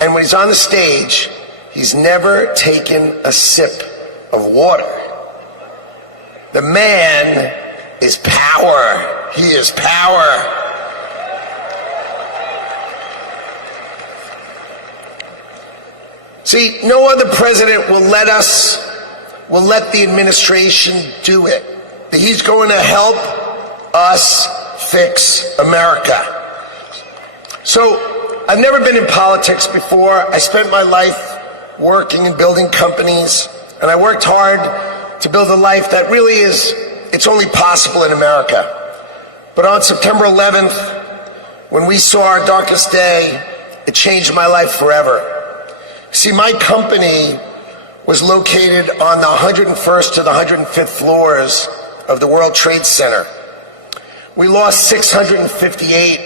And when he's on the stage, he's never taken a sip of water. The man is power. He is power. See, no other president will let the administration do it. He's going to help us fix America. So, I've never been in politics before. I spent my life working and building companies, and I worked hard to build a life that really it's only possible in America. But on September 11th, when we saw our darkest day, it changed my life forever. See, my company was located on the 101st to the 105th floors of the World Trade Center. We lost 658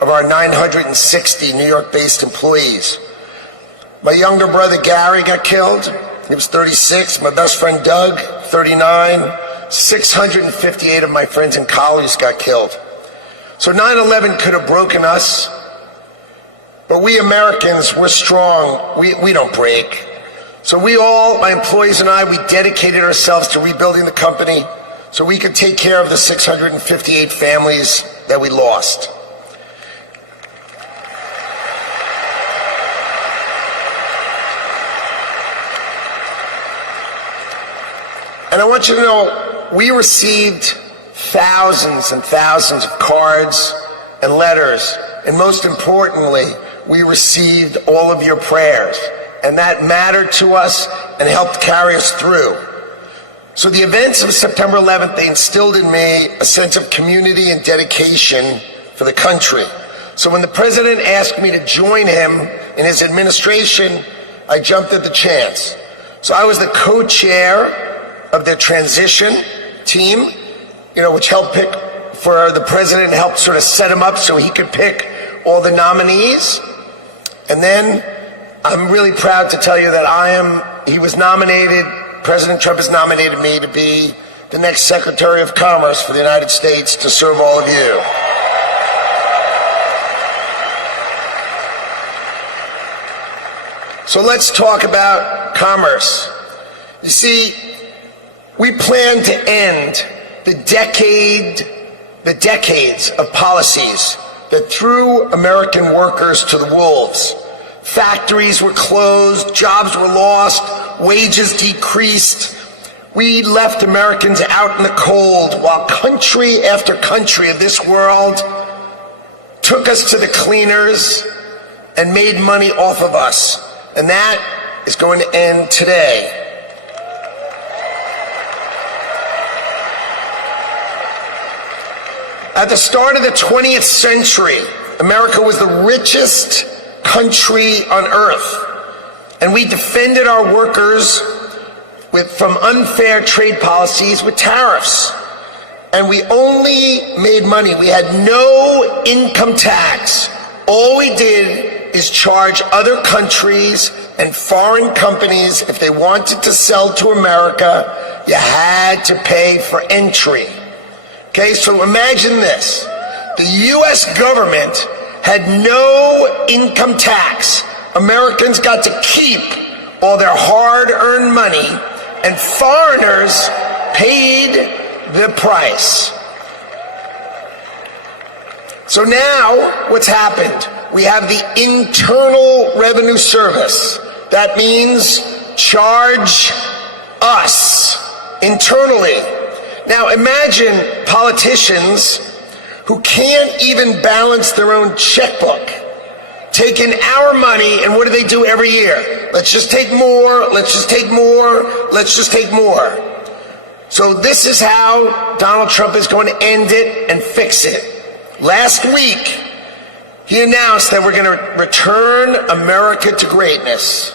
of our 960 New York-based employees. My younger brother Gary got killed. He was 36. My best friend Doug, 39. 658 of my friends and colleagues got killed. So 9/11 could have broken us, but we Americans, we're strong. We don't break. So we all, my employees and I, we dedicated ourselves to rebuilding the company so we could take care of the 658 families that we lost. And I want you to know, we received thousands and thousands of cards and letters, and most importantly, we received all of your prayers, and that mattered to us and helped carry us through. So the events of September 11th, they instilled in me a sense of community and dedication for the country. So when the president asked me to join him in his administration, I jumped at the chance. So I was the co-chair of their transition team, which helped pick for the president, helped sort of set him up so he could pick all the nominees. And then I'm really proud to tell you that he was nominated, President Trump has nominated me to be the next Secretary of Commerce for the United States to serve all of you. So let's talk about commerce. You see, we plan to end the decades of policies that threw American workers to the wolves. Factories were closed, jobs were lost, wages decreased. We left Americans out in the cold while country after country of this world took us to the cleaners and made money off of us. And that is going to end today. At the start of the 20th century, America was the richest country on earth, and we defended our workers from unfair trade policies with tariffs. And we only made money. We had no income tax. All we did is charge other countries and foreign companies, if they wanted to sell to America, you had to pay for entry. Okay, so imagine this. The U.S. government had no income tax. Americans got to keep all their hard-earned money, and foreigners paid the price. So now, what's happened? We have the Internal Revenue Service. That means charge us internally. Now imagine politicians who can't even balance their own checkbook, taking our money, and what do every year? Let's just take more, let's just take more, let's just take more. So this is how Donald Trump is going to end it and fix it. Last week, he announced that we're going to return America to greatness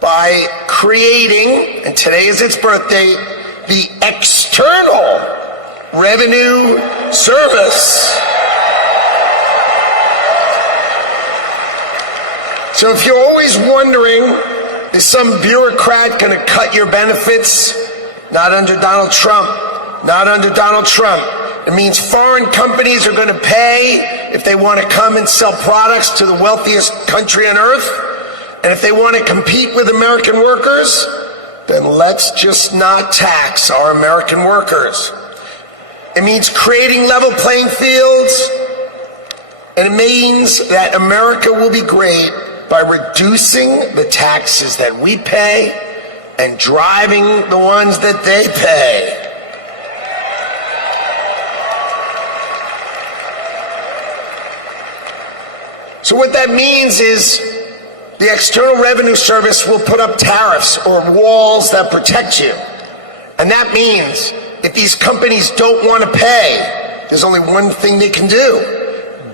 by creating, and today is its birthday, the External Revenue Service. So if you're always wondering, is some bureaucrat going to cut your benefits? Not under Donald Trump. Not under Donald Trump. It means foreign companies are going to pay if they want to come and sell products to the wealthiest country on earth. And if they want to compete with American workers, then let's just not tax our American workers. It means creating level playing fields, and it means that America will be great by reducing the taxes that we pay and driving the ones that they pay. So what that means is the External Revenue Service will put up tariffs or walls that protect you. And that means if these companies don't want to pay, there's only one thing they can do.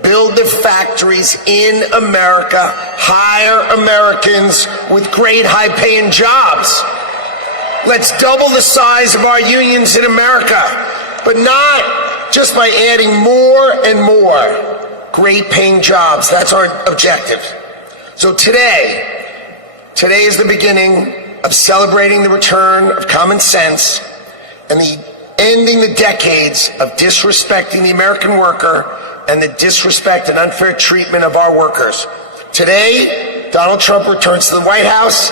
Build the factories in America, hire Americans with great high-paying jobs. Let's double the size of our unions in America, but not just by adding more and more great-paying jobs. That's our objective. So today is the beginning of celebrating the return of common sense and ending the decades of disrespecting the American worker and the disrespect and unfair treatment of our workers. Today, Donald Trump returns to the White House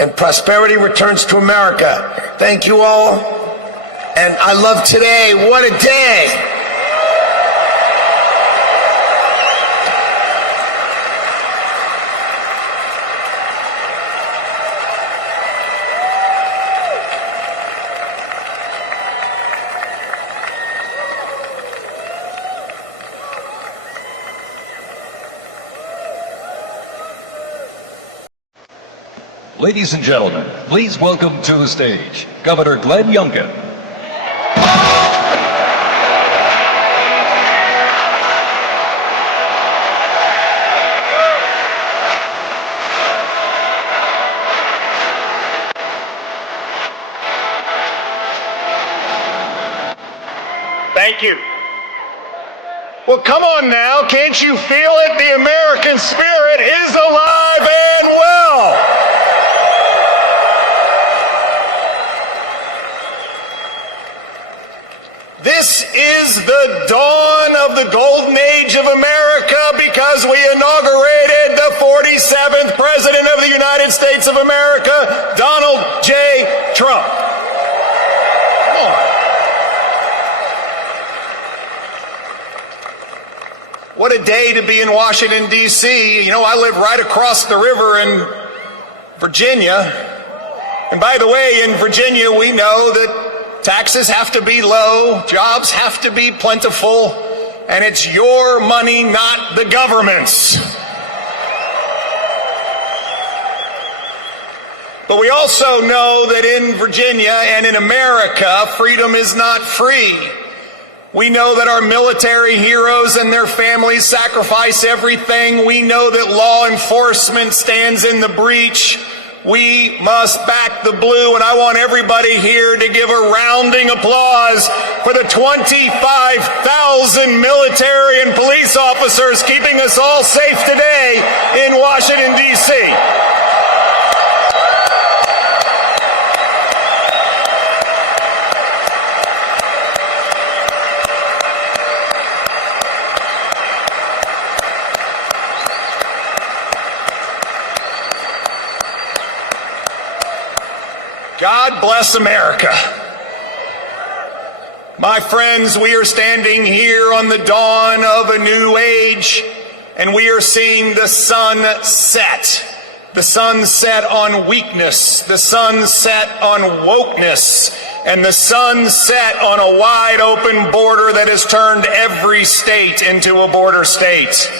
and prosperity returns to America. Thank you all. And I love today. What a day. Ladies and gentlemen, please welcome to the stage Governor Glenn Youngkin. Thank you. Well, come on now, can't you feel it? The American spirit is alive and well. This is the dawn of the golden age of America because we inaugurated the 47th President of the United States of America, Donald J. Trump. Come on. What a day to be in Washington, D.C. You know, I live right across the river in Virginia. And by the way, in Virginia, we know that taxes have to be low, jobs have to be plentiful, and it's your money, not the government's. But we also know that in Virginia and in America, freedom is not free. We know that our military heroes and their families sacrifice everything. We know that law enforcement stands in the breach. We must back the blue, and I want everybody here to give a rounding applause for the 25,000 military and police officers keeping us all safe today in Washington, D.C. God bless America. My friends, we are standing here on the dawn of a new age, and we are seeing the sun set. The sun set on weakness, the sun set on wokeness, and the sun set on a wide open border that has turned every state into a border state.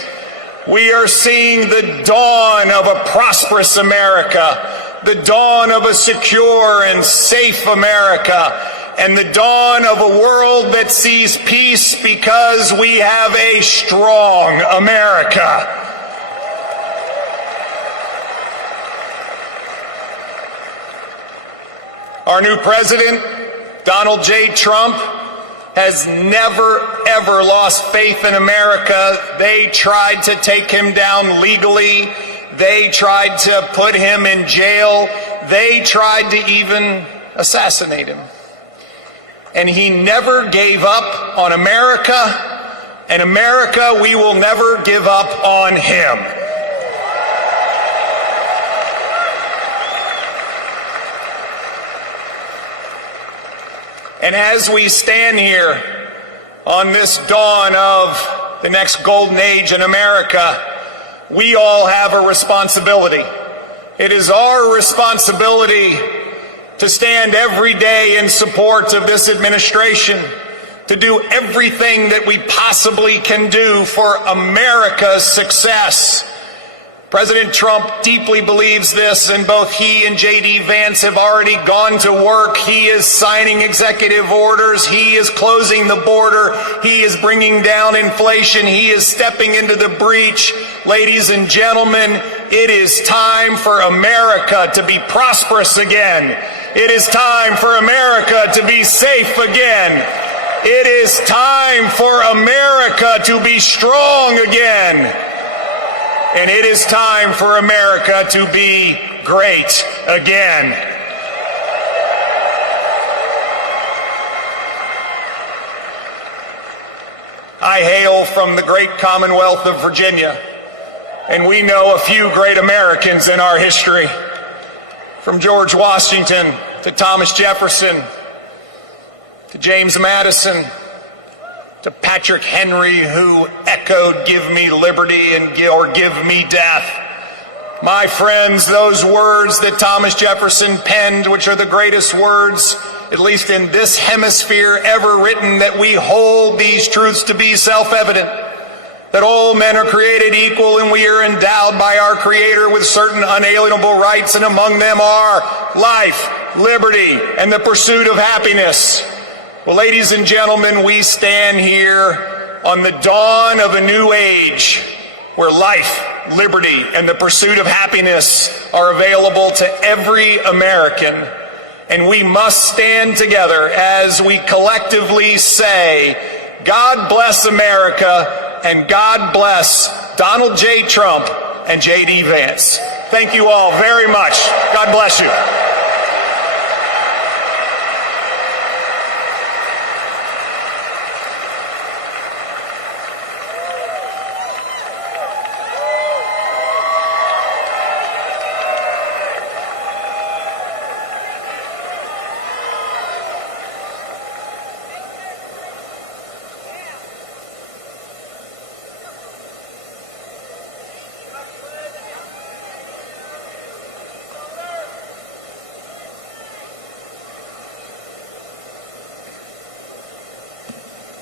We are seeing the dawn of a prosperous America, the dawn of a secure and safe America, and the dawn of a world that sees peace because we have a strong America. Our new president, Donald J. Trump, has never, ever lost faith in America. They tried to take him down legally. They tried to put him in jail. They tried to even assassinate him. And he never gave up on America, and America, we will never give up on him. And as we stand here on this dawn of the next golden age in America, we all have a responsibility. It is our responsibility to stand every day in support of this administration, to do everything that we possibly can do for America's success. President Trump deeply believes this, and both he and JD Vance have already gone to work. He is signing executive orders. He is closing the border. He is bringing down inflation. He is stepping into the breach. Ladies and gentlemen, it is time for America to be prosperous again. It is time for America to be safe again. It is time for America to be strong again. And it is time for America to be great again. I hail from the great Commonwealth of Virginia, and we know a few great Americans in our history. From George Washington to Thomas Jefferson to James Madison to Patrick Henry, who echoed, "Give me liberty or give me death." My friends, those words that Thomas Jefferson penned, which are the greatest words, at least in this hemisphere, ever written, that we hold these truths to be self-evident, that all men are created equal and we are endowed by our Creator with certain unalienable rights, and among them are life, liberty, and the pursuit of happiness. Well, ladies and gentlemen, we stand here on the dawn of a new age where life, liberty, and the pursuit of happiness are available to every American. And we must stand together as we collectively say, God bless America, and God bless Donald J. Trump and JD Vance. Thank you all very much. God bless you.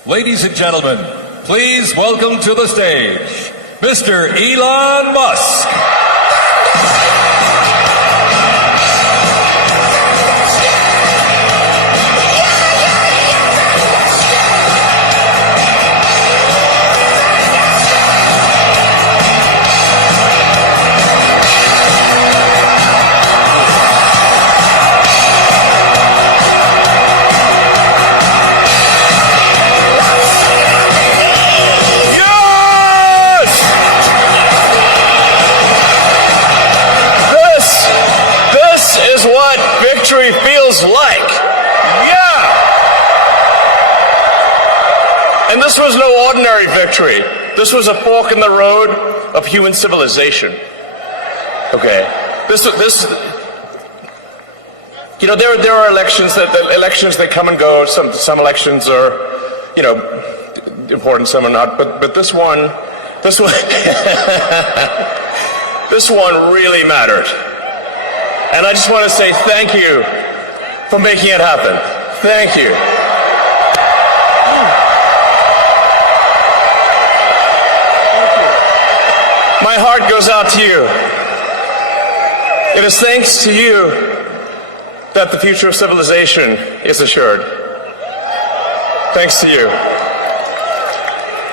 Ladies and gentlemen, please welcome to the stage, Mr. Elon Musk. Victory feels like. Yeah! And this was no ordinary victory. This was a fork in the road of human civilization. Okay. You know, there are elections that come and go. Some elections are, you know, important, some are not. But this one, this one really mattered. And I just want to say thank you for making it happen. Thank you. My heart goes out to you. It is thanks to you that the future of civilization is assured. Thanks to you.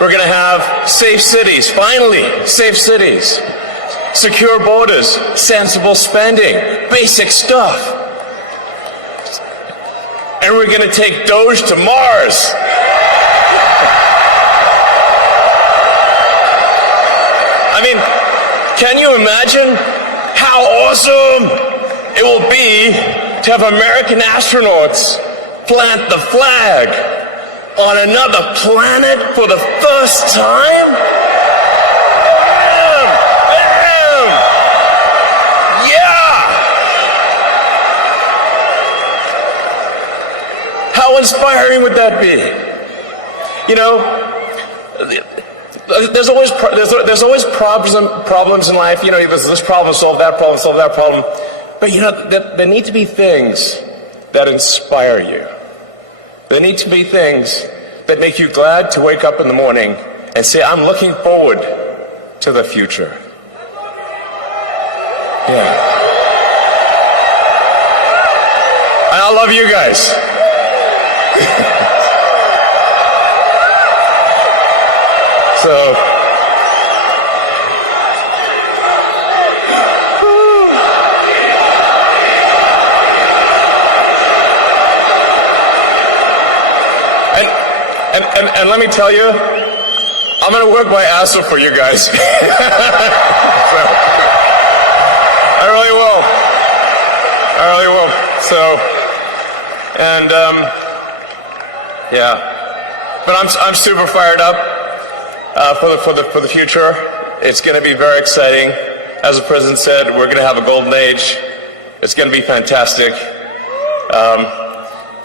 We're going to have safe cities, finally, safe cities. Secure borders, sensible spending, basic stuff. And we're going to take Doge to Mars. I mean, can you imagine how awesome it will be to have American astronauts plant the flag on another planet for the first time? How inspiring would that be? You know, there's always problems in life. You know, there's this problem, solve that problem. But you know, there need to be things that inspire you. There need to be things that make you glad to wake up in the morning and say, I'm looking forward to the future. Yeah. And I love you guys. So, and let me tell you, I'm going to work my ass off for you guys. So, I really will. So, and yeah, but I'm super fired up for the future. It's going to be very exciting. As the president said, we're going to have a golden age. It's going to be fantastic.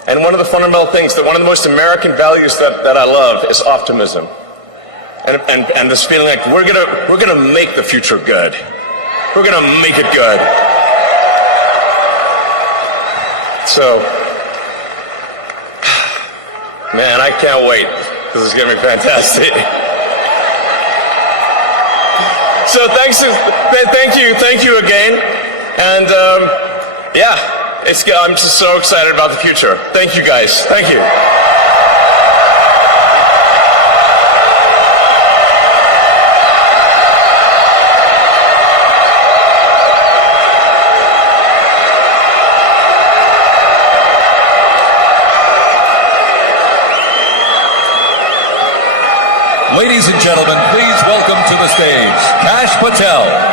And one of the fundamental things, one of the most American values that I love is optimism, and this feeling like we're gonna make the future good. We're gonna make it good. So, man, I can't wait. This is gonna be fantastic. So thank you again, and yeah. I'm just so excited about the future. Thank you, guys. Thank you. Ladies and gentlemen, please welcome to the stage, Kash Patel.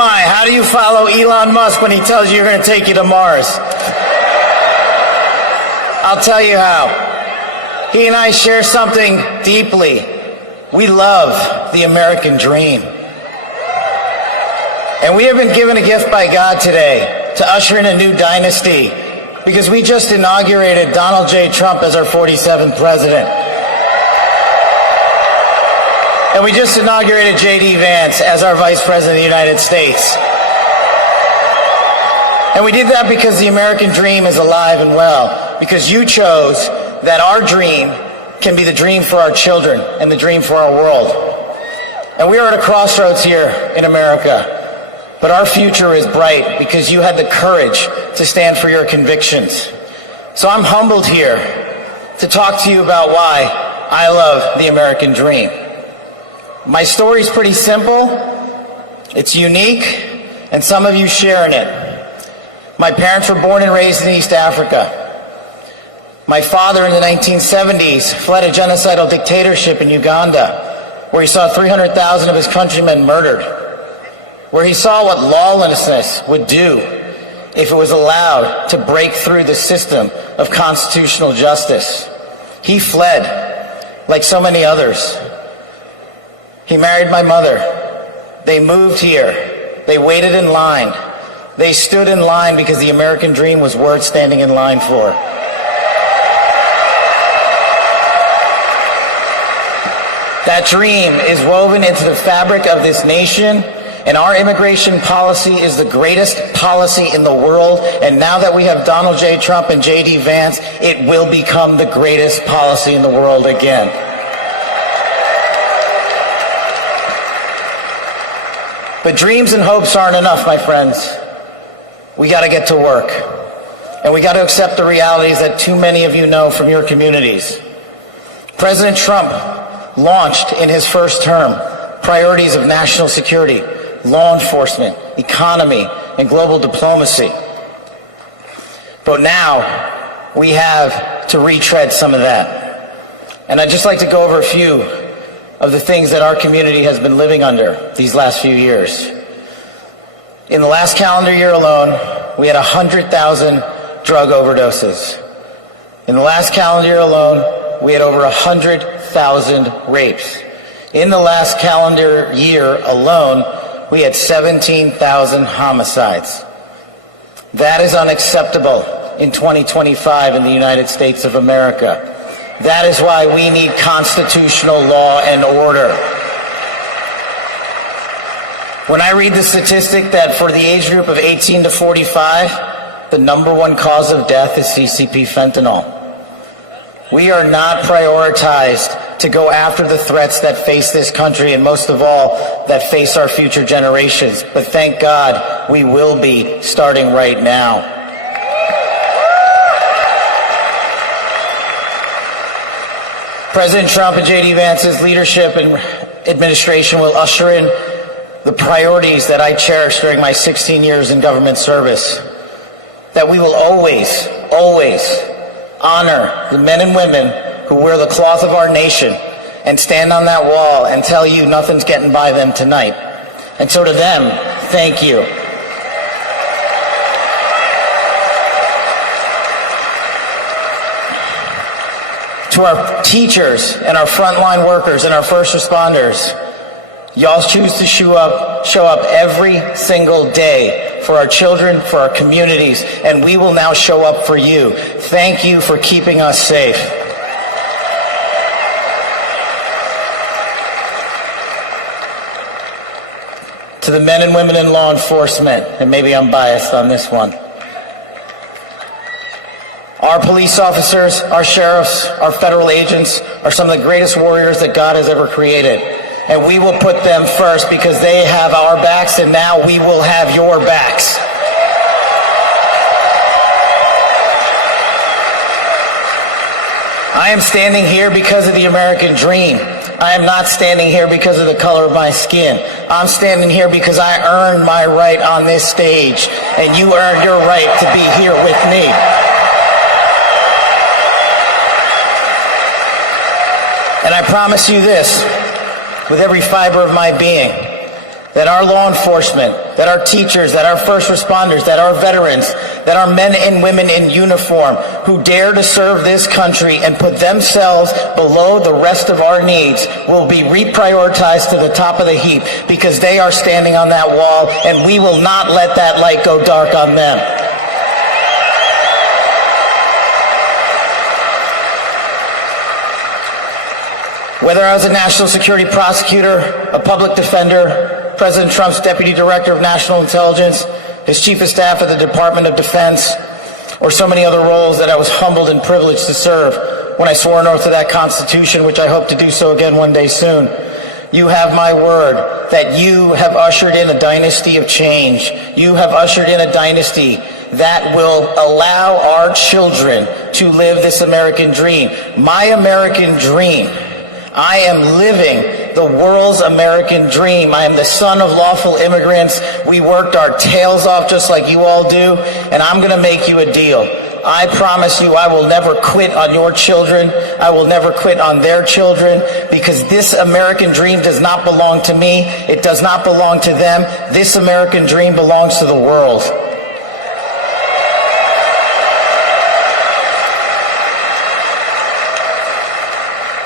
How do you follow Elon Musk when he tells you you're going to take you to Mars? I'll tell you how. He and I share something deeply. We love the American dream. And we have been given a gift by God today to usher in a new dynasty because we just inaugurated Donald J. Trump as our 47th president. And we just inaugurated JD Vance as our Vice President of the United States. And we did that because the American dream is alive and well, because you chose that our dream can be the dream for our children and the dream for our world. And we are at a crossroads here in America, but our future is bright because you had the courage to stand for your convictions. So I'm humbled here to talk to you about why I love the American dream. My story is pretty simple. It's unique, and some of you share in it. My parents were born and raised in East Africa. My father in the 1970s fled a genocidal dictatorship in Uganda, where he saw 300,000 of his countrymen murdered, where he saw what lawlessness would do if it was allowed to break through the system of constitutional justice. He fled, like so many others. He married my mother. They moved here. They waited in line. They stood in line because the American dream was worth standing in line for. That dream is woven into the fabric of this nation, and our immigration policy is the greatest policy in the world. And now that we have Donald J. Trump and JD Vance, it will become the greatest policy in the world again. But dreams and hopes aren't enough, my friends. We got to get to work. And we got to accept the realities that too many of you know from your communities. President Trump launched in his first term priorities of national security, law enforcement, economy, and global diplomacy. But now we have to retread some of that. And I'd just like to go over a few of the things that our community has been living under these last few years. In the last calendar year alone, we had 100,000 drug overdoses. In the last calendar year alone, we had over 100,000 rapes. In the last calendar year alone, we had 17,000 homicides. That is unacceptable in 2025 in the United States of America. That is why we need constitutional law and order. When I read the statistic that for the age group of 18 to 45, the number one cause of death is CCP fentanyl. We are not prioritized to go after the threats that face this country, and most of all, that face our future generations. But thank God we will be, starting right now. President Trump and JD Vance's leadership and administration will usher in the priorities that I cherished during my 16 years in government service. That we will always, always honor the men and women who wear the cloth of our nation and stand on that wall and tell you nothing's getting by them tonight. And so to them, thank you. To our teachers and our frontline workers and our first responders, y'all choose to show up every single day for our children, for our communities, and we will now show up for you. Thank you for keeping us safe. To the men and women in law enforcement, and maybe I'm biased on this one, our police officers, our sheriffs, our federal agents are some of the greatest warriors that God has ever created. And we will put them first because they have our backs, and now we will have your backs. I am standing here because of the American dream. I am not standing here because of the color of my skin. I'm standing here because I earned my right on this stage, and you earned your right to be here with me. And I promise you this, with every fiber of my being, that our law enforcement, that our teachers, that our first responders, that our veterans, that our men and women in uniform who dare to serve this country and put themselves below the rest of our needs will be reprioritized to the top of the heap because they are standing on that wall, and we will not let that light go dark on them. Whether I was a national security prosecutor, a public defender, President Trump's deputy director of national intelligence, his chief of staff at the Department of Defense, or so many other roles that I was humbled and privileged to serve when I swore an oath to that Constitution, which I hope to do so again one day soon. You have my word that you have ushered in a dynasty of change. You have ushered in a dynasty that will allow our children to live this American dream. My American dream, I am living the world's American dream. I am the son of lawful immigrants. We worked our tails off just like you all do, and I'm going to make you a deal. I promise you I will never quit on your children. I will never quit on their children, because this American dream does not belong to me. It does not belong to them. This American dream belongs to the world.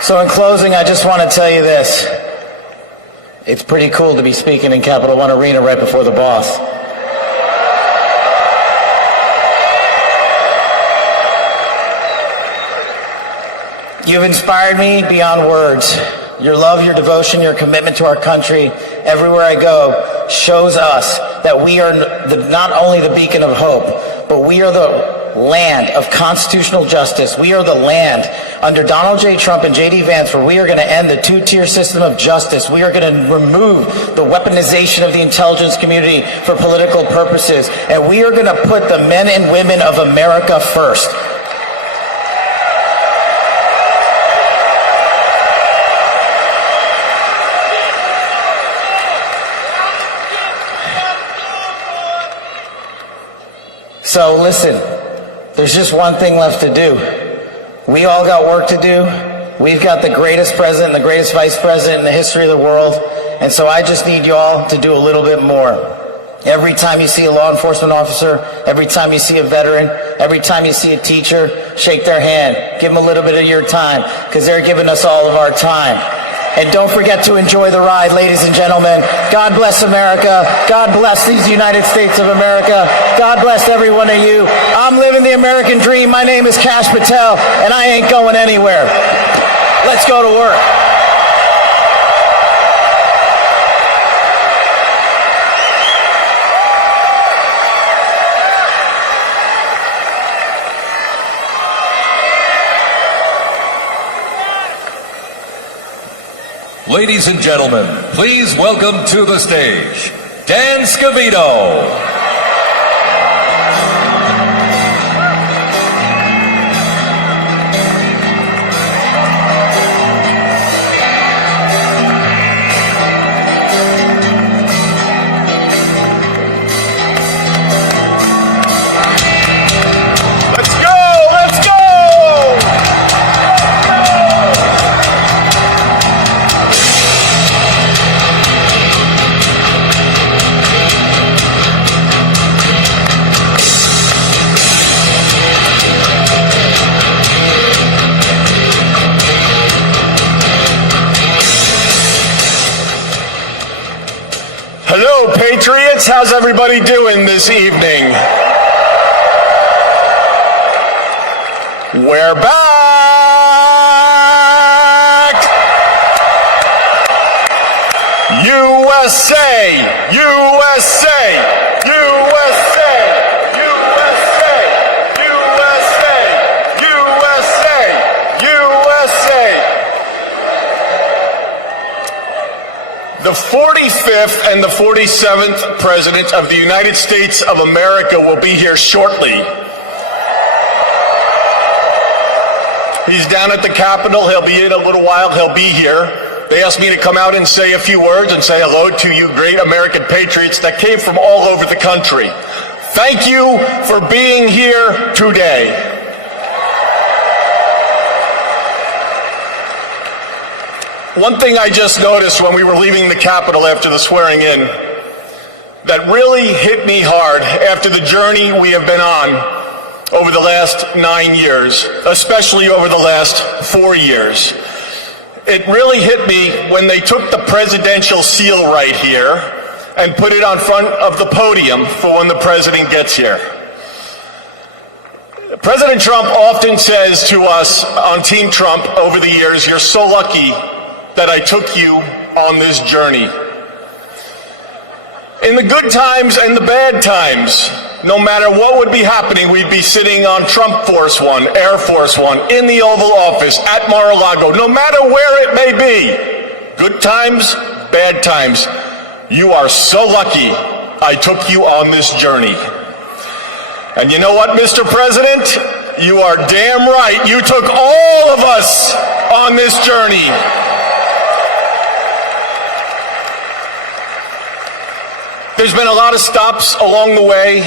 So in closing, I just want to tell you this. It's pretty cool to be speaking in Capital One Arena right before the boss. You've inspired me beyond words. Your love, your devotion, your commitment to our country, everywhere I go, shows us that we are not only the beacon of hope, but we are the land of constitutional justice. We are the land under Donald J. Trump and JD Vance where we are going to end the two-tier system of justice. We are going to remove the weaponization of the intelligence community for political purposes. And we are going to put the men and women of America first. So listen, there's just one thing left to do. We all got work to do. We've got the greatest president and the greatest vice president in the history of the world. And so I just need y'all to do a little bit more. Every time you see a law enforcement officer, every time you see a veteran, every time you see a teacher, shake their hand. Give them a little bit of your time, because they're giving us all of our time. And don't forget to enjoy the ride, ladies and gentlemen. God bless America. God bless these United States of America. God bless every one of you. I'm living the American dream. My name is Kash Patel, and I ain't going anywhere. Let's go to work. Ladies and gentlemen, please welcome to the stage, Dan Scavino. Hello, Patriots. How's everybody doing this evening? We're back! USA! USA! USA! USA! USA! USA! USA! The 45th and the 47th President of the United States of America will be here shortly. He's down at the Capitol. He'll be in a little while. He'll be here. They asked me to come out and say a few words and say hello to you great American patriots that came from all over the country. Thank you for being here today. One thing I just noticed when we were leaving the Capitol after the swearing in that really hit me hard after the journey we have been on over the last 9 years, especially over the last 4 years. It really hit me when they took the presidential seal right here and put it on front of the podium for when the president gets here. President Trump often says to us on Team Trump over the years, "You're so lucky that I took you on this journey." In the good times and the bad times, no matter what would be happening, we'd be sitting on Trump Force One, Air Force One, in the Oval Office, at Mar-a-Lago, no matter where it may be. Good times, bad times. You are so lucky I took you on this journey. And you know what, Mr. President? You are damn right. You took all of us on this journey. There's been a lot of stops along the way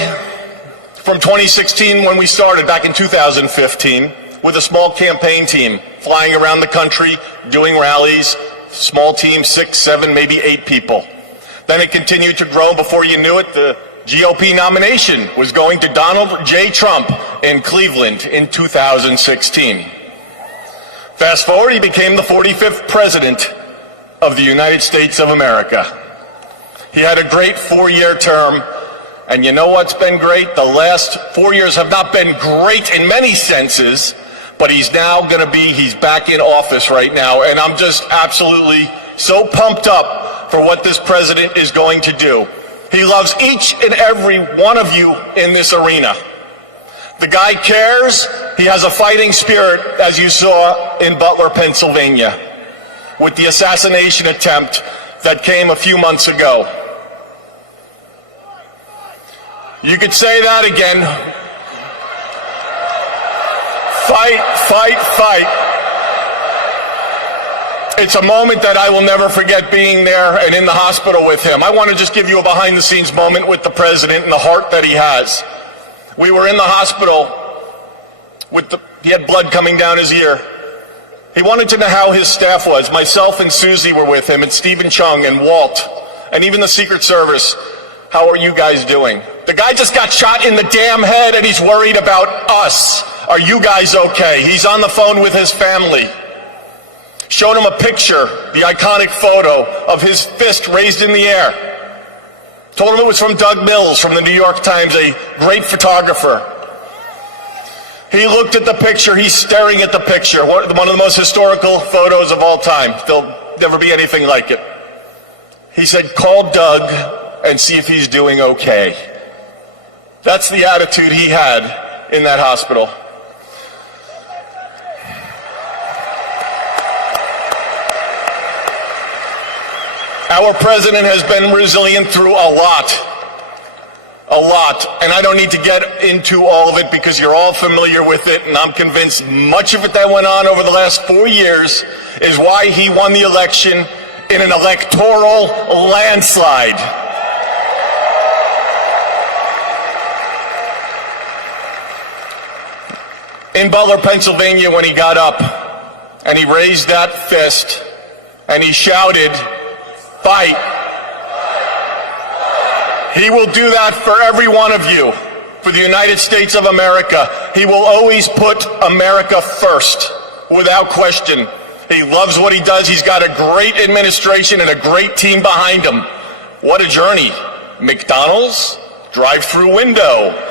from 2016 when we started back in 2015 with a small campaign team flying around the country, doing rallies, small team, 6, 7, maybe 8 people. Then it continued to grow. Before you knew it, the GOP nomination was going to Donald J. Trump in Cleveland in 2016. Fast forward, he became the 45th president of the United States of America. He had a great 4-year term, and you know what's been great? The last 4 years have not been great in many senses, but he's back in office right now, and I'm just absolutely so pumped up for what this president is going to do. He loves each and every one of you in this arena. The guy cares. He has a fighting spirit, as you saw in Butler, Pennsylvania, with the assassination attempt that came a few months ago. You could say that again. Fight, fight, fight. It's a moment that I will never forget, being there and in the hospital with him. I want to just give you a behind-the-scenes moment with the president and the heart that he has. We were in the hospital he had blood coming down his ear. He wanted to know how his staff was. Myself and Susie were with him, and Stephen Chung and Walt, and even the Secret Service. How are you guys doing? The guy just got shot in the damn head, and he's worried about us. Are you guys okay? He's on the phone with his family. Showed him a picture, the iconic photo of his fist raised in the air. Told him it was from Doug Mills from the New York Times, a great photographer. He looked at the picture, he's staring at the picture, one of the most historical photos of all time. There'll never be anything like it. He said, call Doug and see if he's doing okay. That's the attitude he had in that hospital. Our president has been resilient through a lot, and I don't need to get into all of it because you're all familiar with it, and I'm convinced much of it that went on over the last 4 years is why he won the election in an electoral landslide. In Butler, Pennsylvania, when he got up and he raised that fist and he shouted, fight. He will do that for every one of you, for the United States of America. He will always put America first, without question. He loves what he does. He's got a great administration and a great team behind him. What a journey. McDonald's, drive-through window,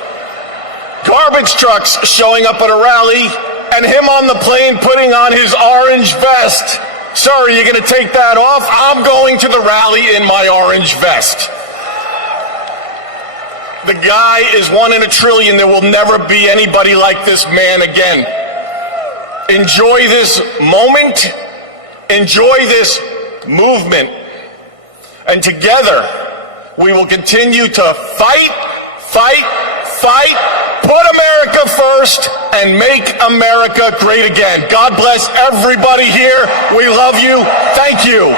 garbage trucks showing up at a rally, and him on the plane putting on his orange vest. Sir, are you going to take that off? I'm going to the rally in my orange vest. The guy is 1 in a trillion. There will never be anybody like this man again. Enjoy this moment. Enjoy this movement. And together, we will continue to fight, fight, fight, put America first, and make America great again. God bless everybody here. We love you. Thank you.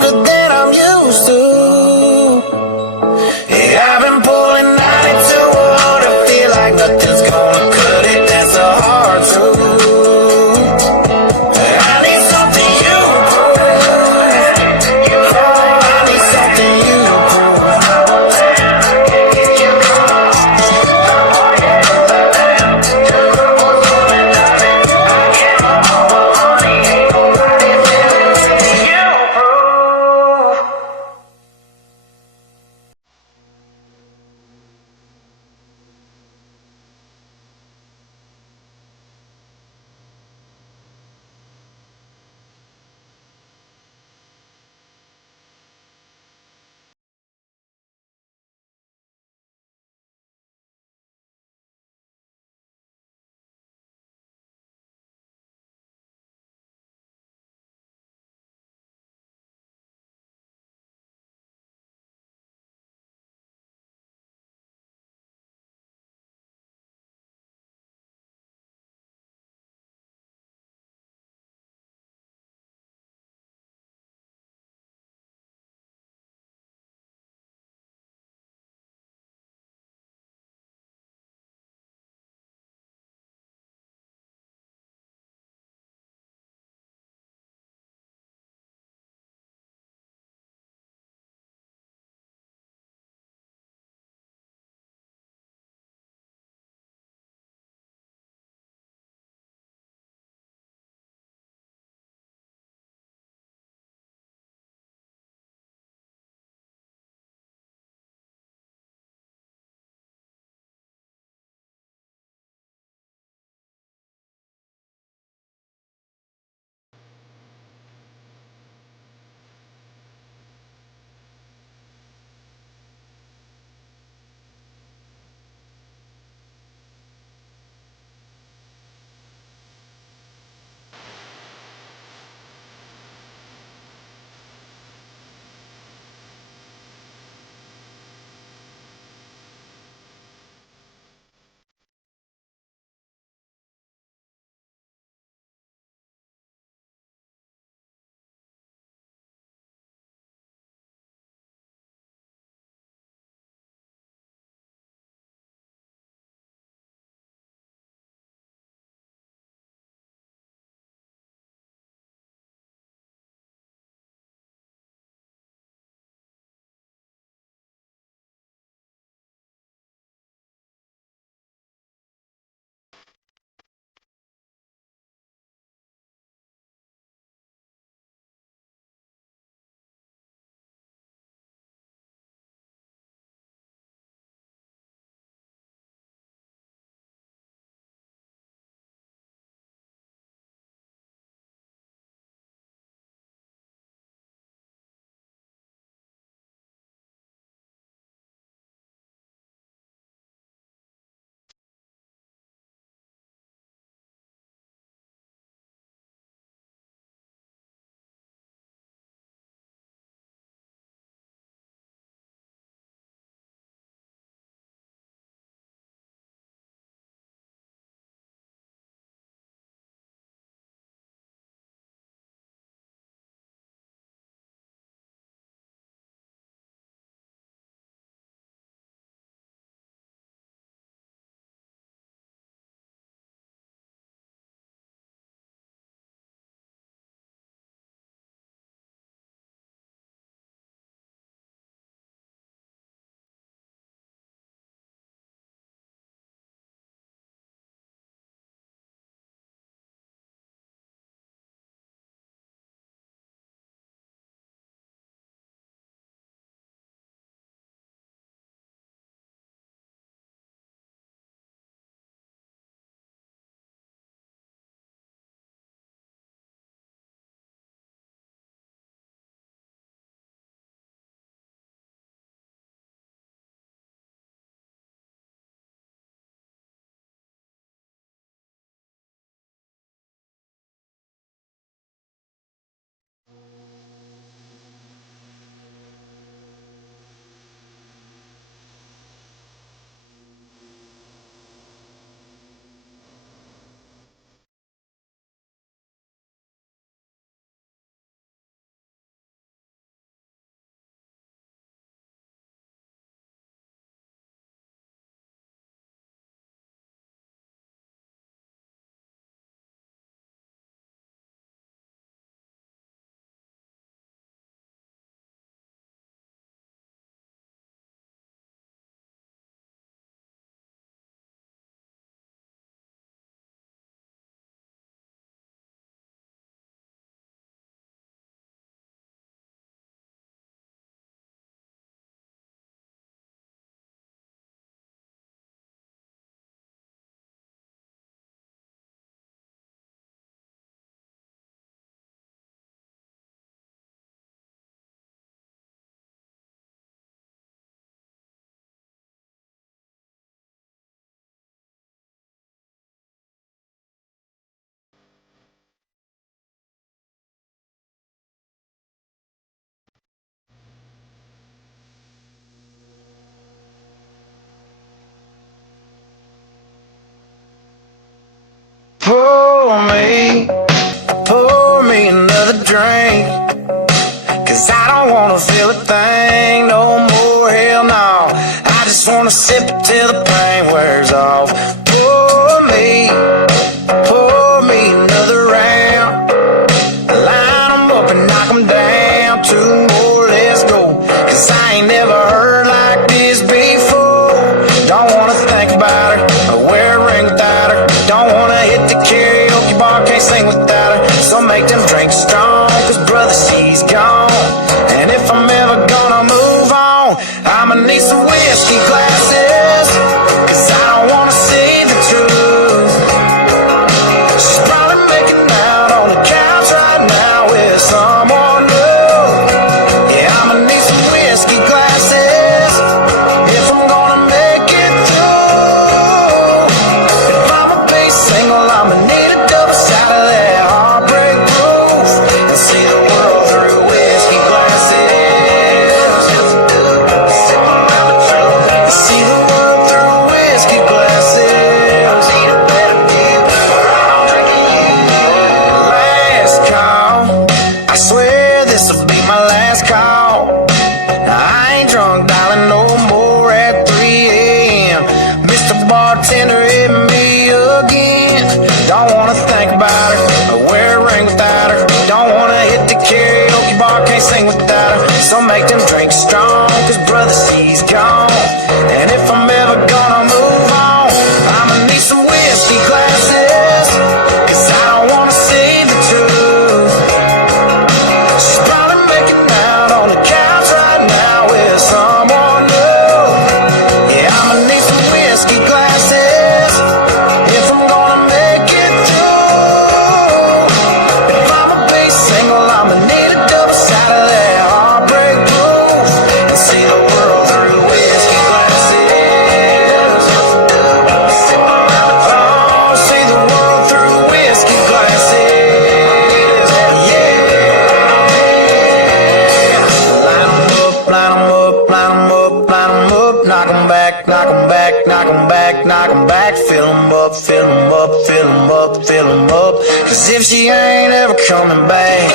longer than I'm used to. Yeah, I've been pulling 92 on to feel like nothing's gonna cut it. That's so hard to. I need something you prove. Oh, I need something you pour me another drink. 'Cause I don't wanna feel a thing no more, hell no. I just wanna sip it till the pain wears off. Pour me another round. Line 'em up and knock 'em down. 2 more, let's go. 'Cause I ain't never heard like this before. Don't wanna think about her or wear a ring without her. Don't wanna hit the karaoke bar, can't sing without her. So make them drinks strong, 'cause brother, she's gone. And if I'm ever gonna move on, I'ma need some whiskey glasses. 'Cause I don't wanna see the truth. She's probably making out on the couch right now with someone new. Yeah, I'ma need some whiskey glasses if I'm gonna make it through. If I'ma be single, I'ma need a double shot of that heartbreak proof and see the world through whiskey glasses. See the world through whiskey glasses. Last call, I swear this'll be my last call. Now I ain't drunk, darling, no more at 3 a.m. Mr. Bartender, hit me again. Don't wanna think about her or wear a ring without her. Don't wanna hit the karaoke bar, can't sing without her. So make them drinks strong, 'cause brother, she's gone. And if I'm ever gonna move on, I'ma need some whiskey glasses. 'Cause I don't wanna see the truth. She's probably making out on the couch right now with someone new. Yeah, I'ma need some whiskey glasses if I'm gonna make it through. If I'ma be single, I'ma need a double shot of that heartbreak proof and see the world through whiskey glasses. Oh, see the world through whiskey glasses. Yeah. Line 'em up, line 'em up, line 'em up, line 'em up. Knock 'em back, knock 'em back, knock 'em back, knock 'em back. Fill 'em up, fill 'em up, fill 'em up, fill 'em up. 'Cause if she ain't ever coming back,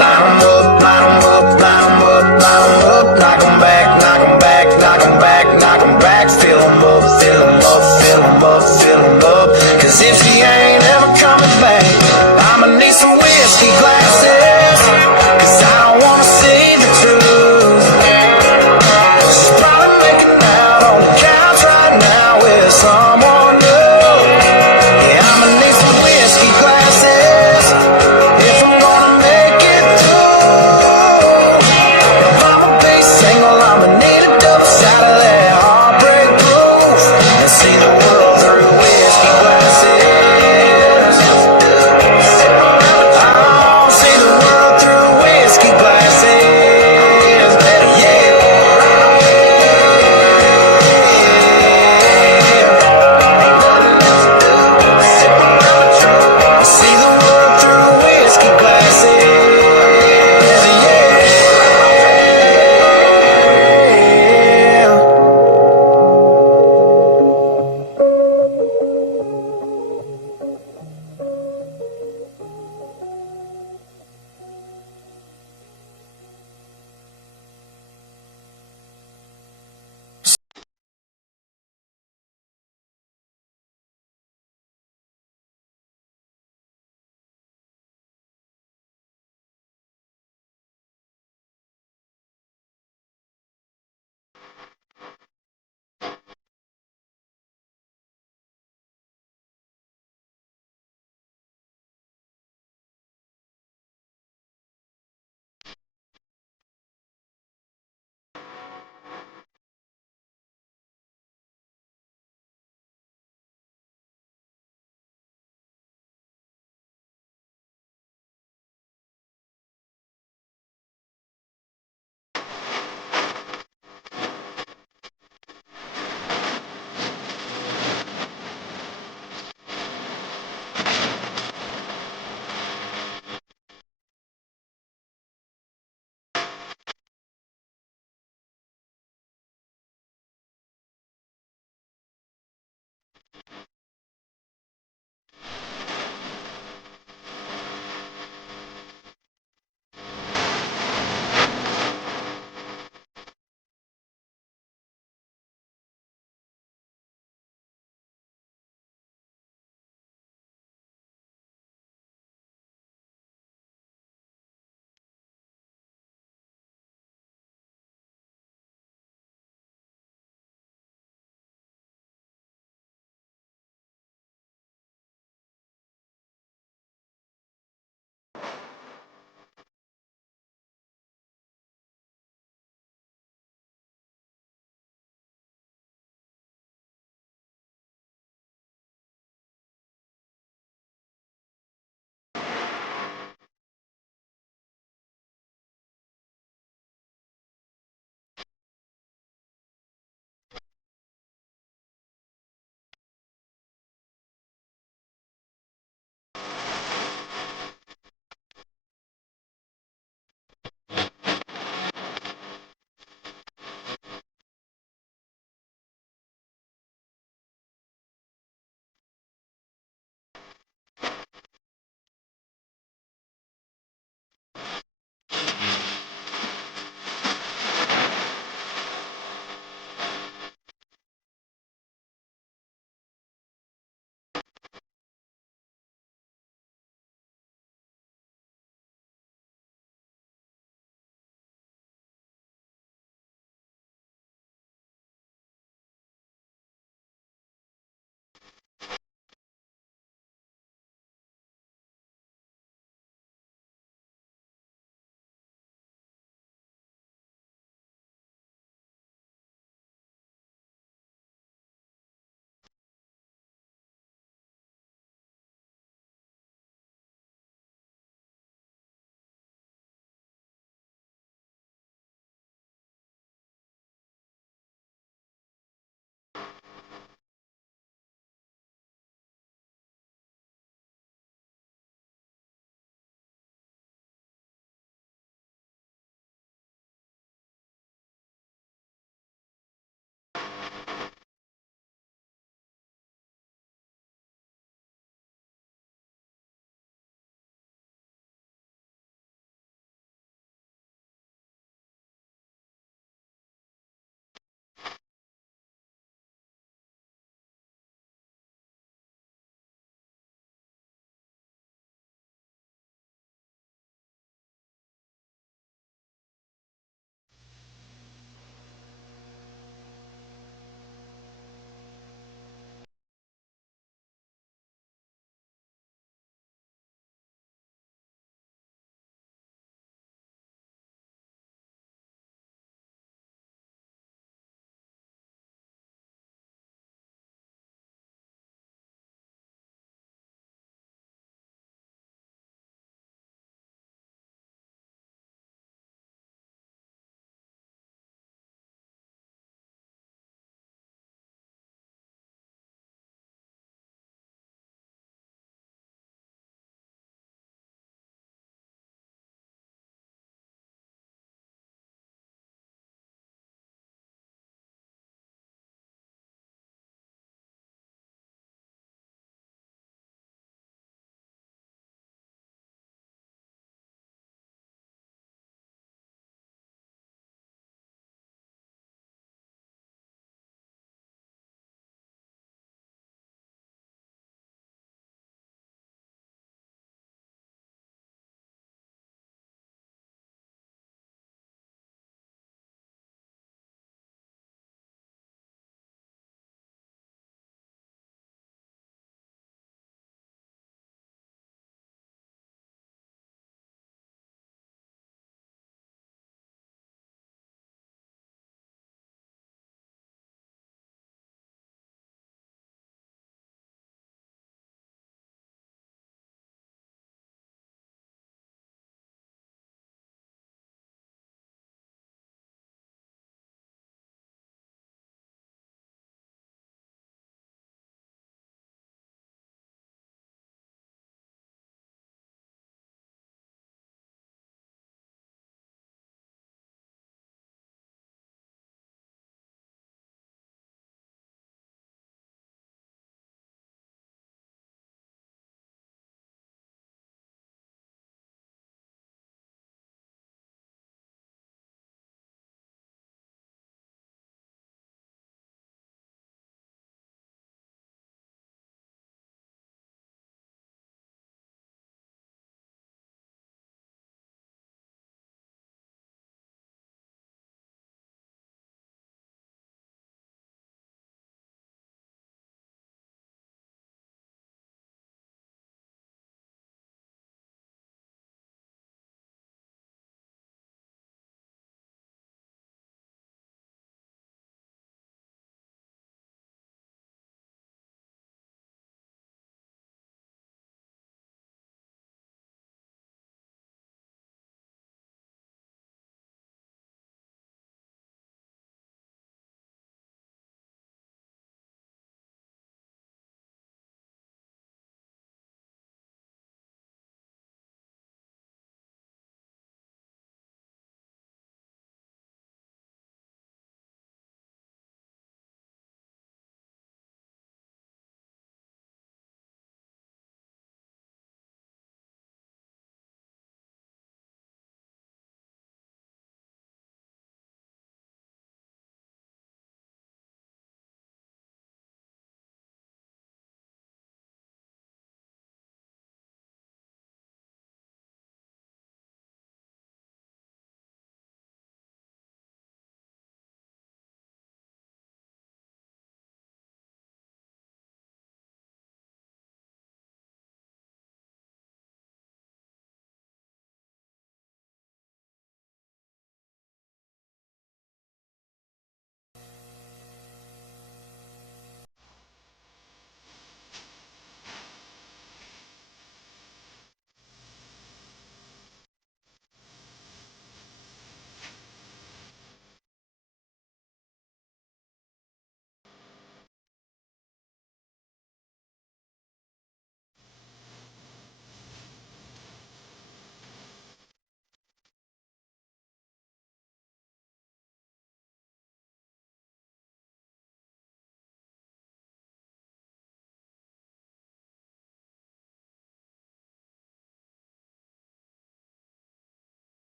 line 'em up, line 'em up, line 'em up, line 'em up. Knock 'em back, knock 'em back, knock 'em back, knock 'em back. Fill 'em up, fill 'em up, fill 'em up, fill em up. 'Cause if she ain't ever coming back, I'ma need some whiskey glasses. 'Cause I don't wanna see the truth. She's probably making out on the couch right now with someone new. Yeah, I'ma need some whiskey glasses if I'm gonna make it through.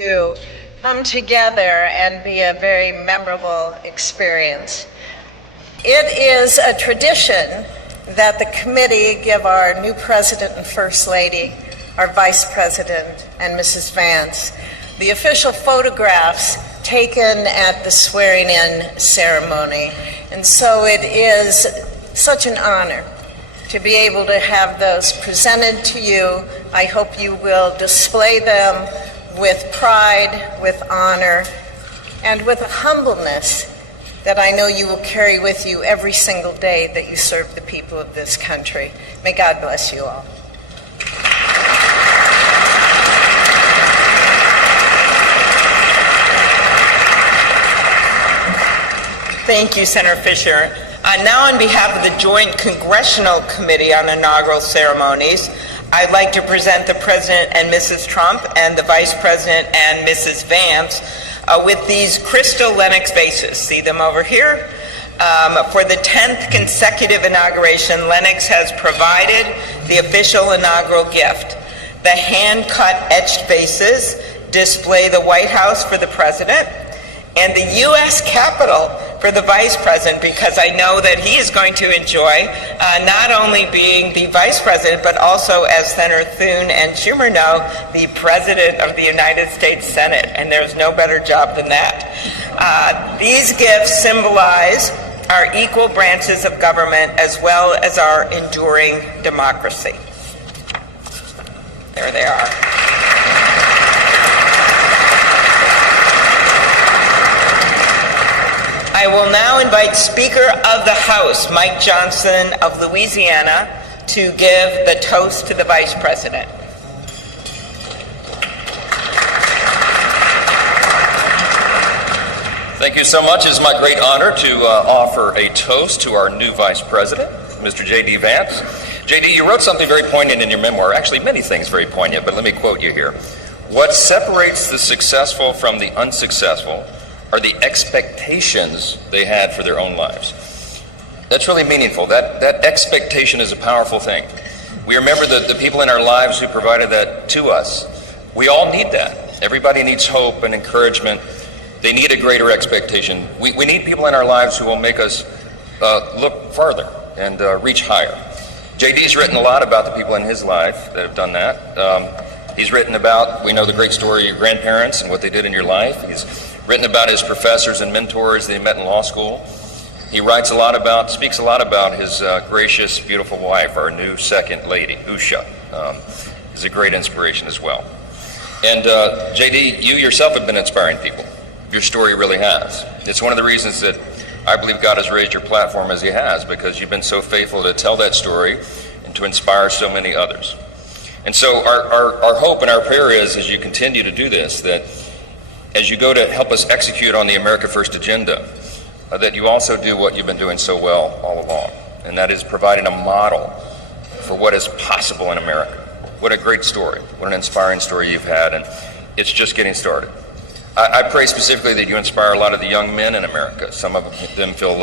to come together and be a very memorable experience. It is a tradition that the committee give our new President and First Lady, our Vice President, and Mrs. Vance the official photographs taken at the swearing-in ceremony. And so it is such an honor to be able to have those presented to you. I hope you will display them with pride, with honor, and with a humbleness that I know you will carry with you every single day that you serve the people of this country. May God bless you all. Thank you, Senator Fisher. Now on behalf of the Joint Congressional Committee on Inaugural Ceremonies, I'd like to present the President and Mrs. Trump and the Vice President and Mrs. Vance with these crystal Lennox vases. See them over here? For the 10th consecutive inauguration, Lennox has provided the official inaugural gift. The hand-cut etched vases display the White House for the President and the U.S. Capitol for the Vice President, because I know that he is going to enjoy not only being the Vice President, but also, as Senator Thune and Schumer know, the President of the United States Senate, and there's no better job than that. These gifts symbolize our equal branches of government as well as our enduring democracy. There they are. I will now invite Speaker of the House, Mike Johnson of Louisiana, to give the toast to the Vice President. Thank you so much. It is my great honor to offer a toast to our new Vice President, Mr. JD Vance. JD, you wrote something very poignant in your memoir, actually many things very poignant, but let me quote you here. What separates the successful from the unsuccessful are the expectations they had for their own lives. That's really meaningful. That expectation is a powerful thing. We remember the people in our lives who provided that to us. We all need that. Everybody needs hope and encouragement. They need a greater expectation. We need people in our lives who will make us look farther and reach higher. JD's written a lot about the people in his life that have done that. He's written about, we know the great story of your grandparents and what they did in your life. He's written about his professors and mentors that he met in law school. He speaks a lot about his gracious, beautiful wife, our new second lady, Usha. Is a great inspiration as well. And JD, you yourself have been inspiring people. Your story really has. It's one of the reasons that I believe God has raised your platform as he has, because you've been so faithful to tell that story and to inspire so many others. And so our hope and our prayer is, as you continue to do this, that as you go to help us execute on the America First agenda, that you also do what you've been doing so well all along, and that is providing a model for what is possible in America. What a great story. What an inspiring story you've had, and it's just getting started. I pray specifically that you inspire a lot of the young men in America. Some of them feel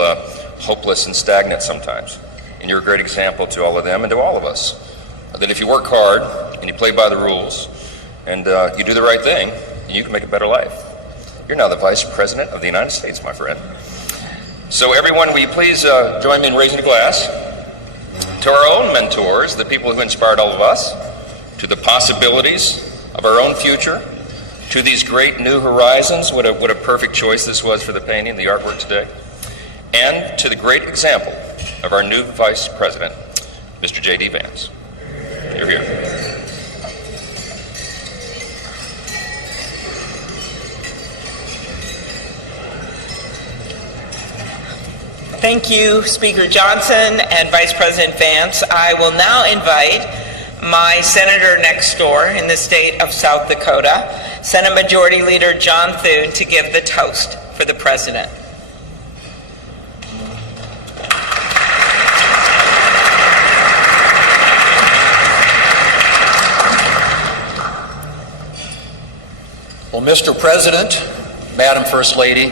hopeless and stagnant sometimes, and you're a great example to all of them and to all of us, that if you work hard and you play by the rules and you do the right thing, you can make a better life. You're now the Vice President of the United States, my friend. So everyone, will you please join me in raising a glass to our own mentors, the people who inspired all of us, to the possibilities of our own future, to these great new horizons. What a perfect choice this was for the painting, the artwork today, and to the great example of our new Vice President, Mr. JD Vance. You're here. Thank you, Speaker Johnson and Vice President Vance. I will now invite my senator next door in the state of South Dakota, Senate Majority Leader John Thune, to give the toast for the President. Well, Mr. President, Madam First Lady,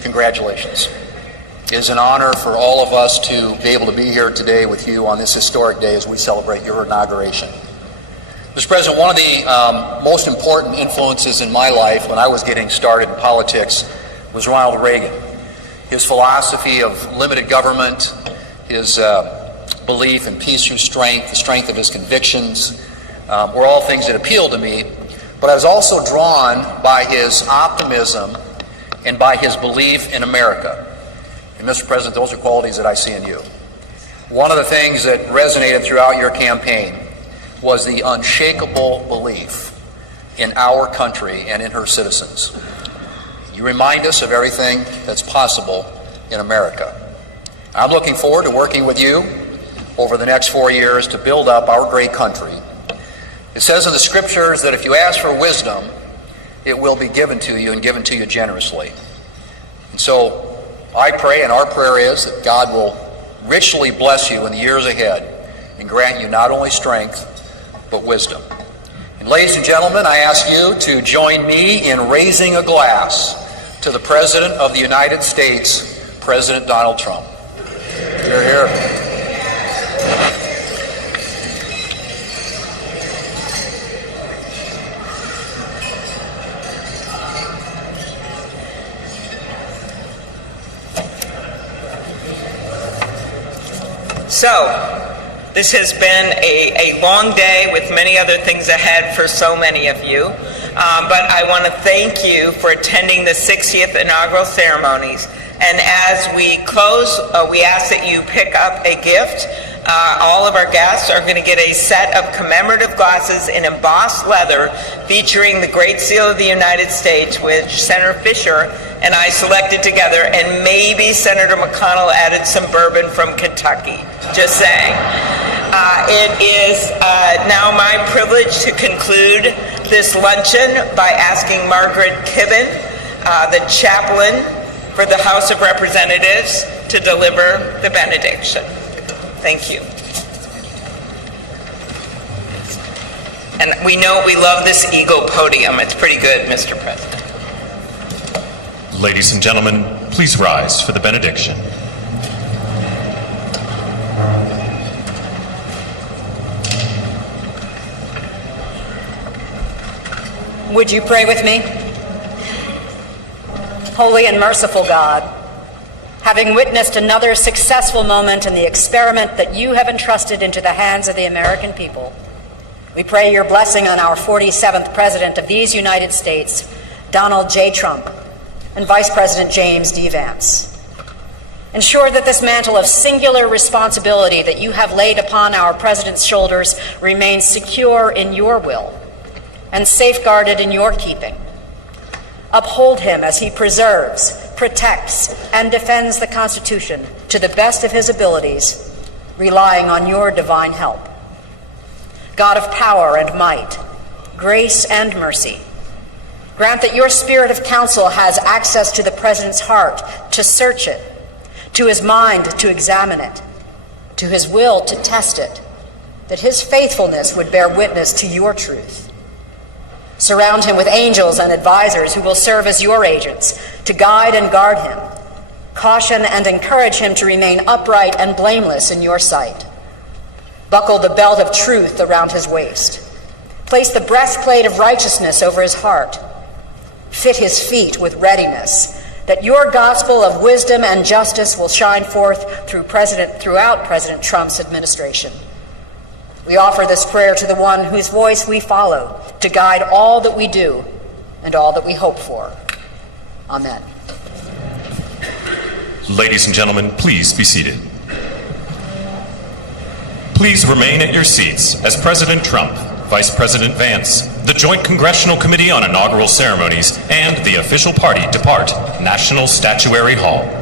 congratulations. It is an honor for all of us to be able to be here today with you on this historic day as we celebrate your inauguration. Mr. President, one of the most important influences in my life when I was getting started in politics was Ronald Reagan. His philosophy of limited government, his belief in peace through strength, the strength of his convictions, were all things that appealed to me. But I was also drawn by his optimism and by his belief in America. And Mr. President, those are qualities that I see in you. One of the things that resonated throughout your campaign was the unshakable belief in our country and in her citizens. You remind us of everything that's possible in America. I'm looking forward to working with you over the next 4 years to build up our great country. It says in the scriptures that if you ask for wisdom, it will be given to you and given to you generously. And so I pray, and our prayer is, that God will richly bless you in the years ahead and grant you not only strength, but wisdom. And ladies and gentlemen, I ask you to join me in raising a glass to the President of the United States, President Donald Trump. Hear, hear. So, this has been a long day with many other things ahead for so many of you. But I want to thank you for attending the 60th inaugural ceremonies. And as we close, we ask that you pick up a gift. All of our guests are going to get a set of commemorative glasses in embossed leather featuring the Great Seal of the United States, which Senator Fisher and I selected together, and maybe Senator McConnell added some bourbon from Kentucky. Just saying. It is now my privilege to conclude this luncheon by asking Margaret Kibben, the chaplain for the House of Representatives, to deliver the benediction. Thank you. And we know we love this eagle podium. It's pretty good, Mr. President. Ladies and gentlemen, please rise for the benediction. Would you pray with me? Holy and merciful God, having witnessed another successful moment in the experiment that you have entrusted into the hands of the American people, we pray your blessing on our 47th President of these United States, Donald J. Trump, and Vice President James D. Vance. Ensure that this mantle of singular responsibility that you have laid upon our President's shoulders remains secure in your will and safeguarded in your keeping. Uphold him as he preserves, protects, and defends the Constitution to the best of his abilities, relying on your divine help. God of power and might, grace and mercy, grant that your spirit of counsel has access to the President's heart to search it, to his mind to examine it, to his will to test it, that his faithfulness would bear witness to your truth. Surround him with angels and advisors who will serve as your agents to guide and guard him, caution and encourage him to remain upright and blameless in your sight. Buckle the belt of truth around his waist. Place the breastplate of righteousness over his heart. Fit his feet with readiness, that your gospel of wisdom and justice will shine forth throughout President Trump's administration. We offer this prayer to the one whose voice we follow to guide all that we do and all that we hope for. Amen. Ladies and gentlemen, please be seated. Please remain at your seats as President Trump, Vice President Vance, the Joint Congressional Committee on Inaugural Ceremonies, and the official party depart National Statuary Hall.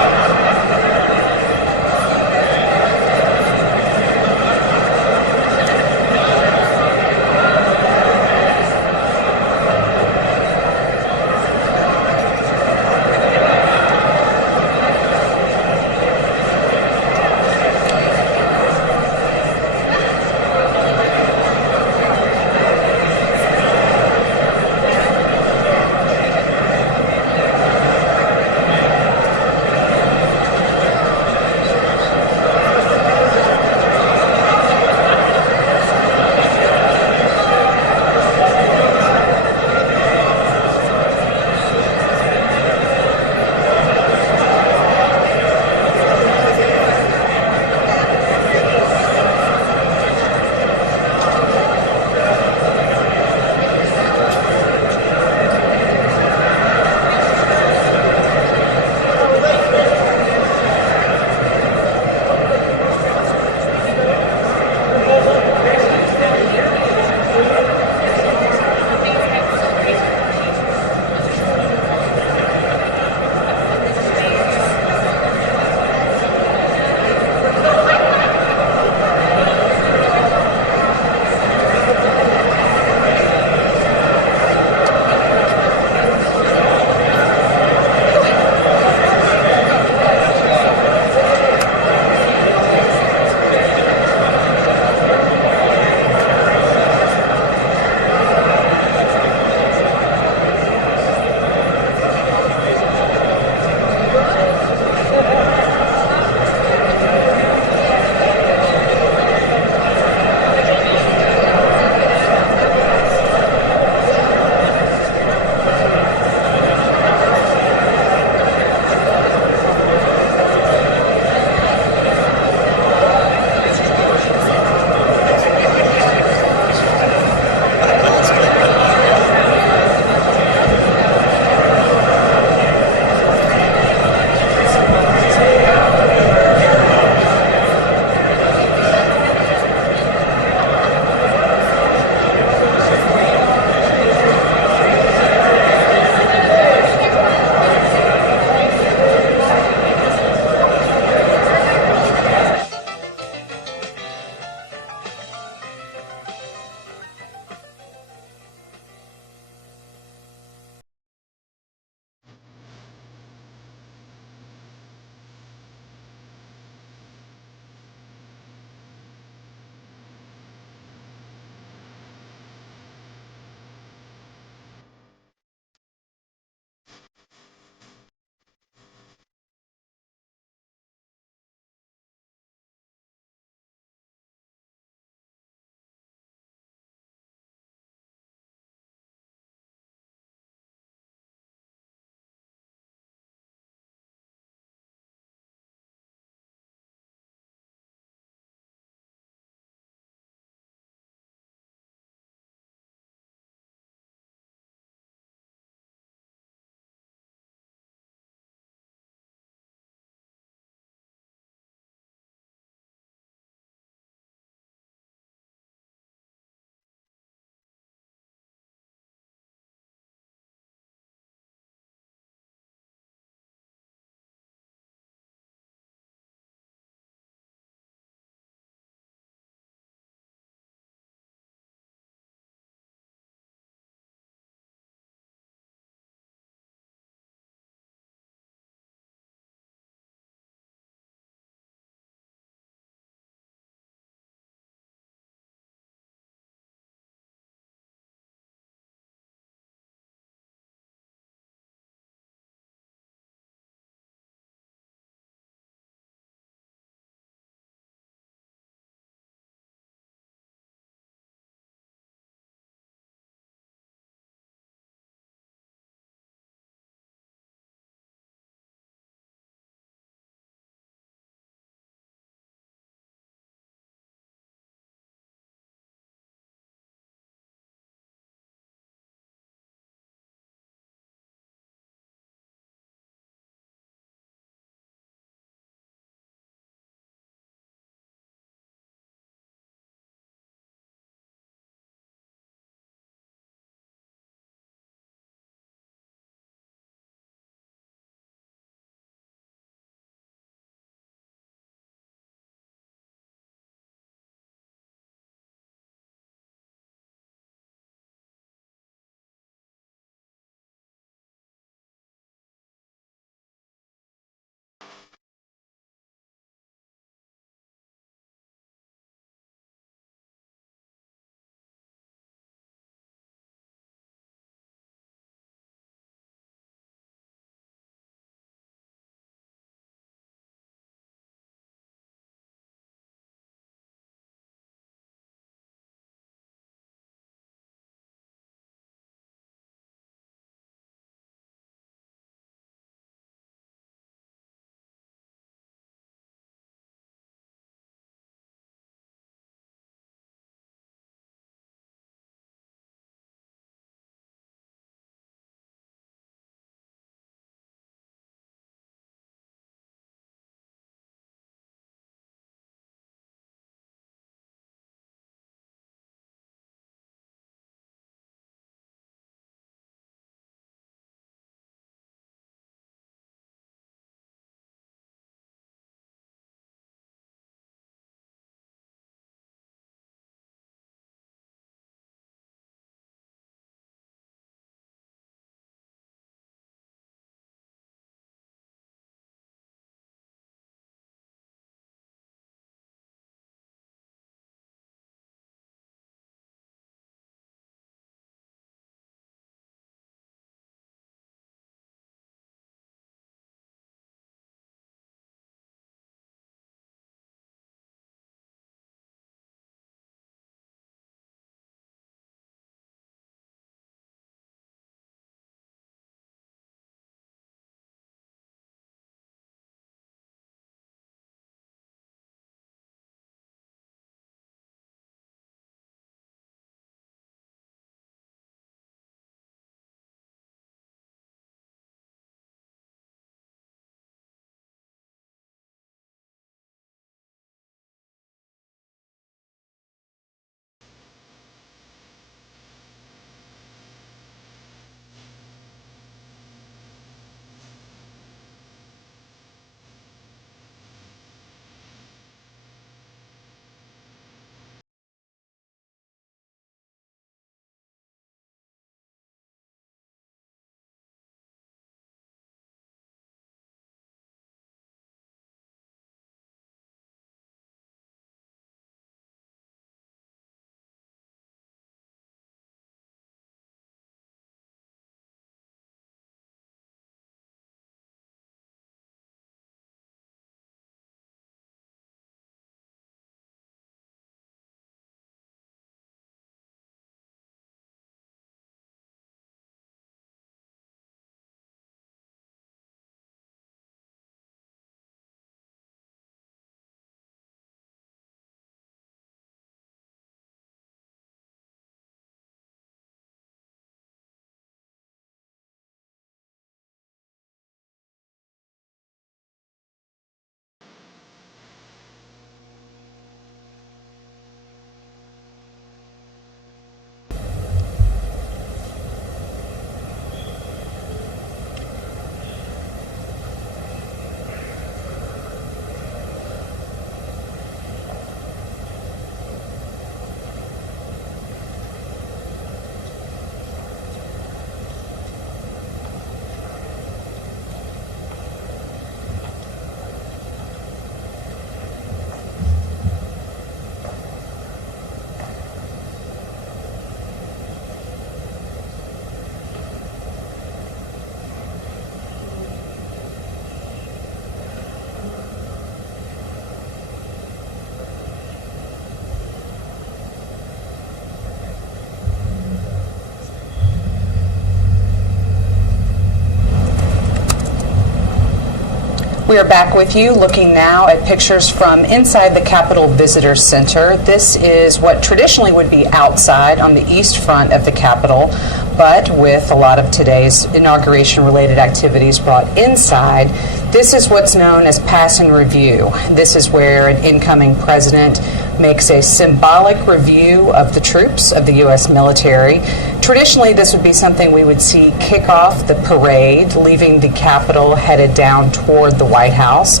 We are back with you looking now at pictures from inside the Capitol Visitor Center. This is what traditionally would be outside on the east front of the Capitol, but with a lot of today's inauguration-related activities brought inside, this is what's known as pass and review. This is where an incoming president makes a symbolic review of the troops of the U.S. military. Traditionally, this would be something we would see kick off the parade, leaving the Capitol headed down toward the White House.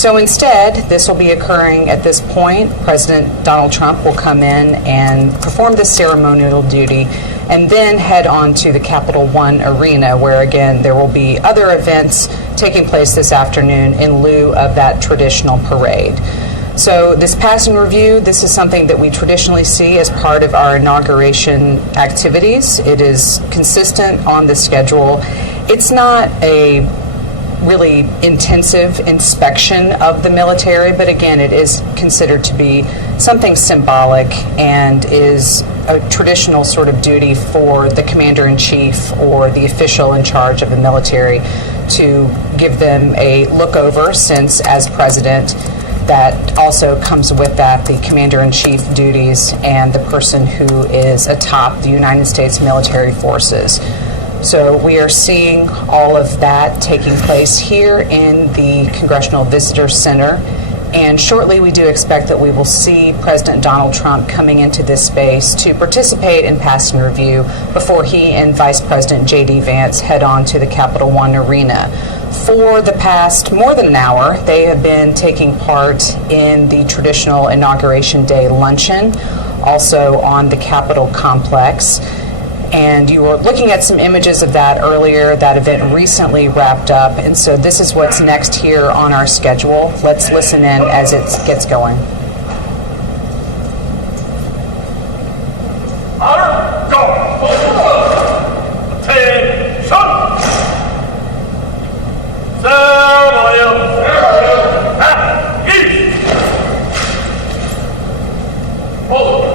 So instead, this will be occurring at this point. President Donald Trump will come in and perform this ceremonial duty and then head on to the Capital One Arena, where again there will be other events taking place this afternoon in lieu of that traditional parade. So this pass and review, this is something that we traditionally see as part of our inauguration activities. It is consistent on the schedule. It's not a really intensive inspection of the military, but again, it is considered to be something symbolic and is a traditional sort of duty for the commander-in-chief or the official in charge of the military to give them a look over, since as president, that also comes with that the commander-in-chief duties and the person who is atop the United States military forces. So we are seeing all of that taking place here in the Congressional Visitor Center. And shortly we do expect that we will see President Donald Trump coming into this space to participate in pass and review before he and Vice President JD Vance head on to the Capital One Arena. For the past more than an hour, they have been taking part in the traditional Inauguration Day luncheon, also on the Capitol complex. And you were looking at some images of that earlier. That event recently wrapped up, and so this is what's next here on our schedule. Let's listen in as it gets going. Honor, go! Attention! Ceremonial! At east! Hold it.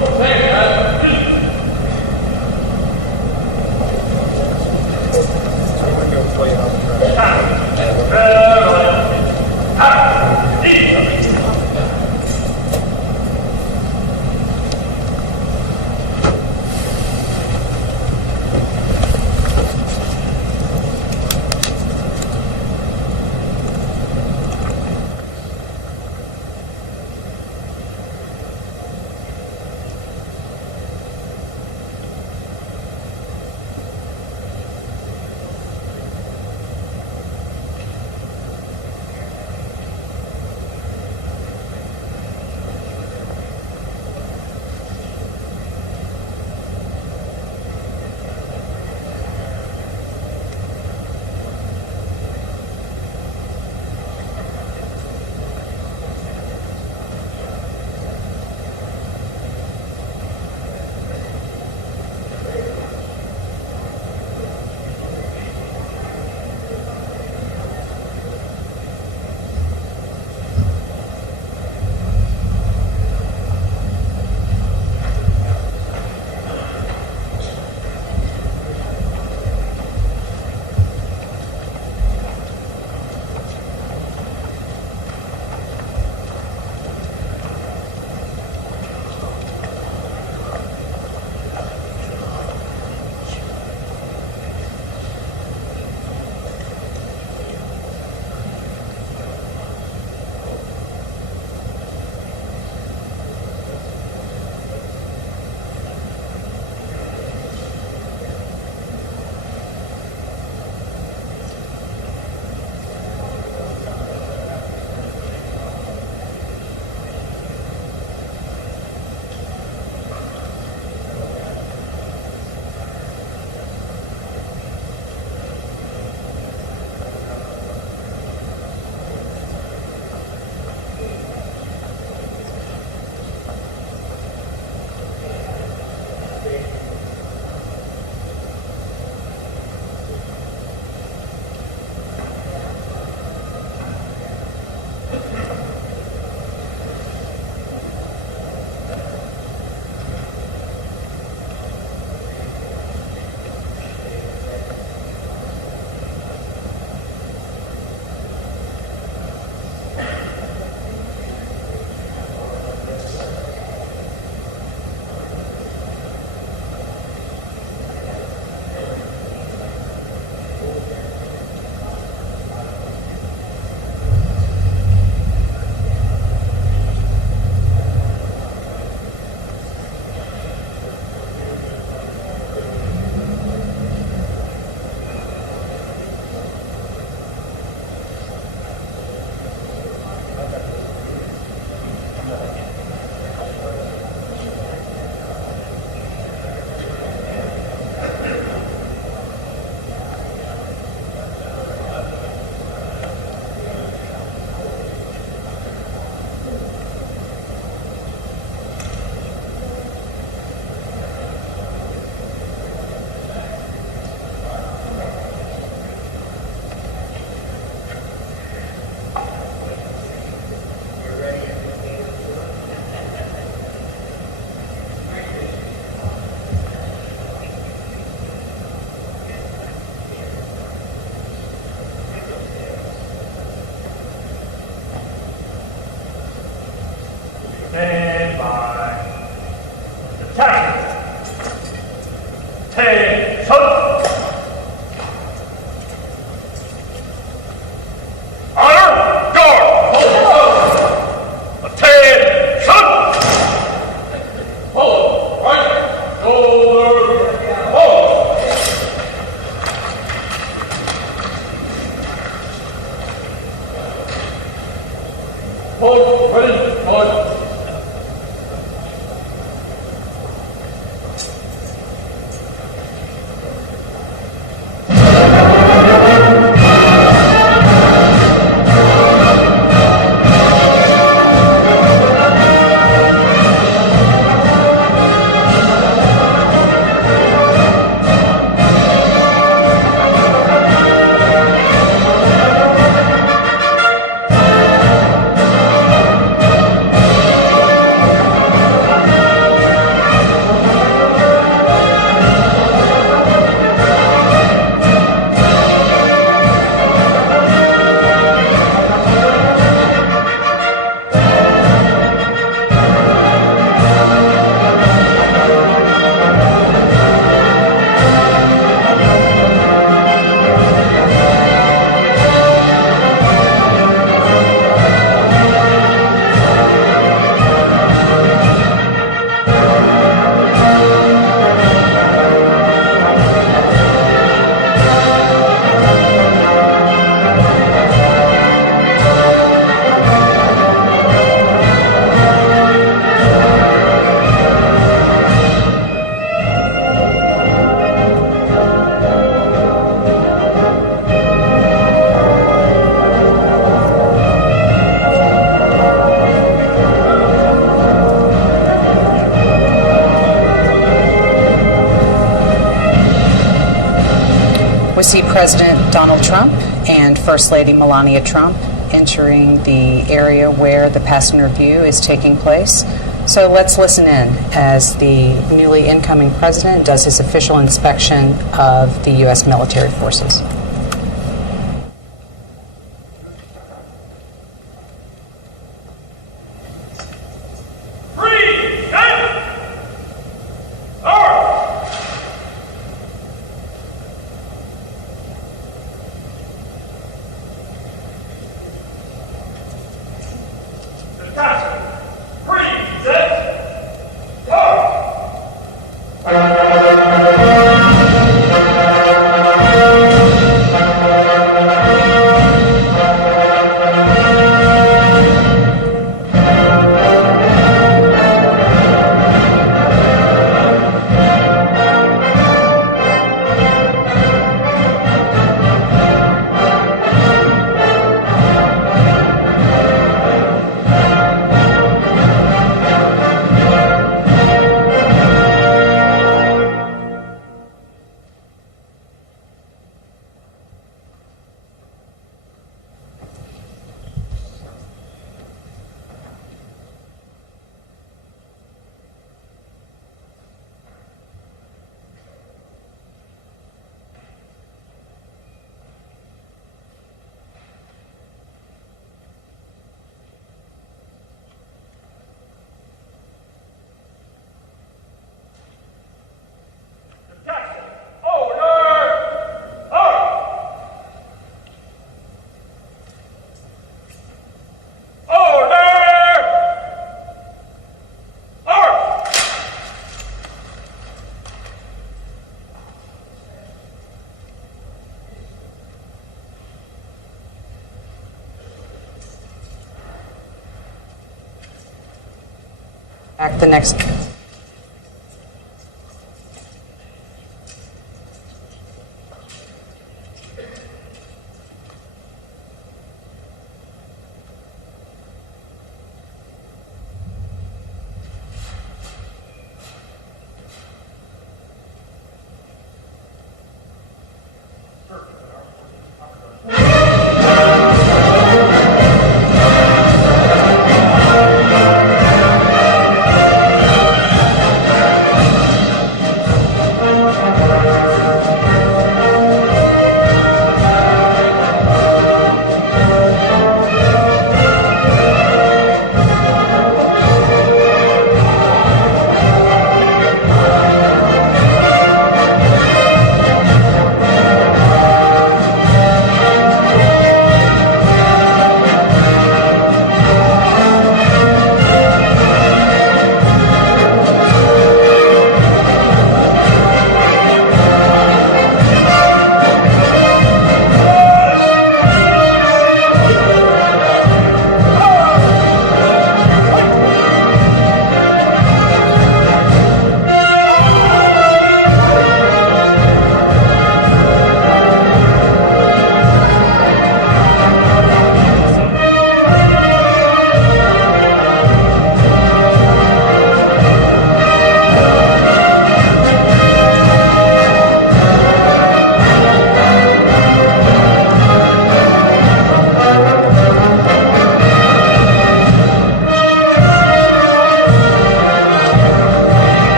We see President Donald Trump and First Lady Melania Trump entering the area where the passing review is taking place. So let's listen in as the newly incoming president does his official inspection of the U.S. military forces. The next.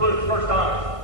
salute first honor.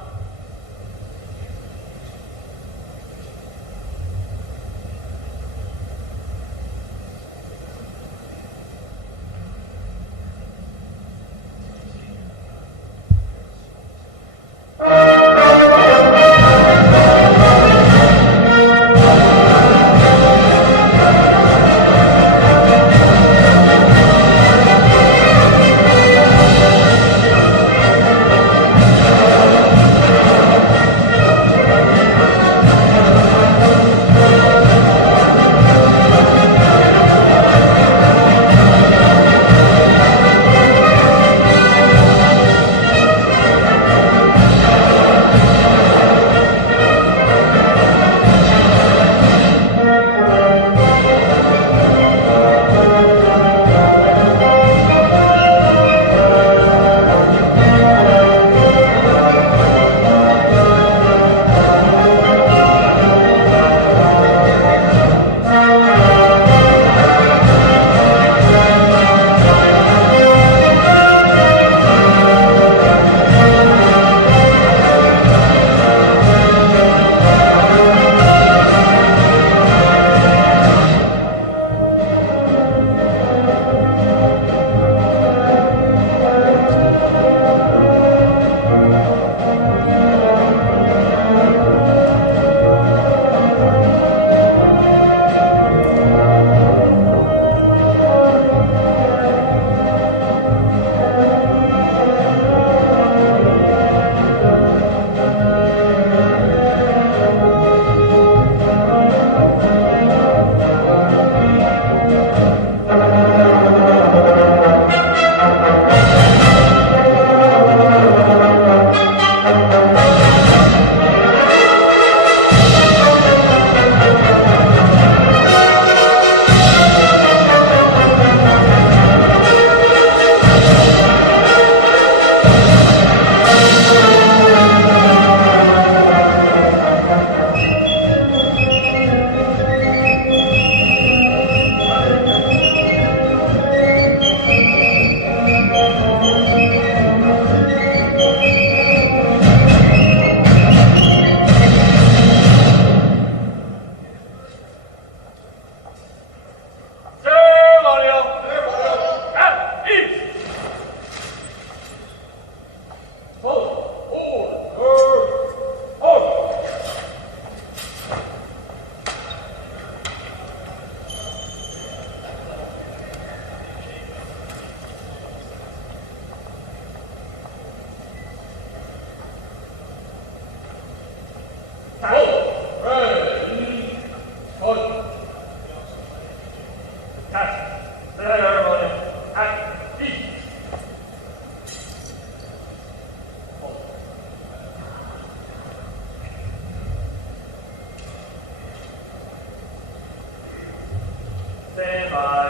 Stand by.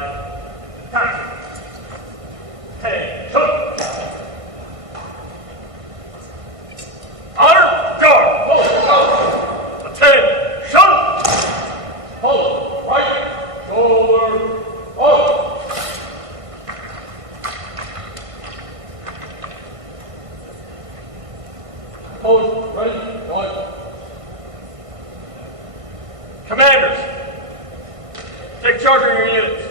Attack. Hey, shoot. Honor, guard. Hold. Attention. Hold. Right shoulder. Hold. Hold. Ready. One. Commanders. Take charge of your units.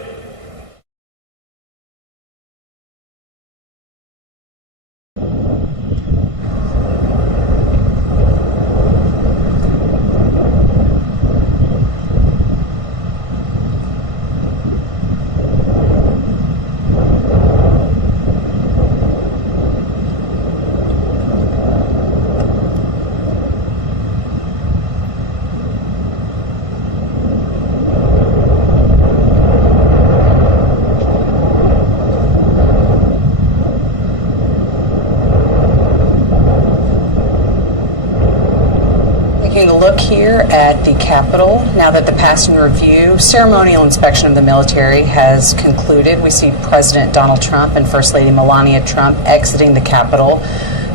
Taking a look here at the Capitol, now that the passing review ceremonial inspection of the military has concluded, we see President Donald Trump and First Lady Melania Trump exiting the Capitol.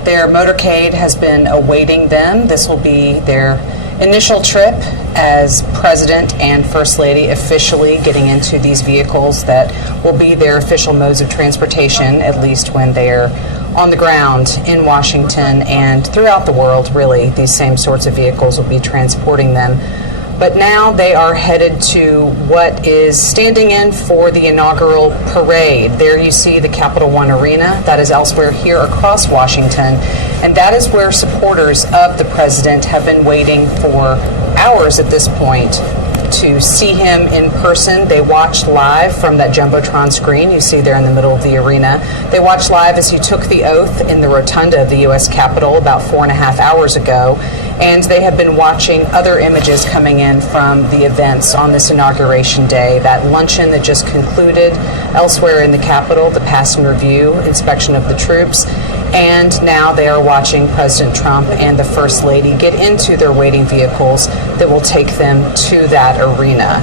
Their motorcade has been awaiting them. This will be their initial trip as President and First Lady officially getting into these vehicles that will be their official modes of transportation, at least when they're on the ground in Washington and throughout the world, really. These same sorts of vehicles will be transporting them. But now they are headed to what is standing in for the inaugural parade. There you see the Capital One Arena. That is elsewhere here across Washington. And that is where supporters of the president have been waiting for hours at this point to see him in person. They watched live from that Jumbotron screen you see there in the middle of the arena. They watched live as he took the oath in the rotunda of the U.S. Capitol about 4.5 hours ago. And they have been watching other images coming in from the events on this Inauguration Day. That luncheon that just concluded elsewhere in the Capitol, the passing review, inspection of the troops. And now they are watching President Trump and the First Lady get into their waiting vehicles that will take them to that arena.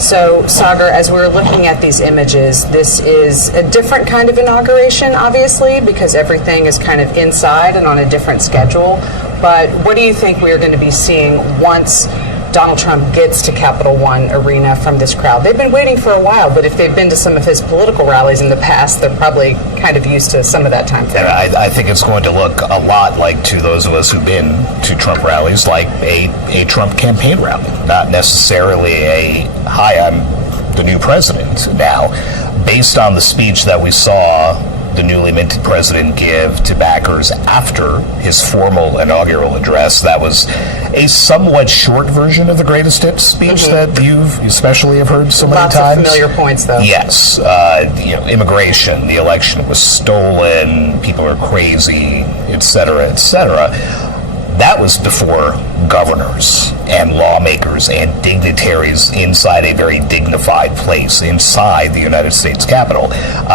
So, Sagar, as we're looking at these images, this is a different kind of inauguration, obviously, because everything is kind of inside and on a different schedule. But what do you think we're going to be seeing once Donald Trump gets to Capital One Arena from this crowd? They've been waiting for a while, but if they've been to some of his political rallies in the past, they're probably kind of used to some of that time frame. And I think it's going to look a lot like, to those of us who've been to Trump rallies, like a Trump campaign rally. Not necessarily a, hi, I'm the new president now. Based on the speech that we saw the newly minted president give to backers after his formal inaugural address, that was a somewhat short version of the greatest hits speech that you especially have heard so many times. Lots of familiar points, though. Yes. Immigration, the election was stolen, people are crazy, et cetera, et cetera. That was before governors and lawmakers and dignitaries inside a very dignified place inside the United States Capitol.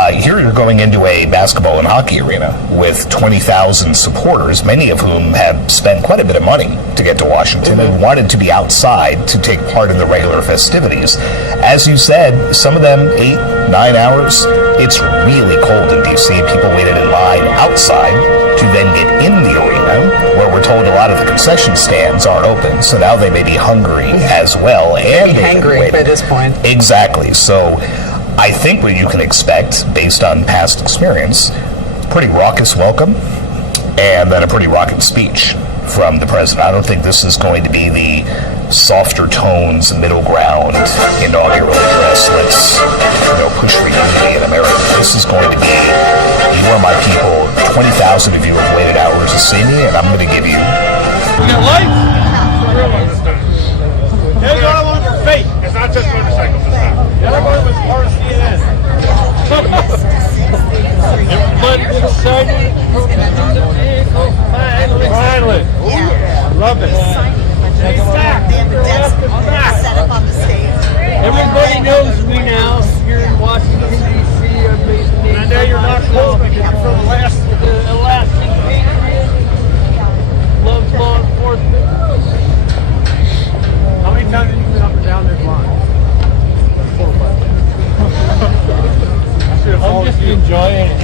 Here you're going into a basketball and hockey arena with 20,000 supporters, many of whom have spent quite a bit of money to get to Washington and wanted to be outside to take part in the regular festivities. As you said, some of them 8, 9 hours. It's really cold in D.C. People waited in line outside to then get in the arena, where we're told a lot of the concession stands aren't open, so now they may be hungry as well. And hangry by this point. Exactly. So I think what you can expect, based on past experience, pretty raucous welcome, and then a pretty rocking speech from the president. I don't think this is going to be the softer tones, middle ground inaugural address. Let's push for unity in America. This is going to be, you are my people, 20,000 of you have waited hours to see me, and I'm going to give you. You got lights? Here's what I want for faith. It's not just motorcycles this time. Everybody was part of CNN. Everybody get excited. Finally. I love it. It's back. Set up on the stage. Everybody knows me now here in Washington, D.C. I know you're not close because you're from the Alaskan Patriot. Loves law enforcement. How many times have you been up and down this line? 4 or 5. I'm just enjoying it.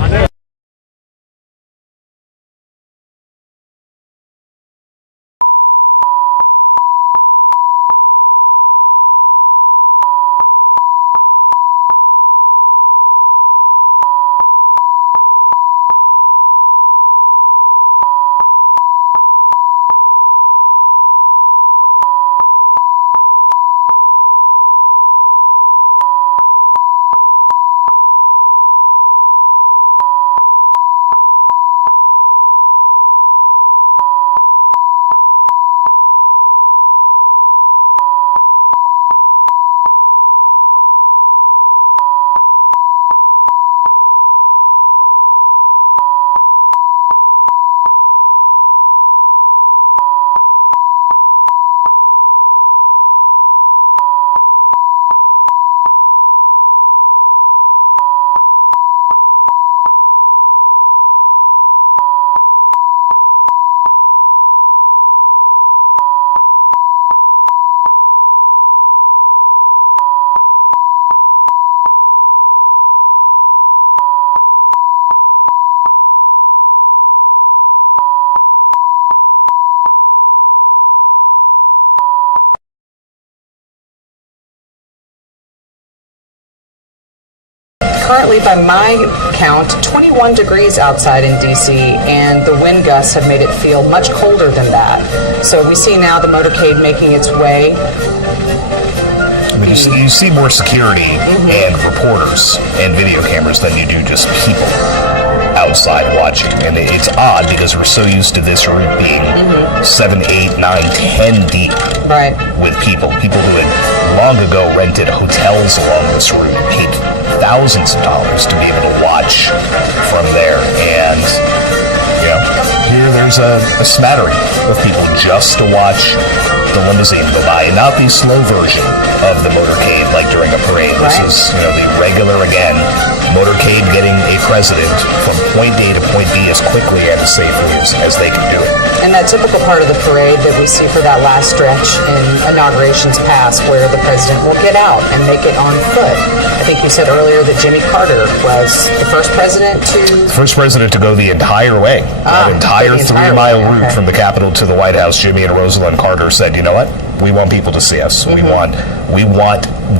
I know. currently, by my count, 21 degrees outside in D.C., and the wind gusts have made it feel much colder than that. So we see now the motorcade making its way. I mean, you see more security and reporters and video cameras than you do just people outside watching. And it's odd because we're so used to this route being 7, 8, 9, 10 deep with people who had long ago rented hotels along this route, paid thousands of dollars to be able to watch from there. And here there's a smattering of people just to watch the limousine go by, and not the slow version of the motorcade like during a parade. This is, the regular, again, motorcade getting a president from point A to point B as quickly and as safely as they can do it. And that typical part of the parade that we see for that last stretch in inaugurations past, where the president will get out and make it on foot. I think you said earlier that Jimmy Carter was the first president to go the entire way, that entire 3-mile route from the Capitol to the White House. Jimmy and Rosalind Carter said, you know what? We want people to see us. We want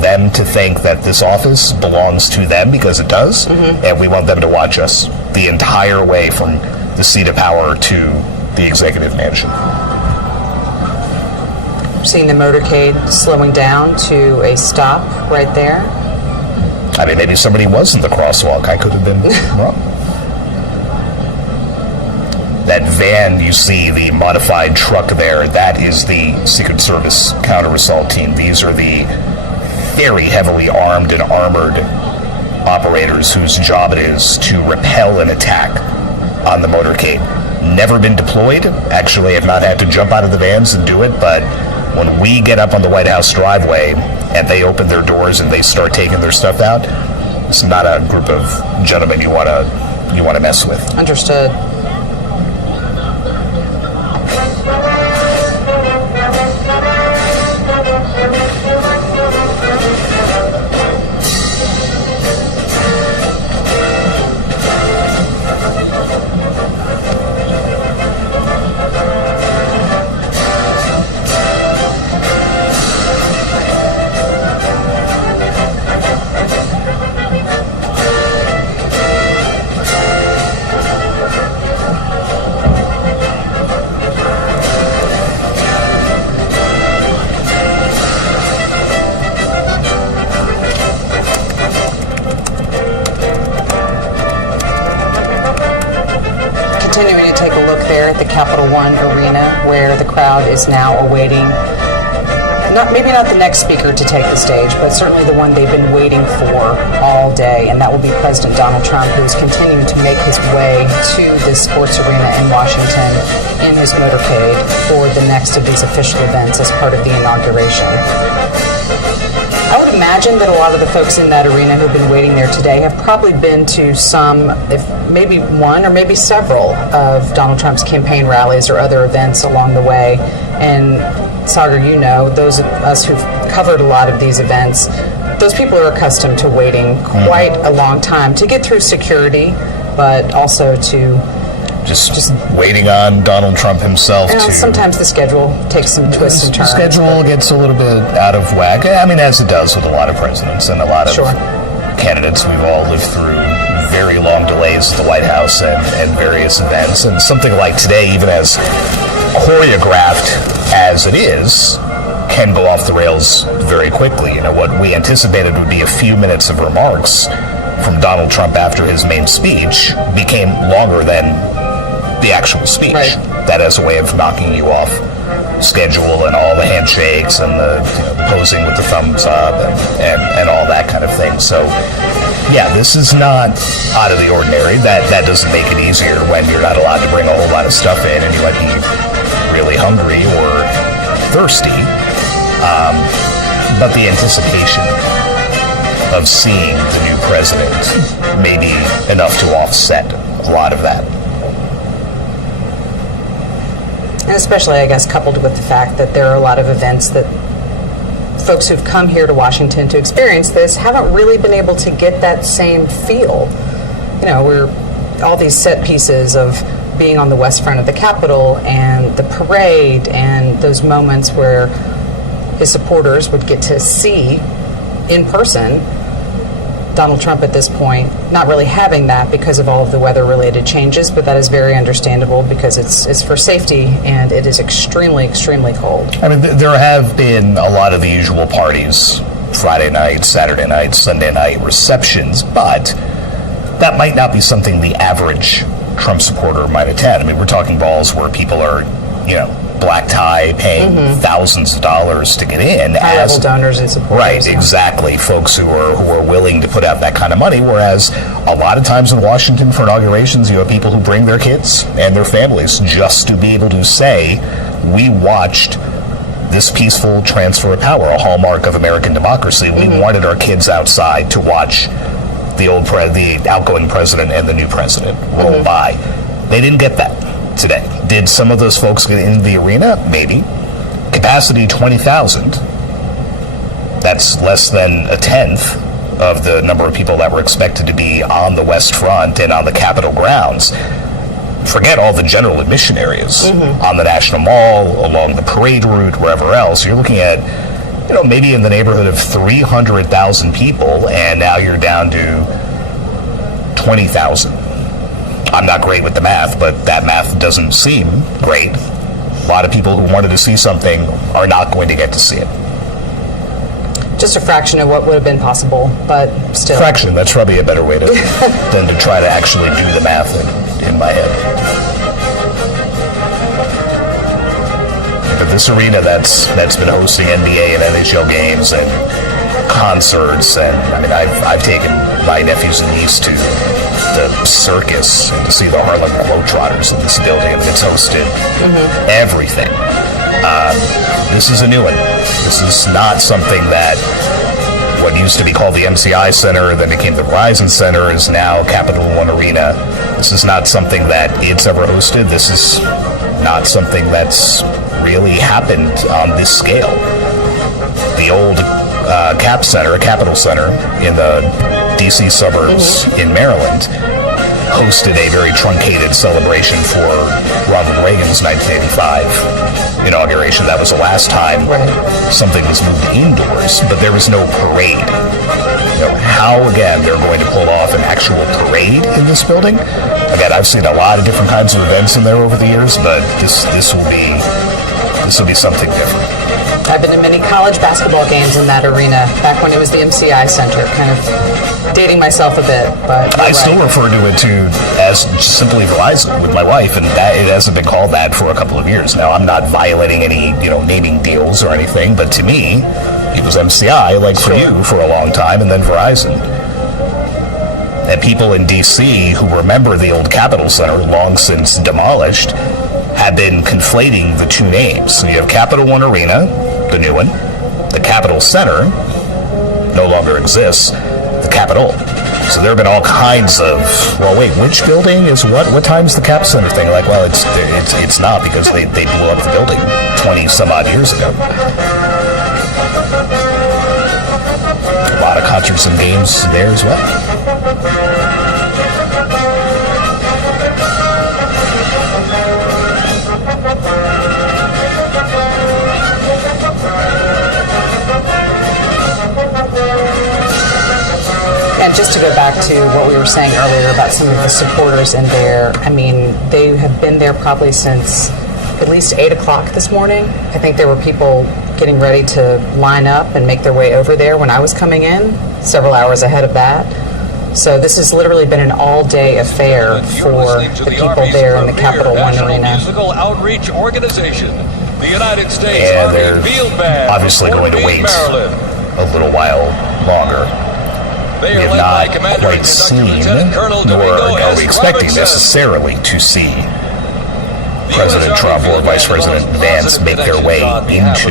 them to think that this office belongs to them, because it does, and we want them to watch us the entire way from the seat of power to the executive mansion. Seeing the motorcade slowing down to a stop right there. I mean, maybe somebody was in the crosswalk. I could have been wrong. That van you see, the modified truck there, that is the Secret Service counter-assault team. These are the very heavily armed and armored operators whose job it is to repel an attack on the motorcade. Never been deployed. Actually, have not had to jump out of the vans and do it, but when we get up on the White House driveway and they open their doors and they start taking their stuff out, it's not a group of gentlemen you want to mess with. Understood. Continuing to take a look there at the Capital One Arena, where the crowd is now awaiting, maybe not the next speaker to take the stage, but certainly the one they've been waiting for all day, and that will be President Donald Trump, who is continuing to make his way to this sports arena in Washington in his motorcade for the next of these official events as part of the inauguration. I would imagine that a lot of the folks in that arena who've been waiting there today have probably been to some, if maybe one or maybe several of Donald Trump's campaign rallies or other events along the way. And Sagar, those of us who've covered a lot of these events, those people are accustomed to waiting quite a long time to get through security, but also to just waiting on Donald Trump himself. Sometimes the schedule takes some twists and turns. The schedule gets a little bit out of whack. I mean, as it does with a lot of presidents and a lot of candidates. We've all lived through very long delays at the White House and various events. And something like today, even as choreographed as it is, can go off the rails very quickly. What we anticipated would be a few minutes of remarks from Donald Trump after his main speech became longer than the actual speech. That as a way of knocking you off schedule, and all the handshakes and the posing with the thumbs up and all that kind of thing. So yeah, this is not out of the ordinary. That doesn't make it easier when you're not allowed to bring a whole lot of stuff in and you might be really hungry or thirsty. But the anticipation of seeing the new president may be enough to offset a lot of that. And especially, I guess, coupled with the fact that there are a lot of events that folks who've come here to Washington to experience this haven't really been able to get that same feel. We're all these set pieces of being on the west front of the Capitol and the parade and those moments where his supporters would get to see in person Donald Trump at this point not really having that because of all of the weather-related changes, but that is very understandable because it's for safety and it is extremely, extremely cold. I mean, there have been a lot of the usual parties, Friday night, Saturday night, Sunday night receptions, but that might not be something the average Trump supporter might attend. I mean, we're talking balls where people are, black tie, paying thousands of dollars to get in. High-level donors and supporters. Right, exactly. Folks who are willing to put out that kind of money, whereas a lot of times in Washington for inaugurations, you have people who bring their kids and their families just to be able to say, we watched this peaceful transfer of power, a hallmark of American democracy. We wanted our kids outside to watch the outgoing president and the new president roll by. They didn't get that today. Did some of those folks get in the arena? Maybe. Capacity 20,000. That's less than a tenth of the number of people that were expected to be on the West Front and on the Capitol grounds. Forget all the general admission areas on the National Mall, along the parade route, wherever else. You're looking at, maybe in the neighborhood of 300,000 people, and now you're down to 20,000. I'm not great with the math, but that math doesn't seem great. A lot of people who wanted to see something are not going to get to see it. Just a fraction of what would have been possible, but still. Fraction, that's probably a better way than to try to actually do the math in my head. But this arena that's been hosting NBA and NHL games and concerts, and I mean, I've taken my nephews and niece to the circus and to see the Harlem Globetrotters in this building. I mean, it's hosted everything. This is a new one. This is not something that what used to be called the MCI Center, then became the Verizon Center, is now Capital One Arena. This is not something that it's ever hosted. This is not something that's really happened on this scale. The old Capitol Center in the D.C. suburbs in Maryland hosted a very truncated celebration for Ronald Reagan's 1985 inauguration. That was the last time something was moved indoors, but there was no parade. How, again, they're going to pull off an actual parade in this building? Again, I've seen a lot of different kinds of events in there over the years, but this will be something different. I've been to many college basketball games in that arena back when it was the MCI Center, kind of dating myself a bit, but I still refer to it as simply Verizon with my wife, and that it hasn't been called that for a couple of years now. I'm not violating any naming deals or anything, but to me, it was MCI, like for you, for a long time, and then Verizon. And people in D.C. who remember the old Capitol Center, long since demolished, have been conflating the two names. So you have Capital One Arena, the new one. The Capitol Center no longer exists. The Capitol. So there have been all kinds of, well, wait, which building is what? What time's the Cap Center thing? Like, well, it's not, because they blew up the building 20 some odd years ago. A lot of concerts and games there as well. And just to go back to what we were saying earlier about some of the supporters in there, I mean, they have been there probably since at least 8 o'clock this morning. I think there were people getting ready to line up and make their way over there when I was coming in, several hours ahead of that. So this has literally been an all-day affair for the people there in the Capital One Arena. Musical outreach organization, the United States And Army they're Field Band, obviously going to wait a little while longer. We have not quite seen, nor are we expecting necessarily to see President Trump or Vice President Vance make their way into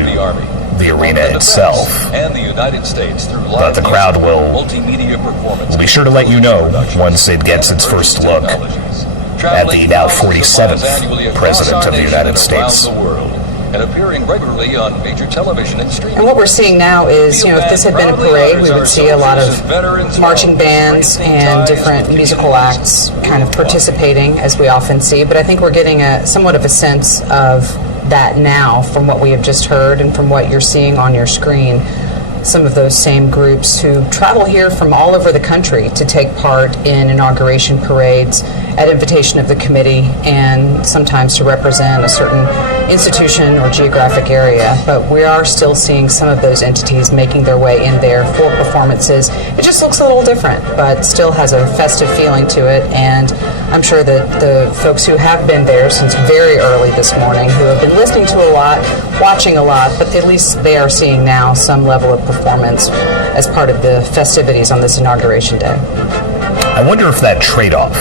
the arena itself. But the crowd will be sure to let you know once it gets its first look at the now 47th President of the United States. And appearing regularly on major television and streaming. And what we're seeing now is, if this had been a parade, we would see a lot of marching bands and different musical acts kind of participating, as we often see. But I think we're getting somewhat of a sense of that now from what we have just heard and from what you're seeing on your screen. some of those same groups who travel here from all over the country to take part in inauguration parades at invitation of the committee and sometimes to represent a certain institution or geographic area. But we are still seeing some of those entities making their way in there for performances. It just looks a little different, but still has a festive feeling to it. And I'm sure that the folks who have been there since very early this morning, who have been listening to a lot, watching a lot, but at least they are seeing now some level of performance as part of the festivities on this Inauguration Day. I wonder if that trade-off,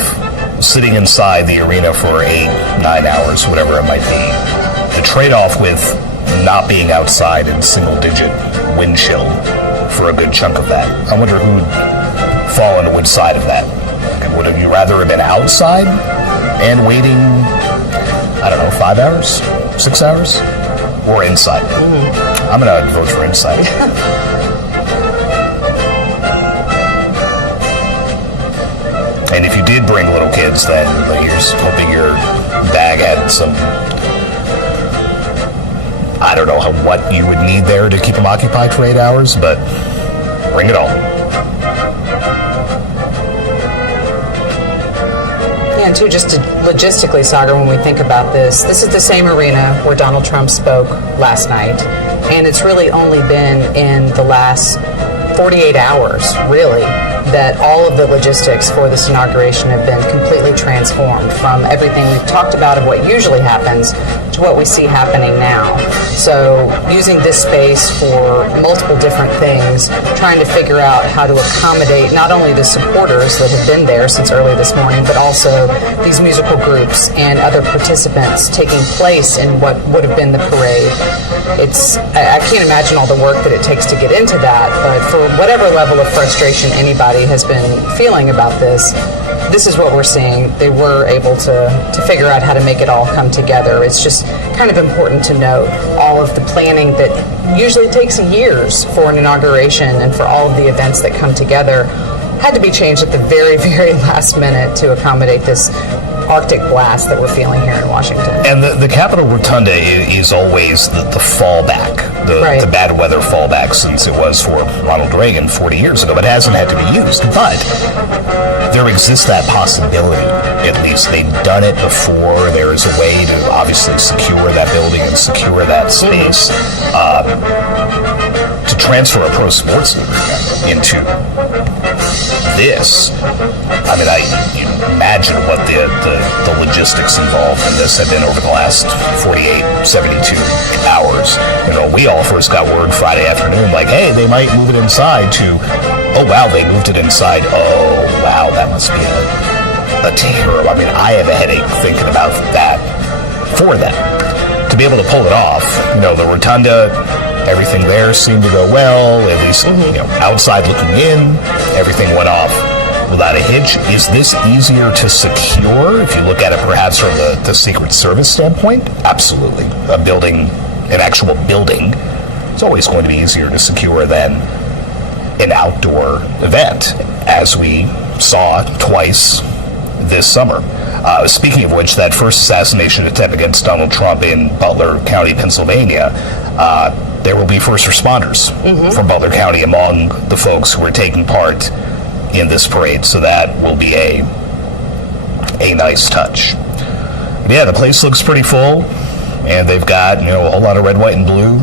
sitting inside the arena for 8-9 hours, whatever it might be, the trade-off with not being outside in single-digit wind chill for a good chunk of that. I wonder who would fall on which side of that. Would you rather have been outside and waiting, I don't know, 5 hours, 6 hours, or inside? I'm going to vote for inside. And if you did bring little kids, then you're just hoping your bag had some, I don't know what you would need there to keep them occupied for 8 hours, but bring it on. And too, just logistically, Sagar, when we think about this is the same arena where Donald Trump spoke last night, and it's really only been in the last 48 hours, really, that all of the logistics for this inauguration have been completely transformed from everything we've talked about of what usually happens to what we see happening now. So using this space for multiple different things, trying to figure out how to accommodate not only the supporters that have been there since early this morning, but also these musical groups and other participants taking place in what would have been the parade. I can't imagine all the work that it takes to get into that, but for whatever level of frustration anybody has been feeling about this is what we're seeing. They were able to figure out how to make it all come together. It's just kind of important to note all of the planning that usually takes years for an inauguration and for all of the events that come together had to be changed at the very, very last minute to accommodate this Arctic blast that we're feeling here in Washington. And the Capitol Rotunda is always the fallback, the bad weather fallback, since it was for Ronald Reagan 40 years ago, but it hasn't had to be used. But there exists that possibility, at least. They've done it before. There is a way to obviously secure that building and secure that space. To transfer a pro sports arena into this, I mean, you imagine what the logistics involved in this have been over the last 48, 72 hours. You know, we all first got word Friday afternoon, like, hey, they might move it inside, to, oh, wow, they moved it inside. Oh, wow, that must be a terrible. I mean, I have a headache thinking about that for them. To be able to pull it off, you know, the rotunda, everything there seemed to go well, at least, you know, outside looking in, everything went off without a hitch. Is this easier to secure if you look at it perhaps from the Secret Service standpoint? Absolutely. An actual building, it's always going to be easier to secure than an outdoor event, as we saw twice this summer. Speaking of which, that first assassination attempt against Donald Trump in Butler County, Pennsylvania, there will be first responders from Butler County among the folks who are taking part in this parade, so that will be a nice touch. But yeah, the place looks pretty full, and they've got, you know, a whole lot of red, white, and blue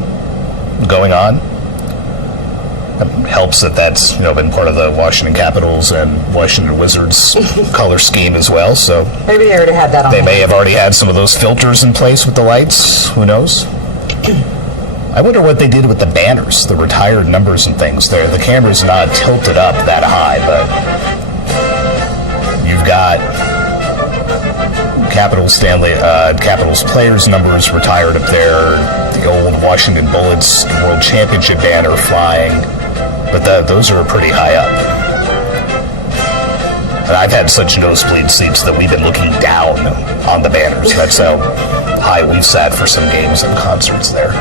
going on. It helps that that's, you know, been part of the Washington Capitals and Washington Wizards color scheme as well. So maybe they already had that on. They may have already had some of those filters in place with the lights. Who knows? I wonder what they did with the banners, the retired numbers and things there. The camera's not tilted up that high, but you've got Capitals players' numbers retired up there, the old Washington Bullets World Championship banner flying, but those are pretty high up. And I've had such nosebleed seats that we've been looking down on the banners. That's how high we've sat for some games and concerts there.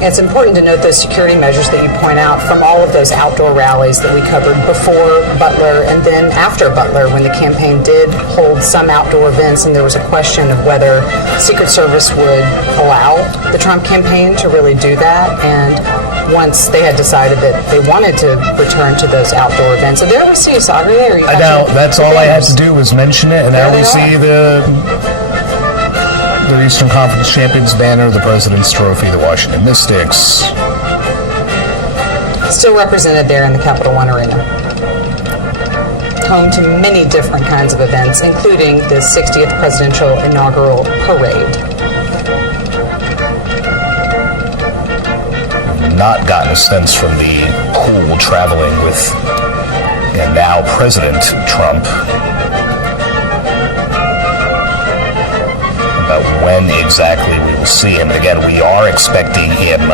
It's important to note those security measures that you point out from all of those outdoor rallies that we covered before Butler and then after Butler, when the campaign did hold some outdoor events, and there was a question of whether Secret Service would allow the Trump campaign to really do that. And once they had decided that they wanted to return to those outdoor events, and there we see Sagar there. I know, that's all I had to do was mention it, and now we see the Eastern Conference Champions banner, the President's Trophy, the Washington Mystics. Still represented there in the Capital One Arena. Home to many different kinds of events, including the 60th Presidential Inaugural Parade. Not gotten a sense from the pool traveling with and now President Trump about when exactly we will see him. And again, we are expecting him.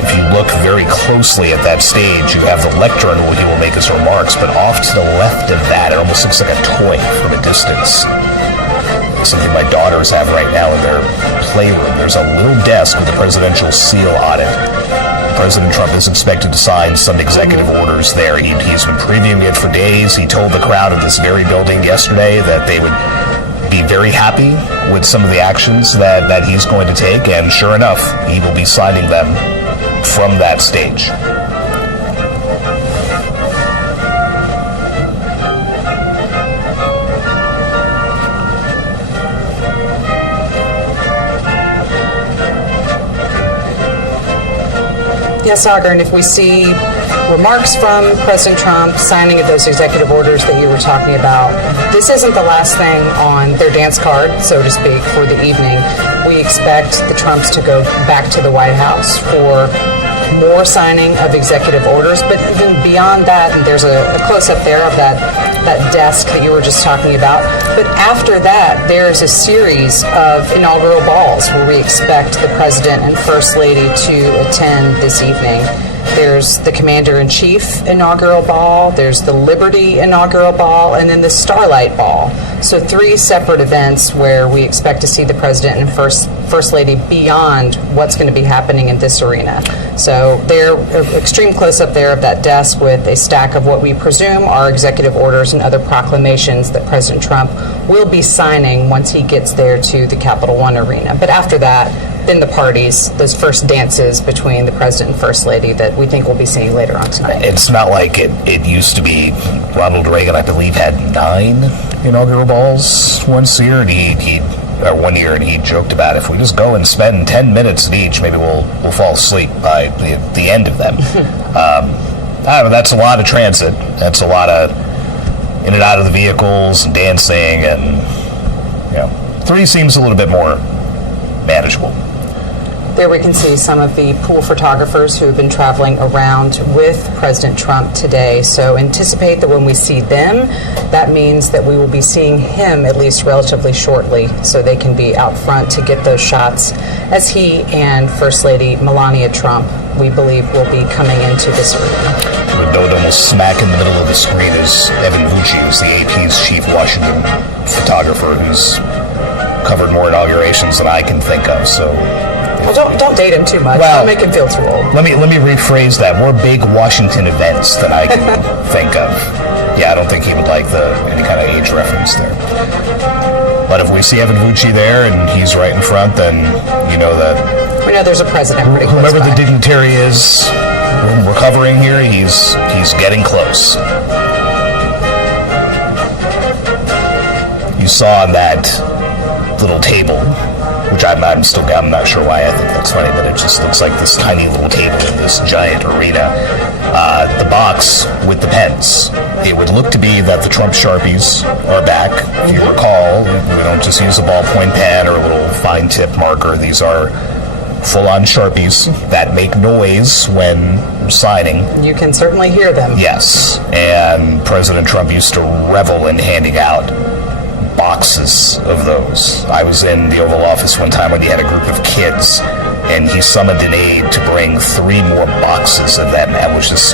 If you look very closely at that stage, you have the lectern where he will make his remarks, but off to the left of that, it almost looks like a toy from a distance. Something my daughters have right now in their playroom. There's a little desk with a presidential seal on it. President Trump is expected to sign some executive orders there. He's been previewing it for days. He told the crowd in this very building yesterday that they would be very happy with some of the actions that he's going to take, and sure enough, he will be signing them from that stage. Yes, Sagar, and if we see remarks from President Trump, signing of those executive orders that you were talking about, this isn't the last thing on their dance card, so to speak, for the evening. We expect the Trumps to go back to the White House for more signing of executive orders, but even beyond that, and there's a close-up there of that desk that you were just talking about. But after that, there's a series of inaugural balls where we expect the President and First Lady to attend this evening. There's the Commander-in-Chief inaugural ball, there's the Liberty inaugural ball, and then the Starlight Ball. So 3 separate events where we expect to see the President and First Lady beyond what's going to be happening in this arena. So they're extreme close-up there of that desk with a stack of what we presume are executive orders and other proclamations that President Trump will be signing once he gets there to the Capital One Arena. But after that, then the parties, those first dances between the President and First Lady that we think we'll be seeing later on tonight. It's not like it used to be. Ronald Reagan, I believe, had 9 inaugural balls once a year, and one year, and he joked about if we just go and spend 10 minutes at each, maybe we'll fall asleep by the end of them. I don't know, that's a lot of transit. That's a lot of in and out of the vehicles and dancing, and 3 seems a little bit more manageable. There we can see some of the pool photographers who have been traveling around with President Trump today. So anticipate that when we see them, that means that we will be seeing him at least relatively shortly, so they can be out front to get those shots as he and First Lady Melania Trump, we believe, will be coming into this arena. Almost smack in the middle of the screen is Evan Vucci, who's the AP's chief Washington photographer, who's covered more inaugurations than I can think of. So, well, don't date him too much. Don't make him feel too old. Let me rephrase that. More big Washington events than I can think of. Yeah, I don't think he would like any kind of age reference there. But if we see Evan Vucci there and he's right in front, then you know that we know there's a president pretty close whomever by. the dignitary is recovering here, he's getting close. You saw on that little table, which I'm not sure why I think that's funny, but it just looks like this tiny little table in this giant arena. The box with the pens. It would look to be that the Trump Sharpies are back. If you recall, we don't just use a ballpoint pen or a little fine tip marker. These are full-on Sharpies that make noise when signing. You can certainly hear them. Yes, and President Trump used to revel in handing out boxes of those. I was in the Oval Office one time when he had a group of kids, and he summoned an aide to bring 3 more boxes of them, and was just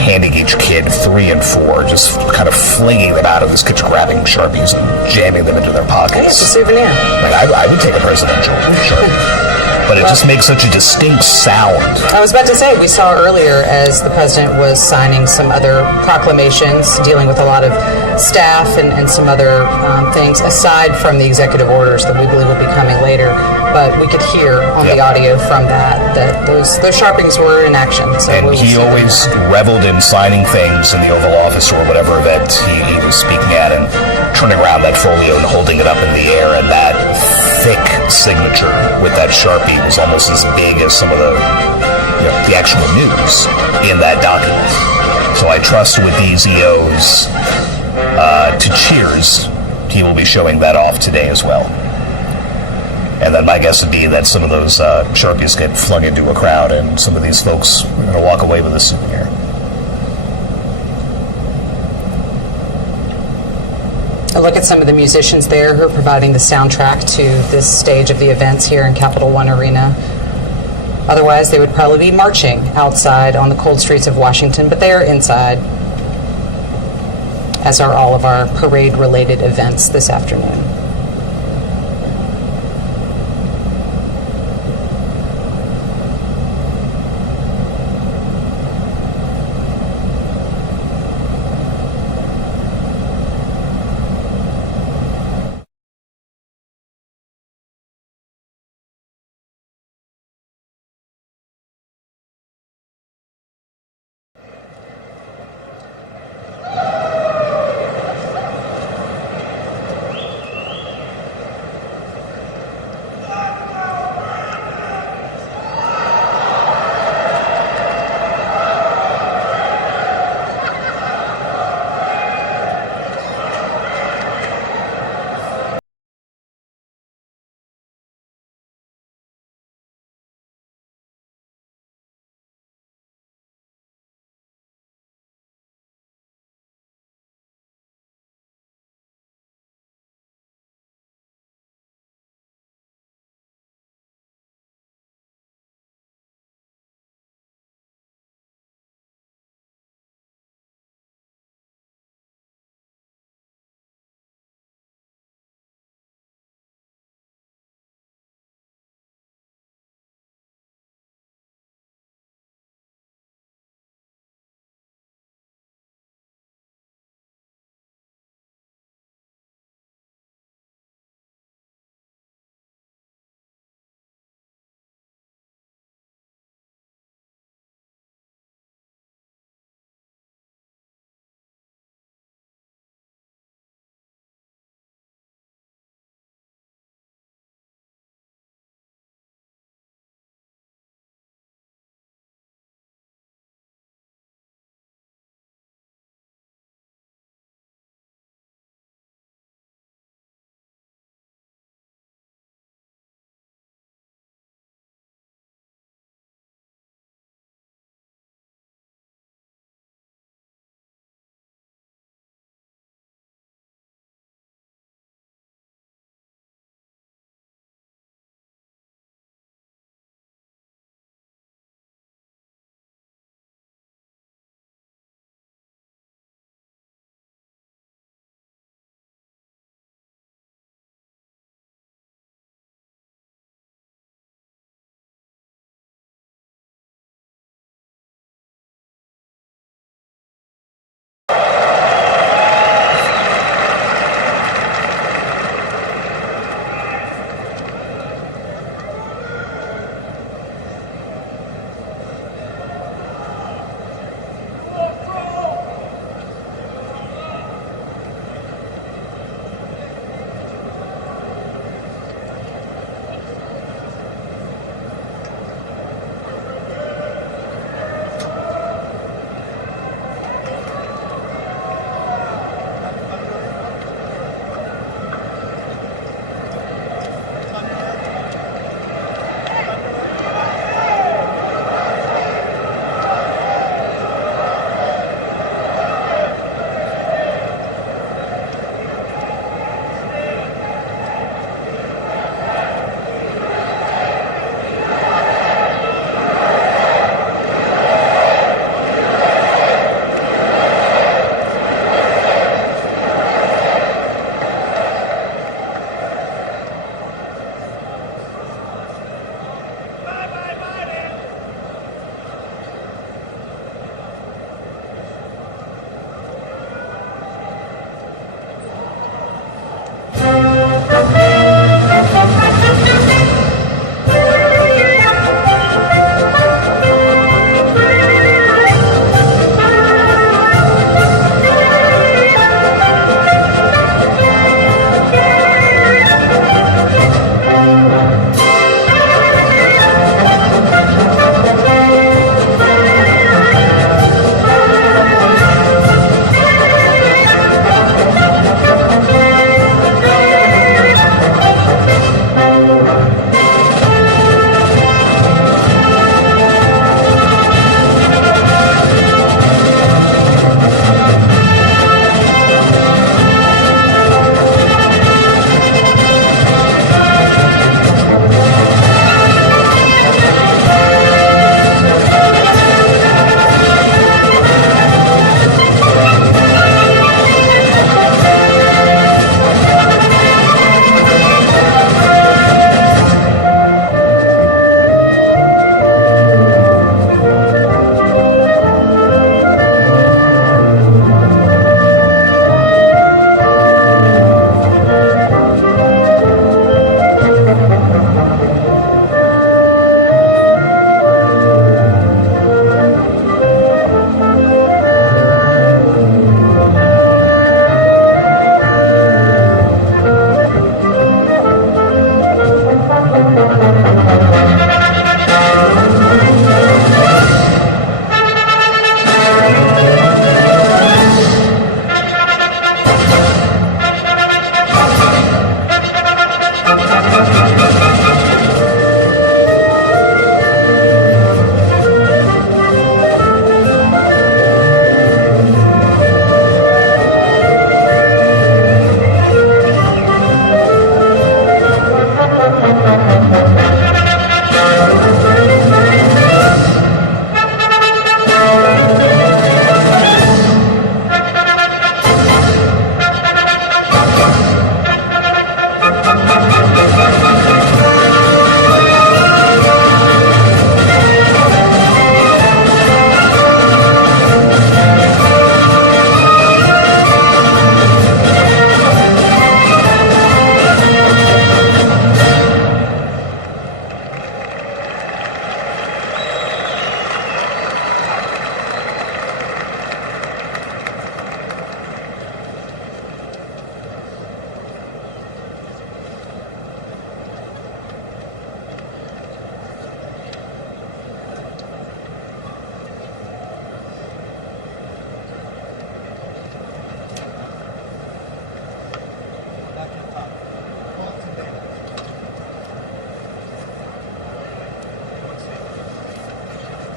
handing each kid 3 and 4, just kind of flinging them out of this kids grabbing Sharpies and jamming them into their pockets. Hey, it's a souvenir. Like, I would take a presidential Sharpie. but it just makes such a distinct sound. I was about to say, we saw earlier as the president was signing some other proclamations dealing with a lot of staff and some other things aside from the executive orders that we believe will be coming later. But we could hear on the audio from that those Sharpings were in action. So and he always reveled in signing things in the Oval Office or whatever event he was speaking at, and turning around that folio and holding it up in the air, and that thick signature with that Sharpie was almost as big as some of the actual news in that document. So I trust with these EOs to cheers, he will be showing that off today as well. And then my guess would be that some of those Sharpies get flung into a crowd, and some of these folks are going to walk away with a souvenir. A look at some of the musicians there who are providing the soundtrack to this stage of the events here in Capital One Arena. Otherwise, they would probably be marching outside on the cold streets of Washington, but they are inside, as are all of our parade-related events this afternoon.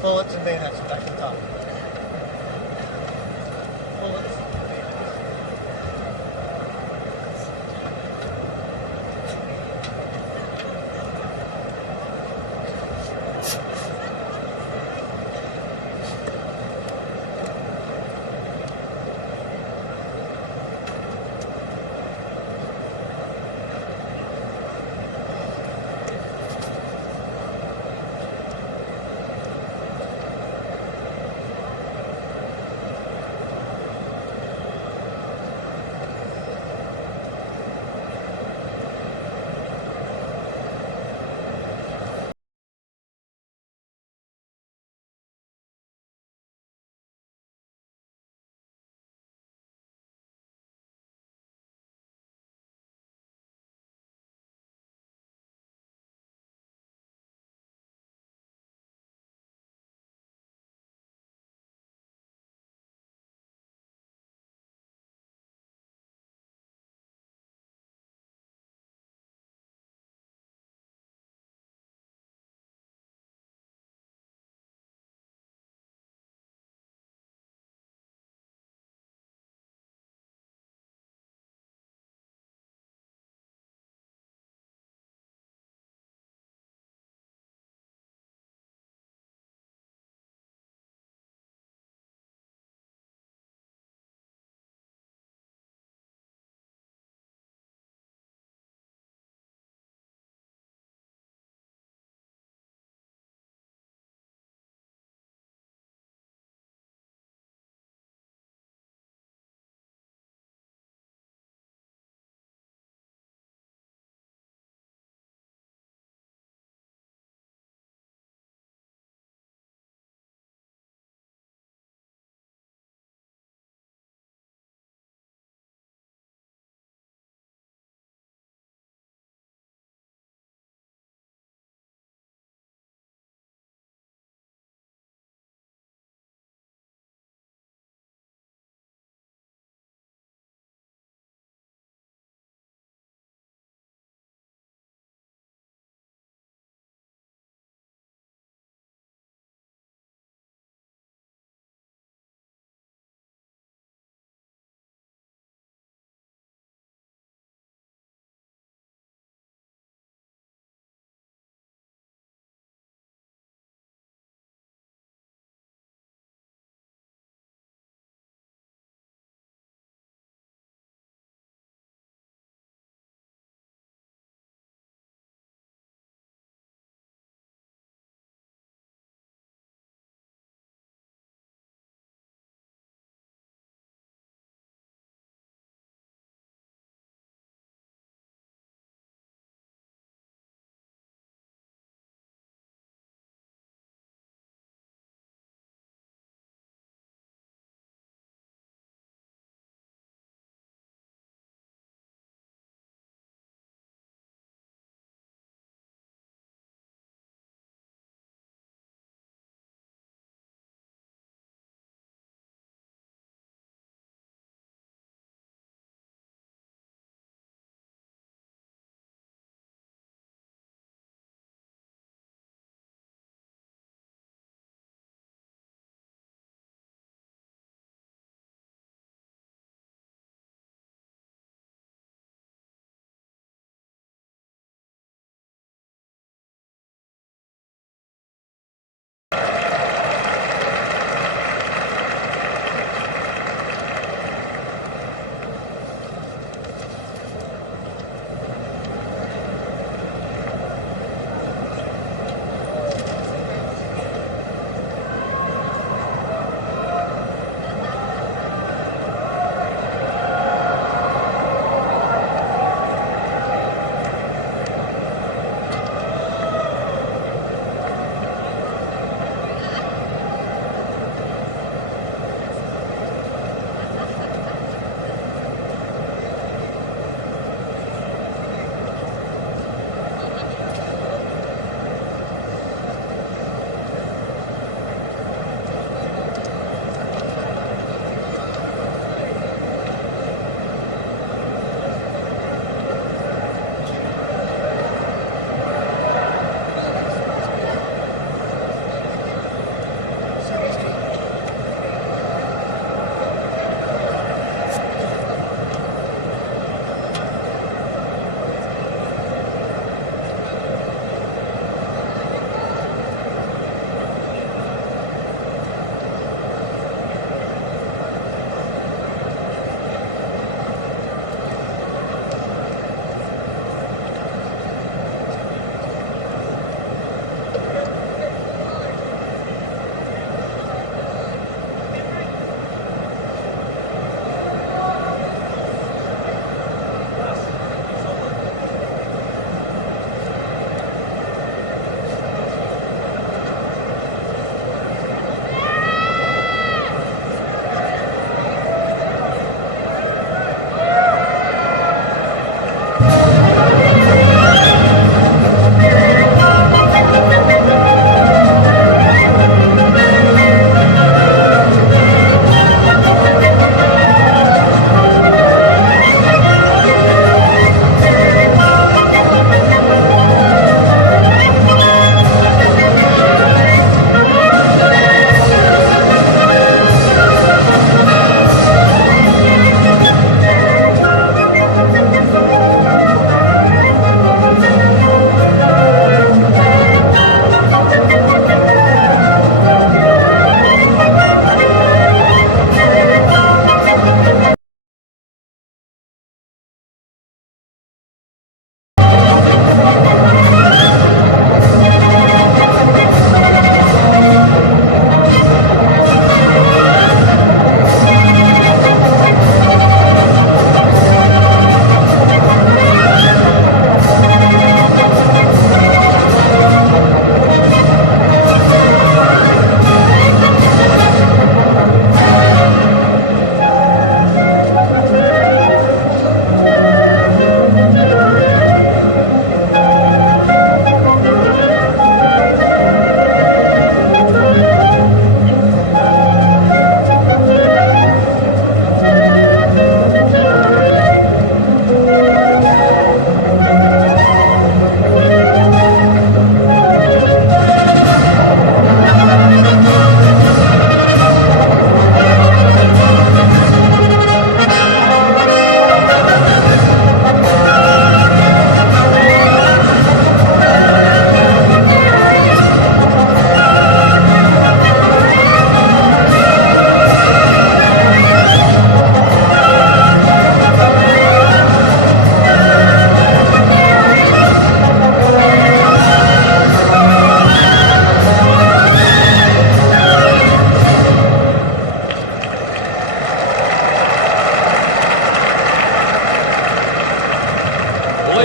Bullets and bayonets back to the top. Bullets.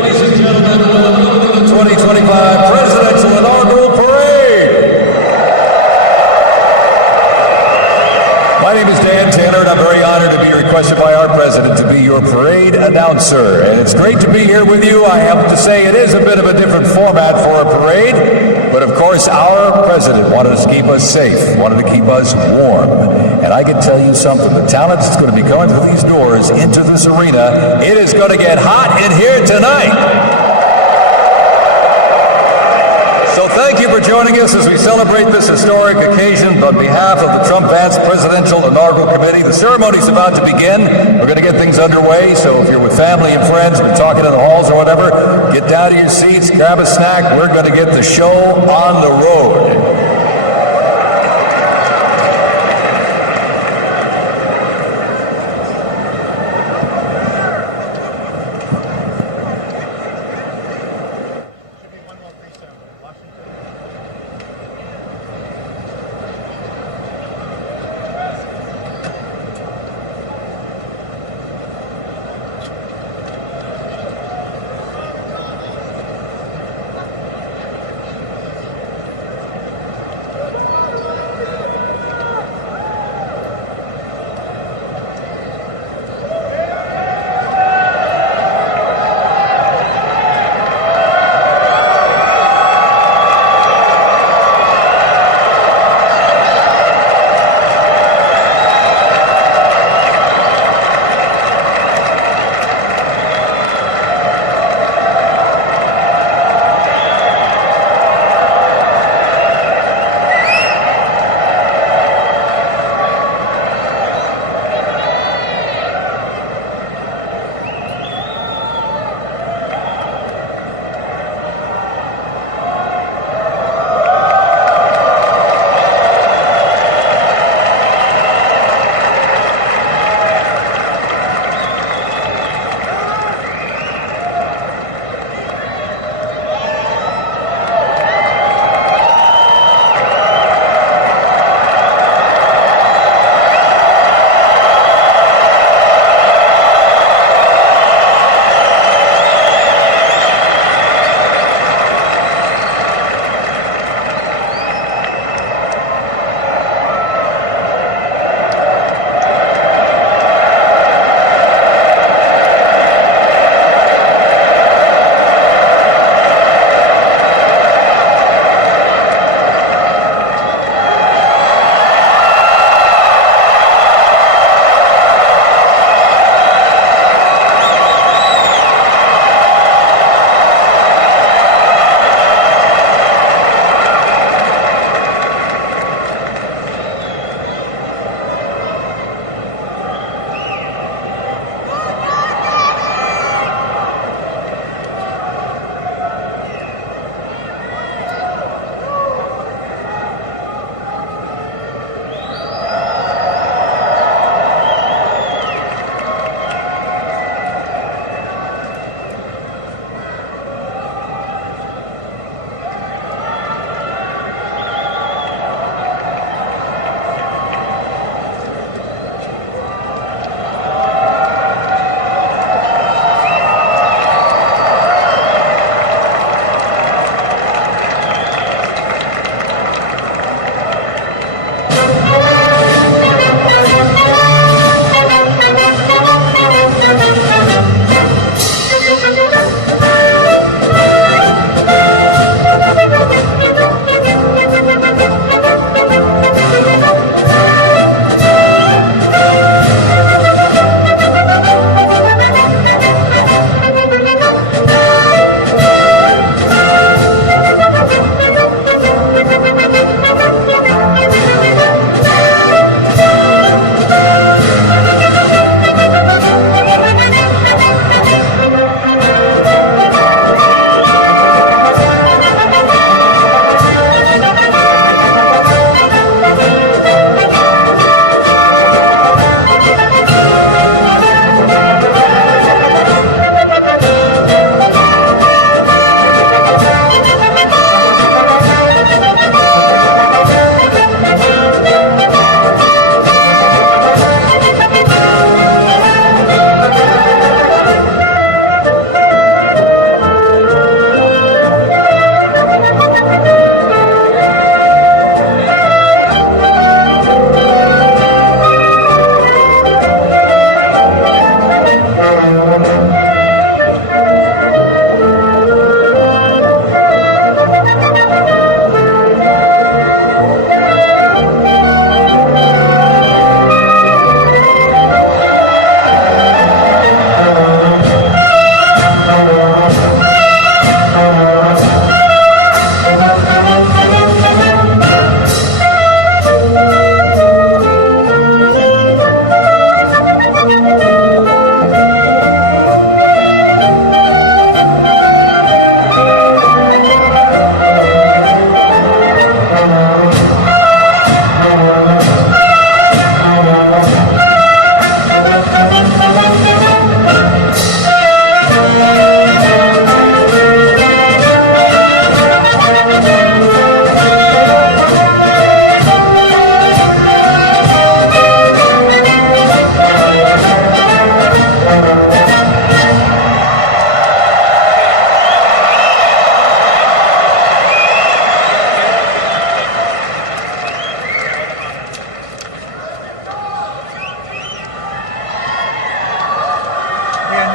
ladies and gentlemen, welcome to the 2025 Presidential Inaugural Parade. My name is Dan Tanner, and I'm very honored to be requested by our president to be your parade announcer. And it's great to be here with you. I have to say it is a bit of a different format for a parade, but of course our president wanted to keep us safe, wanted to keep us warm. And I can tell you something, the talent that's going to be coming through these doors into this arena, it is going to get hot in here tonight. So thank you for joining us as we celebrate this historic occasion. On behalf of the Trump-Vance Presidential Inaugural Committee, the ceremony is about to begin. We're going to get things underway, so if you're with family and friends, been talking in the halls or whatever, get down to your seats, grab a snack. We're going to get the show on the road.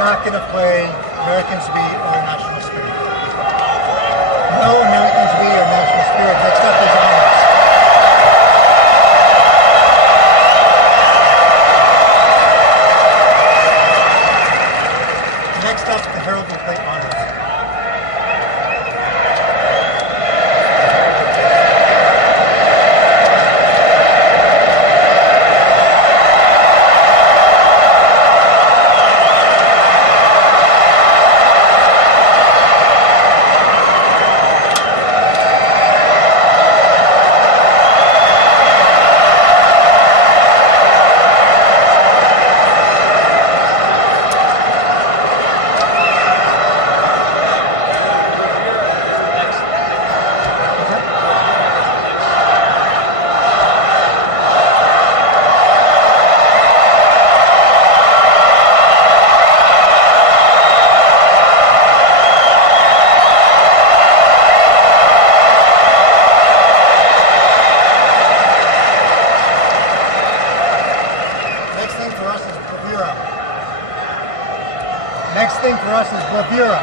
not going to play Americans We or National Spirit. No Americans We or National Spirit. Next up is honors. Next up, the Herald will play honors. Next thing for us is bravura.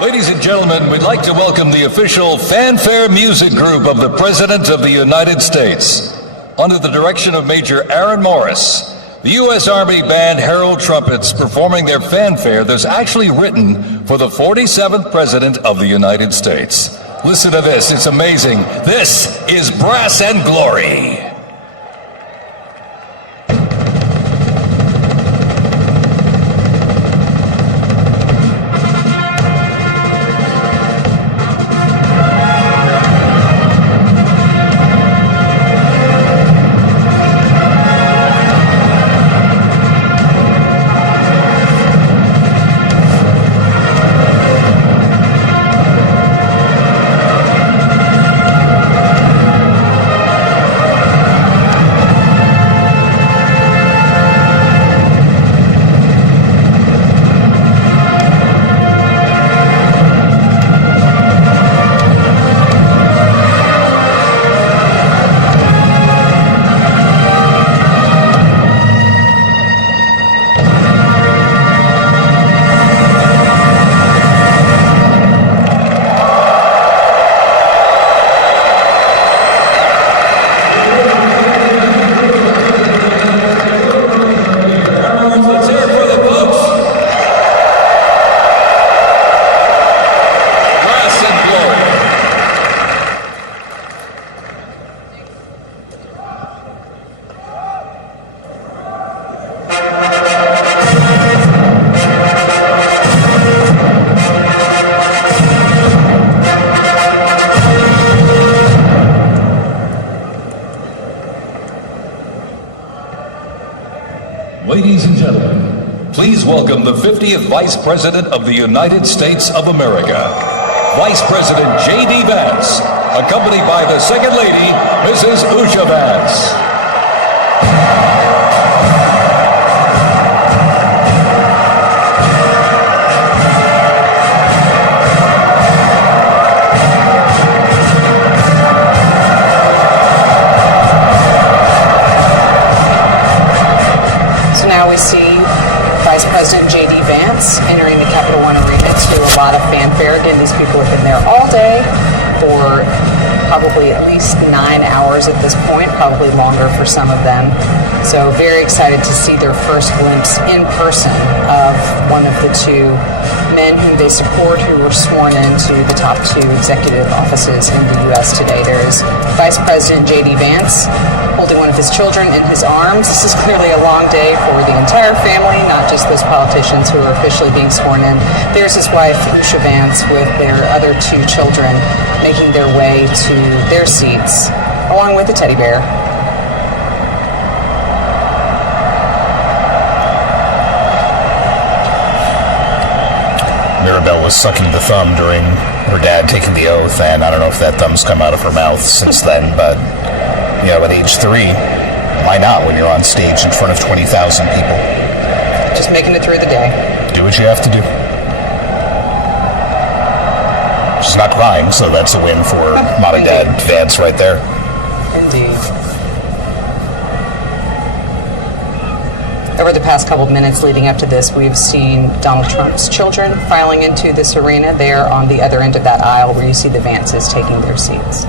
Ladies and gentlemen, we'd like to welcome the official fanfare music group of the President of the United States. Under the direction of Major Aaron Morris, the U.S. Army Band Herald Trumpets performing their fanfare that's actually written for the 47th President of the United States. Listen to this, it's amazing. This is Brass and Glory. Ladies and gentlemen, please welcome the 50th Vice President of the United States of America, Vice President JD Vance, accompanied by the Second Lady, Mrs. Usha Vance. So now we see Vice President JD Vance entering the Capital One Arena to a lot of fanfare. Again, these people have been there all day for probably at least 9 hours at this point, probably longer for some of them. So very excited to see their first glimpse in person of one of the two men whom they support who were sworn into the top two executive offices in the U.S. today. There is Vice President JD Vance holding one of his children in his arms. This is clearly a long day for the entire family, not just those politicians who are officially being sworn in. There's his wife, Usha Vance, with their other two children making their way to their seats, along with with a teddy bear. Mirabelle was sucking the thumb during her dad taking the oath, and I don't know if that thumb's come out of her mouth since then, but, at age 3, why not when you're on stage in front of 20,000 people? Just making it through the day. Do what you have to do. She's not crying, so that's a win for Mom and Dad Vance right there. Indeed. Over the past couple of minutes leading up to this, we've seen Donald Trump's children filing into this arena. They are on the other end of that aisle where you see the Vances taking their seats.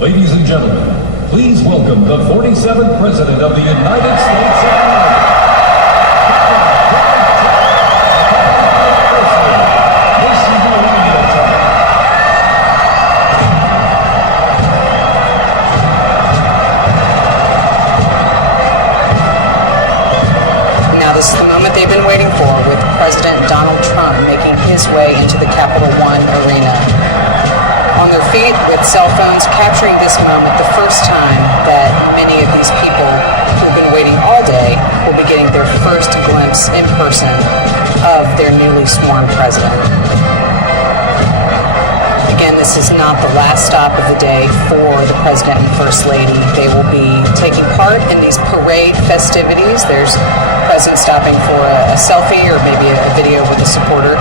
Ladies and gentlemen, please welcome the 47th President of the United States of America. Now this is the moment they've been waiting for, with President Donald Trump making his way into the Capital One arena. On their feet with cell phones, capturing this moment, the first time that many of these people who've been waiting all day will be getting their first glimpse in person of their newly sworn president. Again, this is not the last stop of the day for the President and First Lady. They will be taking part in these parade festivities. There's President stopping for a selfie or maybe a video with a supporter.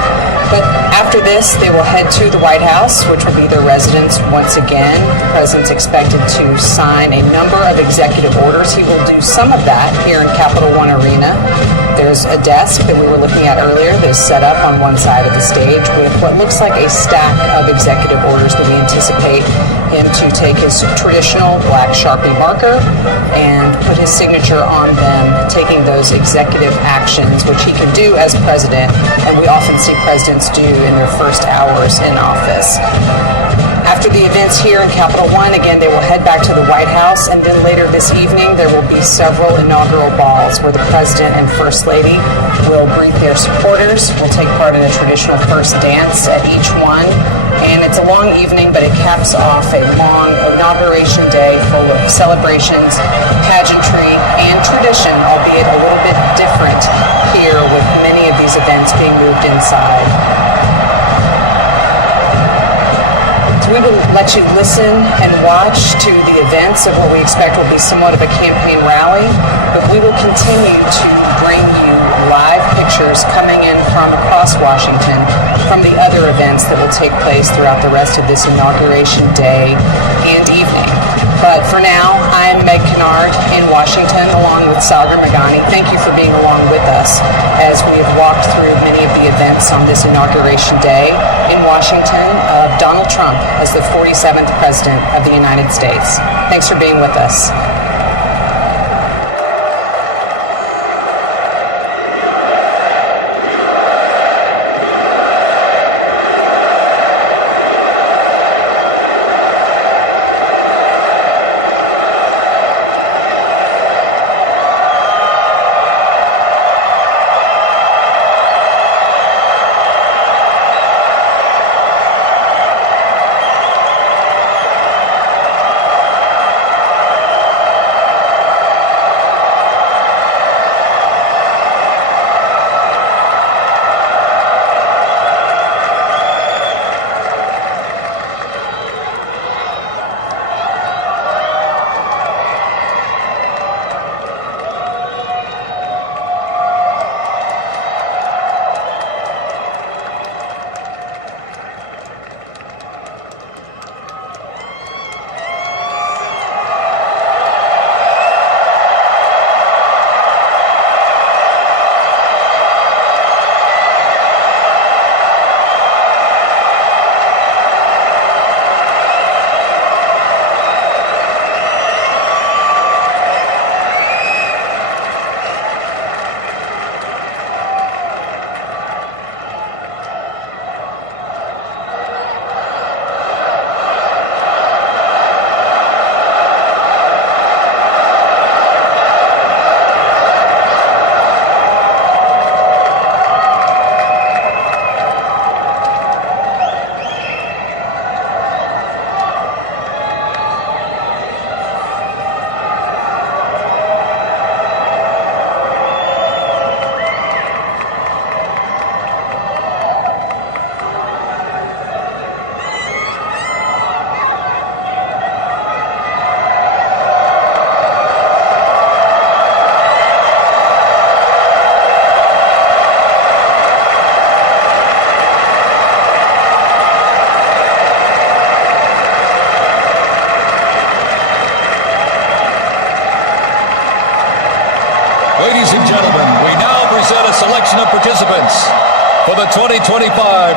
But after this, they will head to the White House, which will be their residence once again. The President's expected to sign a number of executive orders. He will do some of that here in Capital One Arena. There's a desk that we were looking at earlier that is set up on one side of the stage with what looks like a stack of executive orders that we anticipate him to take his traditional black Sharpie marker and put his signature on them, taking those executive actions, which he can do as president, and we often see presidents do in their first hours in office. After the events here in Capital One, again, they will head back to the White House, and then later this evening there will be several inaugural balls where the President and First Lady will greet their supporters, will take part in a traditional first dance at each one, and it's a long evening, but it caps off a long inauguration day full of celebrations, pageantry, and tradition, albeit a little bit different here with many of these events being moved inside. We will let you listen and watch to the events of what we expect will be somewhat of a campaign rally, but we will continue to bring you live pictures coming in from across Washington from the other events that will take place throughout the rest of this inauguration day and evening. But for now, I'm Meg Kennard in Washington along with Sagar Magani. Thank you for being along with us as we have walked through many of the events on this inauguration day in Washington of Donald Trump as the 47th President of the United States. Thanks for being with us. selection of participants for the 2025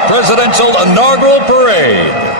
Presidential Inaugural Parade.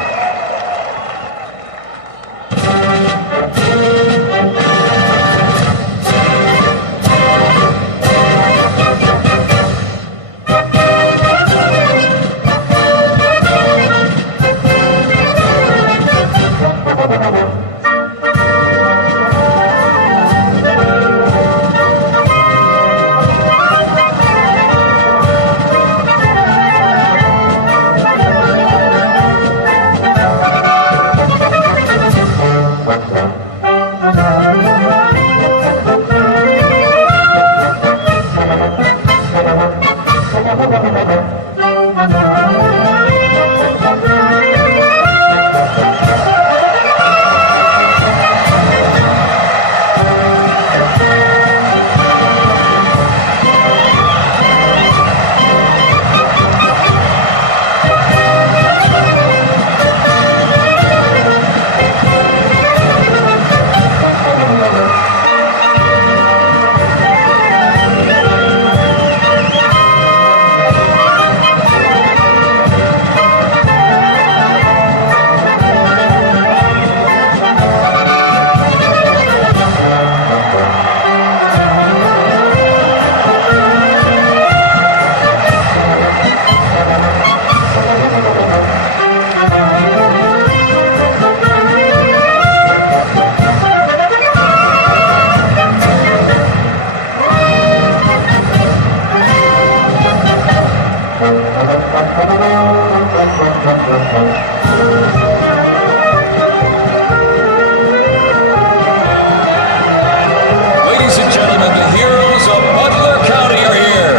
Ladies and gentlemen, the heroes of Butler County are here.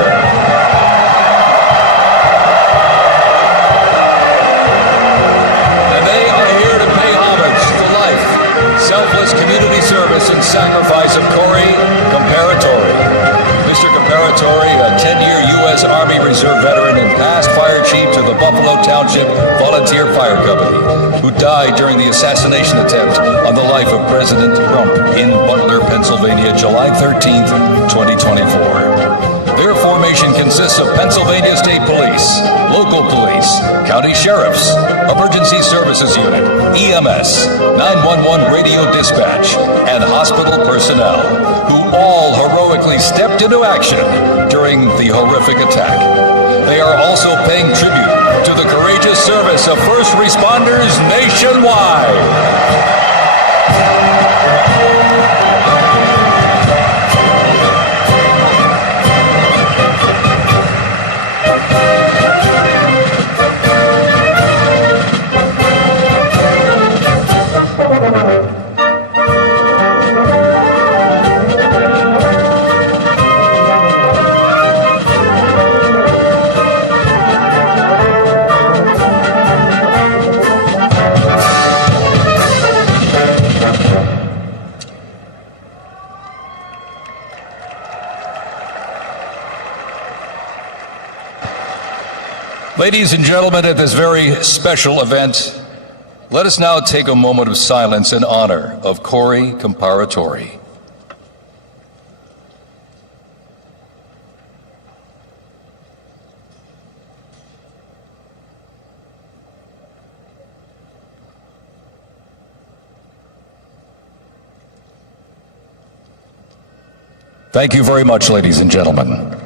And they are here to pay homage to life, selfless community service, and sacrifice of Corey Comparatori. Mr. Comparatori, a 10-year U.S. Army Reserve veteran and past fire chief to the Buffalo Township Volunteer Fire Company, who died during the assassination attempt on the life of President Trump in Butler, Pennsylvania, July 13th, 2024. Their formation consists of Pennsylvania State Police, local police, county sheriffs, emergency services unit, EMS, 911 radio dispatch, and hospital personnel, who all heroically stepped into action during the horrific attack. They are also paying tribute to the courageous service of first responders nationwide. Ladies and gentlemen, at this very special event, let us now take a moment of silence in honor of Corey Comparatori. Thank you very much, ladies and gentlemen.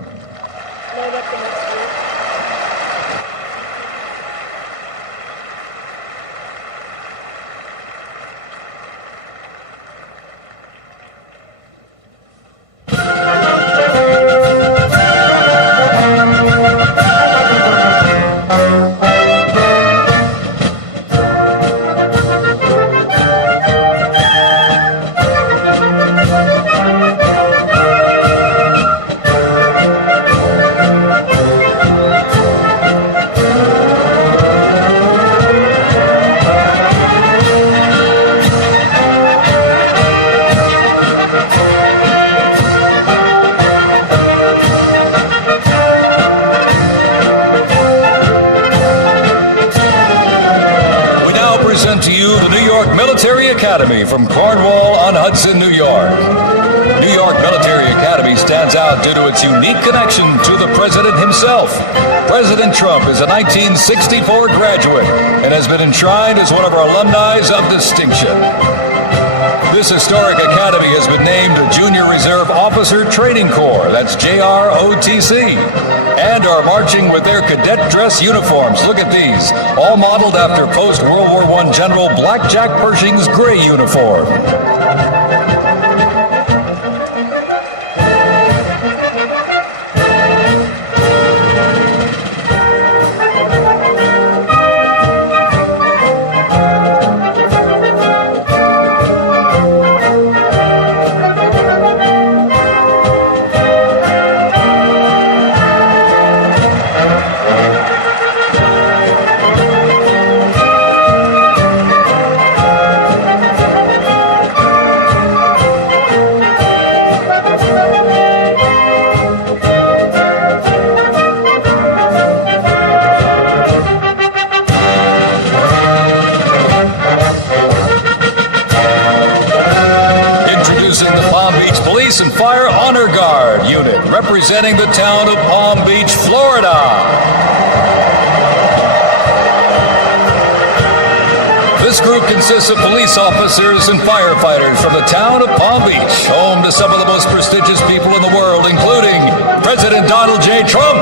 Academy from Cornwall-on-Hudson, New York. New York Military Academy stands stands out due to its unique connection to the president himself. President Trump is a 1964 graduate and has been enshrined as one of our alumni of distinction. This historic academy has been named the Junior Reserve Officer Training Corps, that's JROTC, and are marching with their cadet dress uniforms. Look at these, all modeled after post-World War I General Blackjack Pershing's gray uniform. And Fire Honor Guard unit representing the town of Palm Beach, Florida. This group consists of police officers and firefighters from the town of Palm Beach, home to some of the most prestigious people in the world, including President Donald J. Trump.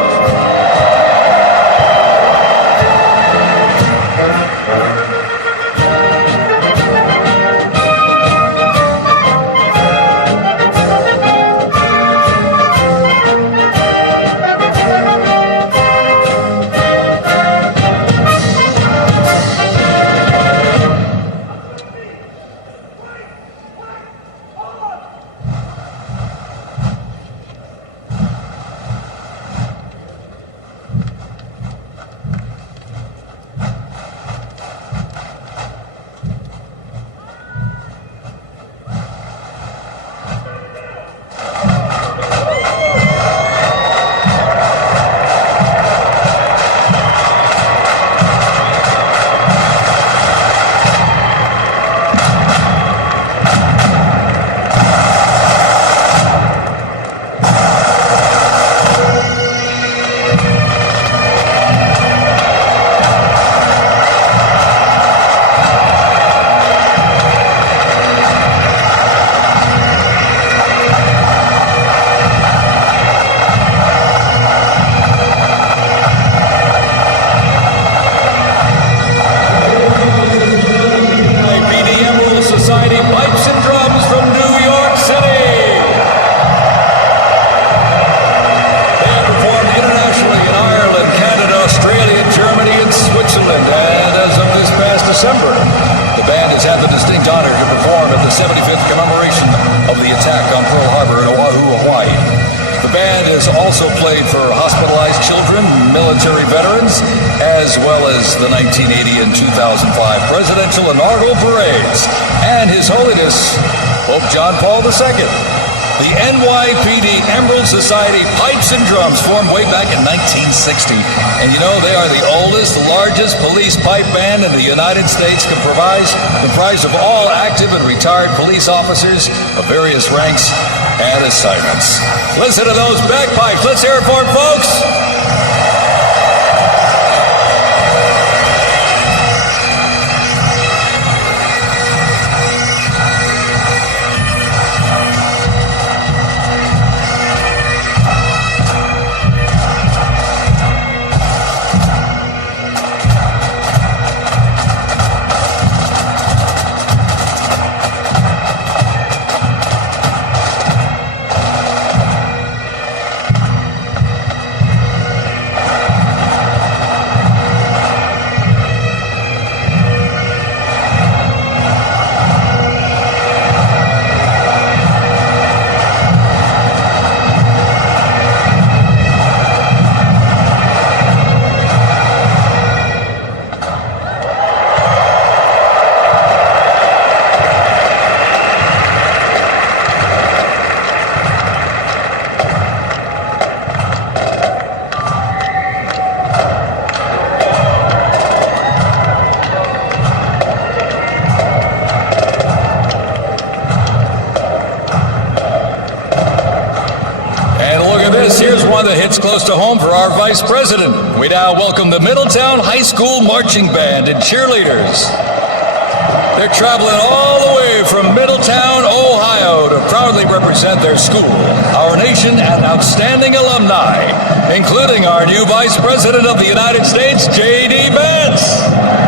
December. The band has had the distinct honor to perform at the 75th commemoration of the attack on Pearl Harbor in Oahu, Hawaii. The band has also played for hospitalized children, military veterans, as well as the 1980 and 2005 presidential inaugural parades, and His Holiness Pope John Paul II. The NYPD Emerald Society Pipes and Drums formed way back in 1960. And you know, they are the oldest, largest police pipe band in the United States, comprised of all active and retired police officers of various ranks and assignments. Listen to those bagpipes. Let's hear it for them, folks. here's one that hits close to home for our Vice President. We now welcome the Middletown High School Marching Band and cheerleaders. They're traveling all the way from Middletown, Ohio to proudly represent their school, our nation, and outstanding alumni, including our new Vice President of the United States, JD Vance.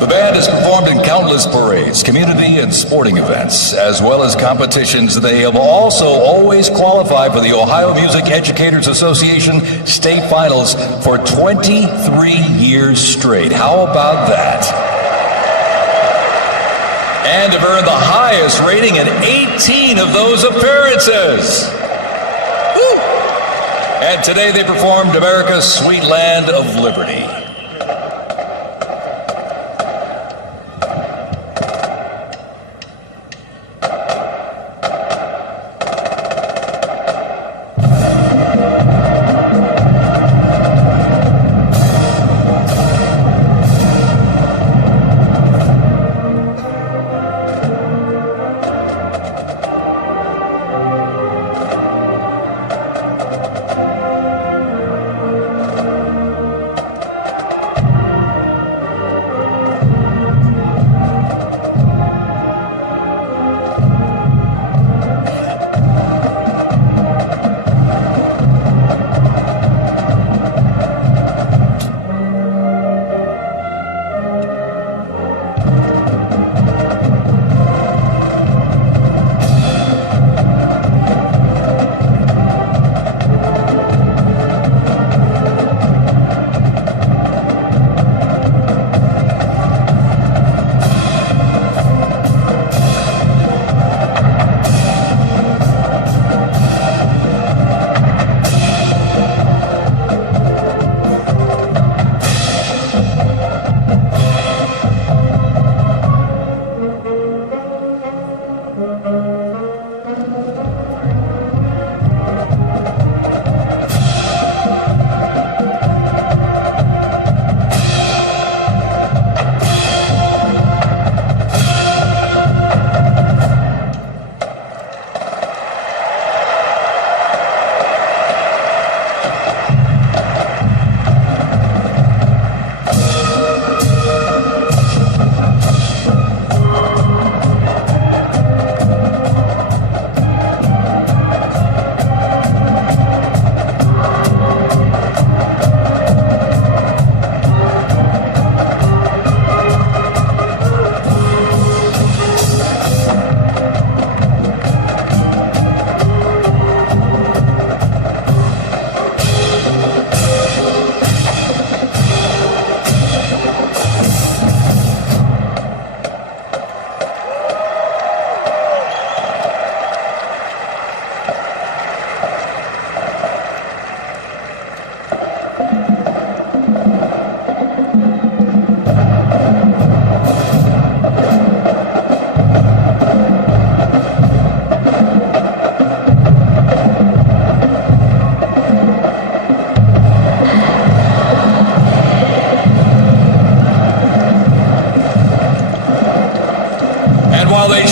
The band has performed in countless parades, community and sporting events, as well as competitions. They have also always qualified for the Ohio Music Educators Association state finals for 23 years straight. How about that? And have earned the highest rating in 18 of those appearances. Woo! And today they performed America's Sweet Land of Liberty.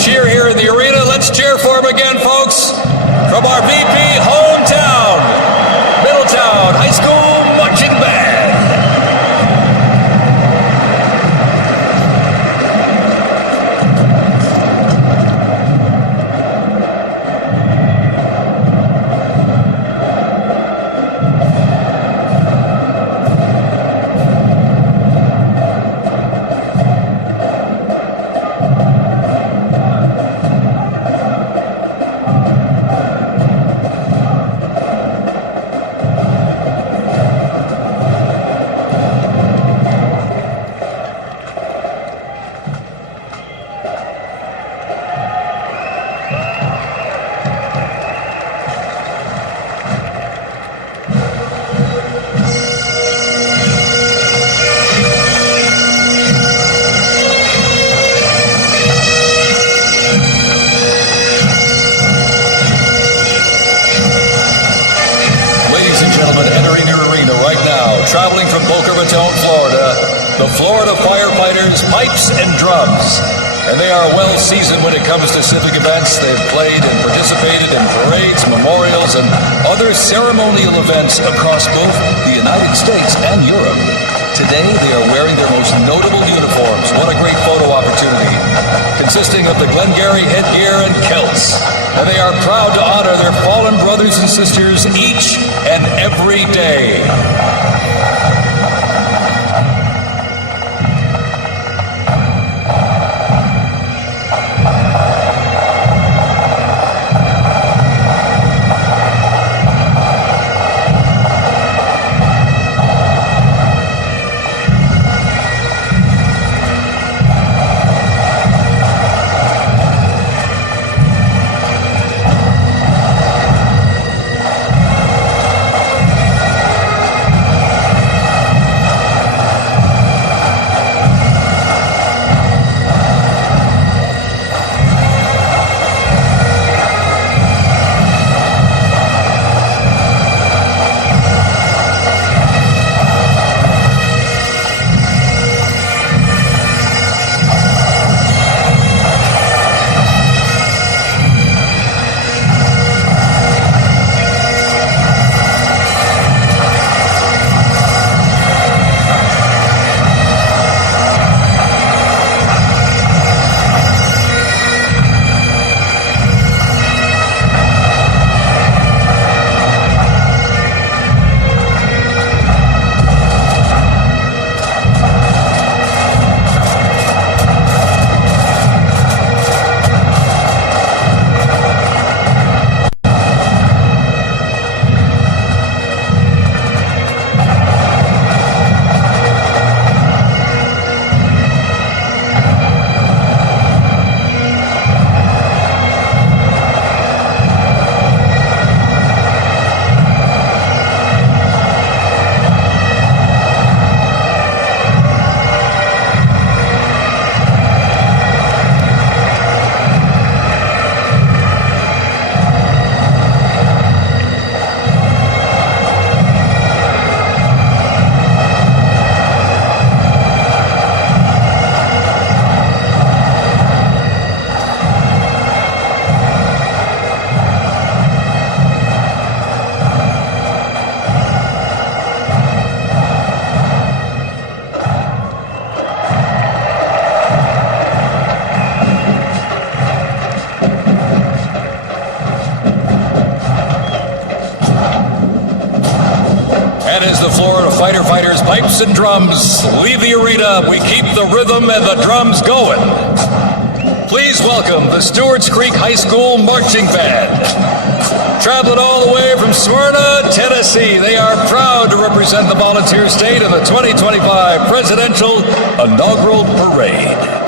Cheer here in the arena. Let's cheer for him again, folks, from our VP hometown, Middletown High School Marching traveling from Boca Raton, Florida, the Florida Firefighters Pipes and Drums. And they are well seasoned when it comes to civic events. They've played and participated in parades, memorials, and other ceremonial events across both the United States and Europe. Today, they are wearing their most notable uniforms. What a great photo opportunity. Consisting of the Glengarry headgear and kilts. And they are proud to honor their fallen brothers and sisters each and every day. Firefighters, pipes and drums leave the arena. We keep the rhythm and the drums going. Please welcome the Stewart's Creek High School Marching Band. Traveling all the way from Smyrna, Tennessee, they are proud to represent the volunteer state in the 2025 Presidential Inaugural Parade.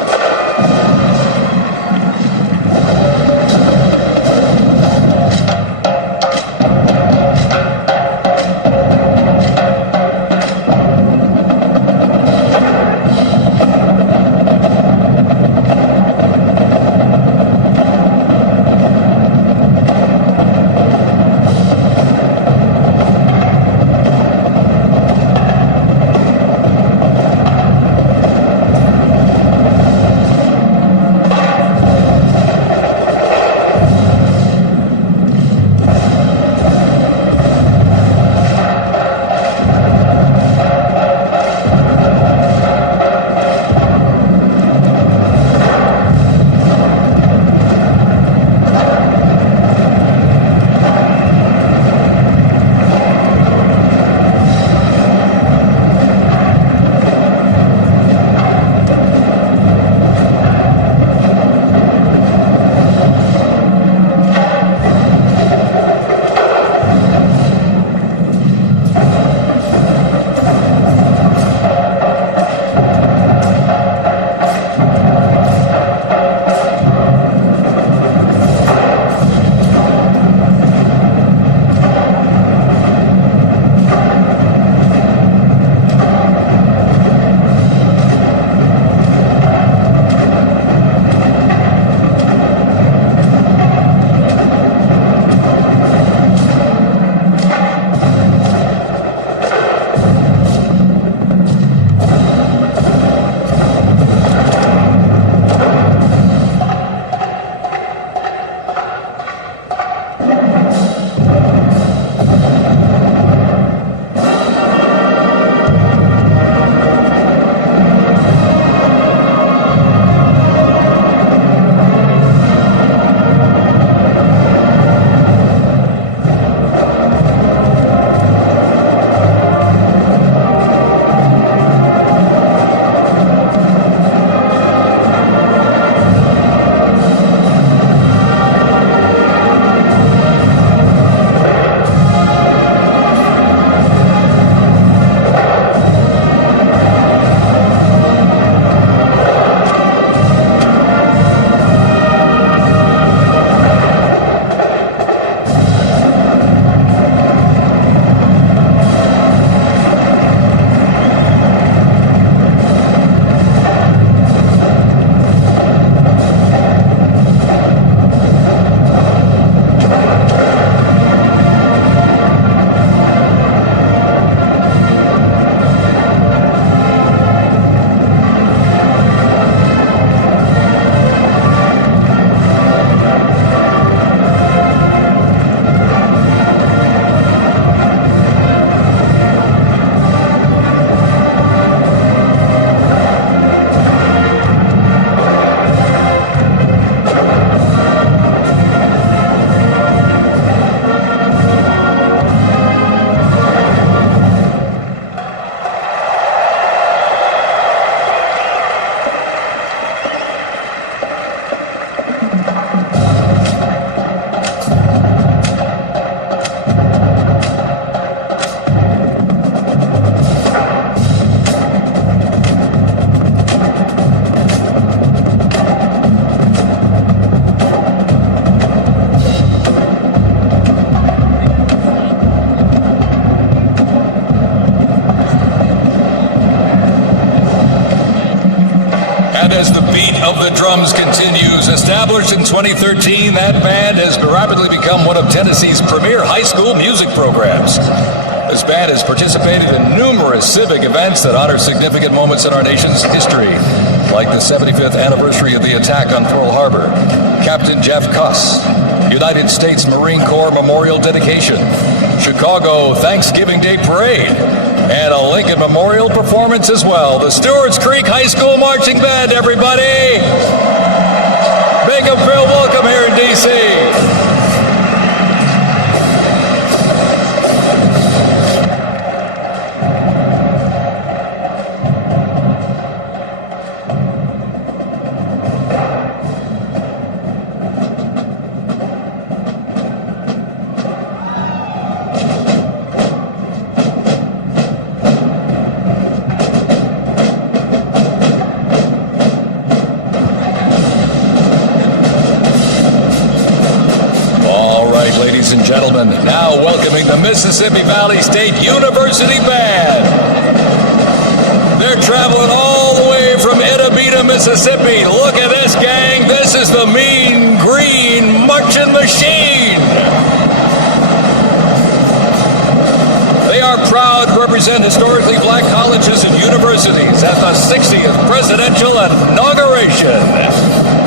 band as the beat of the drums continues. Established in 2013, that band has rapidly become one of Tennessee's premier high school music programs. This band has participated in numerous civic events that honor significant moments in our nation's history, like the 75th anniversary of the attack on Pearl Harbor, Captain Jeff Cuss, United States Marine Corps Memorial Dedication, Chicago Thanksgiving Day Parade, and a Lincoln Memorial performance as well. The Stewart's Creek High School Marching Band, everybody! Make them feel welcome here in D.C. Ladies and gentlemen, now welcoming the Mississippi Valley State University Band. They're traveling all the way from Itabita, Mississippi. Look at this, gang. This is the Mean Green Marching Machine. They are proud to represent historically black colleges and universities at the 60th Presidential Inauguration.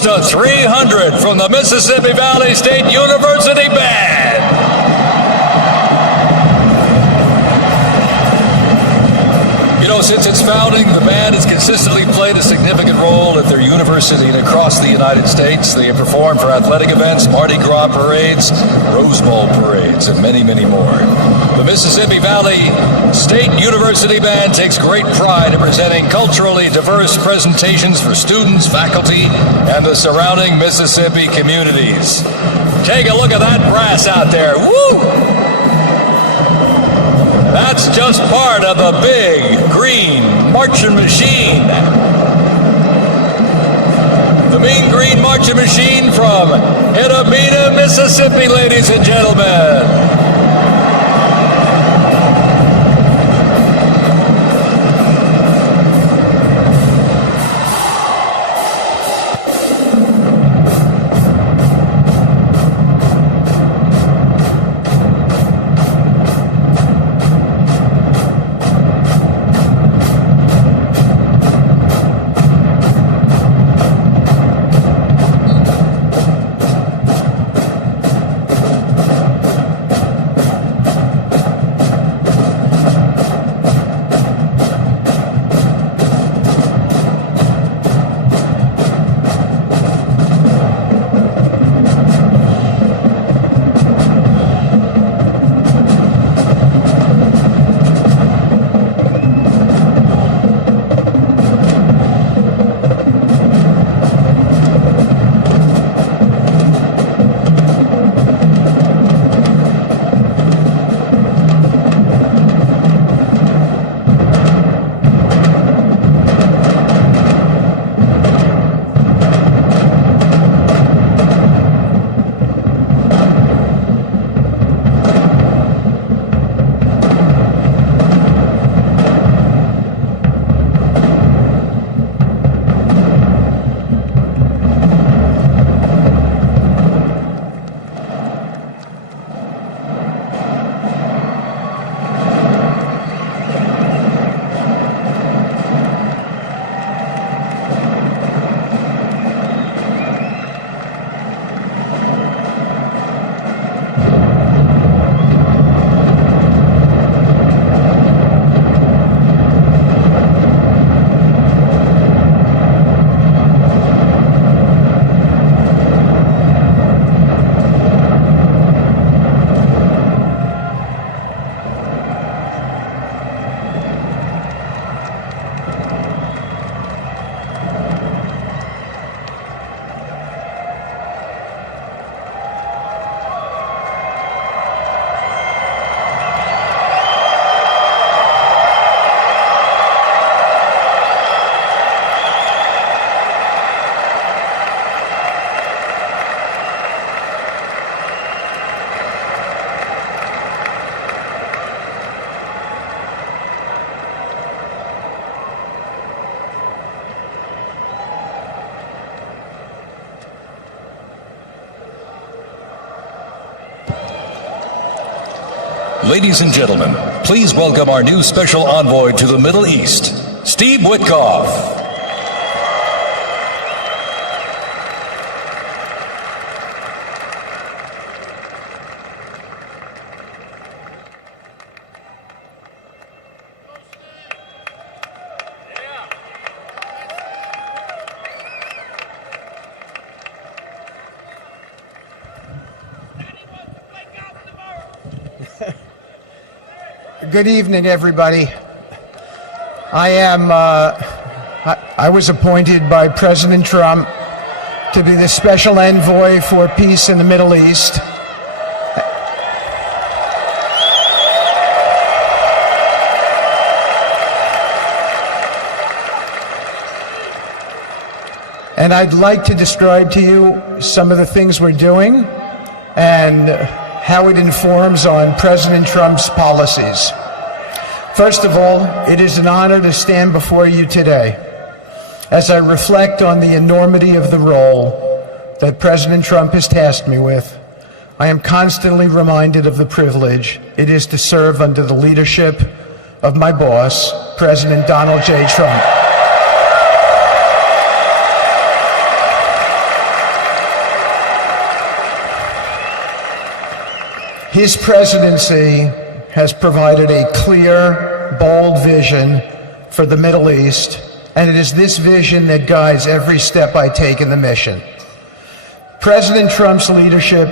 close to 300 from the Mississippi Valley State University Band. You know, since its founding, the band has consistently played a significant role at their university and across the United States. They have performed for athletic events, Mardi Gras parades, Rose Bowl parades, and many, many more. The Mississippi Valley State University Band takes great pride in presenting culturally diverse presentations for students, faculty, and the surrounding Mississippi communities. Take a look at that brass out there. Woo! That's just part of the big green marching machine. The Mean Green Marching Machine from Idabina, Mississippi, ladies and gentlemen. Ladies and gentlemen, please welcome our new special envoy to the Middle East, Steve Witkoff. Good evening, everybody. I was appointed by President Trump to be the special envoy for peace in the Middle East. And I'd like to describe to you some of the things we're doing and how it informs on President Trump's policies. First of all, it is an honor to stand before you today as I reflect on the enormity of the role that President Trump has tasked me with. I am constantly reminded of the privilege it is to serve under the leadership of my boss, President Donald J. Trump. His presidency has provided a clear, bold vision for the Middle East, and it is this vision that guides every step I take in the mission. President Trump's leadership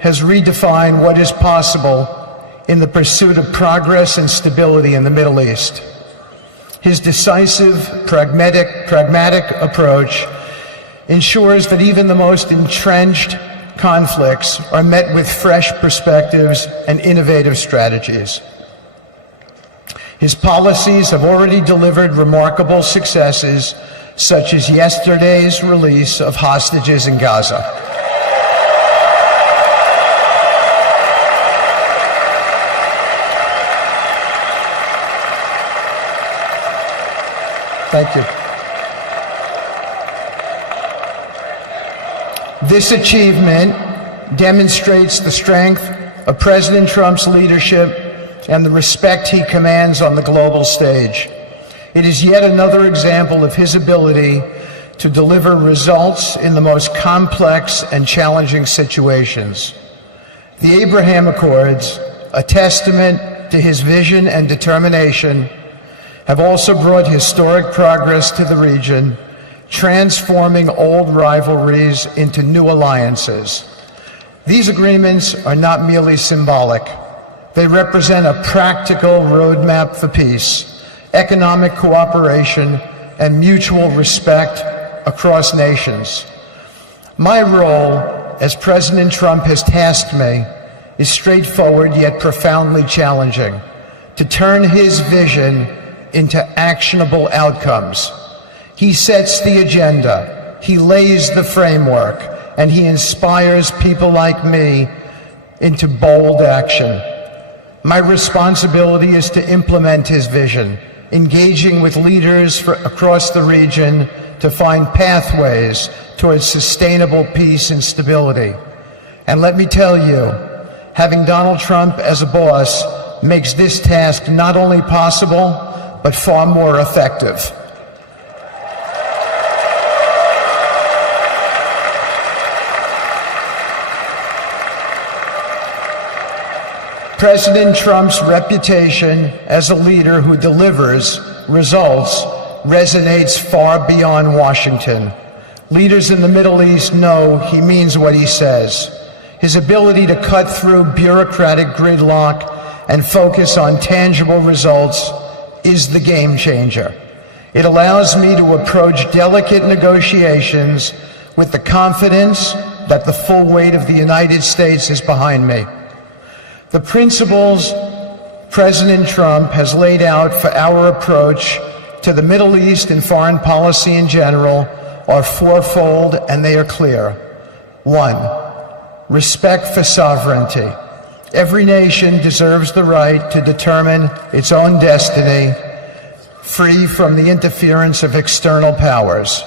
has redefined what is possible in the pursuit of progress and stability in the Middle East. His decisive, pragmatic approach ensures that even the most entrenched conflicts are met with fresh perspectives and innovative strategies. His policies have already delivered remarkable successes, such as yesterday's release of hostages in Gaza. Thank you. This achievement demonstrates the strength of President Trump's leadership and the respect he commands on the global stage. It is yet another example of his ability to deliver results in the most complex and challenging situations. The Abraham Accords, a testament to his vision and determination, have also brought historic progress to the region, transforming old rivalries into new alliances. These agreements are not merely symbolic. They represent a practical roadmap for peace, economic cooperation, and mutual respect across nations. My role, as President Trump has tasked me, is straightforward yet profoundly challenging: to turn his vision into actionable outcomes. He sets the agenda, he lays the framework, and he inspires people like me into bold action. My responsibility is to implement his vision, engaging with leaders across the region to find pathways towards sustainable peace and stability. And let me tell you, having Donald Trump as a boss makes this task not only possible, but far more effective. President Trump's reputation as a leader who delivers results resonates far beyond Washington. Leaders in the Middle East know he means what he says. His ability to cut through bureaucratic gridlock and focus on tangible results is the game changer. It allows me to approach delicate negotiations with the confidence that the full weight of the United States is behind me. The principles President Trump has laid out for our approach to the Middle East and foreign policy in general are fourfold, and they are clear. 1, respect for sovereignty. Every nation deserves the right to determine its own destiny, free from the interference of external powers.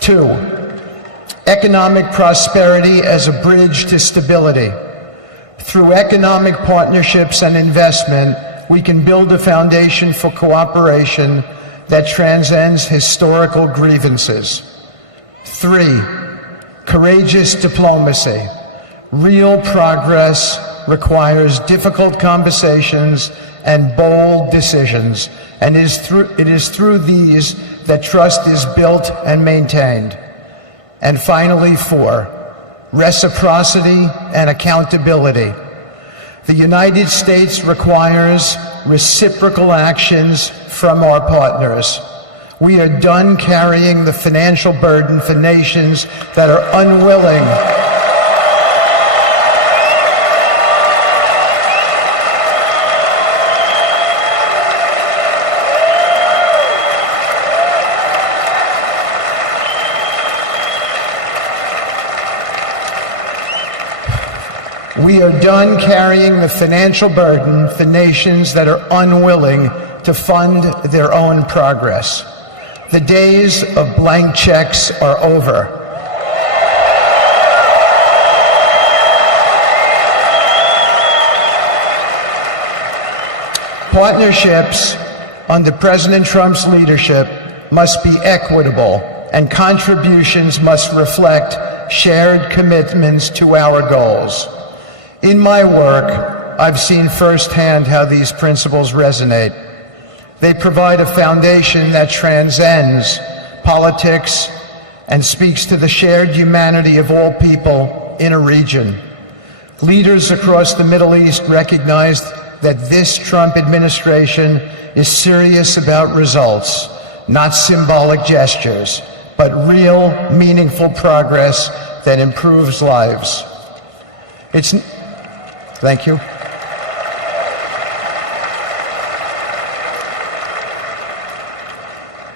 2, economic prosperity as a bridge to stability. Through economic partnerships and investment, we can build a foundation for cooperation that transcends historical grievances. 3, courageous diplomacy. Real progress requires difficult conversations and bold decisions, and it is through these that trust is built and maintained. And finally, 4, reciprocity and accountability. The United States requires reciprocal actions from our partners. We are done carrying the financial burden for nations that are unwilling We are done carrying the financial burden for nations that are unwilling to fund their own progress. The days of blank checks are over. Partnerships under President Trump's leadership must be equitable, and contributions must reflect shared commitments to our goals. In my work, I've seen firsthand how these principles resonate. They provide a foundation that transcends politics and speaks to the shared humanity of all people in a region. Leaders across the Middle East recognize that this Trump administration is serious about results, not symbolic gestures, but real, meaningful progress that improves lives. Thank you.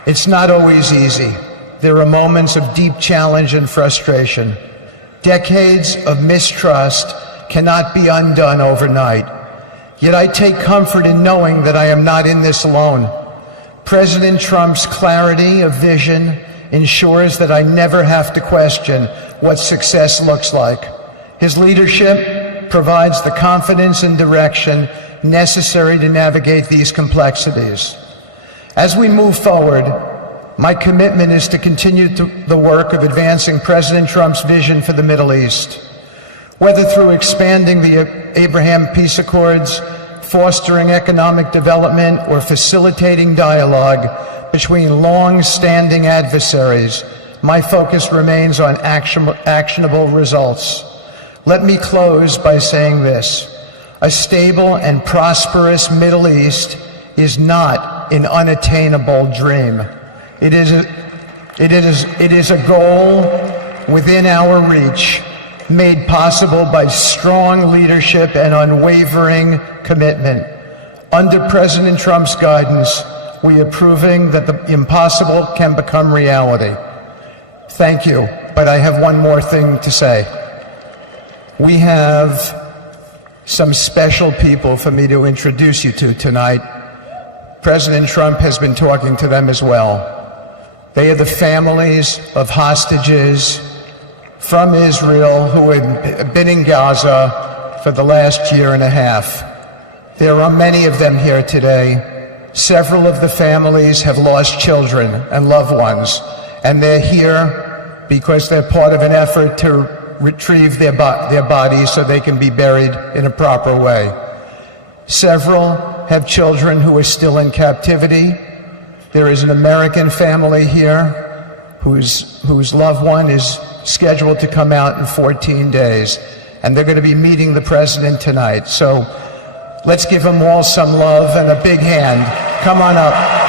It's not always easy. There are moments of deep challenge and frustration. Decades of mistrust cannot be undone overnight. Yet I take comfort in knowing that I am not in this alone. President Trump's clarity of vision ensures that I never have to question what success looks like. His leadership provides the confidence and direction necessary to navigate these complexities. As we move forward, my commitment is to continue the work of advancing President Trump's vision for the Middle East. Whether through expanding the Abraham Peace Accords, fostering economic development, or facilitating dialogue between long-standing adversaries, my focus remains on actionable results. Let me close by saying this: a stable and prosperous Middle East is not an unattainable dream. It is a goal within our reach, made possible by strong leadership and unwavering commitment. Under President Trump's guidance, we are proving that the impossible can become reality. Thank you, but I have one more thing to say. We have some special people for me to introduce you to tonight. President Trump has been talking to them as well. They are the families of hostages from Israel who have been in Gaza for the last year and a half. There are many of them here today. Several of the families have lost children and loved ones, and they're here because they're part of an effort to retrieve their bodies so they can be buried in a proper way. Several have children who are still in captivity. There is an American family here whose loved one is scheduled to come out in 14 days, and they're going to be meeting the president tonight. So let's give them all some love and a big hand. Come on up.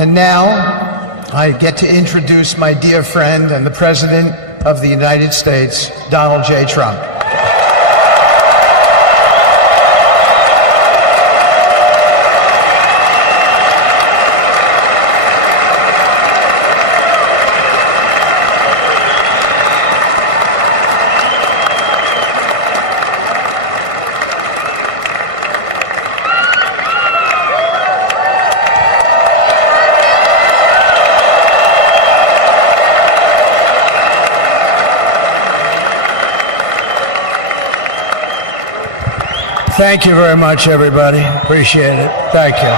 And now I get to introduce my dear friend and the President of the United States, Donald J. Trump. Thank you very much, everybody. Appreciate it. Thank you.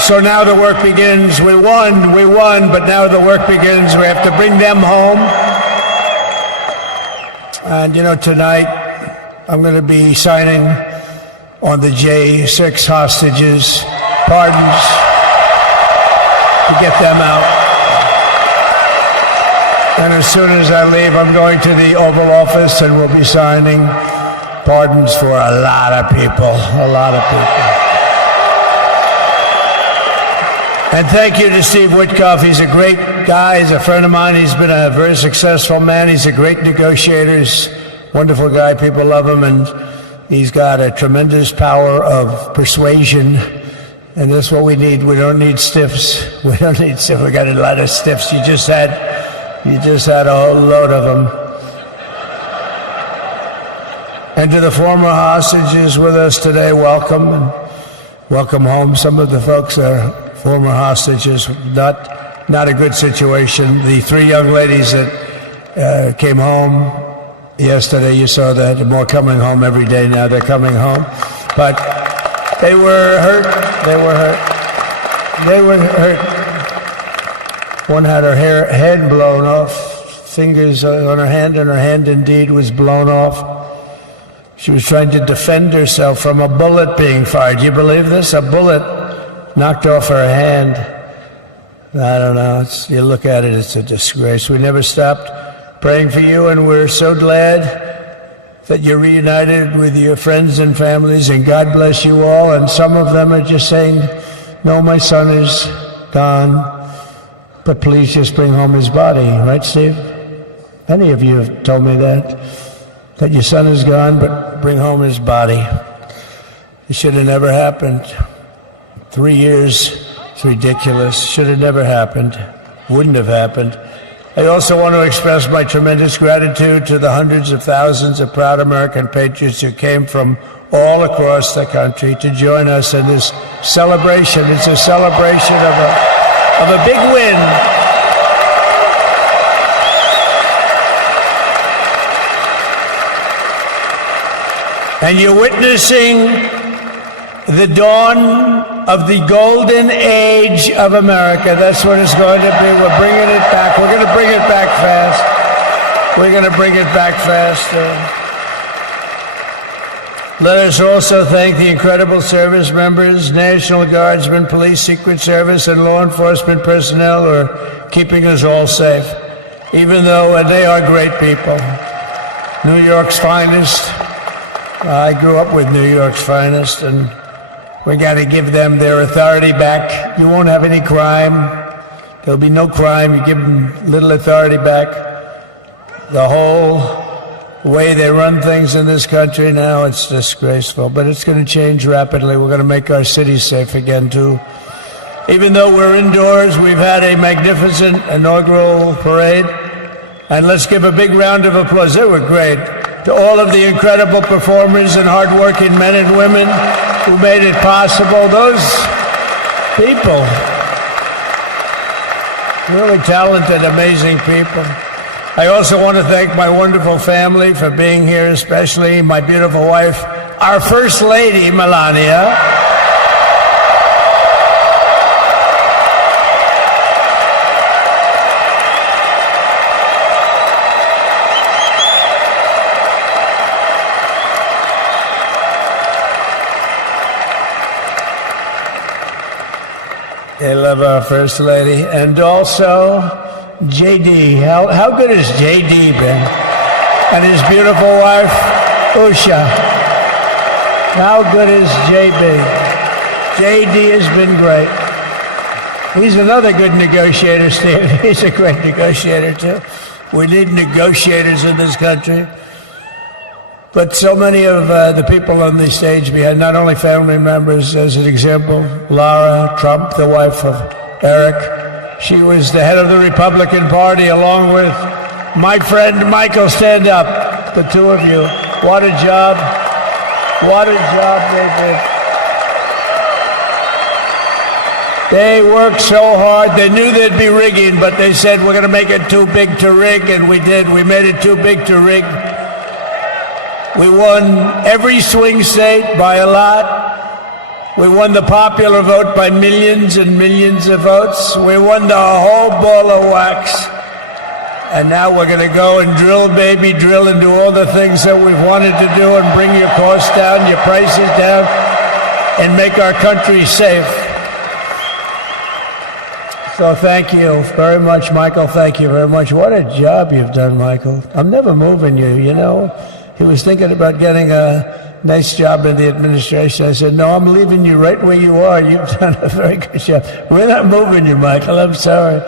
So now the work begins. We won, but now the work begins. We have to bring them home. And, you know, tonight I'm going to be signing on the J6 hostages, pardons, to get them out. And as soon as I leave, I'm going to the Oval Office and we'll be signing pardons for a lot of people, And thank you to Steve Witkoff. He's a great guy. He's a friend of mine. He's been a very successful man. He's a great negotiator. He's a wonderful guy. People love him. And he's got a tremendous power of persuasion. And that's what we need. We don't need stiffs. We got a lot of stiffs. You just had a whole load of them. And to the former hostages with us today, welcome and welcome home. Some of the folks are former hostages, not a good situation. The three young ladies that came home yesterday, you saw that. They're more coming home every day now. They're coming home. But they were hurt. One had her head blown off, fingers on her hand, and her hand indeed was blown off. She was trying to defend herself from a bullet being fired. Do you believe this? A bullet knocked off her hand. I don't know. You look at it, it's a disgrace. We never stopped praying for you, and we're so glad that you're reunited with your friends and families, and God bless you all. And some of them are just saying, no, my son is gone. But please just bring home his body, right, Steve? Any of you have told me that your son is gone, but bring home his body. It should have never happened. 3 years, it's ridiculous. Should have never happened. Wouldn't have happened. I also want to express my tremendous gratitude to the hundreds of thousands of proud American patriots who came from all across the country to join us in this celebration. It's a celebration of a big win. And you're witnessing the dawn of the golden age of America. That's what it's going to be. We're bringing it back. We're going to bring it back fast. Let us also thank the incredible service members, National Guardsmen, police, Secret Service, and law enforcement personnel who are keeping us all safe, even though they are great people. New York's finest. I grew up with New York's finest, and we got to give them their authority back. You won't have any crime. There'll be no crime. You give them little authority back. The whole way they run things in this country now, it's disgraceful. But it's going to change rapidly. We're going to make our cities safe again, too. Even though we're indoors, we've had a magnificent inaugural parade. And let's give a big round of applause. They were great. To all of the incredible performers and hardworking men and women who made it possible. Those people, really talented, amazing people. I also want to thank my wonderful family for being here, especially my beautiful wife, our First Lady, Melania. They love our First Lady. And also JD. How good has JD been? And his beautiful wife, Usha. How good is JB? JD has been great. He's another good negotiator, Steve. He's a great negotiator, too. We need negotiators in this country. But so many of the people on the stage behind, not only family members, as an example, Lara Trump, the wife of Eric. She was the head of the Republican Party, along with my friend Michael. Stand up, the two of you. What a job. What a job they did. They worked so hard. They knew there'd be rigging, but they said, we're going to make it too big to rig, and we did. We made it too big to rig. We won every swing state by a lot. We won the popular vote by millions and millions of votes. We won the whole ball of wax. And now we're going to go and drill, baby, drill, and do all the things that we've wanted to do and bring your costs down, your prices down, and make our country safe. So thank you very much, Michael. Thank you very much. What a job you've done, Michael. I'm never moving you, you know. He was thinking about getting a nice job in the administration. I said, no, I'm leaving you right where you are. You've done a very good job. We're not moving you, Michael. I'm sorry.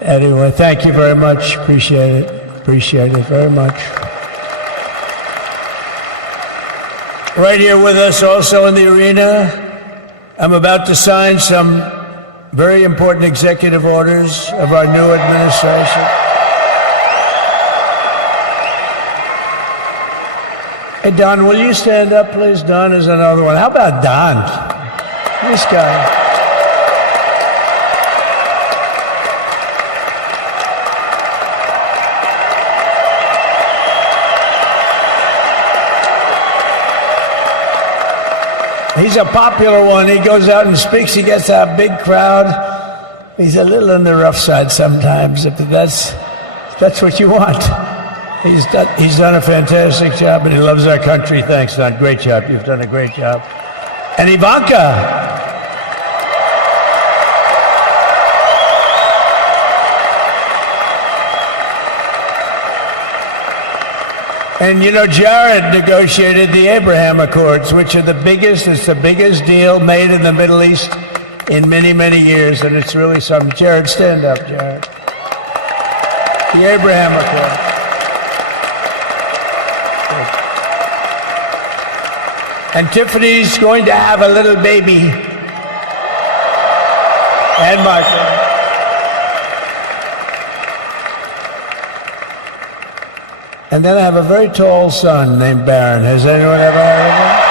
Anyway, thank you very much. Appreciate it. Appreciate it very much. Right here with us also in the arena, I'm about to sign some very important executive orders of our new administration. Hey, Don, will you stand up, please? Don is another one. How about Don? This guy. He's a popular one. He goes out and speaks. He gets a big crowd. He's a little on the rough side sometimes, but that's what you want. He's done a fantastic job, and he loves our country. Thanks, Don. Great job. You've done a great job. And Ivanka. And you know, Jared negotiated the Abraham Accords, which are the biggest deal made in the Middle East in many, many years, and it's really something. Jared, stand up, Jared. The Abraham Accords. And Tiffany's going to have a little baby. And Michael. And then I have a very tall son named Barron. Has anyone ever heard of him?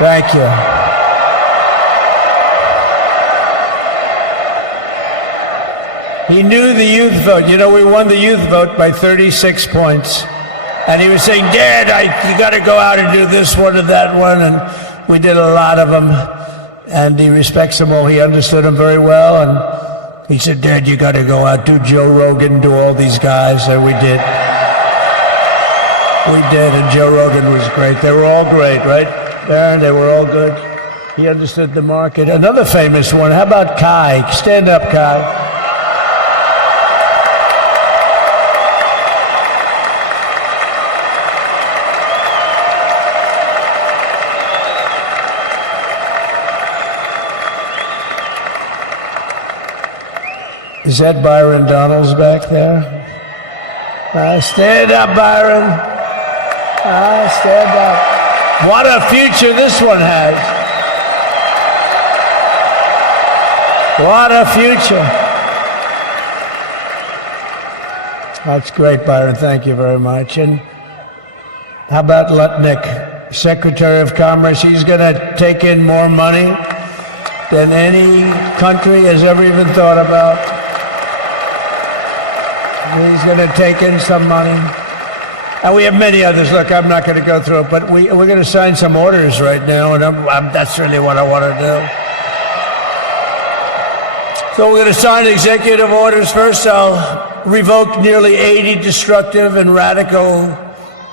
Thank you. He knew the youth vote. You know, we won the youth vote by 36 points. And he was saying, Dad, you got to go out and do this one and that one. And we did a lot of them. And he respects them all. He understood them very well. And he said, Dad, you got to go out, do Joe Rogan, do all these guys. And we did. We did. And Joe Rogan was great. They were all great, right? They were all good. He understood the market. Another famous one. How about Kai? Stand up, Kai. Is that Byron Donalds back there? Stand up, Byron. Stand up. What a future this one has. What a future. That's great, Byron. Thank you very much. And how about Lutnick, Secretary of Commerce? He's going to take in more money than any country has ever even thought about. He's going to take in some money. And we have many others. Look, I'm not going to go through it, but we're going to sign some orders right now, and that's really what I want to do. So we're going to sign executive orders. First, I'll revoke nearly 80 destructive and radical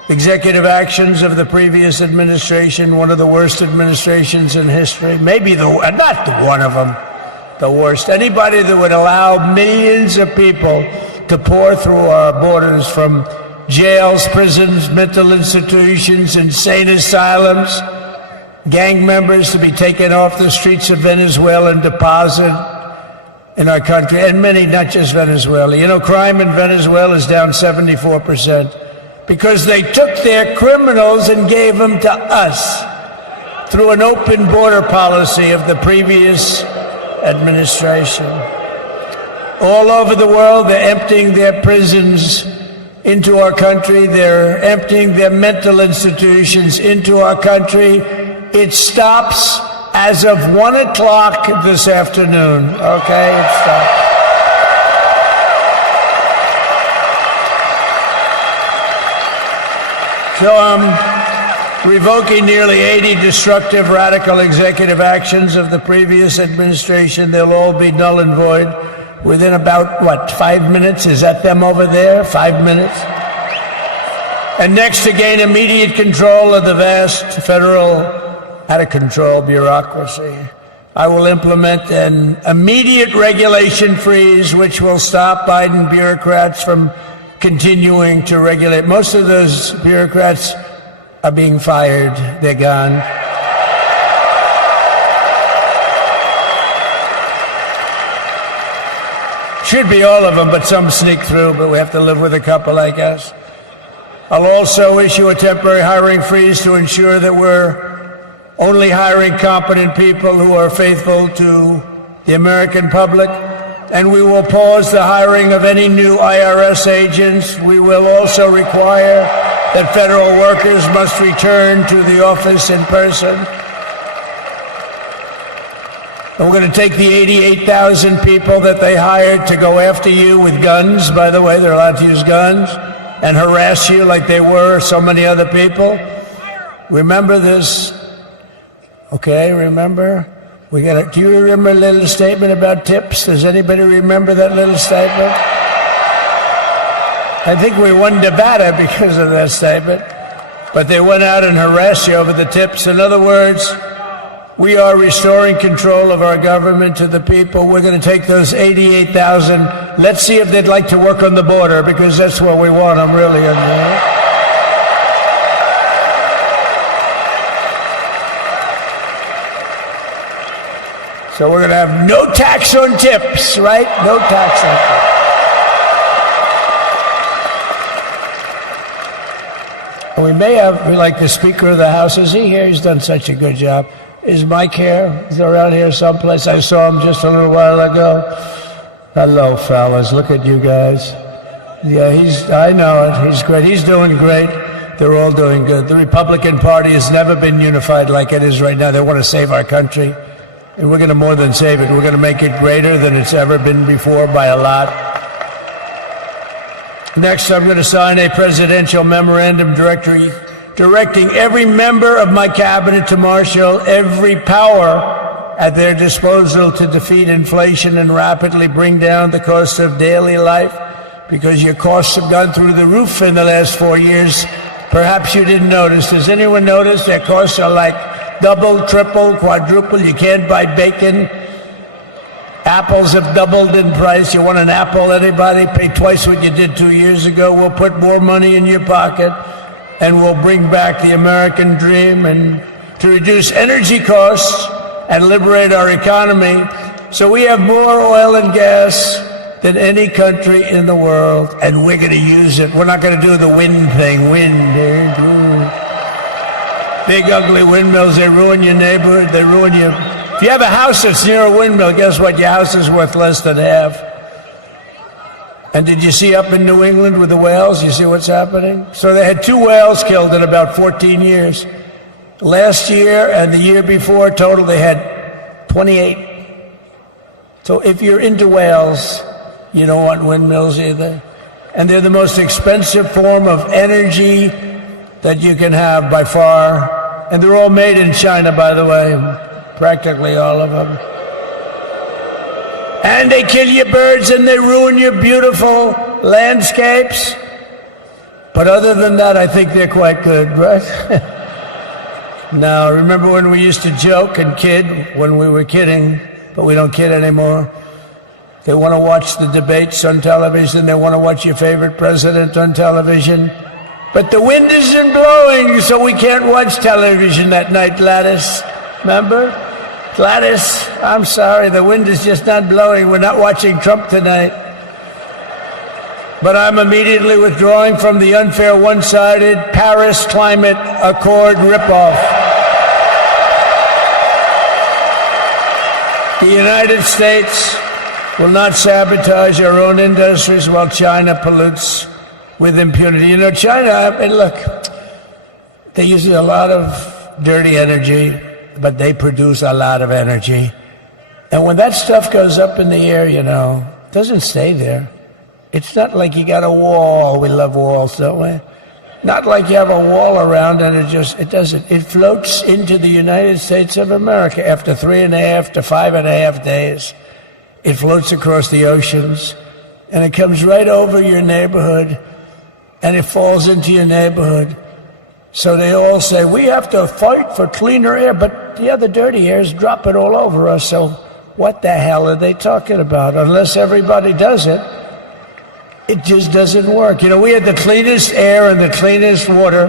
executive actions of the previous administration, one of the worst administrations in history. Maybe not one of them, the worst. Anybody that would allow millions of people to pour through our borders from jails, prisons, mental institutions, insane asylums, gang members to be taken off the streets of Venezuela and deposited in our country, and many, not just Venezuela. You know, crime in Venezuela is down 74% because they took their criminals and gave them to us through an open border policy of the previous administration. All over the world, they're emptying their prisons into our country. They're emptying their mental institutions into our country. It stops as of 1 o'clock this afternoon. Okay, it stops. So I'm revoking nearly 80 destructive, radical executive actions of the previous administration. They'll all be null and void within about, 5 minutes? Is that them over there? 5 minutes? And next, to gain immediate control of the vast federal, out-of-control bureaucracy, I will implement an immediate regulation freeze which will stop Biden bureaucrats from continuing to regulate. Most of those bureaucrats are being fired. They're gone. Should be all of them, but some sneak through, but we have to live with a couple, I guess. I'll also issue a temporary hiring freeze to ensure that we're only hiring competent people who are faithful to the American public. And we will pause the hiring of any new IRS agents. We will also require that federal workers must return to the office in person. And we're going to take the 88,000 people that they hired to go after you with guns. By the way, they're allowed to use guns and harass you like they were so many other people. Remember this. Okay, remember? Do you remember a little statement about tips? Does anybody remember that little statement? I think we won Nevada because of that statement. But they went out and harassed you over the tips. In other words, we are restoring control of our government to the people. We're going to take those 88,000. Let's see if they'd like to work on the border, because that's where we want them, really. So we're going to have no tax on tips, right? No tax on tips. We may have, like the Speaker of the House. Is he here? He's done such a good job. Is Mike here? Is he around here someplace? I saw him just a little while ago. Hello, fellas. Look at you guys. Yeah, I know it. He's great. He's doing great. They're all doing good. The Republican Party has never been unified like it is right now. They want to save our country. And we're going to more than save it. We're going to make it greater than it's ever been before by a lot. Next, I'm going to sign a presidential memorandum directing every member of my cabinet to marshal every power at their disposal to defeat inflation and rapidly bring down the cost of daily life, because your costs have gone through the roof in the last 4 years. Perhaps you didn't notice. Does anyone notice their costs are like double, triple, quadruple? You can't buy bacon. Apples have doubled in price. You want an apple, anybody? Pay twice what you did 2 years ago. We'll put more money in your pocket, and we'll bring back the American dream, and to reduce energy costs and liberate our economy. So we have more oil and gas than any country in the world, and we're going to use it. We're not going to do the wind thing. Big, ugly windmills, they ruin your neighborhood, they ruin you. If you have a house that's near a windmill, guess what? Your house is worth less than half. And did you see up in New England with the whales? You see what's happening? So they had 2 whales killed in about 14 years. Last year and the year before, total, they had 28. So if you're into whales, you don't want windmills either. and they're the most expensive form of energy that you can have by far. And they're all made in China, by the way, practically all of them. And they kill your birds and they ruin your beautiful landscapes. But other than that, I think they're quite good, right? Now, remember when we used to joke and kid when we were kidding, but we don't kid anymore? They want to watch the debates on television. They want to watch your favorite president on television. But the wind isn't blowing, so we can't watch television that night, Gladys. Remember? Gladys, I'm sorry, the wind is just not blowing. We're not watching Trump tonight. But I'm immediately withdrawing from the unfair, one-sided Paris Climate Accord ripoff. The United States will not sabotage our own industries while China pollutes with impunity. You know, China, I mean, look, they use a lot of dirty energy, but they produce a lot of energy. And when that stuff goes up in the air, you know, it doesn't stay there. It's not like you got a wall. We love walls, don't we? Not like you have a wall around and it doesn't. It floats into the United States of America after 3.5 to 5.5 days. It floats across the oceans and it comes right over your neighborhood and it falls into your neighborhood. So they all say, we have to fight for cleaner air, but the other dirty air is dropping all over us. So what the hell are they talking about? Unless everybody does it, it just doesn't work. You know, we had the cleanest air and the cleanest water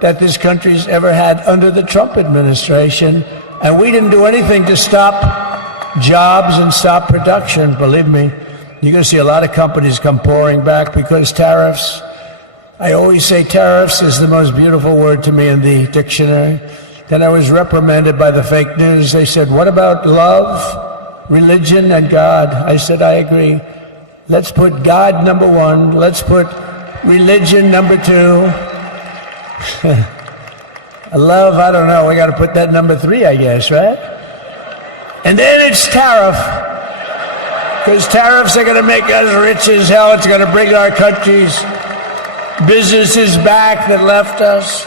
that this country's ever had under the Trump administration, and we didn't do anything to stop jobs and stop production. Believe me, you're going to see a lot of companies come pouring back because tariffs. I always say tariffs is the most beautiful word to me in the dictionary. Then I was reprimanded by the fake news. They said, what about love, religion, and God? I said, I agree. Let's put God number one. Let's put religion number two. Love, I don't know. We got to put that number 3, I guess, right? And then it's tariff. Because tariffs are going to make us rich as hell. It's going to bring our country's businesses back that left us.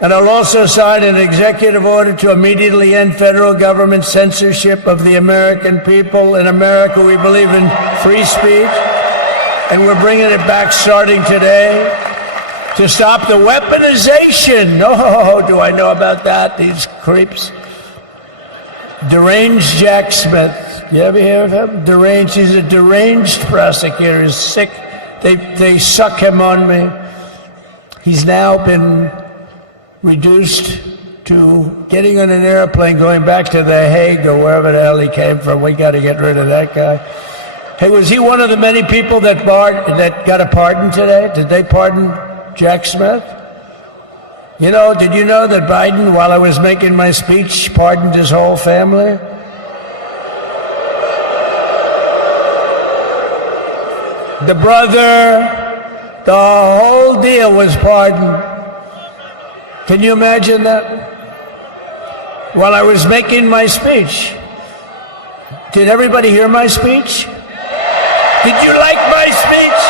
And I'll also sign an executive order to immediately end federal government censorship of the American people. In America, we believe in free speech, and we're bringing it back starting today to stop the weaponization. Oh, do I know about that? These creeps. Deranged Jack Smith. You ever hear of him? Deranged. He's a deranged prosecutor. He's sick. They suck him on me. He's now been reduced to getting on an airplane, going back to The Hague or wherever the hell he came from. We got to get rid of that guy. Hey, was he one of the many people that got a pardon today? Did they pardon Jack Smith? You know, did you know that Biden, while I was making my speech, pardoned his whole family? The brother, the whole deal was pardoned. Can you imagine that? While I was making my speech. Did everybody hear my speech? Did you like my speech?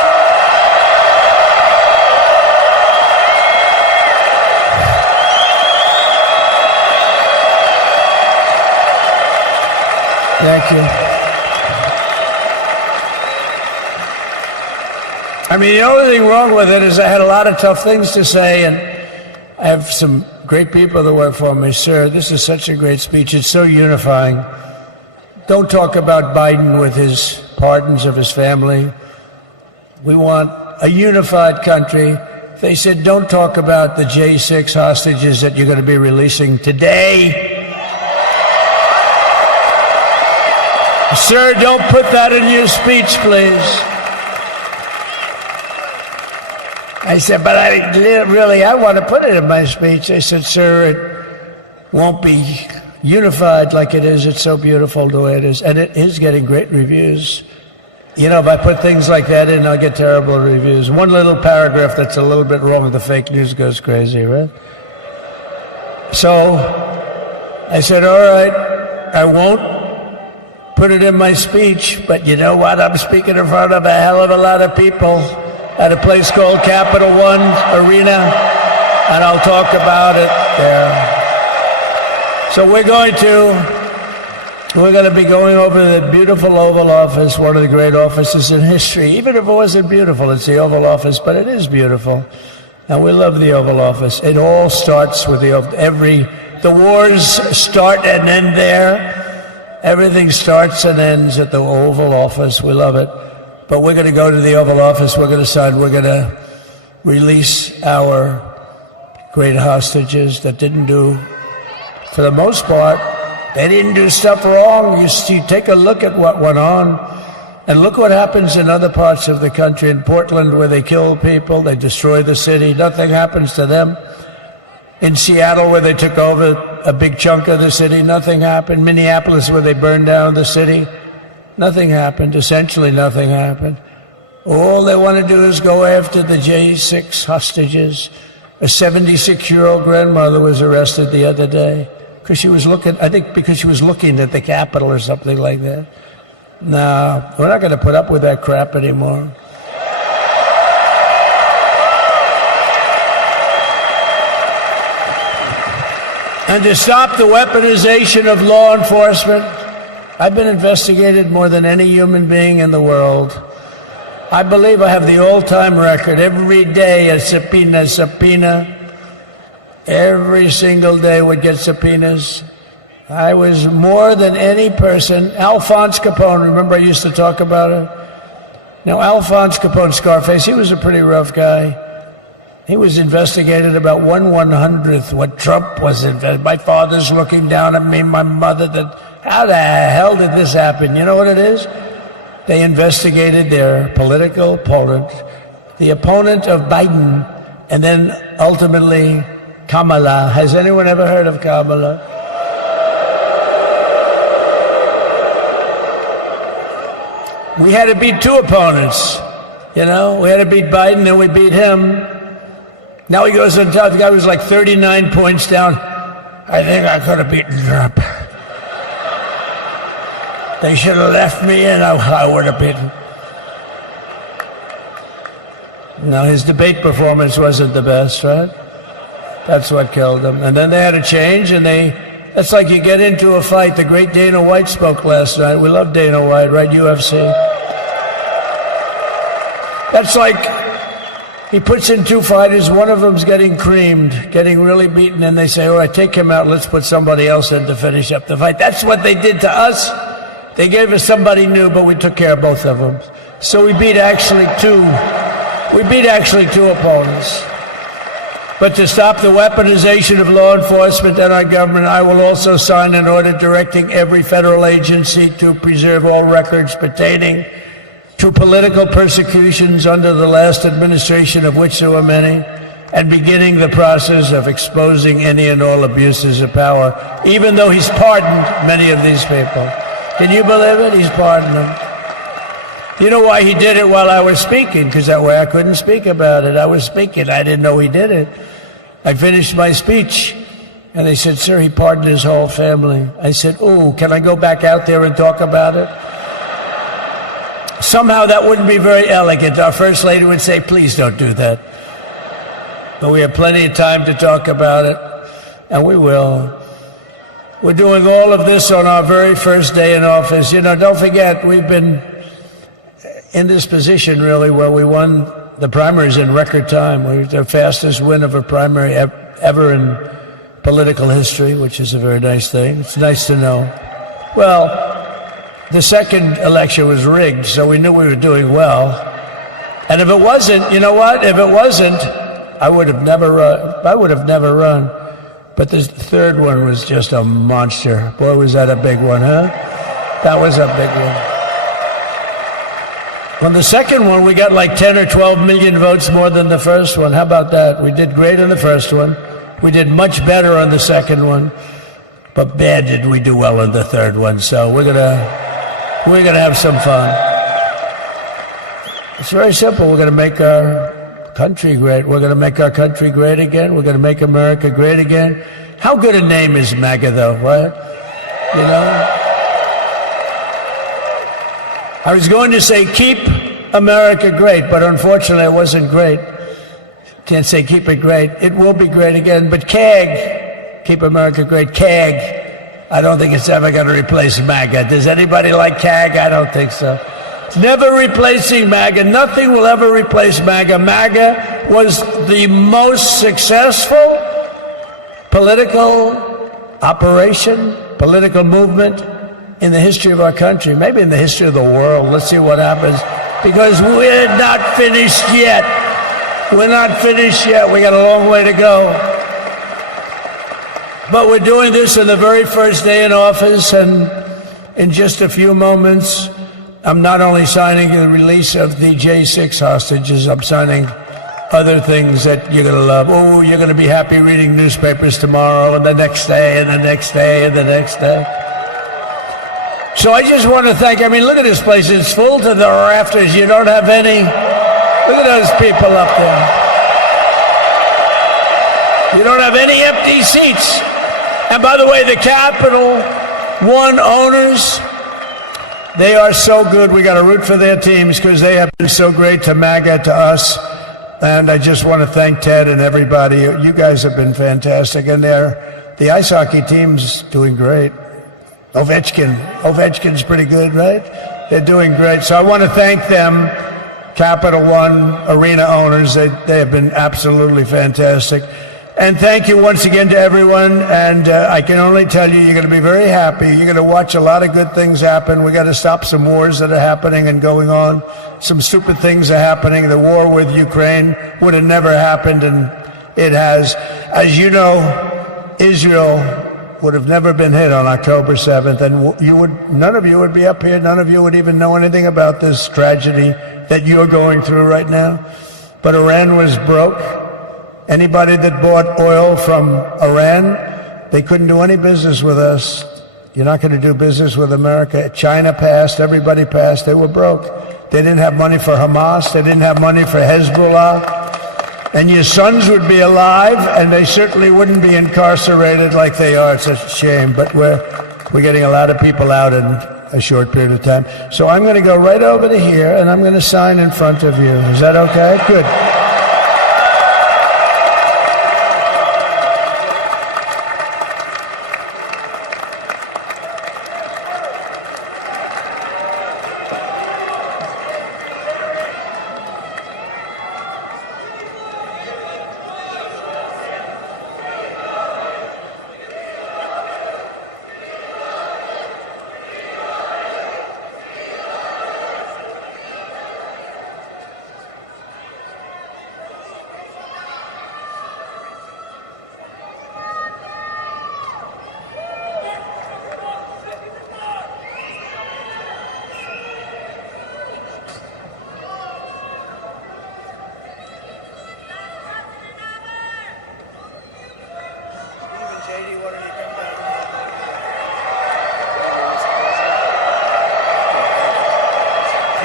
Thank you. I mean, the only thing wrong with it is I had a lot of tough things to say, and I have some great people that work for me. Sir, this is such a great speech. It's so unifying. Don't talk about Biden with his pardons of his family. We want a unified country. They said, don't talk about the J6 hostages that you're going to be releasing today. Sir, don't put that in your speech, please. I said, but I want to put it in my speech. They said, sir, it won't be unified like it is. It's so beautiful the way it is. And it is getting great reviews. You know, if I put things like that in, I'll get terrible reviews. One little paragraph that's a little bit wrong with the fake news goes crazy, right? So I said, all right, I won't put it in my speech, but you know what? I'm speaking in front of a hell of a lot of people. at a place called Capital One Arena, and I'll talk about it there. So we're going to be going over the beautiful Oval Office, one of the great offices in history. Even if it wasn't beautiful, it's the Oval Office, but it is beautiful. And we love the Oval Office. It all starts with the wars start and end there. Everything starts and ends at the Oval Office. We love it. But we're going to go to the Oval Office. We're going to release our great hostages that didn't do, for the most part, they didn't do stuff wrong. You take a look at what went on, and look what happens in other parts of the country. In Portland, where they kill people, they destroy the city, nothing happens to them. In Seattle, where they took over a big chunk of the city, nothing happened. Minneapolis, where they burned down the city, nothing happened. Essentially nothing happened. All they want to do is go after the J6 hostages. A 76-year-old grandmother was arrested the other day because she was looking at the Capitol or something like that. No, we're not going to put up with that crap anymore. And to stop the weaponization of law enforcement, I've been investigated more than any human being in the world. I believe I have the all-time record. Every day a subpoena. Every single day would get subpoenas. I was more than any person. Alphonse Capone, remember I used to talk about it? Now, Alphonse Capone, Scarface, he was a pretty rough guy. He was investigated about 1/100th what Trump was investigated. My father's looking down at me, my mother, how the hell did this happen? You know what it is? They investigated their political opponent, the opponent of Biden, and then ultimately Kamala. Has anyone ever heard of Kamala? We had to beat two opponents, we had to beat Biden, then we beat him. Now he goes on top, the guy was like 39 points down. I think I could have beaten Trump. They should have left me in, I would have beaten. No, his debate performance wasn't the best, right? That's what killed him. And then they had to change, and that's like you get into a fight. The great Dana White spoke last night. We love Dana White, right? UFC. That's like he puts in two fighters. One of them's getting creamed, getting really beaten, and they say, all right, take him out. Let's put somebody else in to finish up the fight. That's what they did to us. They gave us somebody new, but we took care of both of them. So we beat actually two opponents. But to stop the weaponization of law enforcement and our government, I will also sign an order directing every federal agency to preserve all records pertaining to political persecutions under the last administration, of which there were many, and beginning the process of exposing any and all abuses of power, even though he's pardoned many of these people. Can you believe it? He's pardoned them. You know why he did it while I was speaking? Because that way I couldn't speak about it. I was speaking. I didn't know he did it. I finished my speech, and they said, sir, he pardoned his whole family. I said, ooh, can I go back out there and talk about it? Somehow that wouldn't be very elegant. Our First Lady would say, please don't do that. But we have plenty of time to talk about it, and we will. We're doing all of this on our very first day in office. Don't forget, we've been in this position, really, where we won the primaries in record time. We're the fastest win of a primary ever in political history, which is a very nice thing. It's nice to know. Well, the second election was rigged, so we knew we were doing well. And if it wasn't, you know what? If it wasn't, I would have never run. But this third one was just a monster. Boy, was that a big one, huh? That was a big one. On the second one, we got like 10 or 12 million votes more than the first one. How about that? We did great on the first one. We did much better on the second one. But bad did we do well on the third one. So we're gonna have some fun. It's very simple. We're gonna make our country great. We're gonna make our country great again. We're gonna make America great again. How good a name is MAGA, though, right? I was going to say keep America great, but unfortunately it wasn't great. Can't say keep it great. It will be great again, but CAG, keep America great, CAG, I don't think it's ever going to replace MAGA. Does anybody like CAG? I don't think so. It's never replacing MAGA. Nothing will ever replace MAGA. MAGA was the most successful political operation, political movement in the history of our country, maybe in the history of the world. Let's see what happens, because we're not finished yet. We're not finished yet. We got a long way to go. But we're doing this on the very first day in office, and in just a few moments, I'm not only signing the release of the J6 hostages, I'm signing other things that you're going to love. Oh, you're going to be happy reading newspapers tomorrow and the next day and the next day and the next day. So I just want to thank, I mean, look at this place. It's full to the rafters. You don't have any. Look at those people up there. You don't have any empty seats. And by the way, the Capital One owners, they are so good. We got to root for their teams because they have been so great to MAGA, to us. And I just want to thank Ted and everybody. You guys have been fantastic. And the ice hockey team's doing great. Ovechkin's pretty good, right? They're doing great. So I want to thank them, Capital One arena owners. They have been absolutely fantastic. And thank you once again to everyone. And I can only tell you, you're going to be very happy. You're going to watch a lot of good things happen. We got to stop some wars that are happening and going on. Some stupid things are happening. The war with Ukraine would have never happened, and it has. As you know, Israel would have never been hit on October 7th, and none of you would be up here. None of you would even know anything about this tragedy that you're going through right now. But Iran was broke. Anybody that bought oil from Iran, they couldn't do any business with us. You're not going to do business with America. China passed, everybody passed, they were broke. They didn't have money for Hamas, they didn't have money for Hezbollah. And your sons would be alive, and they certainly wouldn't be incarcerated like they are. It's a shame, but we're getting a lot of people out in a short period of time. So I'm going to go right over to here, and I'm going to sign in front of you. Is that okay? Good.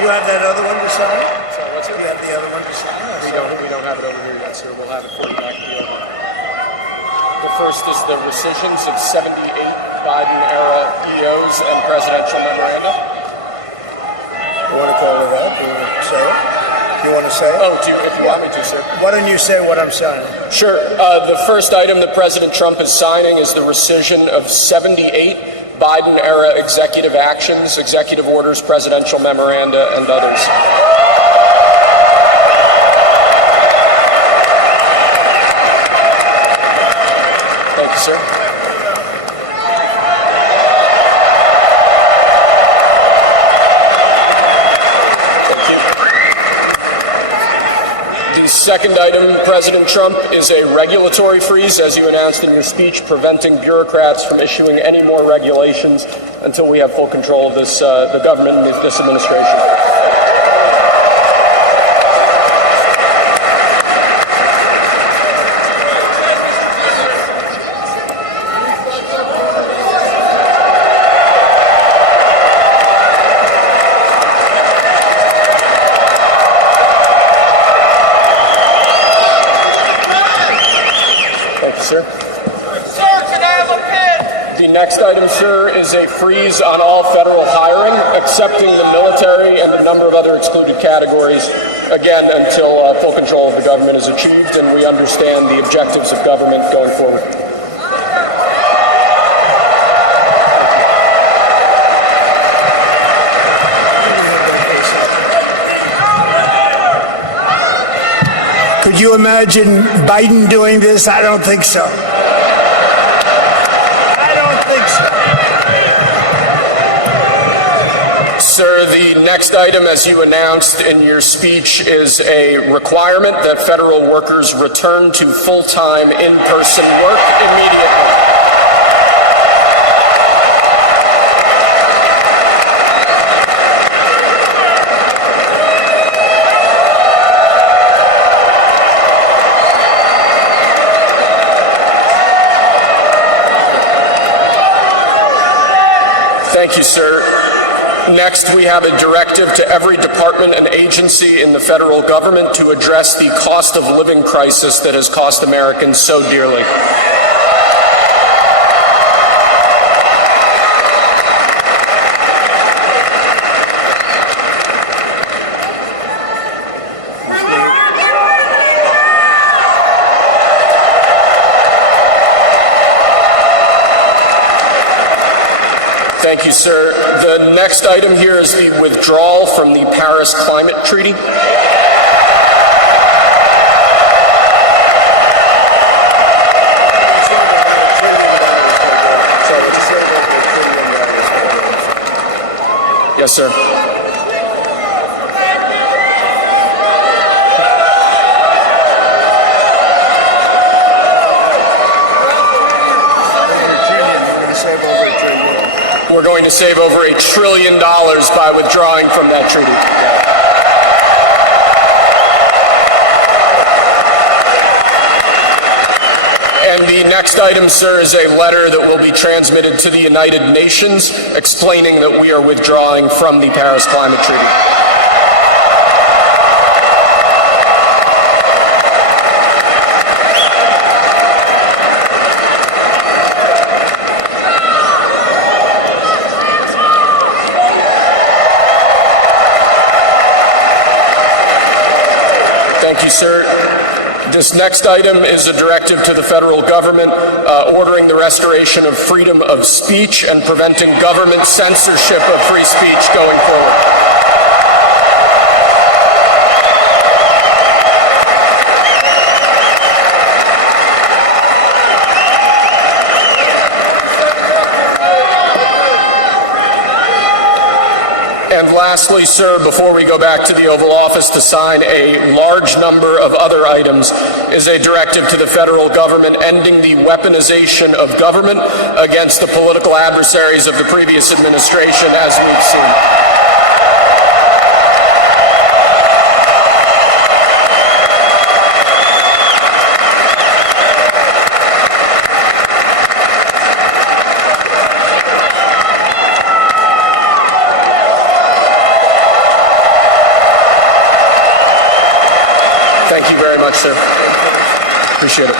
You have that other one to sign? Sorry, what's it? You have the other one to sign? We don't have it over here yet, sir. We'll have it for you back at the over. The first is the rescissions of 78 Biden-era EOs and presidential memoranda. You want to call it that? Do you want to say it? You want to say it? Oh, if you want me to, sir. Why don't you say what I'm signing? Sure. The first item that President Trump is signing is the rescission of 78 Biden-era executive actions, executive orders, presidential memoranda, and others. Thank you, sir. The second item, President Trump, is a regulatory freeze, as you announced in your speech, preventing bureaucrats from issuing any more regulations until we have full control of this, the government and this administration. next item, sir, is a freeze on all federal hiring, excepting the military and a number of other excluded categories, again, until full control of the government is achieved and we understand the objectives of government going forward. Could you imagine Biden doing this? I don't think so. Sir, the next item, as you announced in your speech, is a requirement that federal workers return to full-time in-person work immediately. Thank you, sir. Next, we have a directive to every department and agency in the federal government to address the cost of living crisis that has cost Americans so dearly. Thank you, sir. The next item here is the withdrawal from the Paris Climate Treaty. Yes, sir. We're going to save over $1 trillion by withdrawing from that treaty. And the next item, sir, is a letter that will be transmitted to the United Nations explaining that we are withdrawing from the Paris Climate Treaty. Thank you, sir. This next item is a directive to the federal government ordering the restoration of freedom of speech and preventing government censorship of free speech going forward. And lastly, sir, before we go back to the Oval Office to sign a large number of other items, is a directive to the federal government ending the weaponization of government against the political adversaries of the previous administration, as we've seen. Thank you very much, sir. Appreciate it.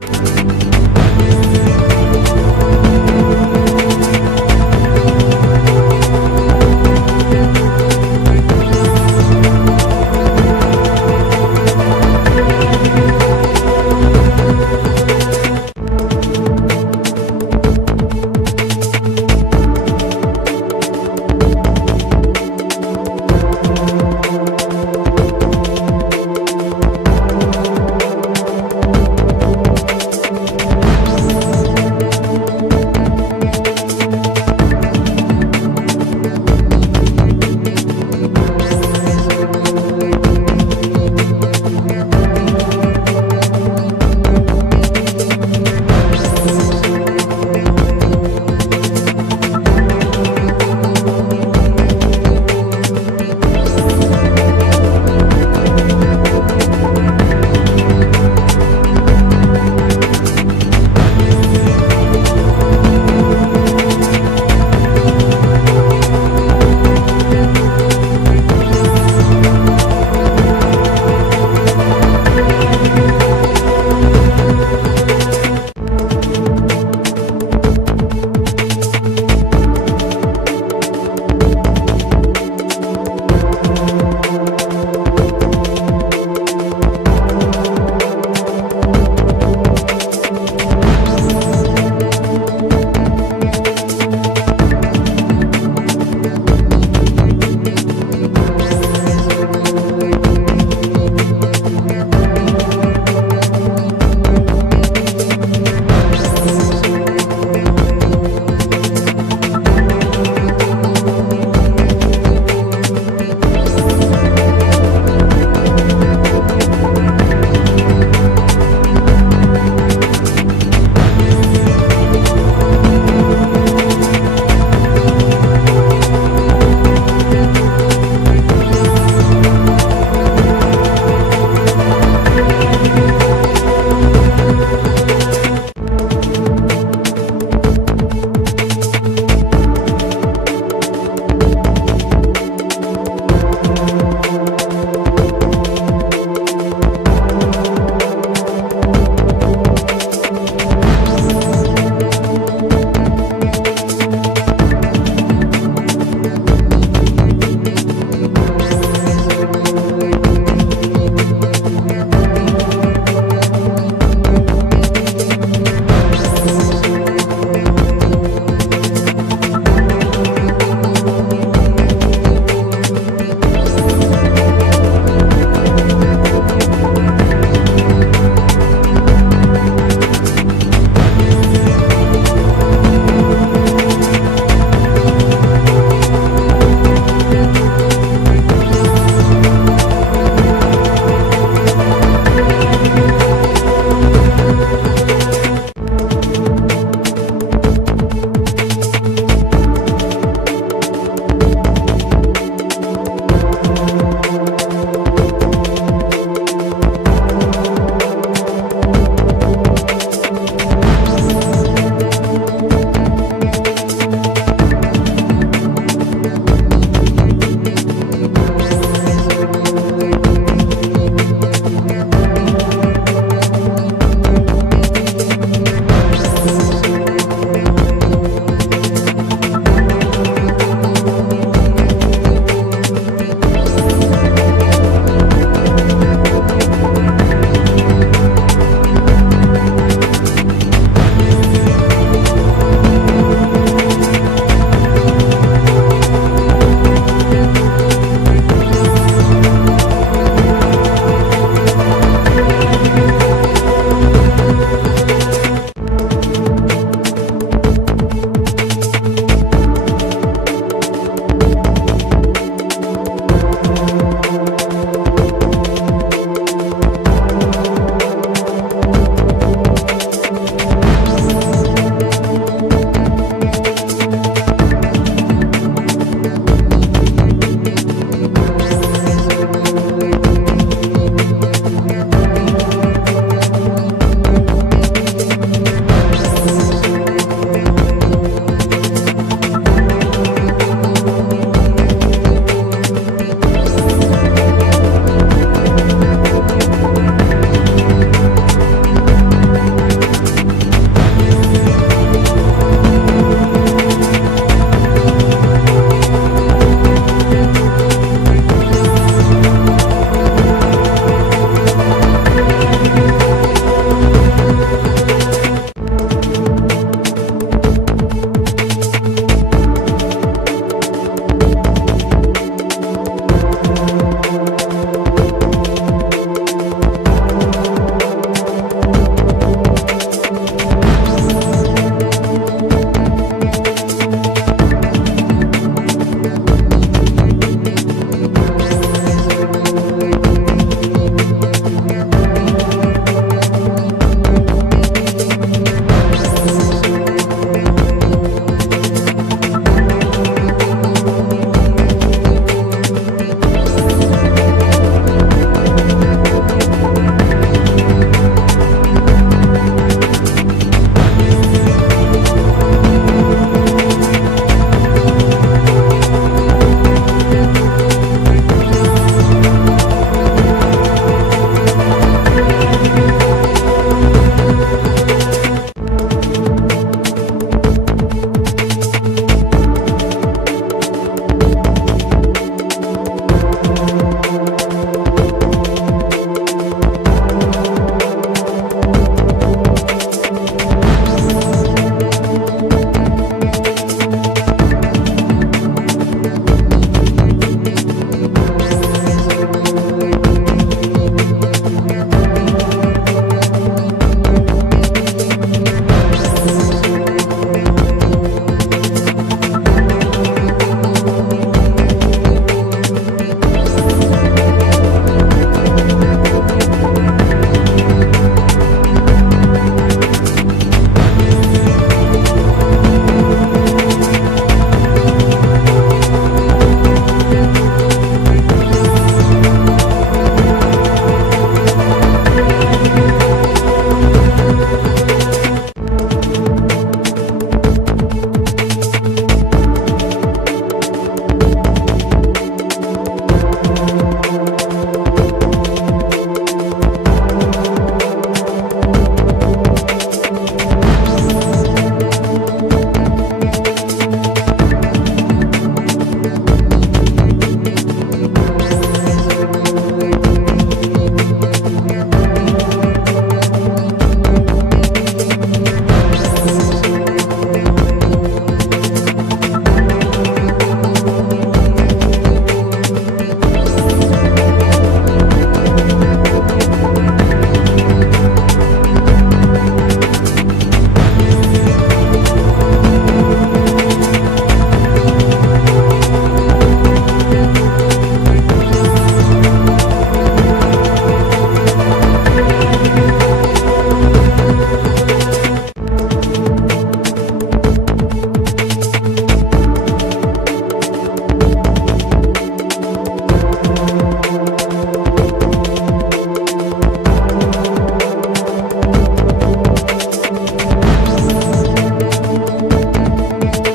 you.